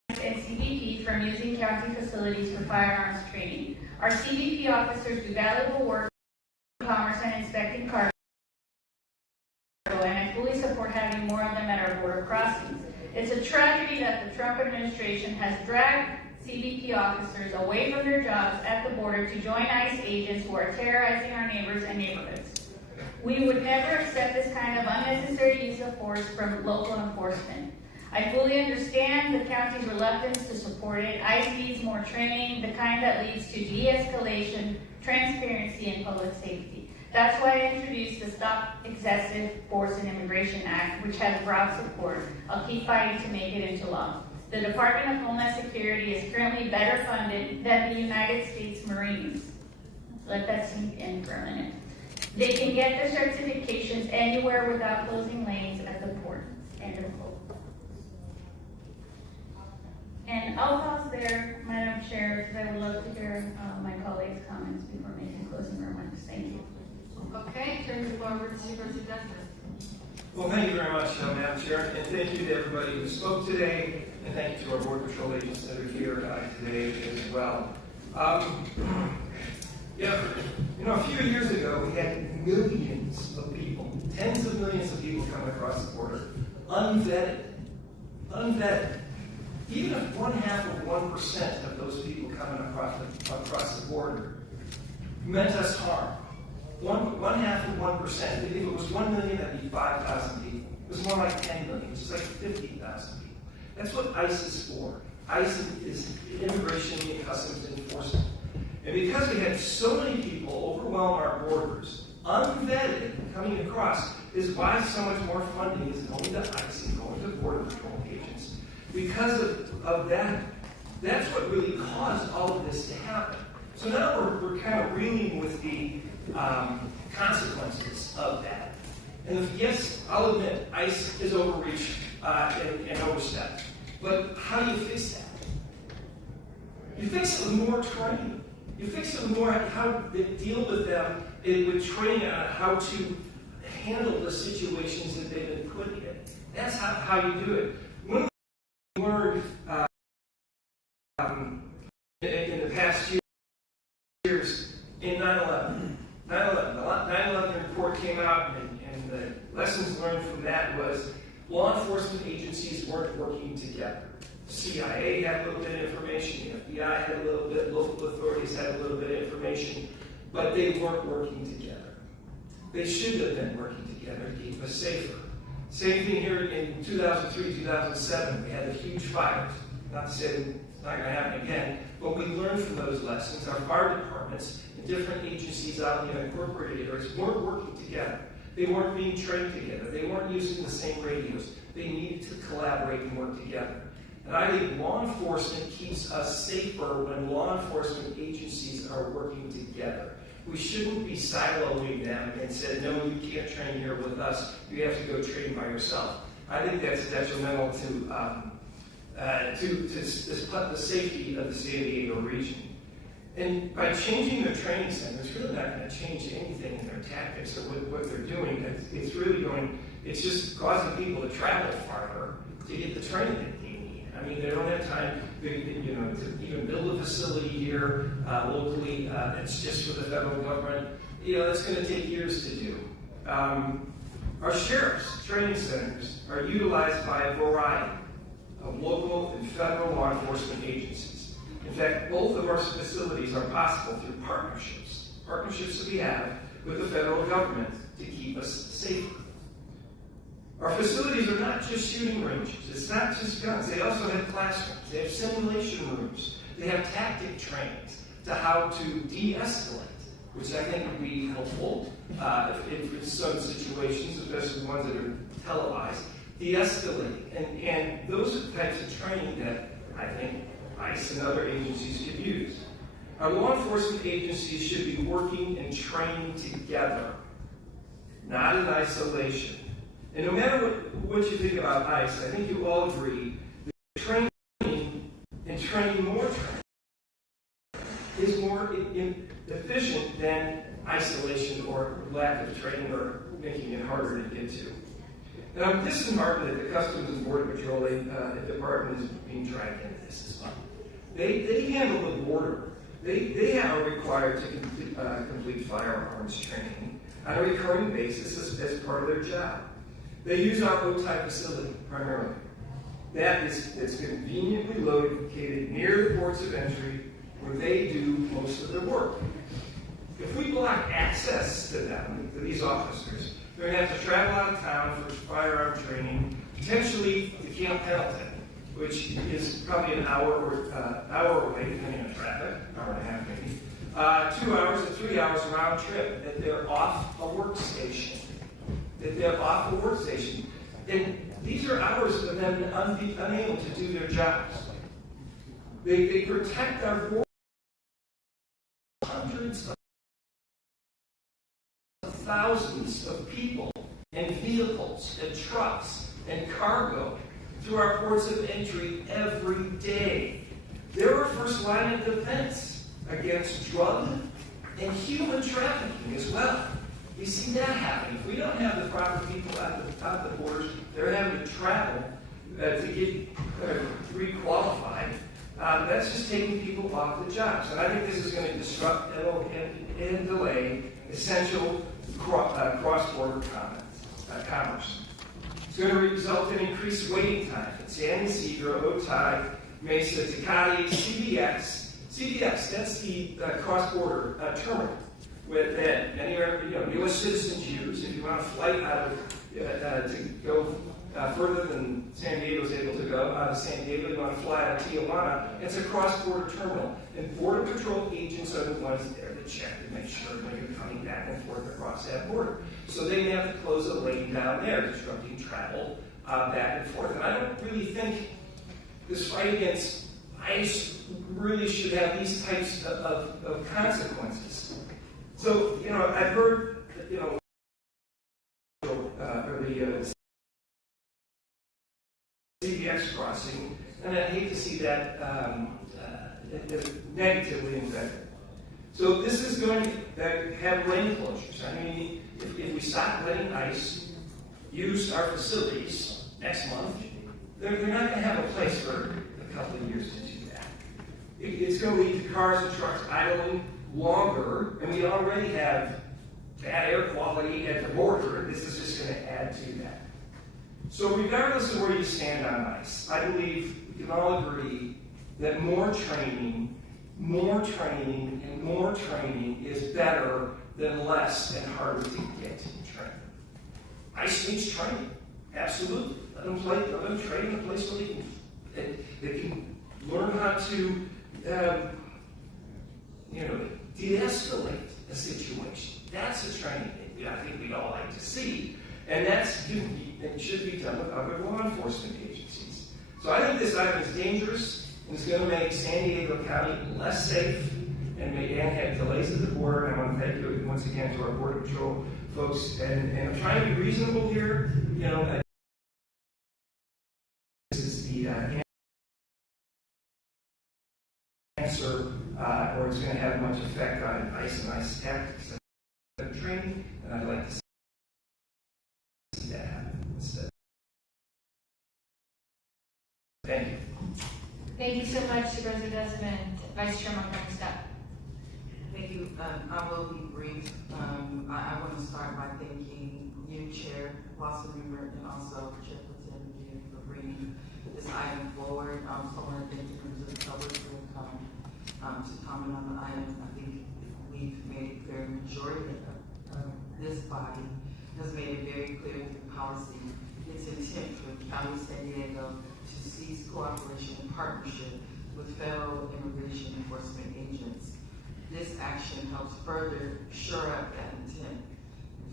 ICE and CBP from using county facilities for firearms training. Our CBP officers do valuable work in commerce and inspecting cargo, and I fully support having more of them at our border crossings. It's a tragedy that the Trump administration has dragged CBP officers away from their jobs at the border to join ICE agents who are terrorizing our neighbors and neighborhoods. We would never accept this kind of unnecessary use of force from local enforcement. I fully understand the county's reluctance to support it. ICE needs more training, the kind that leads to de-escalation, transparency, and public safety. That's why I introduced the Stop Excessive Force in Immigration Act, which has broad support. I'll keep fighting to make it into law. The Department of Homeland Security is currently better funded than the United States Marines. Let that sink in for a minute. They can get the certifications anywhere without closing lanes at the port. End of quote. And I'll pause there, Madam Chair, because I would love to hear my colleagues' comments before making closing remarks. Thank you. Okay, turn the floor over to Supervisor Dexter. Well, thank you very much, Madam Chair, and thank you to everybody who spoke today, and thank you to our Border Patrol agents that are here today as well. A few years ago, we had millions of people, tens of millions of people coming across the border, unvetted. Even if 0.5% of those people coming across the border meant us harm, 0.5%. If it was 1 million, that'd be 5,000 people. It was more like 10 million, which is like 50,000 people. That's what ICE is for. ICE is Immigration and Customs Enforcement. And because we had so many people overwhelm our borders, unvetted, coming across, is why so much more funding is going to ICE and going to Border Patrol agents. Because of that, that's what really caused all of this to happen. So now we're kind of reeling with the consequences of that. And yes, I'll admit, ICE is overreached and overstepped. But how do you fix that? You fix it with more training. You fix it with more how to deal with them with training on how to handle the situations that they've been put in. That's how you do it. One we learned in the past years in 9/11. 9/11 report came out, and the lessons learned from that was law enforcement agencies weren't working together. CIA had a little bit of information, the FBI had a little bit, local authorities had a little bit of information, but they weren't working together. They should have been working together to keep us safer. Same thing here in 2003, 2007, we had the huge fires. Not to say it's not going to happen again, but we learned from those lessons. Our fire departments and different agencies out in the incorporated areas weren't working together. They weren't being trained together. They weren't using the same radios. They needed to collaborate and work together. And I think law enforcement keeps us safer when law enforcement agencies are working together. We shouldn't be siloing them and said, no, you can't train here with us. You have to go train by yourself. I think that's detrimental to the safety of the San Diego region. And by changing their training center, it's really not going to change anything in their tactics or what they're doing. It's just causing people to travel farther to get the training that they need. I mean, they don't have time, to even build a facility here locally that's just for the federal government. That's going to take years to do. Our sheriff's training centers are utilized by a variety of local and federal law enforcement agencies. In fact, both of our facilities are possible through partnerships that we have with the federal government to keep us safer. Our facilities are not just shooting ranges. It's not just guns. They also have classrooms. They have simulation rooms. They have tactic trainings to how to de-escalate, which I think would be helpful in some situations, especially ones that are televised. De-escalating. And those are the types of training that I think ICE and other agencies could use. Our law enforcement agencies should be working and training together, not in isolation. And no matter what you think about ICE, I think you all agree that training and training more training is more efficient than isolation or lack of training or making it harder to get to. And I'm disheartened that the Customs and Border Patrol Department is being dragged into this as well. They handle the border. They are required to complete firearms training on a recurring basis as part of their job. They use our OTI facility primarily. It's conveniently located near the ports of entry where they do most of their work. If we block access to them, to these officers, they're going to have to travel out of town for firearm training, potentially to Camp Pendleton, which is probably an hour away, depending on traffic, hour and a half maybe. 2 hours to 3 hours round trip, that they're off a workstation. And these are hours of them unable to do their jobs. They protect our borders. Hundreds of thousands of people and vehicles and trucks and cargo through our ports of entry every day. They're our first line of defense against drug and human trafficking as well. We see that happening. If we don't have the proper people at the borders, they're having to travel to get re-qualified. That's just taking people off the jobs. And I think this is going to disrupt and delay essential cross-border commerce. It's going to result in increased waiting time at San Ysidro, Otay, Mesa, Tecate, CBX. CBX, that's the cross-border terminal that many U.S. citizens use. If you want a flight out of to go further than San Diego is able to go, out of San Diego, you want to fly out of Tijuana, it's a cross-border terminal. And Border Patrol agents are the ones there to check and make sure when you're coming back and forth across that border. So they may have to close a lane down there, disrupting travel back and forth. And I don't really think this fight against ICE really should have these types of consequences. So, I've heard, or the CBX crossing, and I hate to see that negatively impacted. So this is going to have lane closures. I mean, if we stop letting ICE use our facilities next month, they're not going to have a place for a couple of years to do that. It's going to lead to cars and trucks idling longer, and we already have bad air quality at the border, and this is just going to add to that. So regardless of where you stand on ICE, I believe we can all agree that more training, and more training is better than less and harder to get training. ICE needs training, absolutely. Let them train in a place where they can learn how to de-escalate a situation. That's a training that I think we'd all like to see. And it should be done with other law enforcement agencies. So I think this item is dangerous, and it's going to make San Diego County less safe and have delays at the border. And I want to thank you once again to our Border Patrol folks. And I'm trying to be reasonable here. This is the answer, or it's going to have much effect on ICE and ICE tactics and training, and I'd like to see that happen instead. Thank you. Thank you so much, Supervisor Desmond. Vice Chair Montgomery Scott. Thank you. I will be brief. I want to start by thanking you, Chair Wasserman, and also Chair Platin for bringing this item forward. I also want to thank the members of the public who have come to comment on the item. I think we've made it clear, the majority of this body has made it very clear through policy its intent for the County of San Diego to cease cooperation and partnership with federal immigration enforcement agents. This action helps further shore up that intent.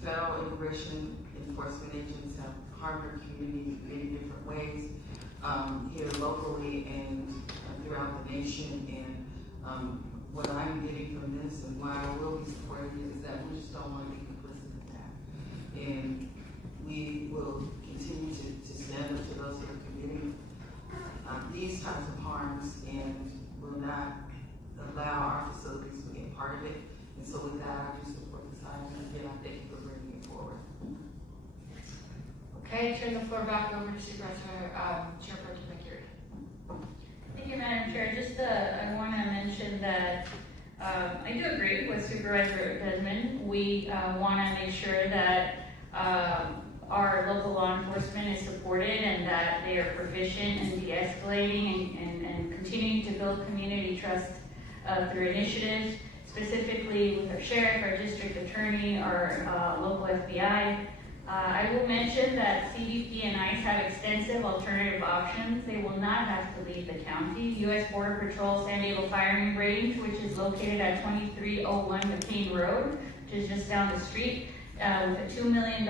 Federal immigration enforcement agents have harmed our community in many different ways, here locally and throughout the nation. And what I'm getting from this and why I will be supporting it is that we just don't want to be complicit in that. And we will Okay, turn the floor back over to Supervisor, Chairperson McCurry. Thank you, Madam Chair. Just, I want to mention that I do agree with Supervisor Desmond. We want to make sure that our local law enforcement is supported and that they are proficient in de-escalating and continuing to build community trust through initiatives, specifically with our sheriff, our district attorney, our local FBI. I will mention that CBP and ICE have extensive alternative options. They will not have to leave the county. U.S. Border Patrol San Diego Firing Range, which is located at 2301 McCain Road, which is just down the street, with a $2 million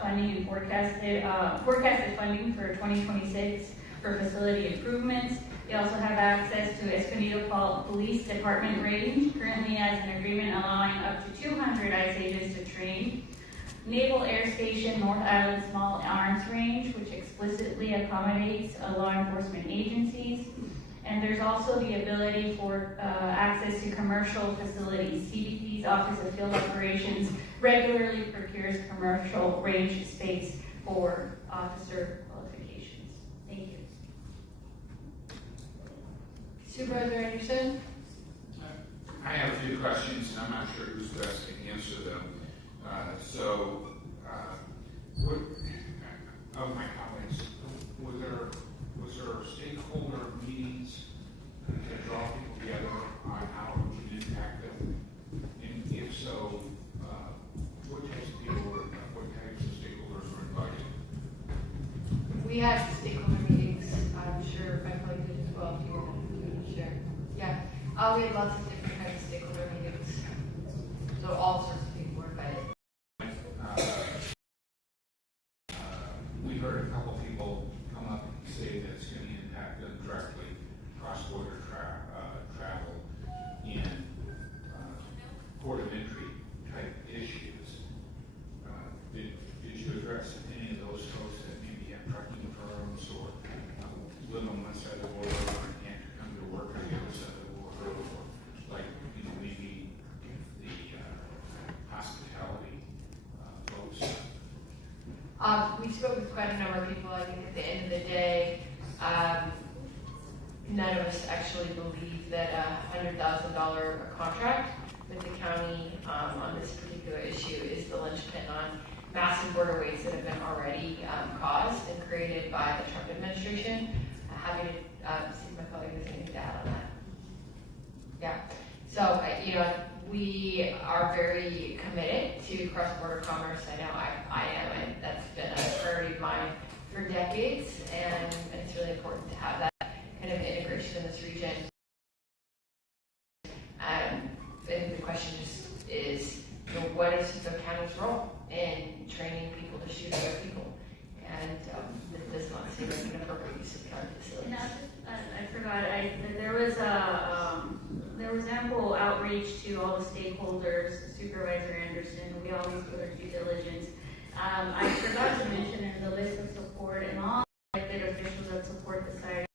funding and forecasted funding for 2026 for facility improvements. They also have access to Escondido Police Department Range, currently has an agreement allowing up to 200 ICE agents to train. Naval Air Station North Island Small Arms Range, which explicitly accommodates law enforcement agencies. And there's also the ability for access to commercial facilities. CBP's Office of Field Operations regularly procures commercial range space for officer qualifications. Thank you. Supervisor Anderson? I have a few questions, and I'm not sure who's best to answer them. What, of my comments, was there stakeholder meetings to draw people together on how it would impact them? And if so, what types of people were, what types of stakeholders were invited? We had stakeholder meetings. I'm sure my colleague did as well. If you want to share, yeah. We had lots of different kinds of stakeholder meetings. So all sorts of people were invited. We've heard a couple people come up and say that it's going to impact them directly, cross-border travel and port of entry type issues. Did you address any of those folks that maybe have trucking firms or live on one side of the border and can't come to work on the other side of the border, or like maybe the hospitality folks? We spoke with quite a number of people. I think at the end of the day, none of us actually believe that a $100,000 contract with the county on this particular issue is the linchpin on massive border waits that have been already caused and created by the Trump administration. Happy to see if my colleague has anything to add on that. Yeah. So, we are very committed to cross-border commerce. I know I am, and that's been a priority of mine for decades, and it's really important to have that kind of integration in this region. And the question just is, what is the county's role in training people to shoot other people? And this does not seem like an appropriate use of county facilities. I forgot. There was ample outreach to all the stakeholders. Supervisor Anderson, we always do our due diligence. I forgot to mention in the list of support and all elected officials that support the site.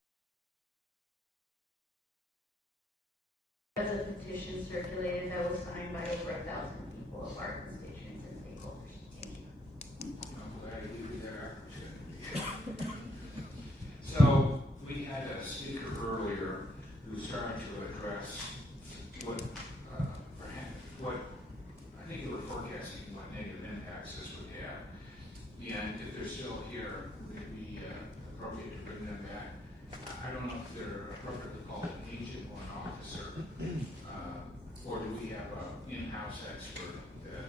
There's a petition circulated that was signed by over 1,000 people of our constituents and stakeholders. Thank you. I'm glad to give you that opportunity. So we had a speaker earlier who's trying to address what I think they were forecasting what negative impacts this would have. And if they're still here, would it be appropriate to bring them back? I don't know if they're appropriately called an agent or an officer, or do we have an in-house expert that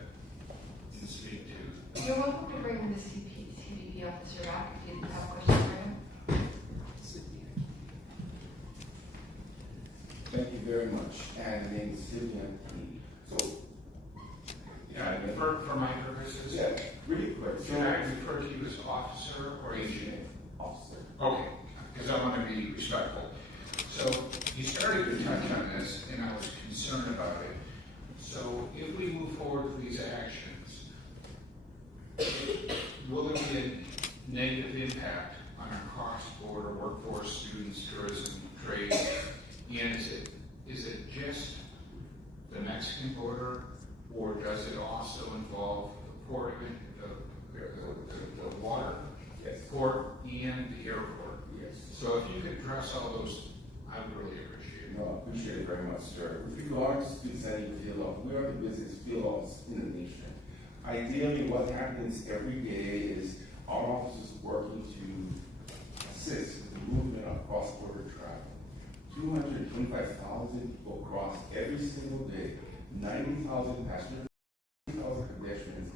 can speak to? You're welcome to bring the CBP officer back if you have questions for him. Thank you very much. And the name is Sylvia. So, yeah, for my purposes. Yeah, really quick. Should I refer to you as officer or agent? Officer. Okay, because I want to be respectful. So you started to touch on this, and I was concerned about it. So if we move forward with these actions, will there be a negative impact on our cross-border workforce, students, tourism, trade? And is it just the Mexican border, or does it also involve the water much, sir. With regards to sending field off, we are the busiest field office in the nation. Ideally, what happens every day is our officers working to assist in the movement of cross-border travel. 225,000 people cross every single day, 90,000 passengers, 50,000 pedestrians,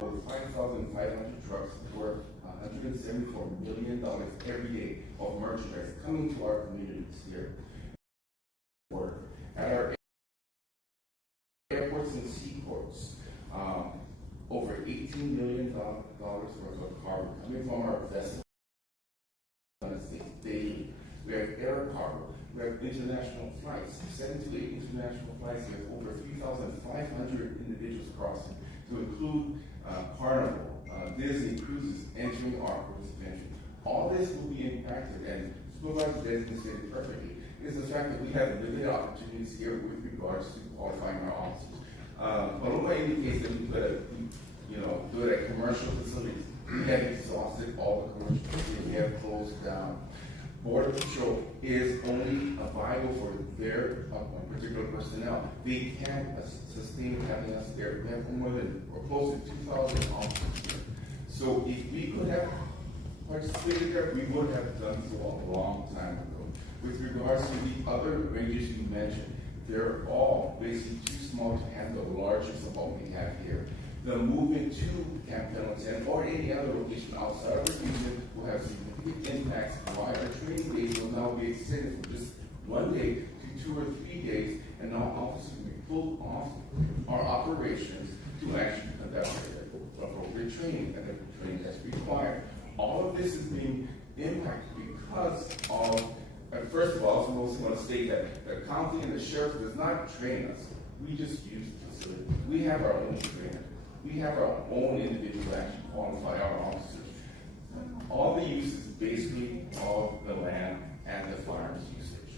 over 5,500 trucks worth $174 million every day of merchandise coming to our communities here. At our airports and seaports, over $18 million worth of cargo coming from our vessels daily. We have air cargo, we have international flights, 7 to 8 international flights. We have over 3,500 individuals crossing, to include Carnival, Disney Cruises entering our ports of entry. All this will be impacted, and Supervisor Desmond said it perfectly, is the fact that we have limited opportunities here with regards to qualifying our officers. Paloma indicates that we could, do it at commercial facilities. We have exhausted all the commercial facilities. We have closed down. Border Patrol is only viable for their particular personnel. They can't sustain having us there. We have more than, or close to 2,000 officers here. So if we could have participated there, we would have done so a long time ago. With regards to the other ranges you mentioned, they're all basically too small to handle the largest of what we have here. The movement to Camp Pendleton or any other location outside of the region will have significant impacts. Why our training days will now be extended from just 1 day to 2 or 3 days, and now officers will be pulled off our operations to actually conduct appropriate training and the training that's required. All of this is being impacted because of, first of all, I also want to state that the county and the sheriff does not train us. We just use the facility. We have our own trainer. We have our own individuals to actually qualify our officers. All the use is basically of the land and the firearms usage.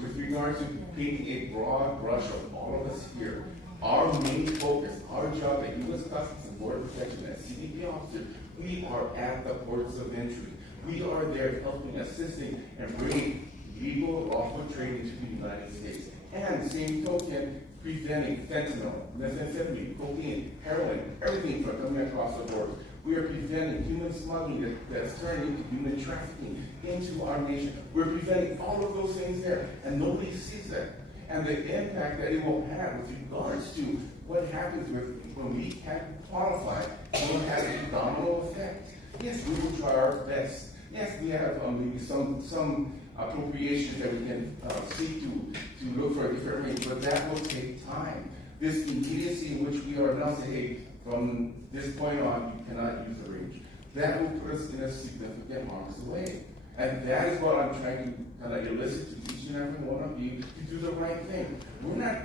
With regard to painting a broad brush of all of us here, our main focus, our job at U.S. Customs and Border Protection as CBP officers, we are at the ports of entry. We are there helping, assisting, and bringing legal, lawful trade into the United States. And same token, preventing fentanyl, methamphetamine, cocaine, heroin, everything from coming across the border. We are preventing human smuggling that's turning into human trafficking into our nation. We're preventing all of those things there, and nobody sees that. And the impact that it will have with regards to what happens when we can't qualify, it will have a domino effect. Yes, we will try our best. Yes, we have maybe some appropriations that we can seek to look for a different range, but that will take time. This immediacy in which we are now saying, hey, from this point on, you cannot use the range. That will put us in a significant harm's way. And that is what I'm trying to kind of elicit to each and every one of you to do the right thing. We're not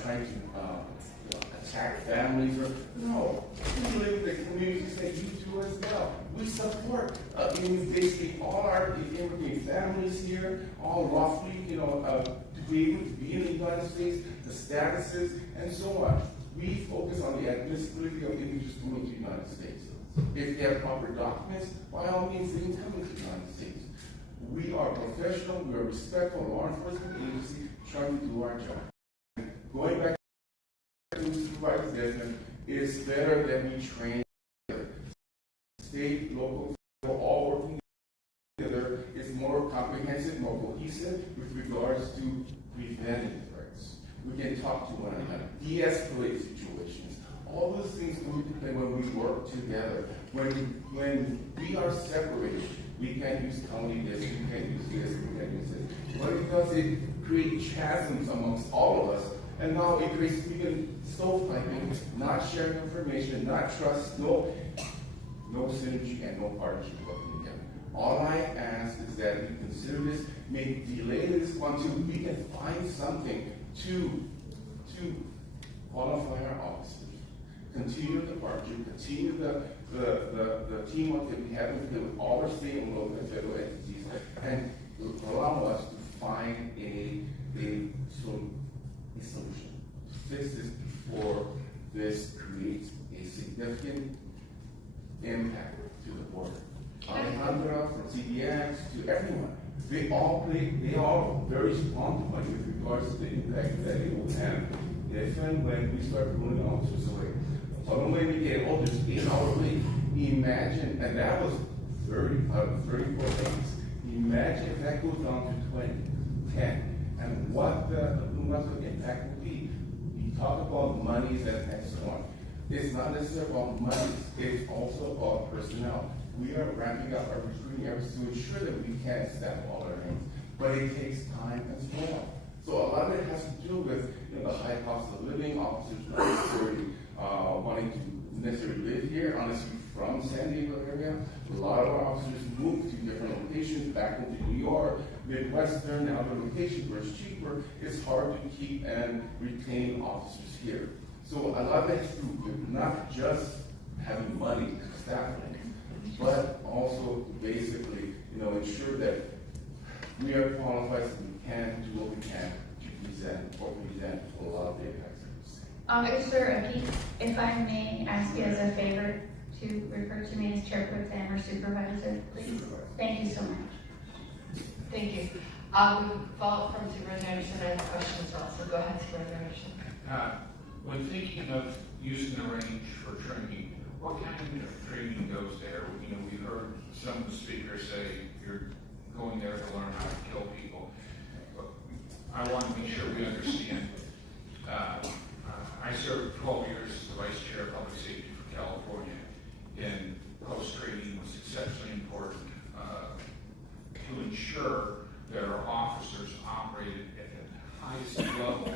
trying to attack families or, no. We live in the communities that you do as well. We support basically all our immigrant families here, all roughly, to be able to be in the United States, the statuses, and so on. We focus on the admissibility of individuals coming to the United States. If they have proper documents, by all means, they can come into the United States. We are professional, we are respectful law enforcement agency trying to do our job. Going back to Supervisor Desmond, it's better that we train together. State, local, all working together is more comprehensive, more cohesive with regards to preventing threats. We can talk to one another, de-escalate situations. All those things come into play when we work together. When we are separated, we can't use county this, we can't use this, we can't use this. What it does, it creates chasms amongst all of us. And now it creates even stovepiping, not sharing information, not trust, no synergy and no partnership working together. All I ask is that we consider this, may delay this until we can find something to qualify our officers. Continue the partnership, continue the teamwork that we have with all our state and local and federal entities, and allow us to find a solution. Fix this before this creates a significant impact to the border. Alejandra, from CDX, to everyone, they are very strong point with regards to the impact that it will have if and when we start pulling officers away. So when we get older, it's 8 hour week. Imagine, and that was 34 days. Imagine if that goes down to 20, 10, and what the impact will be. We talk about monies and so on. It's not necessarily about money, it's also about personnel. We are ramping up our recruiting efforts to ensure that we can staff all our hands, but it takes time as well. So a lot of it has to do with the high cost of living, officers not necessarily wanting to necessarily live here, honestly, from San Diego area. A lot of our officers move to different locations, back into New York, Midwestern, and other locations where it's cheaper. It's hard to keep and retain officers here. So a lot of that's true, with not just having money to staff it, but also basically, ensure that we are qualified so we can do what we can to present to a lot of the impacts. Sir, if I may ask you as a favor to refer to me as Chair Pro Tem or Supervisor, please. Thank you so much. Thank you. We follow up from Supervisor Anderson. I have questions also. Go ahead, Supervisor Anderson. When thinking of using the range for training, what kind of training goes there? We've heard some of the speakers say you're going there to learn how to kill people. But I want to make sure we understand. I served 12 years as the Vice Chair of Public Safety for California, and post-training was exceptionally important to ensure that our officers operated at the highest levels,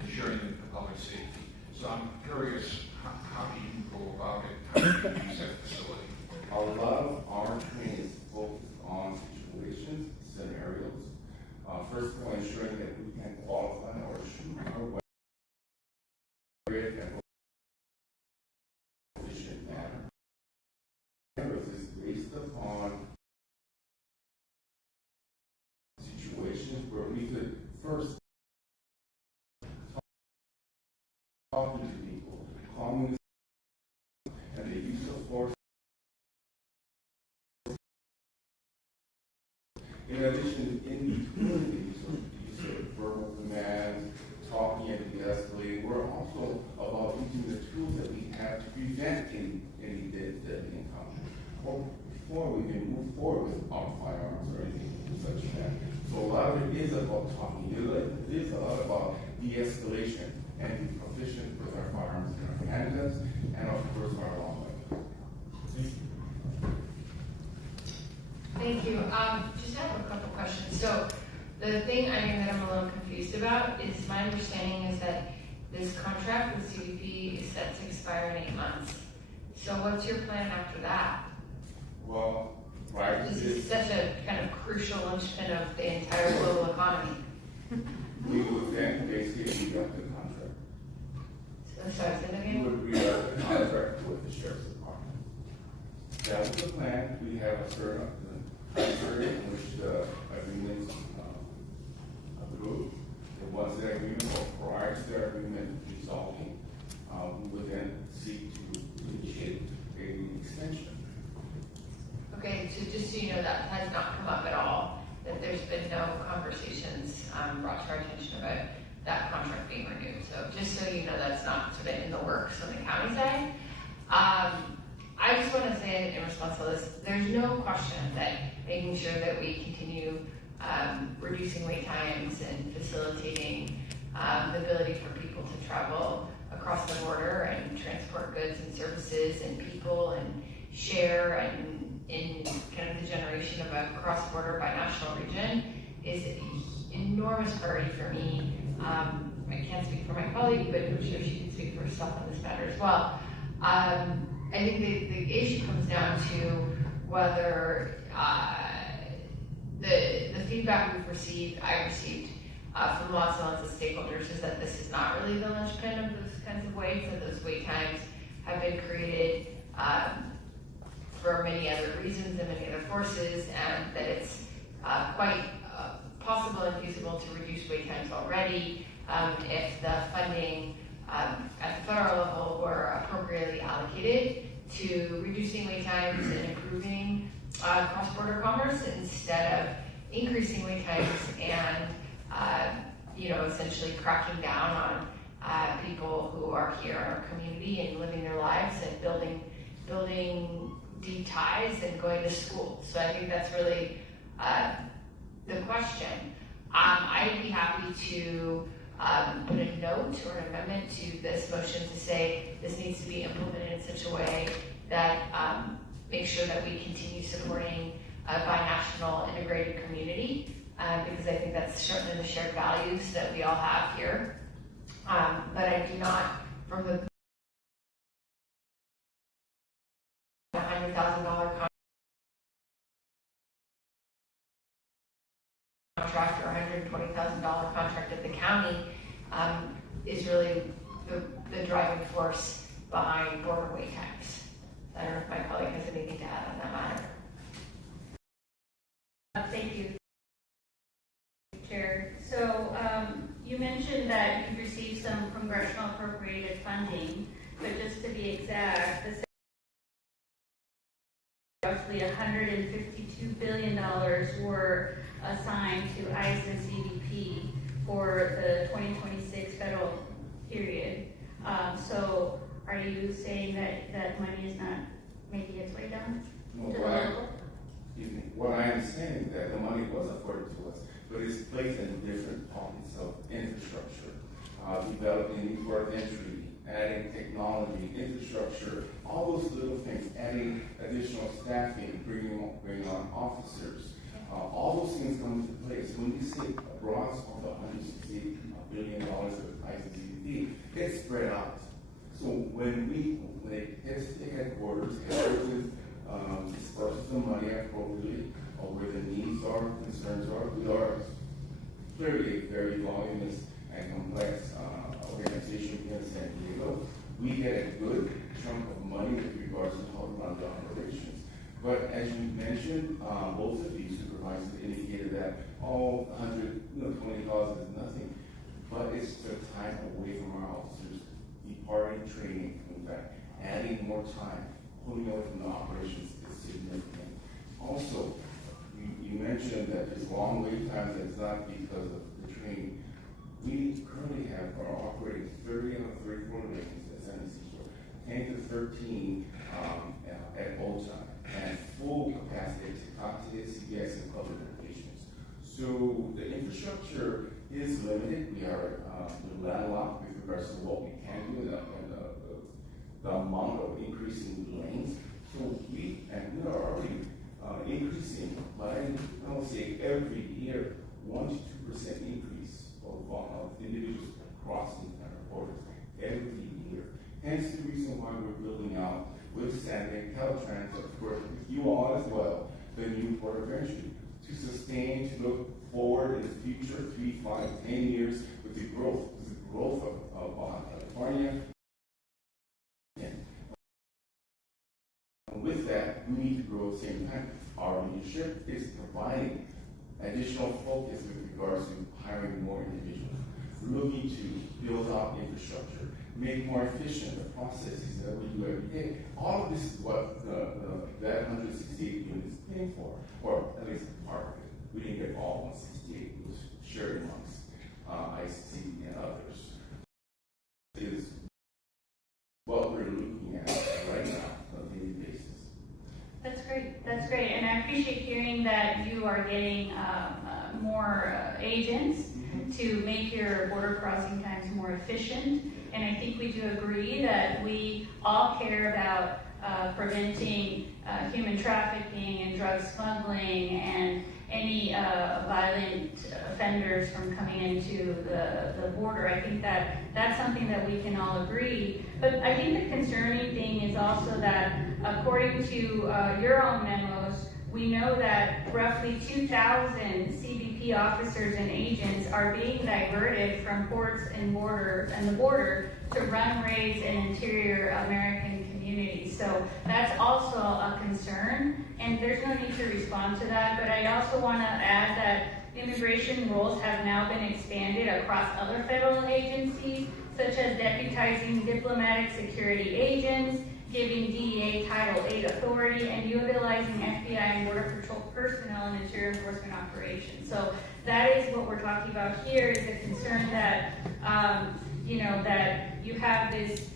ensuring the public safety. So I'm curious, how do you go about it? How do you use that facility? A lot of our training is focused on situations, scenarios. First of all, ensuring that we can qualify or shoot our weapons in a efficient manner. This is based upon situations where we could first talking to people, calming and the use of force. In addition, in between the use of verbal commands, talking and de-escalating, we're also about using the tools that we have to prevent any deadly encounter, or before we can move forward with our firearms or anything such as that. So a lot of it is about talking. It is a lot about de-escalation and be proficient with our firearms and our handguns, and of course our long weapons. Thank you. Just have a couple questions. So the thing I think that I'm a little confused about is my understanding is that this contract with CBP is set to expire in 8 months. So what's your plan after that? Well, right. This is such a kind of crucial linchpin of the entire global economy. We would then basically re-up the contract. So sorry, say that again? We would re-up the contract with the Sheriff's Department. That was the plan. We have a certain period in which the agreements approved. And once the agreement, or prior to the agreement resolving, we would then seek to initiate an extension. Okay, so just so you know, that has not come up at all, that there's been no conversations brought to our attention about that contract being renewed. So just so you know, that's not sort of in the works on the county side. I just want to say in response to this, there's no question that making sure that we continue reducing wait times and facilitating the ability for people to travel across the border and transport goods and services and people and share and in kind of the generation of a cross-border binational region is an enormous priority for me. I can't speak for my colleague, but I'm sure she can speak for herself on this matter as well. I think the issue comes down to whether the feedback I received from lots and lots of stakeholders is that this is not really the linchpin of those kinds of waits, that those wait times have been created for many other reasons and many other forces, and that it's quite possible and feasible to reduce wait times already if the funding at the federal level were appropriately allocated to reducing wait times and improving cross-border commerce instead of increasing wait times and, essentially cracking down on people who are here in our community and living their lives and building deep ties and going to school. So I think that's really the question. I'd be happy to put a note or an amendment to this motion to say this needs to be implemented in such a way that makes sure that we continue supporting a binational integrated community, because I think that's certainly the shared values that we all have here. But I do not, from the $100,000 contract or $120,000 contract at the county is really the driving force behind border wait times. I don't know if my colleague has anything to add on that matter. Thank you, Chair. So you mentioned that you've received some congressional appropriated funding, but just to be exact, this roughly $152 billion were assigned to ICE and CBP for the 2026 federal period. So are you saying that money is not making its way down to the local? What I understand is that the money was afforded to us, but it's placed in different pockets of infrastructure, developing new port of entry, adding technology, infrastructure, all those little things, adding additional staffing, bringing on officers. All those things come into place. When you see a broad scope of $168 billion of ICCD, it's spread out. So when it gets to the headquarters disperses the money appropriately, or where the needs are, concerns are, we are clearly a very voluminous and complex organization here in San Diego. We get a good chunk of money with regards to how to run the operations. But as you mentioned, both of you supervisors indicated that all $120,000 is nothing, but it's the time away from our officers departing training, in fact, adding more time, pulling away from the operations is significant. Also, you mentioned that there's long wait times, and it's not because of the training. We currently are operating 30 out of 34 lanes at San Isidro, 10 to 13 at OTA, and full capacity at Tecate, CBX, and other locations. So the infrastructure is limited. We are landlocked with regards to what we can do and the amount of increasing lanes. So we are already increasing, but I would say every year 1 to 2% increase of individuals crossing our borders every year. Hence the reason why we're building out with San Caltrans, of course, with you all as well, the new port of entry to sustain, to look forward in the future, 3, 5, 10 years with the growth of California. And with that, we need to grow at the same time. Our leadership is providing additional focus with regards to hiring more individuals, looking to build out infrastructure, make more efficient the processes that we do every day. All of this is what that 168 million is paying for, or at least part of it. We didn't get all 168, it was shared amongst ICC and others. Is what we're looking at right now on a daily basis. That's great. That's great. And I appreciate hearing that you are getting more agents to make your border crossing times more efficient. And I think we do agree that we all care about preventing human trafficking and drug smuggling and any violent offenders from coming into the border. I think that that's something that we can all agree. But I think the concerning thing is also that according to your own memos, we know that roughly 2,000 CBP officers and agents are being diverted from ports and the border to run raids in interior American communities. So that's also a concern, and there's no need to respond to that. But I also want to add that immigration roles have now been expanded across other federal agencies, such as deputizing diplomatic security agents, giving DEA Title VIII authority and utilizing FBI and Border Patrol personnel in interior enforcement operations. So that is what we're talking about here, is the concern that, that you have this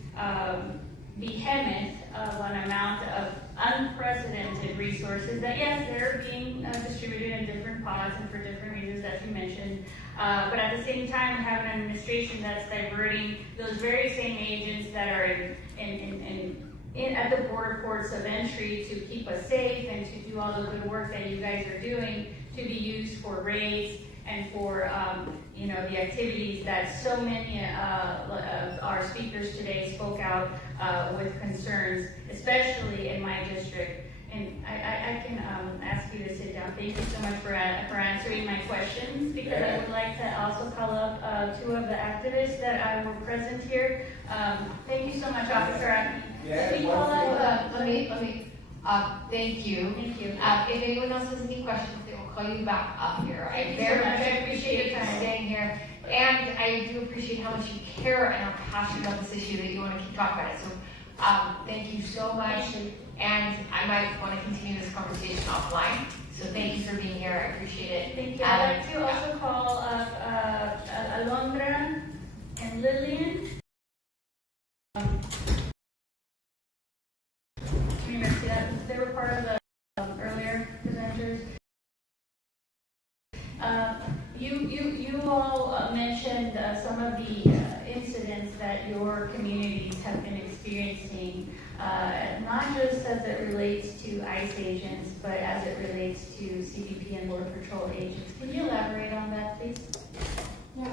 behemoth of an amount of unprecedented resources that, yes, they're being distributed in different pots and for different reasons that you mentioned. But at the same time, we have an administration that's diverting those very same agents that are at the border ports of entry to keep us safe and to do all the good work that you guys are doing to be used for raids and for the activities that so many of our speakers today spoke out with concerns, especially in my district. And I can ask you to sit down. Thank you so much for answering my questions, because I would like to also call up two of the activists that were present here. Thank you so much, Officer. Let me call up, let me, thank you. Thank you. If anyone else has any questions, they will call you back up here. I very much appreciate you staying here. And I do appreciate how much you care and are passionate about this issue, that you want to keep talking about it. So thank you so much. And I might want to continue this conversation offline. So thank you for being here. I appreciate it. Thank you. I'd like to also call up Alondra and Lillian. They were part of the earlier presenters. You all mentioned some of the incidents that your communities have been experiencing, not just as it relates to ICE agents, but as it relates to CBP and Border Patrol agents. Can you elaborate on that, please? Yeah,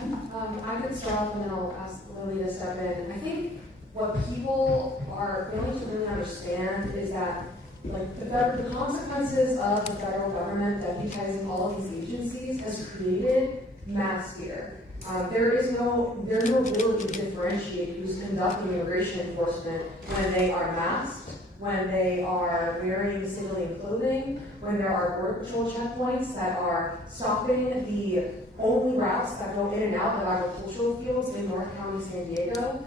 I could start off and then I'll ask Lily to step in. I think what people are failing to really understand is that the consequences of the federal government deputizing all of these agencies has created mass fear. There's no ability to differentiate who's conducting immigration enforcement when they are masked, when they are wearing civilian clothing, when there are Border Patrol checkpoints that are stopping the only routes that go in and out of agricultural fields in North County, San Diego.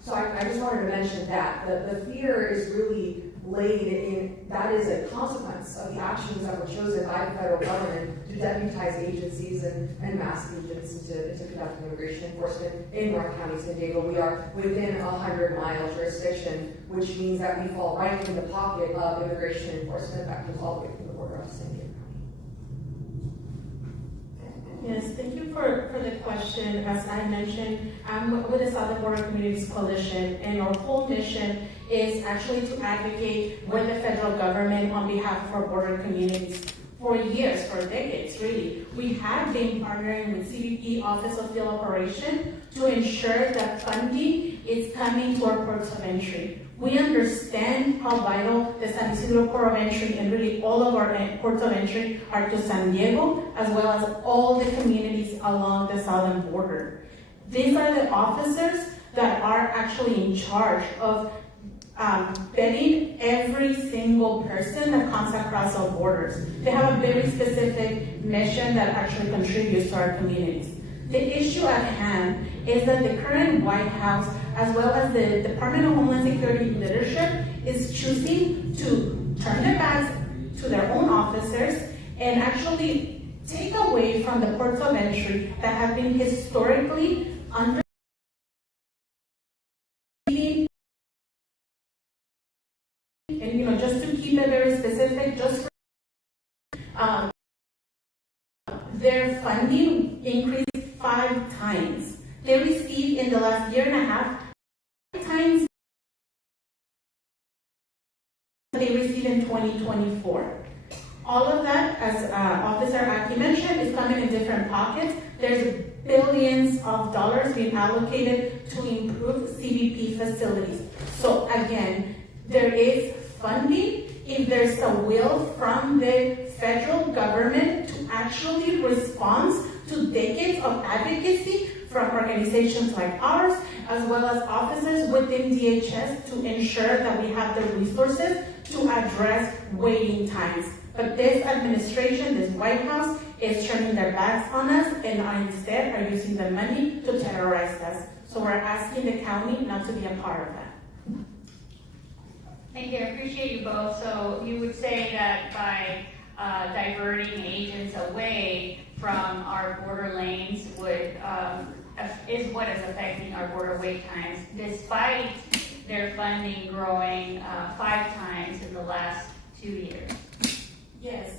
So I just wanted to mention that. The fear is really laid in, that is a consequence of the actions that were chosen by the federal government to deputize agencies and mask agents into conducting immigration enforcement in North County, San Diego. We are within a 100-mile jurisdiction, which means that we fall right in the pocket of immigration enforcement that goes all the way from the border of San Diego. Yes, thank you for the question. As I mentioned, I'm with the Southern Border Communities Coalition, and our whole mission is actually to advocate with the federal government on behalf of our border communities for years, for decades, really. We have been partnering with CBP Office of Field Operation to ensure that funding is coming to our ports of entry. We understand how vital the San Isidro Port of Entry and really all of our ports of entry are to San Diego, as well as all the communities along the southern border. These are the officers that are actually in charge of vetting every single person that comes across our borders. They have a very specific mission that actually contributes to our communities. The issue at hand is that the current White House, as well as the Department of Homeland Security leadership, is choosing to turn their backs to their own officers and actually take away from the ports of entry that have been historically under and just to keep it very specific, just for, their funding increased 5 times. They received in the last year and a half 5 times they received in 2024. All of that, as Officer Aki mentioned, is coming in different pockets. There's billions of dollars being allocated to improve CBP facilities. So again, there is funding. If there's a will from the federal government to actually respond to decades of advocacy from organizations like ours, as well as officers within DHS to ensure that we have the resources to address waiting times. But this administration, this White House, is turning their backs on us and instead are using the money to terrorize us. So we're asking the county not to be a part of that. Thank you, I appreciate you both. So you would say that by diverting agents away from our border lanes is what is affecting our border wait times, despite their funding growing 5 times in the last 2 years. Yes.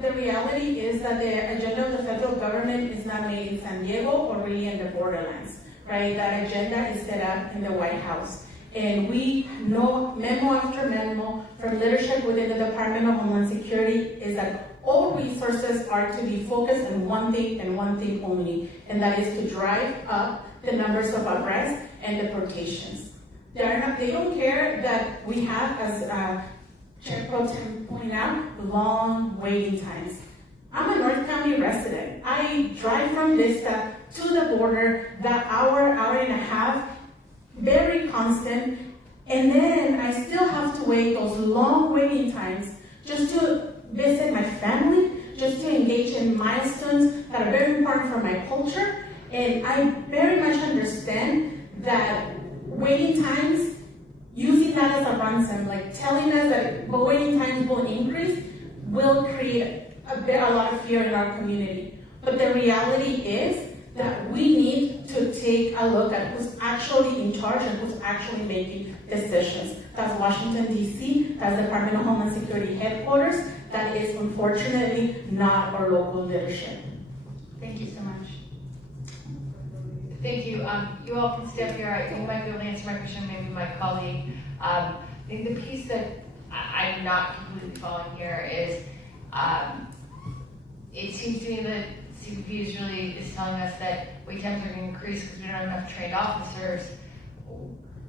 The reality is that the agenda of the federal government is not made in San Diego or really in the borderlands, right? That agenda is set up in the White House. And we know memo after memo from leadership within the Department of Homeland Security is that all resources are to be focused on one thing and one thing only, and that is to drive up the numbers of arrests and deportations. They don't care that we have, as Chair Pro Tem pointed out, long waiting times. I'm a North County resident. I drive from Vista to the border, that hour and a half, very constant, and then I still have to wait those long waiting times just to visit my family, just to engage in milestones that are very important for my culture. And I very much understand that waiting times, using that as a ransom, like telling us that waiting times will increase, will create a lot of fear in our community. But the reality is that we need to take a look at who's actually in charge and who's actually making decisions. That's Washington, D.C., that's the Department of Homeland Security headquarters. That is unfortunately not our local leadership. Thank you so much. Thank you. You all can stay up here. I think you might be able to answer my question, maybe my colleague. I think the piece that I'm not completely following here is, it seems to me that CBP is telling us that wait times are going to increase because we don't have enough trained officers.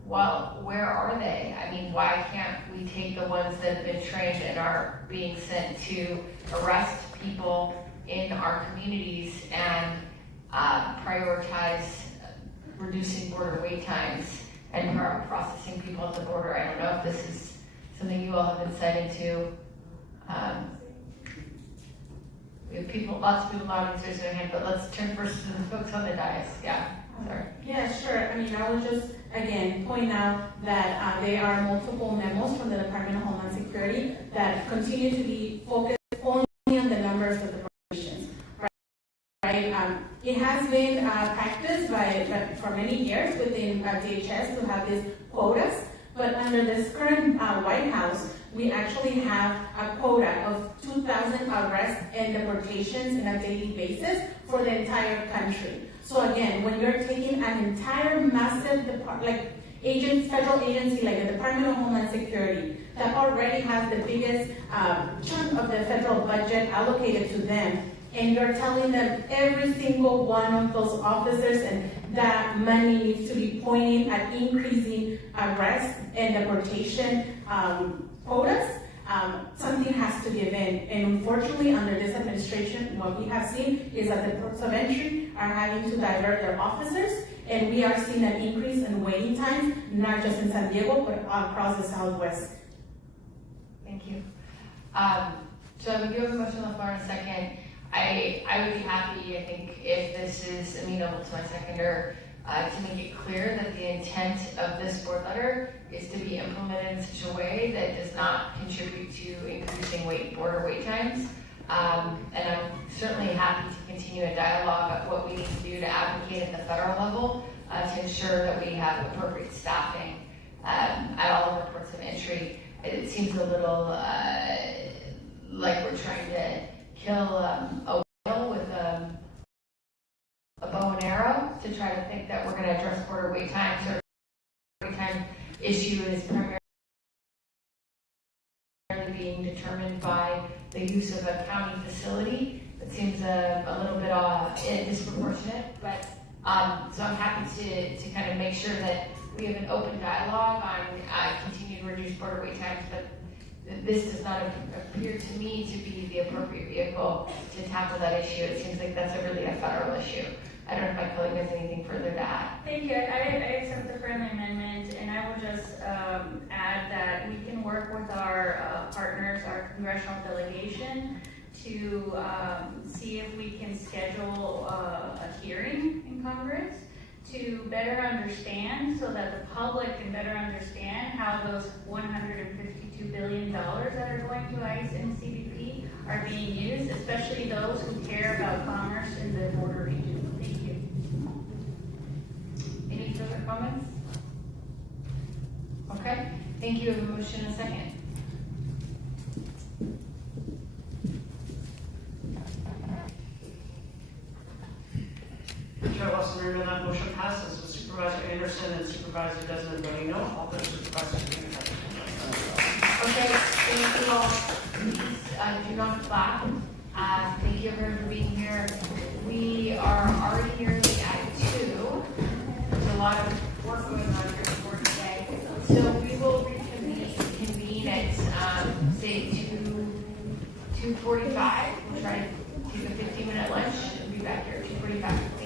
Well, where are they? I mean, why can't we take the ones that have been trained and are being sent to arrest people in our communities and prioritize reducing border wait times and processing people at the border? I don't know if this is something you all have insight into. We have people, lots of people nodding, raising their hand, but let's turn first to the folks on the dais. Yeah, sorry. Yeah, sure. I mean, I will just, again, point out that there are multiple memos from the Department of Homeland Security that continue to be focused only on the numbers of deportations, right? It has been practiced for many years within DHS to have these quotas, but under this current White House, we actually have a quota of 2,000 arrests and deportations on a daily basis for the entire country. So again, when you're taking an entire massive federal agency like the Department of Homeland Security that already has the biggest chunk of the federal budget allocated to them, and you're telling them every single one of those officers and that money needs to be pointing at increasing arrest and deportation quotas, something has to give in. And unfortunately, under this administration, what we have seen is that the ports of entry are having to divert their officers, and we are seeing an increase in waiting times, not just in San Diego, but across the Southwest. Thank you. So we do have a motion on the floor in a second. I would be happy, I think, if this is amenable to my seconder, to make it clear that the intent of this board letter is to be implemented in such a way that does not contribute to increasing border wait times. And I'm certainly happy to continue a dialogue of what we need to do to advocate at the federal level to ensure that we have appropriate staffing at all of our ports of entry. It seems a little like we're trying to kill a whale with a bow and arrow to try to think that we're going to address border wait times, or wait time issue is primarily being determined by the use of a county facility. It seems a little bit disproportionate, but so I'm happy to kind of make sure that we have an open dialogue on continuing to reduce border wait times, but this does not appear to me to be the appropriate vehicle to tackle that issue. It seems like that's really a federal issue. I don't know if my colleague has anything further to add. Thank you. I accept the friendly amendment, and I will just add that we can work with our partners, our congressional delegation, to see if we can schedule a hearing in Congress to better understand, so that the public can better understand how those $152 billion that are going to ICE and CBP are being used, especially those who care about commerce in the border region. Thank you. Any further comments? Okay, thank you. A motion and a second. Chair Watson, remember that motion passes with Supervisor Anderson and Supervisor Desmond voting no. All those supervisors being present. Okay, thank you all. Please do not clap. Thank you everyone for being here. We are already nearly at 2. There's a lot of work going on here for today. So we will reconvene at say 2:45. We'll try to take a 15-minute lunch and be back here at 2:45.